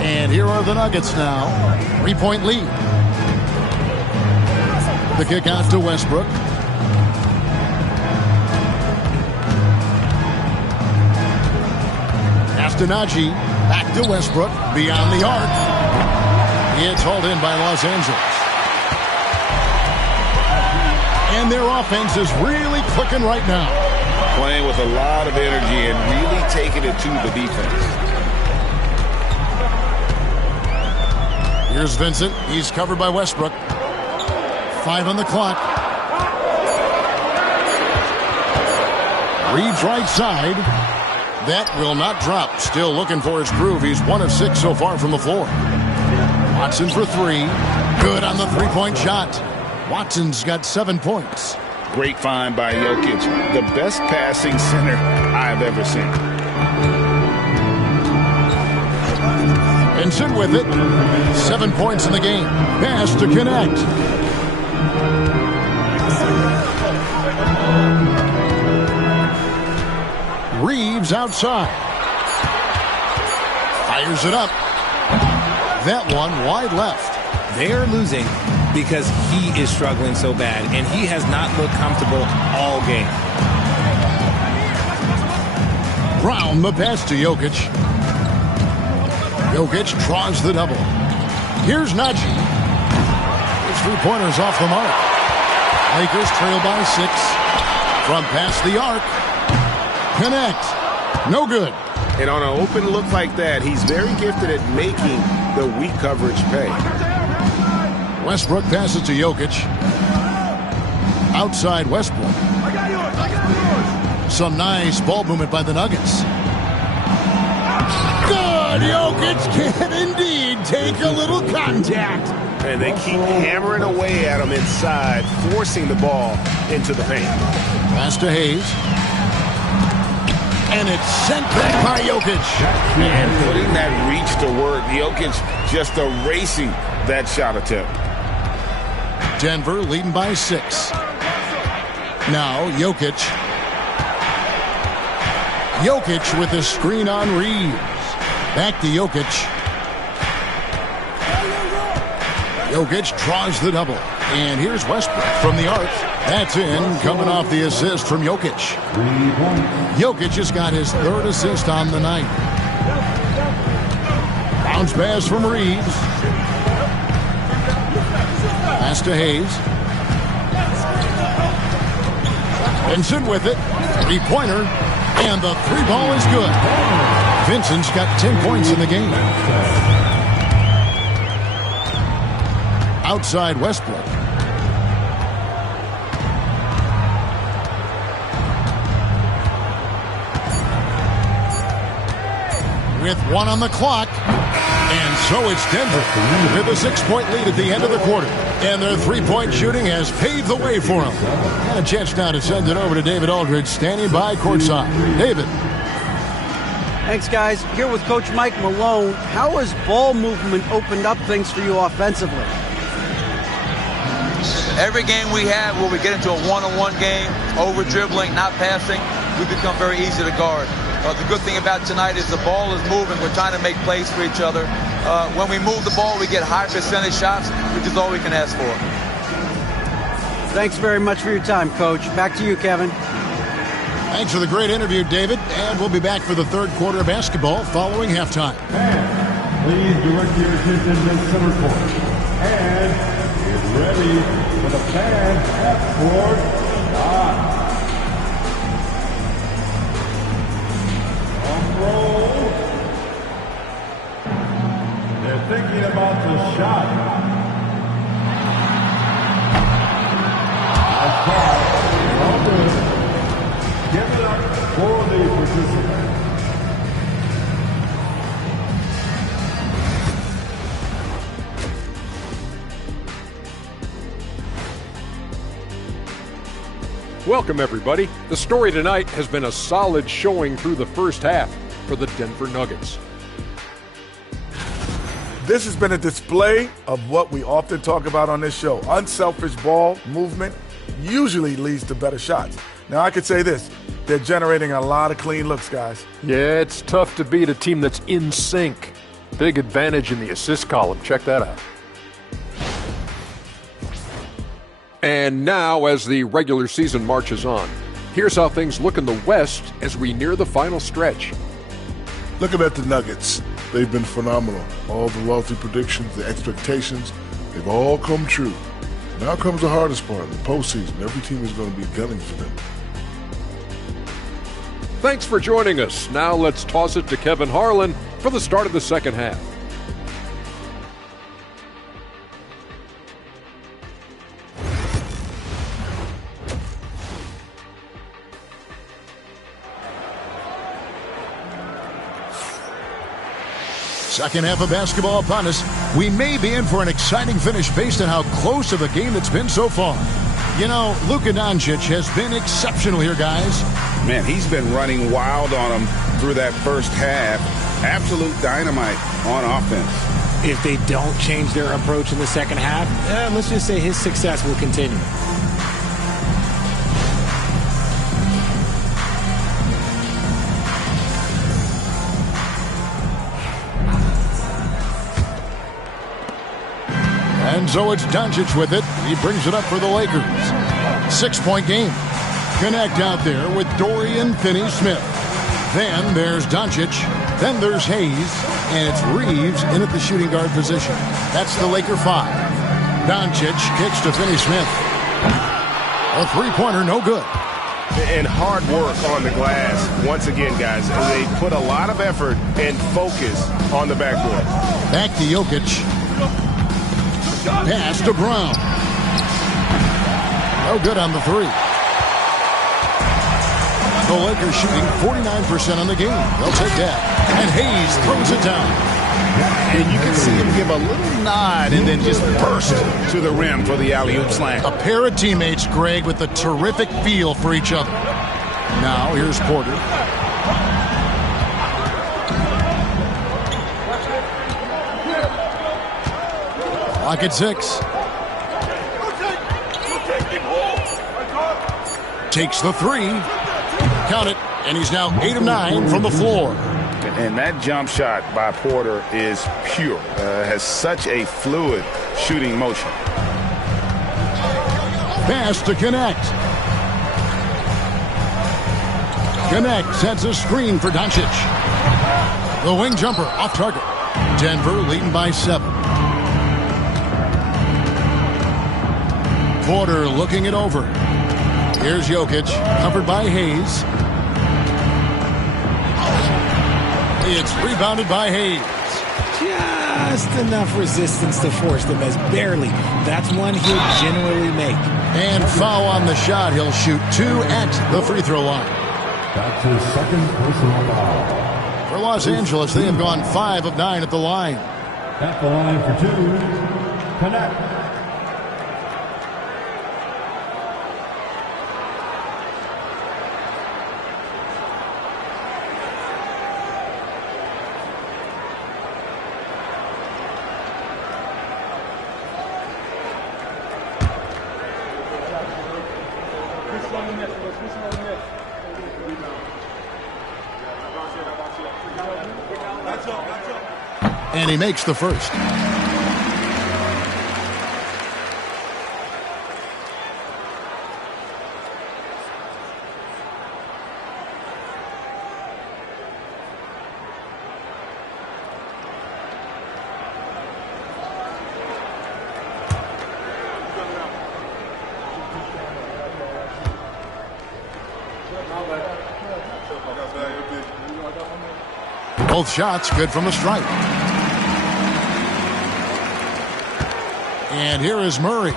And here are the Nuggets now. 3-point lead. The kick out to Westbrook. Naji, back to Westbrook, beyond the arc. It's hauled in by Los Angeles. And their offense is really clicking right now. Playing with a lot of energy and really taking it to the defense. Here's Vincent. He's covered by Westbrook. 5 on the clock. Reeves right side. That will not drop. Still looking for his groove. He's 1 of 6 so far from the floor. Watson for 3. Good on the three-point shot. Watson's got 7 points. Great find by Jokic. The best passing center I've ever seen. Vincent with it. 7 points in the game. Pass to connect. Reeves outside. Fires it up. That one wide left. They're losing because he is struggling so bad, and he has not looked comfortable all game. Brown the pass to Jokic. Jokic draws the double. Here's Naji. His three-pointers off the mark. Lakers trail by 6. From past the arc. Connect. No good. And on an open look like that, he's very gifted at making the weak coverage pay. Westbrook passes to Jokic. Outside Westbrook. Some nice ball movement by the Nuggets. Good! Jokic can indeed take a little contact. And they keep hammering away at him inside, forcing the ball into the paint. Pass to Hayes. And it's sent back by Jokic. And putting that reach to work. Jokic just erasing that shot attempt. Denver leading by 6. Now Jokic. Jokic with a screen on Reeves. Back to Jokic. Jokic draws the double. And here's Westbrook from the arc. That's in, coming off the assist from Jokic. Jokic has got his 3rd assist on the night. Bounce pass from Reeves. Pass to Hayes. Vincent with it. 3-pointer. And the 3-ball is good. Vincent's got 10 points in the game. Outside Westbrook. With 1 on the clock. And so it's Denver with a 6-point lead at the end of the quarter. And their 3-point shooting has paved the way for them. And a chance now to send it over to David Aldridge, standing by courtside. David. Thanks, guys. Here with Coach Mike Malone. How has ball movement opened up things for you offensively? Every game we have where we get into a one-on-one game, over-dribbling, not passing, we become very easy to guard. The good thing about tonight is the ball is moving. We're trying to make plays for each other. When we move the ball, we get high percentage shots, which is all we can ask for. Thanks very much for your time, Coach. Back to you, Kevin. Thanks for the great interview, David. And we'll be back for the 3rd quarter of basketball following halftime. Please direct your attention to center court. And get ready for the Mavs half-court shot. Roll. They're thinking about the shot. Give it up for the participant. Welcome, everybody. The story tonight has been a solid showing through the first half for the Denver Nuggets. This has been a display of what we often talk about on this show. Unselfish ball movement usually leads to better shots. Now, I could say this. They're generating a lot of clean looks, guys. Yeah, it's tough to beat a team that's in sync. Big advantage in the assist column. Check that out. And now, as the regular season marches on, here's how things look in the West as we near the final stretch. Looking at the Nuggets, they've been phenomenal. All the lofty predictions, the expectations, they've all come true. Now comes the hardest part, the postseason. Every team is going to be gunning for them. Thanks for joining us. Now let's toss it to Kevin Harlan for the start of the second half. Second half of basketball upon us. We may be in for an exciting finish based on how close of a game it's been so far. You know, Luka Doncic has been exceptional here, guys. Man, he's been running wild on them through that first half. Absolute dynamite on offense. If they don't change their approach in the second half, let's just say his success will continue. And so it's Doncic with it. He brings it up for the Lakers. 6-point game. Connect out there with Dorian Finney-Smith. Then there's Doncic. Then there's Hayes. And it's Reeves in at the shooting guard position. That's the Laker 5. Doncic kicks to Finney-Smith. A three-pointer, no good. And hard work on the glass. Once again, guys, they put a lot of effort and focus on the backboard. Back to Jokic. Pass to Brown. No good on the three. The Lakers shooting 49% on the game. They'll take that. And Hayes throws it down. And you can see him give a little nod and then just burst to the rim for the alley-oop slam. A pair of teammates, Greg, with a terrific feel for each other. Now here's Porter. Clock at 6. Takes the three. Count it. And he's now 8 of 9 from the floor. And that jump shot by Porter is pure. Has such a fluid shooting motion. Pass to Connect. Connect sets a screen for Doncic. The wing jumper off target. Denver leading by 7. Porter looking it over. Here's Jokic, covered by Hayes. It's rebounded by Hayes. Just enough resistance to force the miss. Barely. That's one he'll generally make. And foul on the shot. He'll shoot 2 at the free throw line. That's his second personal foul. For Los Angeles, they have gone 5 of 9 at the line. At the line for 2, Connect. And he makes the first. Both shots good from the stripe. And here is Murray.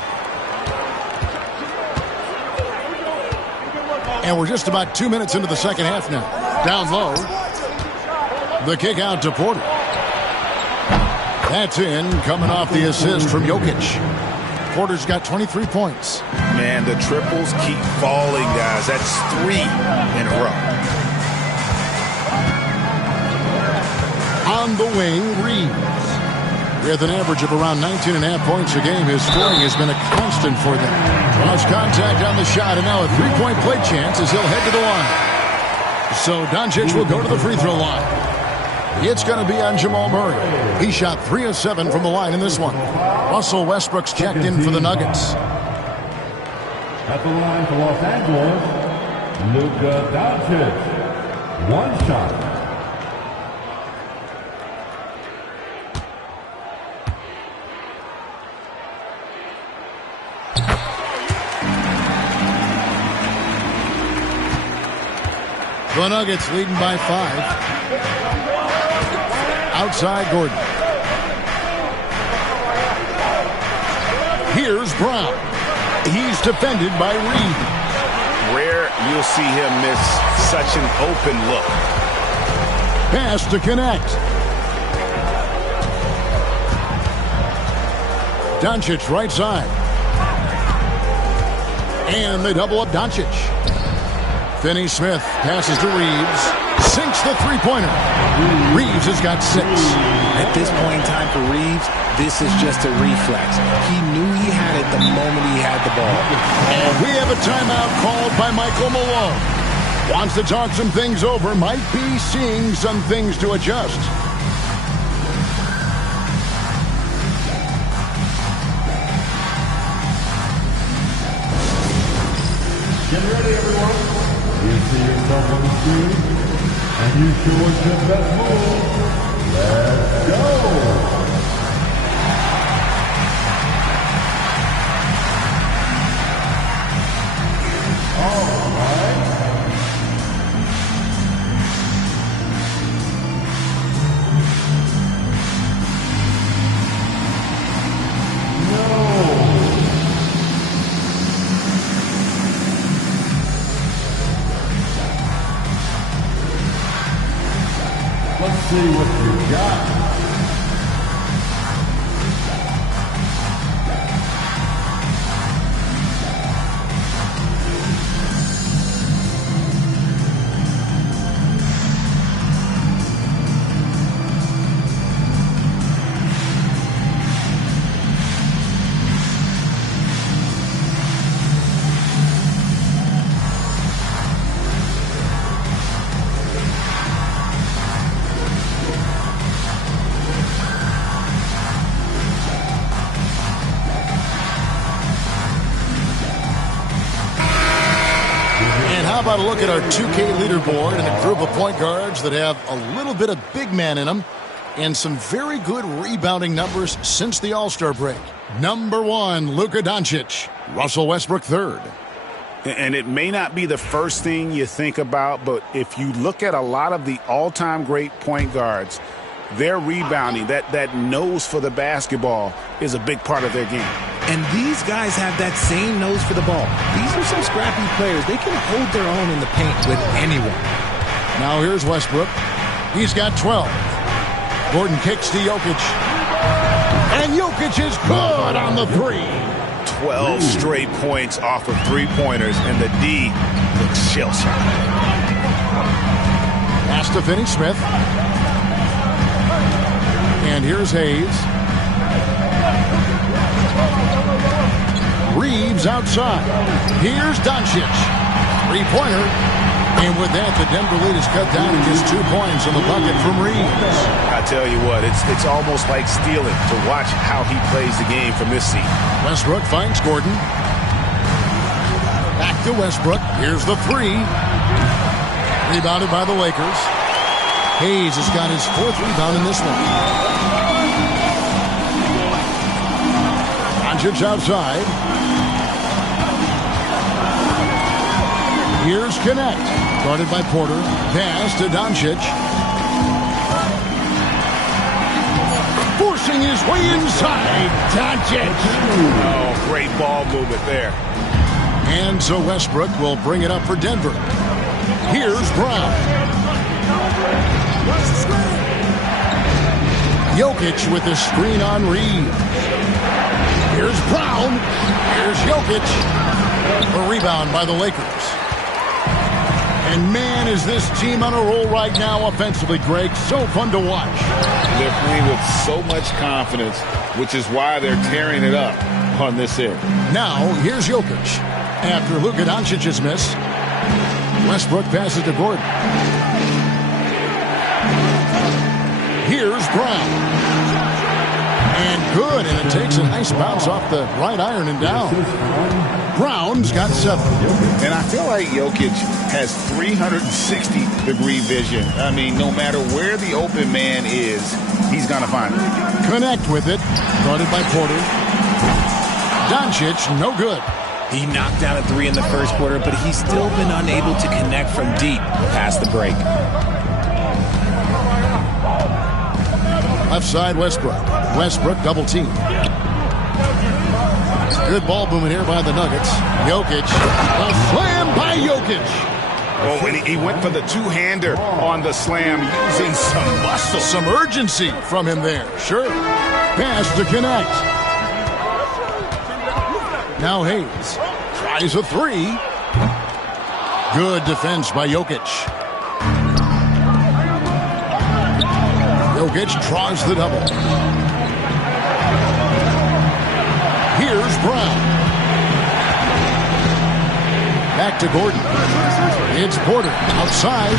And we're just about 2 minutes into the second half now. Down low. The kick out to Porter. That's in, coming off the assist from Jokic. Porter's got 23 points. Man, the triples keep falling, guys. That's 3 in a row. On the wing, Reeves. With an average of around 19.5 points a game, his scoring has been a constant for them. Cross contact on the shot, and now a three-point play chance as he'll head to the line. So Doncic will go to the free throw line. It's going to be on Jamal Murray. He shot 3 of 7 from the line in this one. Russell Westbrook's checked in for the Nuggets. At the line for Los Angeles, Luka Doncic. 1 shot. The Nuggets leading by 5. Outside Gordon. Here's Brown. He's defended by Reed. Rare you'll see him miss such an open look. Pass to connect. Doncic right side. And they double up Doncic. Finney Smith passes to Reeves. Sinks the three-pointer. Reeves has got 6. At this point in time for Reeves, this is just a reflex. He knew he had it the moment he had the ball. And we have a timeout called by Michael Malone. Wants to talk some things over. Might be seeing some things to adjust. Get ready, everyone. You see yourself on the screen, and you show us your best move. Let's go! All right. Let's see what you got. How about a look at our 2K leaderboard and a group of point guards that have a little bit of big man in them and some very good rebounding numbers since the All-Star break. Number 1, Luka Doncic. Russell Westbrook 3rd. And it may not be the first thing you think about, but if you look at a lot of the all-time great point guards, their rebounding, that nose for the basketball is a big part of their game. And these guys have that same nose for the ball. These are some scrappy players. They can hold their own in the paint with anyone. Now here's Westbrook. He's got 12. Gordon kicks to Jokic. And Jokic is good on the 3. 12 straight points off of three-pointers, and the D looks shell-shocked. Pass to Finney Smith. And here's Hayes. Reeves outside. Here's Doncic. Three-pointer. And with that, the Denver lead is cut down to just 2 points on the bucket from Reeves. I tell you what, it's almost like stealing to watch how he plays the game from this seat. Westbrook finds Gordon. Back to Westbrook. Here's the 3. Rebounded by the Lakers. Hayes has got his 4th rebound in this one. Doncic outside. Here's Connect. Guarded by Porter. Pass to Doncic. Forcing his way inside. Doncic. Oh, great ball movement there. And so Westbrook will bring it up for Denver. Here's Brown. Jokic with the screen on Reeves. Here's Brown. Here's Jokic. A rebound by the Lakers. And man, is this team on a roll right now offensively, Greg. So fun to watch. They're playing with so much confidence, which is why they're tearing it up on this end. Now, here's Jokic. After Luka Doncic's miss, Westbrook passes to Gordon. Here's Brown. And good, and it takes a nice bounce off the right iron and down. Brown's got 7. And I feel like Jokic has 360-degree vision. I mean, no matter where the open man is, he's going to find it. Connect with it. Guarded by Porter. Doncic, no good. He knocked down a 3 in the first quarter, but he's still been unable to connect from deep past the break. Left side, Westbrook. Westbrook double team. Good ball movement here by the Nuggets. Jokic. A slam by Jokic. Oh, and he went for the two-hander on the slam using some muscle. Some urgency from him there. Sure. Pass to connect. Now Hayes tries a 3. Good defense by Jokic. Jokic draws the double. Here's Brown. Back to Gordon. It's Porter outside.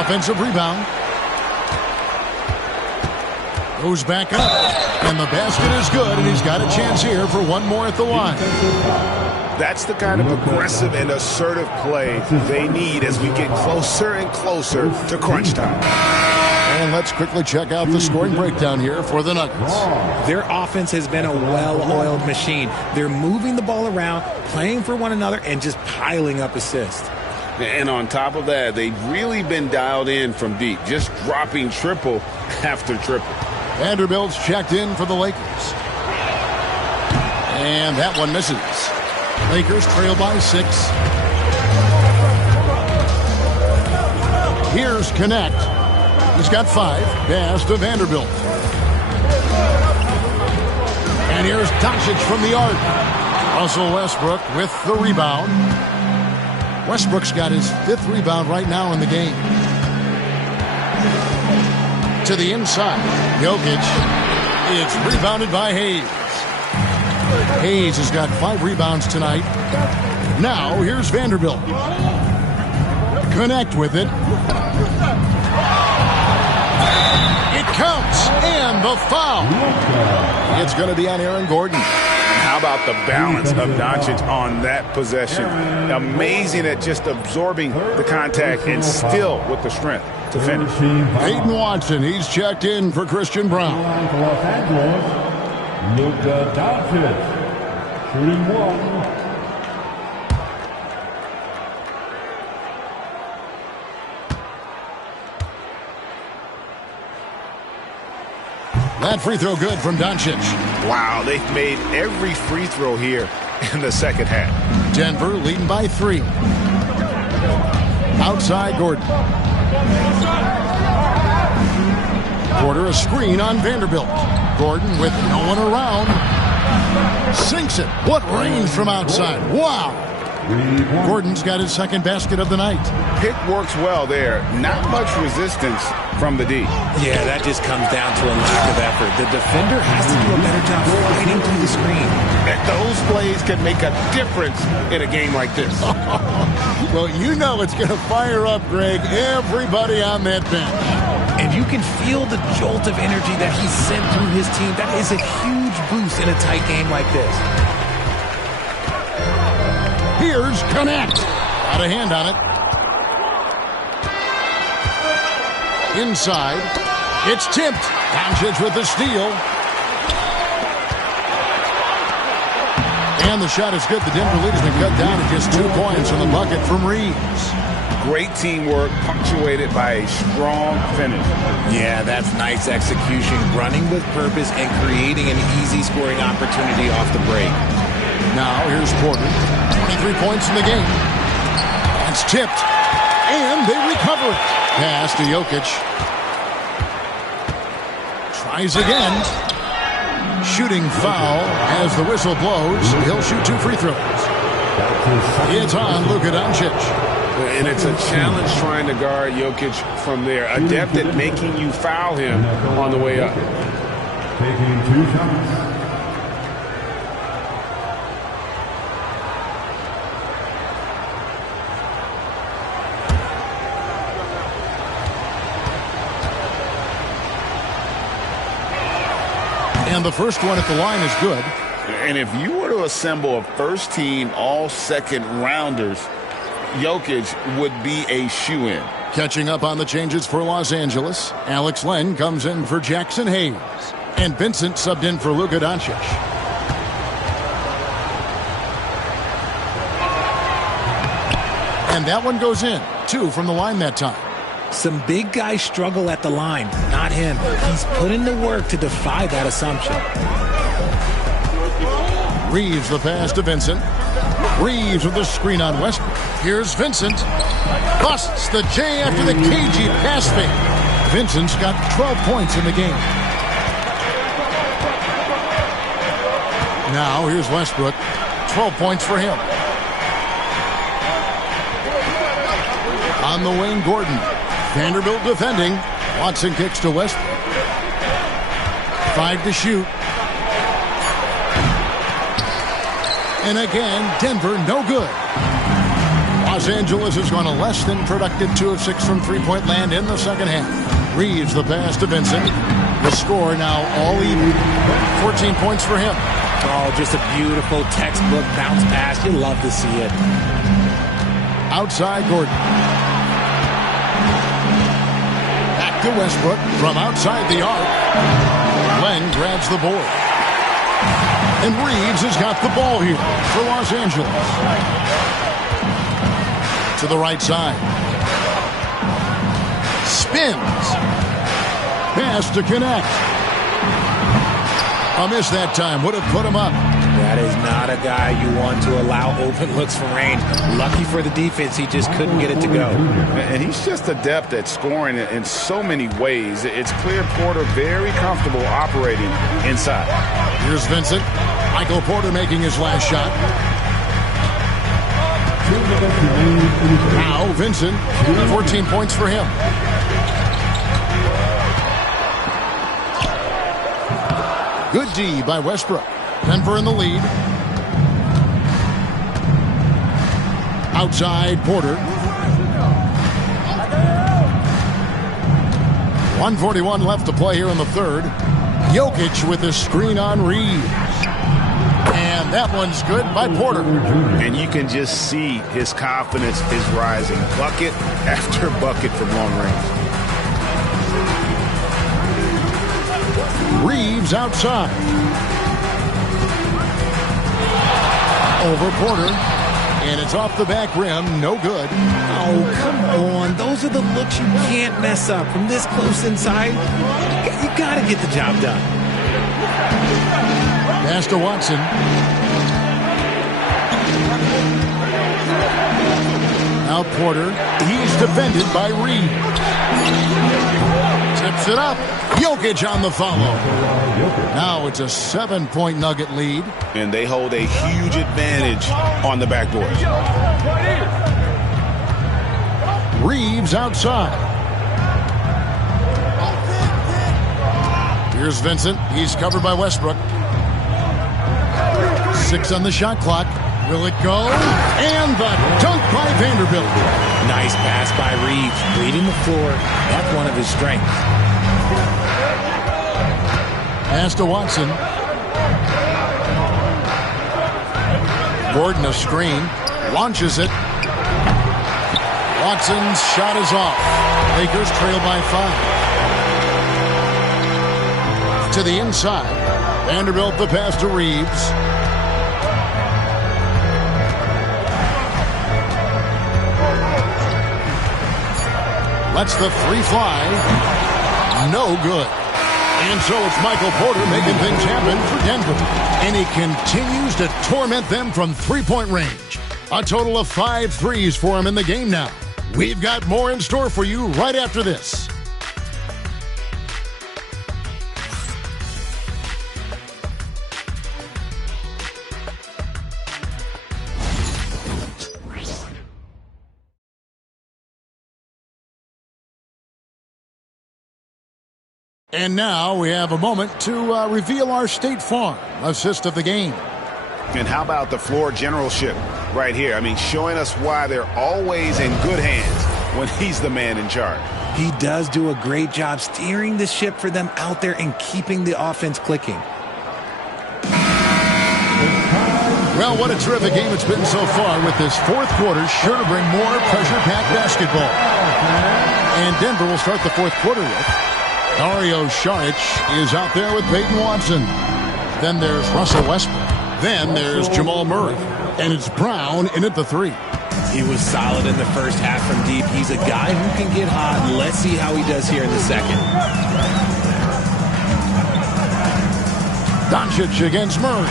Offensive rebound. Goes back up. And the basket is good, and he's got a chance here for one more at the line. That's the kind of aggressive and assertive play they need as we get closer and closer to crunch time. And let's quickly check out the scoring breakdown here for the Nuggets. Their offense has been a well-oiled machine. They're moving the ball around, playing for one another, and just piling up assists. And on top of that, they've really been dialed in from deep, just dropping triple after triple. Vanderbilt's checked in for the Lakers. And that one misses. Lakers trail by 6. Here's Connect. He's got 5. Pass to Vanderbilt. And here's Doncic from the arc. Russell Westbrook with the rebound. Westbrook's got his 5th rebound right now in the game. To the inside. Jokic. It's rebounded by Hayes. Hayes has got 5 rebounds tonight. Now here's Vanderbilt. Connect with it. It counts, and the foul. It's going to be on Aaron Gordon. How about the balance of Doncic on that possession? Amazing at just absorbing the contact and still with the strength to finish. Peyton Watson, he's checked in for Christian Brown. Los Angeles, Luka Doncic, shooting 1. That free throw good from Doncic. Wow, they've made every free throw here in the second half. Denver leading by 3. Outside Gordon. Porter a screen on Vanderbilt. Gordon with no one around. Sinks it. What range from outside. Wow. Gordon's got his 2nd basket of the night. Pick works well there. Not much resistance from the D. Yeah, that just comes down to a lack of effort. The defender has to do a better job fighting through the screen. And those plays can make a difference in a game like this. Well, you know it's going to fire up, Greg, everybody on that bench. And you can feel the jolt of energy that he's sent through his team. That is a huge boost in a tight game like this. Here's Connect. Got a hand on it. Inside. It's tipped. Doncic with the steal. And the shot is good. The Denver lead has been cut down to just 2 points on the bucket from Reeves. Great teamwork punctuated by a strong finish. Yeah, that's nice execution. Running with purpose and creating an easy scoring opportunity off the break. Now here's Porter. 23 points in the game. It's tipped. And they recover it. Pass to Jokic. Tries again. Shooting foul as the whistle blows. He'll shoot 2 free throws. It's on Luka Doncic. And it's a challenge trying to guard Jokic from there. Adept at making you foul him on the way up. Taking 2 shots. And the first one at the line is good. And if you were to assemble a first-team all-second rounders, Jokic would be a shoo-in. Catching up on the changes for Los Angeles, Alex Len comes in for Jackson Hayes. And Vincent subbed in for Luka Doncic. And that one goes in. 2 from the line that time. Some big guys struggle at the line. Not him. He's put in the work to defy that assumption. Reeves the pass to Vincent. Reeves with the screen on Westbrook. Here's Vincent. Busts the J after the cagey pass fake. Vincent's got 12 points in the game. Now here's Westbrook. 12 points for him. On the wing, Gordon. Vanderbilt defending. Watson kicks to Westbrook. 5 to shoot. And again, Denver no good. Los Angeles has gone a less than productive 2 of 6 from three-point land in the second half. Reeves the pass to Vincent. The score now all even. 14 points for him. Oh, just a beautiful textbook bounce pass. You love to see it. Outside Gordon. Back to Westbrook from outside the arc. Len grabs the board. And Reeves has got the ball here for Los Angeles. To the right side. Spins. Pass to connect. A miss that time. Would have put him up. That is not a guy you want to allow open looks from range. Lucky for the defense, he just couldn't get it to go. And he's just adept at scoring in so many ways. It's clear Porter very comfortable operating inside. Here's Vincent. Michael Porter making his last shot. Now Vincent, 14 points for him. Good D by Westbrook. Denver in the lead. Outside Porter. 1:41 left to play here in the third. Jokic with the screen on Reeves. And that one's good by Porter. And you can just see his confidence is rising. Bucket after bucket from long range. Reeves outside. Over Porter. And it's off the back rim. No good. Oh, come on. Those are the looks you can't mess up. From this close inside, you got to get the job done. Pass to Watson. Now Porter. He's defended by Reed. Tips it up. Jokic on the follow. Now it's a 7-point Nugget lead. And they hold a huge advantage on the backboard. Reeves outside. Here's Vincent. He's covered by Westbrook. 6 on the shot clock. Will it go? And the dunk by Vanderbilt. Nice pass by Reeves. Reading the floor. That's one of his strengths. Pass to Watson. Gordon a screen. Launches it. Watson's shot is off. Lakers trail by 5. To the inside. Vanderbilt the pass to Reeves. Lets the 3 fly. No good. And so it's Michael Porter making things happen for Denver. And he continues to torment them from three-point range. A total of 5 threes for him in the game now. We've got more in store for you right after this. And now we have a moment to reveal our State Farm assist of the game. And how about the floor generalship right here? I mean, showing us why they're always in good hands when he's the man in charge. He does do a great job steering the ship for them out there and keeping the offense clicking. Well, what a terrific game it's been so far, with this fourth quarter sure to bring more pressure-packed basketball. And Denver will start the fourth quarter with Dario Saric is out there with Peyton Watson. Then there's Russell Westbrook. Then there's Jamal Murray. And it's Brown in at the three. He was solid in the first half from deep. He's a guy who can get hot. Let's see how he does here in the second. Doncic against Murray.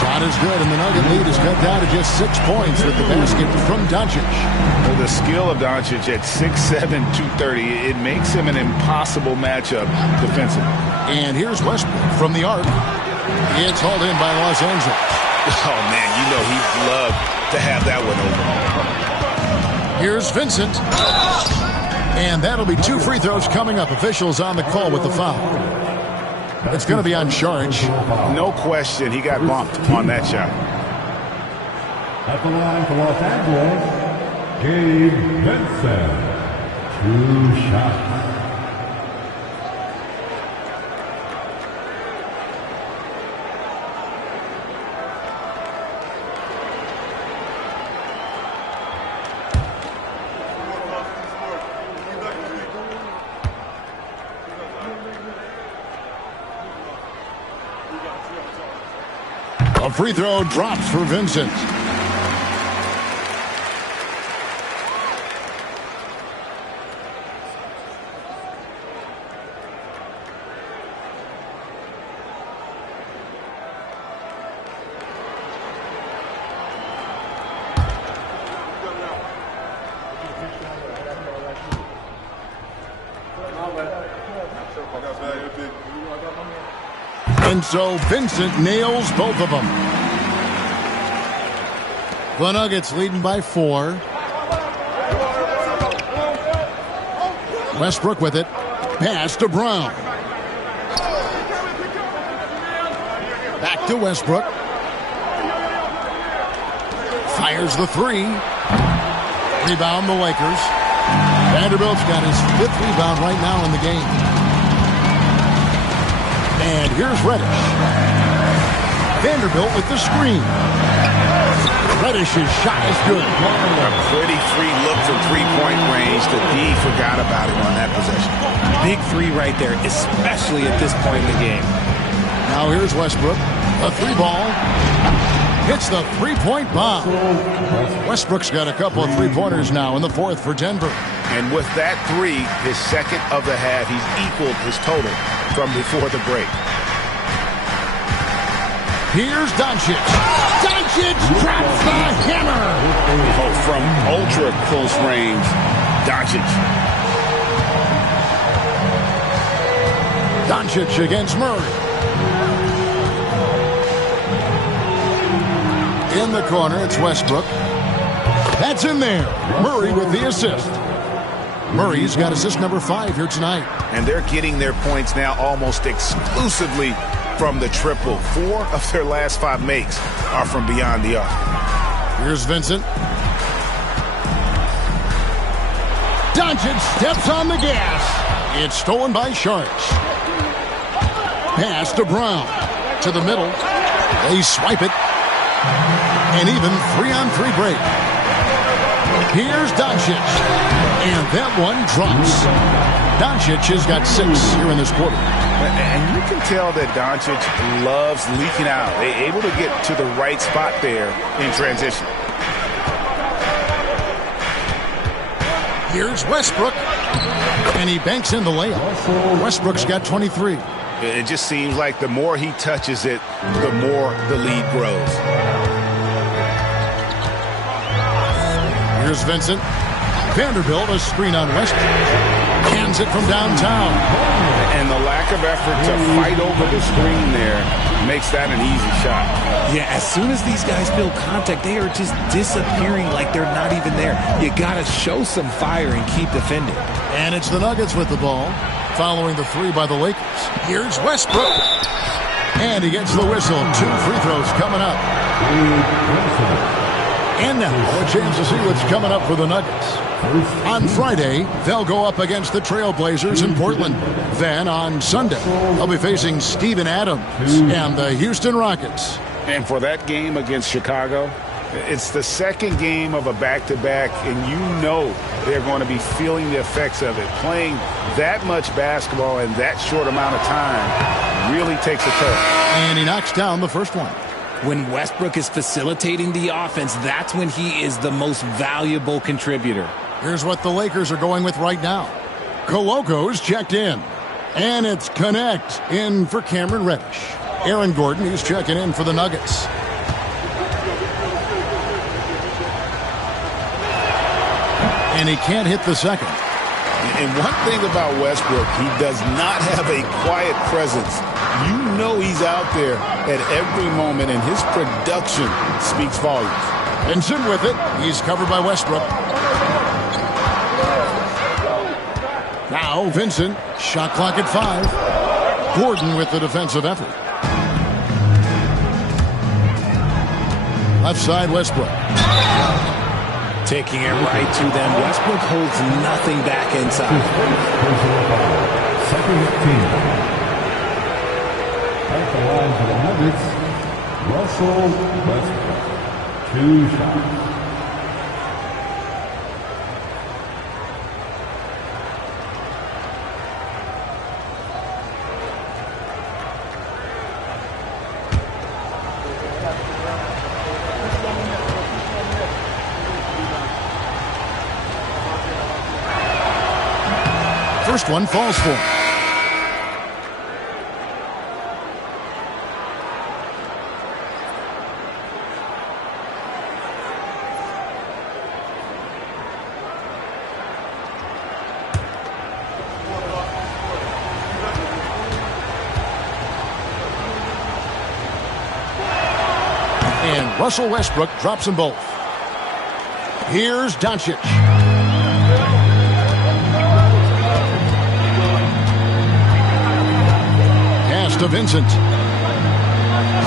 Shot is good, and the Nugget lead is cut down to just 6 points with the basket from Doncic. Well, the skill of Doncic at 6'7", 230, it makes him an impossible matchup defensively. And here's Westbrook from the arc. It's hauled in by Los Angeles. Oh, man, you know he'd love to have that one over. Here's Vincent. And that'll be 2 free throws coming up. Officials on the call with the foul. It's going to be on Saric. No question, he got bumped on that shot. At the line for Los Angeles, Gabe Vincent. 2 shots. A free throw drops for Vincent. And so Vincent nails both of them. The Nuggets leading by 4. Westbrook with it. Pass to Brown. Back to Westbrook. Fires the 3. Rebound the Lakers. Vanderbilt's got his 5th rebound right now in the game. And here's Reddish. Vanderbilt with the screen. Reddish's shot is good. A pretty free look from three-point range. The D forgot about him on that possession. Big 3 right there, especially at this point in the game. Now here's Westbrook. A 3-ball. Hits the 3-point bomb. Westbrook's got a couple of 3-pointers now in the 4th for Denver. And with that 3, his second of the half, he's equaled his total from before the break. Here's Doncic. Doncic drops the hammer. Oh, from ultra close range, Doncic. Doncic against Murray. In the corner, it's Westbrook. That's in there. Murray with the assist. Murray's got assist number 5 here tonight. And they're getting their points now almost exclusively from the triple. 4 of their last 5 makes are from beyond the arc. Here's Vincent. Doncic steps on the gas. It's stolen by Saric. Pass to Brown. To the middle. They swipe it. An even 3-on-3 break. Here's Doncic. And that one drops. Doncic has got 6 here in this quarter. And you can tell that Doncic loves leaking out. They're able to get to the right spot there in transition. Here's Westbrook. And he banks in the layup. Westbrook's got 23. It just seems like the more he touches it, the more the lead grows. Here's Vincent. Vanderbilt, a screen on Westbrook. Hands it from downtown. And the lack of effort to fight over the screen there makes that an easy shot. Yeah, as soon as these guys feel contact, they are just disappearing like they're not even there. You got to show some fire and keep defending. And it's the Nuggets with the ball. following the three by the Lakers. Here's Westbrook. And he gets the whistle. 2 free throws coming up. And now a chance to see what's coming up for the Nuggets. On Friday, they'll go up against the Trailblazers in Portland. Then on Sunday, they'll be facing Steven Adams and the Houston Rockets. And for that game against Chicago, it's the second game of a back-to-back, and you know they're going to be feeling the effects of it. Playing that much basketball in that short amount of time really takes a toll. And he knocks down the first one. When Westbrook is facilitating the offense, that's when he is the most valuable contributor. Here's what the Lakers are going with right now. Koloko's checked in. And it's Connect in for Cameron Reddish. Aaron Gordon, he's checking in for the Nuggets. And he can't hit the second. And one thing about Westbrook, he does not have a quiet presence. You know he's out there at every moment, and his production speaks volumes. Vincent with it. He's covered by Westbrook. Now Vincent, shot clock at 5. Gordon with the defensive effort. Left side, Westbrook. Taking it right to them. Westbrook holds nothing back inside. Second team. At the line for the Nuggets, Russell Westbrook. 2 shots. First one falls for him. And Russell Westbrook drops them both. Here's Doncic. To Vincent.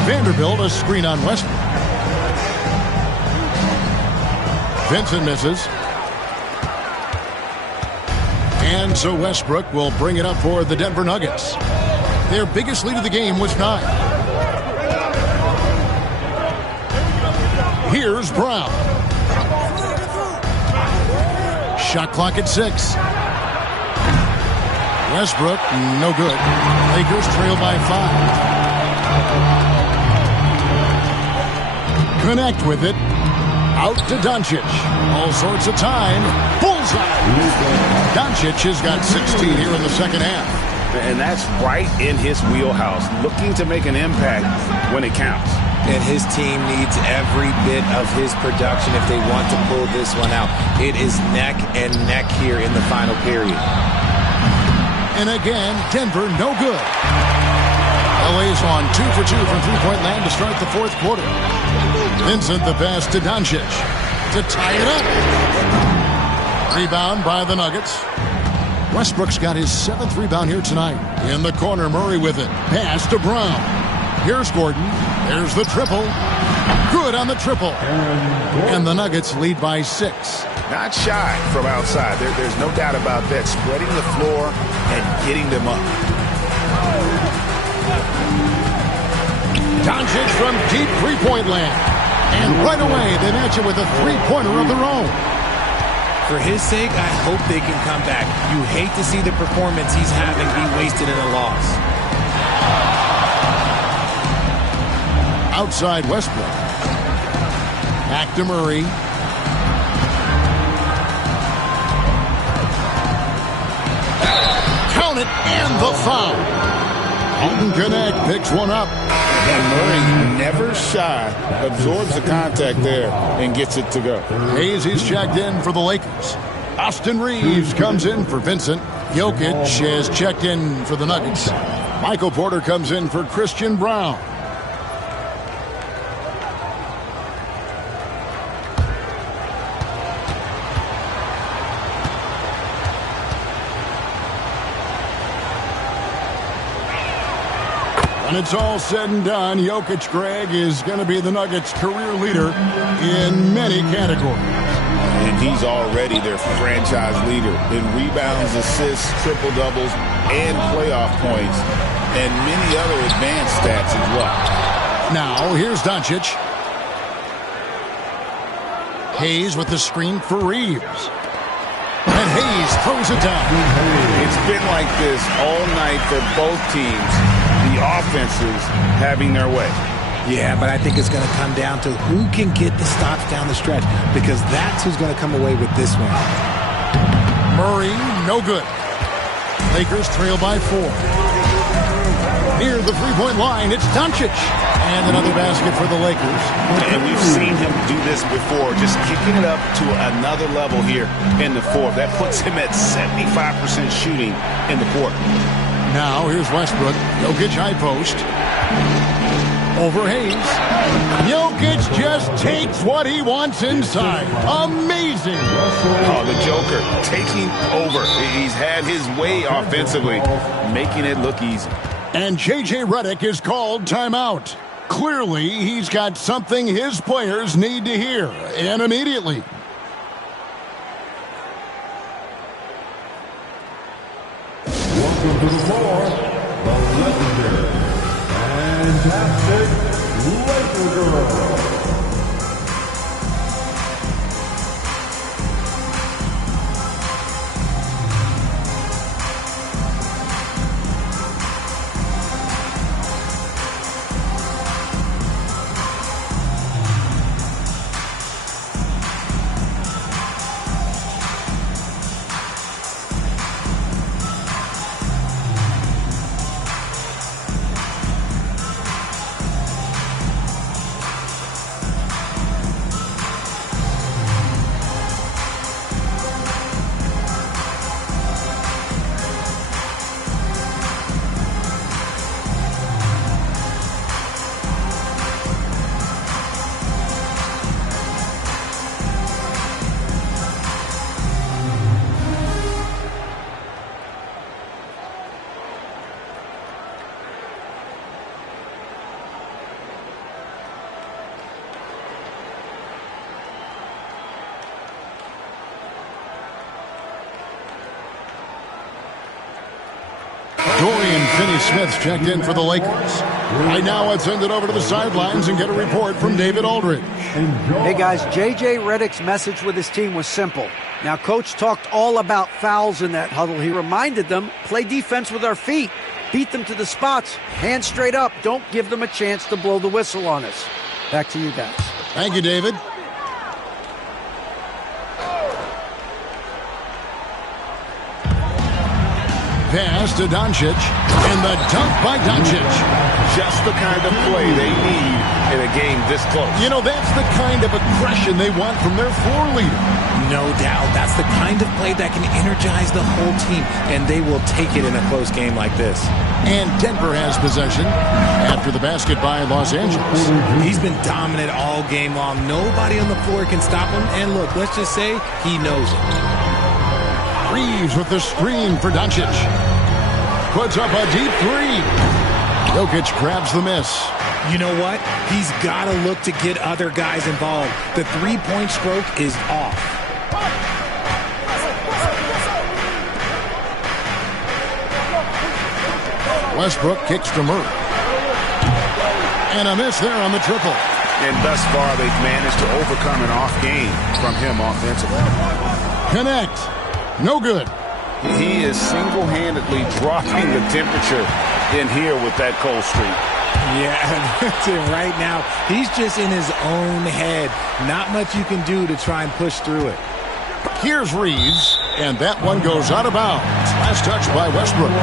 Vanderbilt, a screen on Westbrook. Vincent misses. And so Westbrook will bring it up for the Denver Nuggets. Their biggest lead of the game was 9. Here's Brown. Shot clock at 6. Westbrook, no good. Lakers trail by 5. Connect with it. Out to Doncic. All sorts of time. Bullseye. Doncic has got 16 here in the second half. And that's right in his wheelhouse. Looking to make an impact when it counts. And his team needs every bit of his production if they want to pull this one out. It is neck and neck here in the final period. And again, Denver no good. LA's on 2 for 2 from three-point land to start the fourth quarter. Vincent the pass to Doncic to tie it up. Rebound by the Nuggets. Westbrook's got his 7th rebound here tonight. In the corner, Murray with it. Pass to Brown. Here's Gordon. There's the triple. Good on the triple. And the Nuggets lead by 6. Not shy from outside. There's no doubt about that. Spreading the floor and getting them up. Doncic from deep three-point land. And right away, they match it with a three-pointer of their own. For his sake, I hope they can come back. You hate to see the performance he's having be wasted in a loss. Outside Westbrook. Back to Murray. Count it, and the foul. Alton Connect picks one up. And Murray, never shy, absorbs the contact there and gets it to go. Hayes is checked in for the Lakers. Austin Reeves comes in for Vincent. Jokic is checked in for the Nuggets. Michael Porter comes in for Christian Brown. When it's all said and done, Jokic, Greg, is going to be the Nuggets' career leader in many categories. And he's already their franchise leader in rebounds, assists, triple-doubles, and playoff points, and many other advanced stats as well. Now, here's Doncic. Hayes with the screen for Reeves. And Hayes throws it down. It's been like this all night for both teams. The offenses having their way. Yeah, but I think it's going to come down to who can get the stops down the stretch, because that's who's going to come away with this one. Murray, no good. Lakers trail by 4. Near the three-point line, it's Doncic. And another basket for the Lakers. And we've seen him do this before, just kicking it up to another level here in the fourth. That puts him at 75% shooting in the quarter. Now, here's Westbrook. Jokic high post. Over Hayes. Jokic just takes what he wants inside. Amazing. Oh, the Joker taking over. He's had his way offensively, making it look easy. And J.J. Redick is called timeout. Clearly, he's got something his players need to hear, and immediately. Welcome to the floor, the legendary, fantastic Laker Girl. Dorian Finney-Smith checked in for the Lakers. Right now, let's send it over to the sidelines and get a report from David Aldridge. Hey, guys, J.J. Redick's message with his team was simple. Now, Coach talked all about fouls in that huddle. He reminded them, play defense with our feet. Beat them to the spots. Hands straight up. Don't give them a chance to blow the whistle on us. Back to you guys. Thank you, David. Pass to Doncic, and the dunk by Doncic. Just the kind of play they need in a game this close. You know, that's the kind of aggression they want from their floor leader. No doubt. That's the kind of play that can energize the whole team, and they will take it in a close game like this. And Denver has possession after the basket by Los Angeles. He's been dominant all game long. Nobody on the floor can stop him, and look, let's just say he knows it. Reeves with the screen for Doncic. Puts up a deep three. Jokic grabs the miss. You know what? He's got to look to get other guys involved. The three-point stroke is off. Westbrook kicks to Murray. And a miss there on the triple. And thus far, they've managed to overcome an off game from him offensively. Connect. No good. He is single-handedly dropping the temperature in here with that cold streak. Yeah, right now, he's just in his own head. Not much you can do to try and push through it. Here's Reeves, and that one goes out of bounds. Last touch by Westbrook.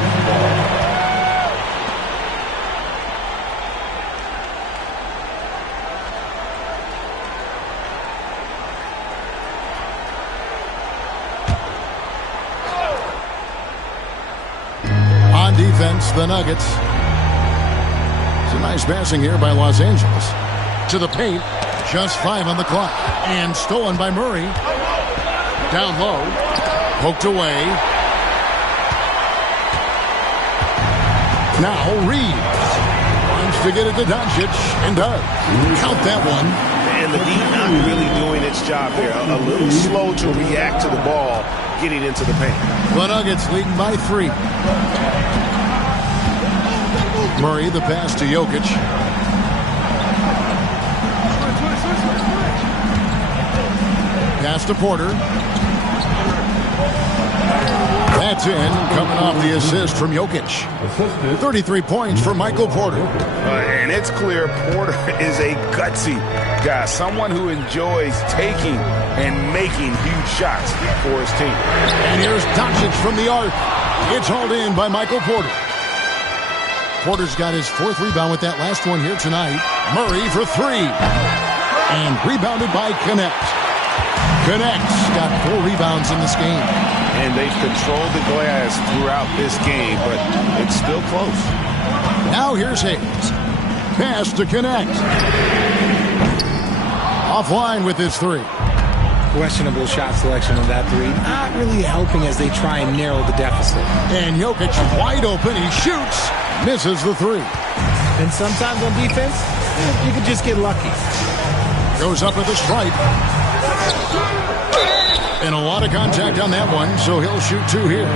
Defense, the Nuggets. It's a nice passing here by Los Angeles. To the paint, just 5 on the clock. And stolen by Murray. Down low, poked away. Now Reeves. Wants to get it to Doncic and does. Count that one. And the D not really doing its job here. A little slow to react to the ball getting into the paint. The Nuggets leading by 3. Murray, the pass to Jokic. Pass to Porter. That's in, coming off the assist from Jokic. 33 points for Michael Porter. And it's clear Porter is a gutsy guy, someone who enjoys taking and making huge shots for his team. And here's Doncic from the arc. It's hauled in by Michael Porter. Porter's got his 4th rebound with that last one here tonight. Murray for 3. And rebounded by Connect. Connect's got 4 rebounds in this game. And they've controlled the glass throughout this game, but it's still close. Now here's Hayes. Pass to Connect. Offline with his 3. Questionable shot selection on that 3. Not really helping as they try and narrow the deficit. And Jokic wide open. He shoots. Misses the 3. And sometimes on defense, you can just get lucky. Goes up with a stripe. And a lot of contact on that one, so he'll shoot 2 here.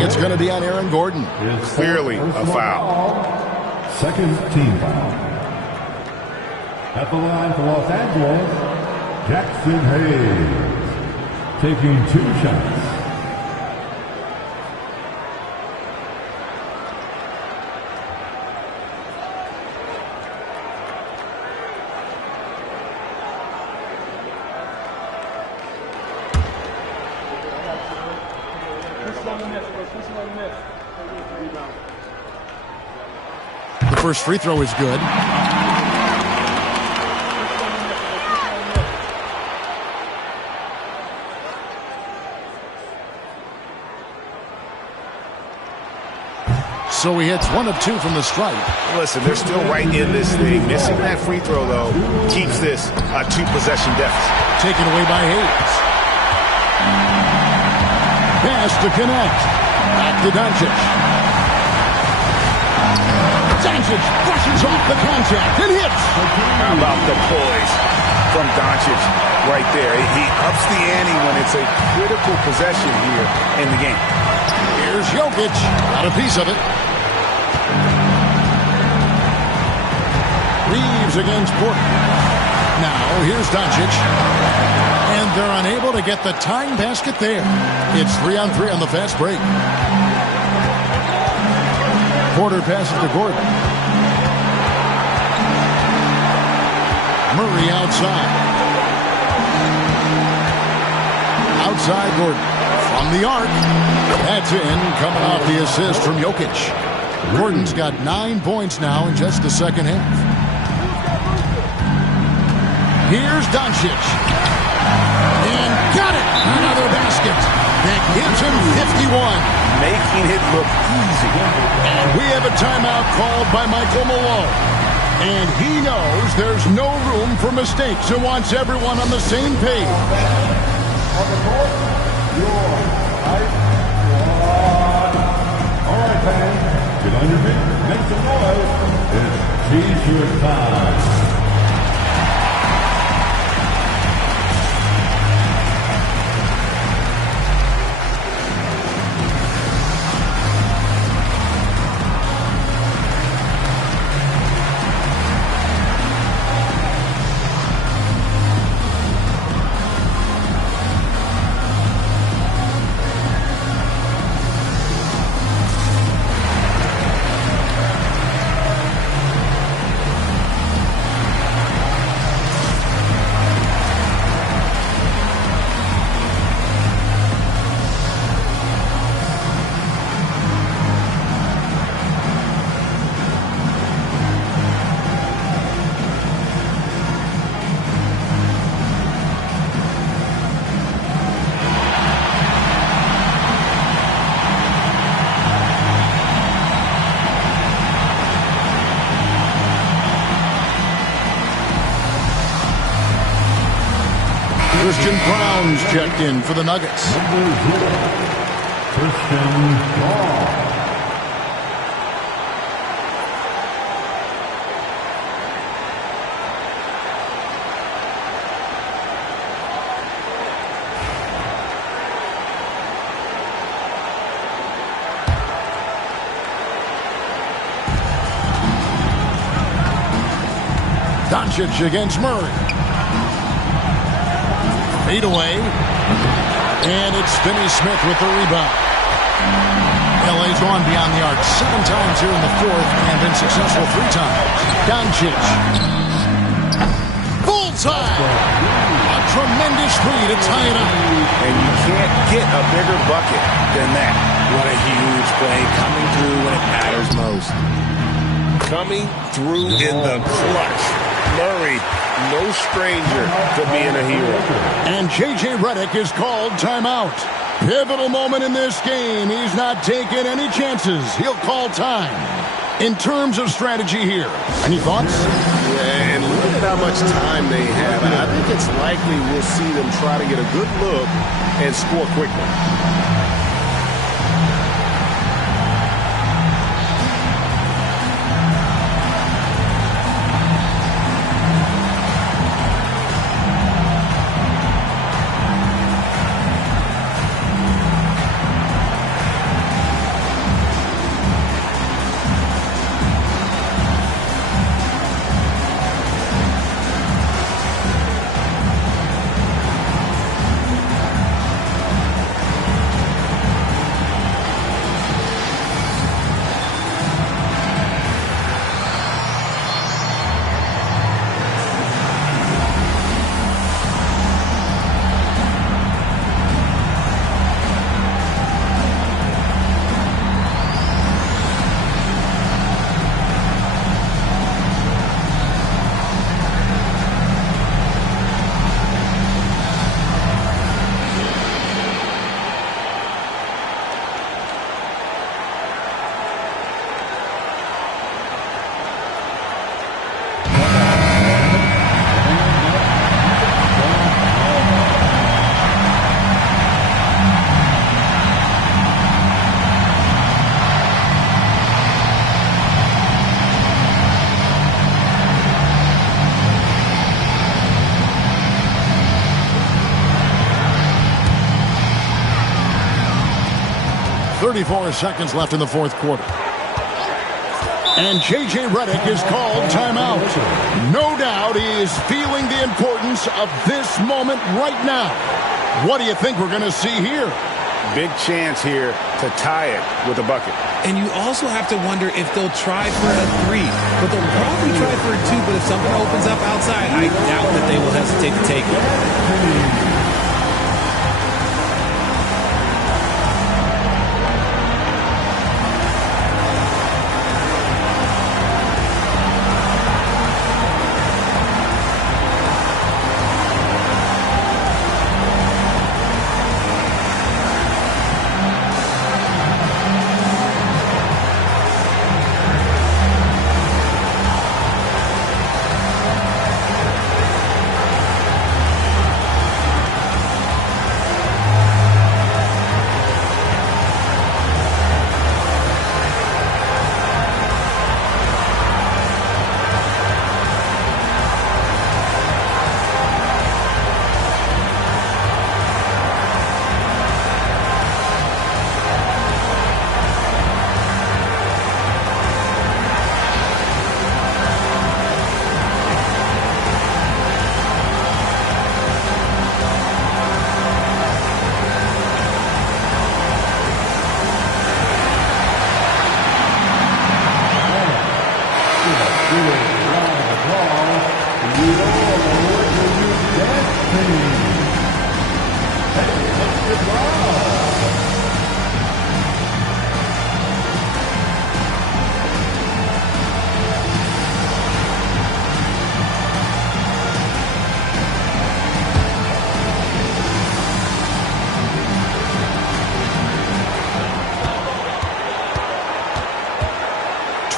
It's going to be on Aaron Gordon. Clearly a foul. Second team foul. At the line for Los Angeles, Jackson Hayes, taking 2 shots. The first free throw is good. So he hits 1 of 2 from the stripe. Listen, they're still right in this thing. Missing that free throw, though, keeps this a 2-possession deficit. Taken away by Hayes. Pass to Connect. Back to Doncic. Doncic brushes off the contact and hits. How about the poise from Doncic right there? He ups the ante when it's a critical possession here in the game. Here's Jokic. Got a piece of it. Reeves against Porter. Now here's Doncic. And they're unable to get the tying basket there. It's 3-on-3 on the fast break. Porter passes to Gordon. Murray outside. Outside Gordon. From the arc. That's in, coming off the assist from Jokic. Gordon's got 9 points now in just the second half. Here's Doncic. And got it! Another basket. That gives him 51. Making it look easy. And we have a timeout called by Michael Malone. And he knows there's no room for mistakes and wants everyone on the same page. On the court, your right squad. All right, fans, get on your feet, make some noise. It's T-shirt time. Christian Brown's checked in for the Nuggets. Christian Brown. Doncic against Murray. Fade away. And it's Finney-Smith with the rebound. LA's gone beyond the arc 7 times here in the fourth and been successful 3 times. Doncic. Bullseye. A tremendous three to tie it up. And you can't get a bigger bucket than that. What a huge play, coming through when it matters most. Coming through in the clutch. Murray, no stranger to being a hero. And J.J. Redick is called timeout. Pivotal moment in this game. He's not taking any chances. He'll call time. In terms of strategy here, any thoughts? Yeah, and look at how much time they have. And I think it's likely we'll see them try to get a good look and score quickly. Seconds left in the fourth quarter. And J.J. Redick is called timeout. No doubt he is feeling the importance of this moment right now. What do you think we're going to see here? Big chance here to tie it with a bucket. And you also have to wonder if they'll try for a 3. But they'll probably try for a 2. But if something opens up outside, I doubt that they will hesitate to take it.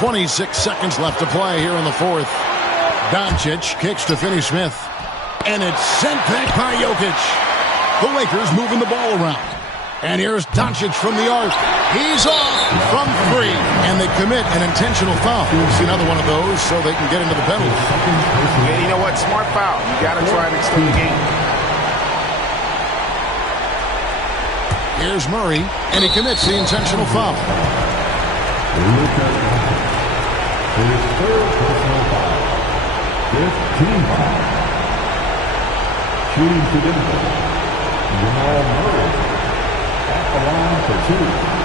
.26 seconds left to play here in the fourth. Doncic kicks to Finney-Smith. And it's sent back by Jokic. The Lakers moving the ball around. And here's Doncic from the arc. He's off from 3. And they commit an intentional foul. See another one of those so they can get into the penalty. Yeah, you know what? Smart foul. You got to try and extend the game. Here's Murray. And he commits the intentional foul. team foul. Shooting credential, Jamal Murray at the line for 2.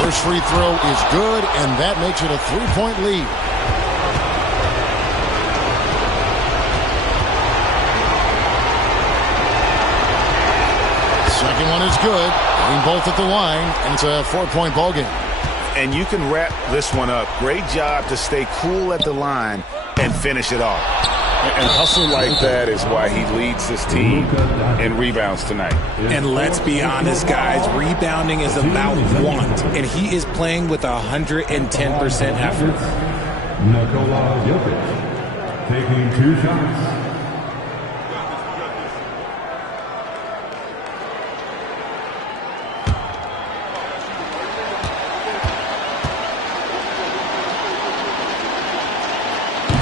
First free throw is good, and that makes it a 3-point lead. Second one is good. Getting both at the line, and it's a 4-point ball game. And you can wrap this one up. Great job to stay cool at the line and finish it off. And hustle like that is why he leads this team in rebounds tonight. And let's be honest, guys, rebounding is about want, and he is playing with 110% effort. Nikola Jokic taking 2 shots.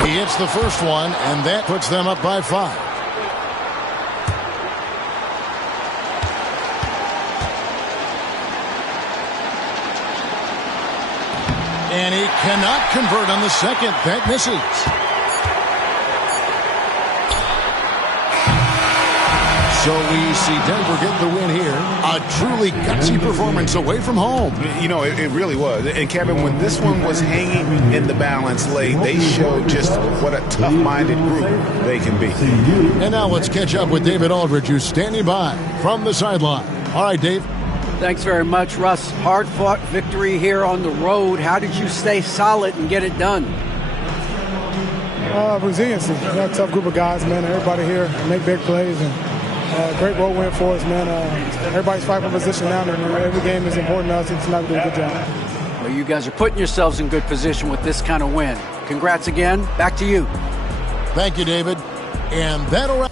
He hits the first one, and that puts them up by 5. And he cannot convert on the second. That misses. So we see Denver get the win here. A truly gutsy performance away from home. You know, it really was. And Kevin, when this one was hanging in the balance late, they showed just what a tough-minded group they can be. And now let's catch up with David Aldridge, who's standing by from the sideline. All right, Dave. Thanks very much, Russ. Hard-fought victory here on the road. How did you stay solid and get it done? Resiliency. We got a tough group of guys, man. Everybody here make big plays, and great road win for us, man. Everybody's fighting for position now, and every game is important to us, and tonight we did a good job. Well, you guys are putting yourselves in good position with this kind of win. Congrats again. Back to you. Thank you, David. And that'll wrap.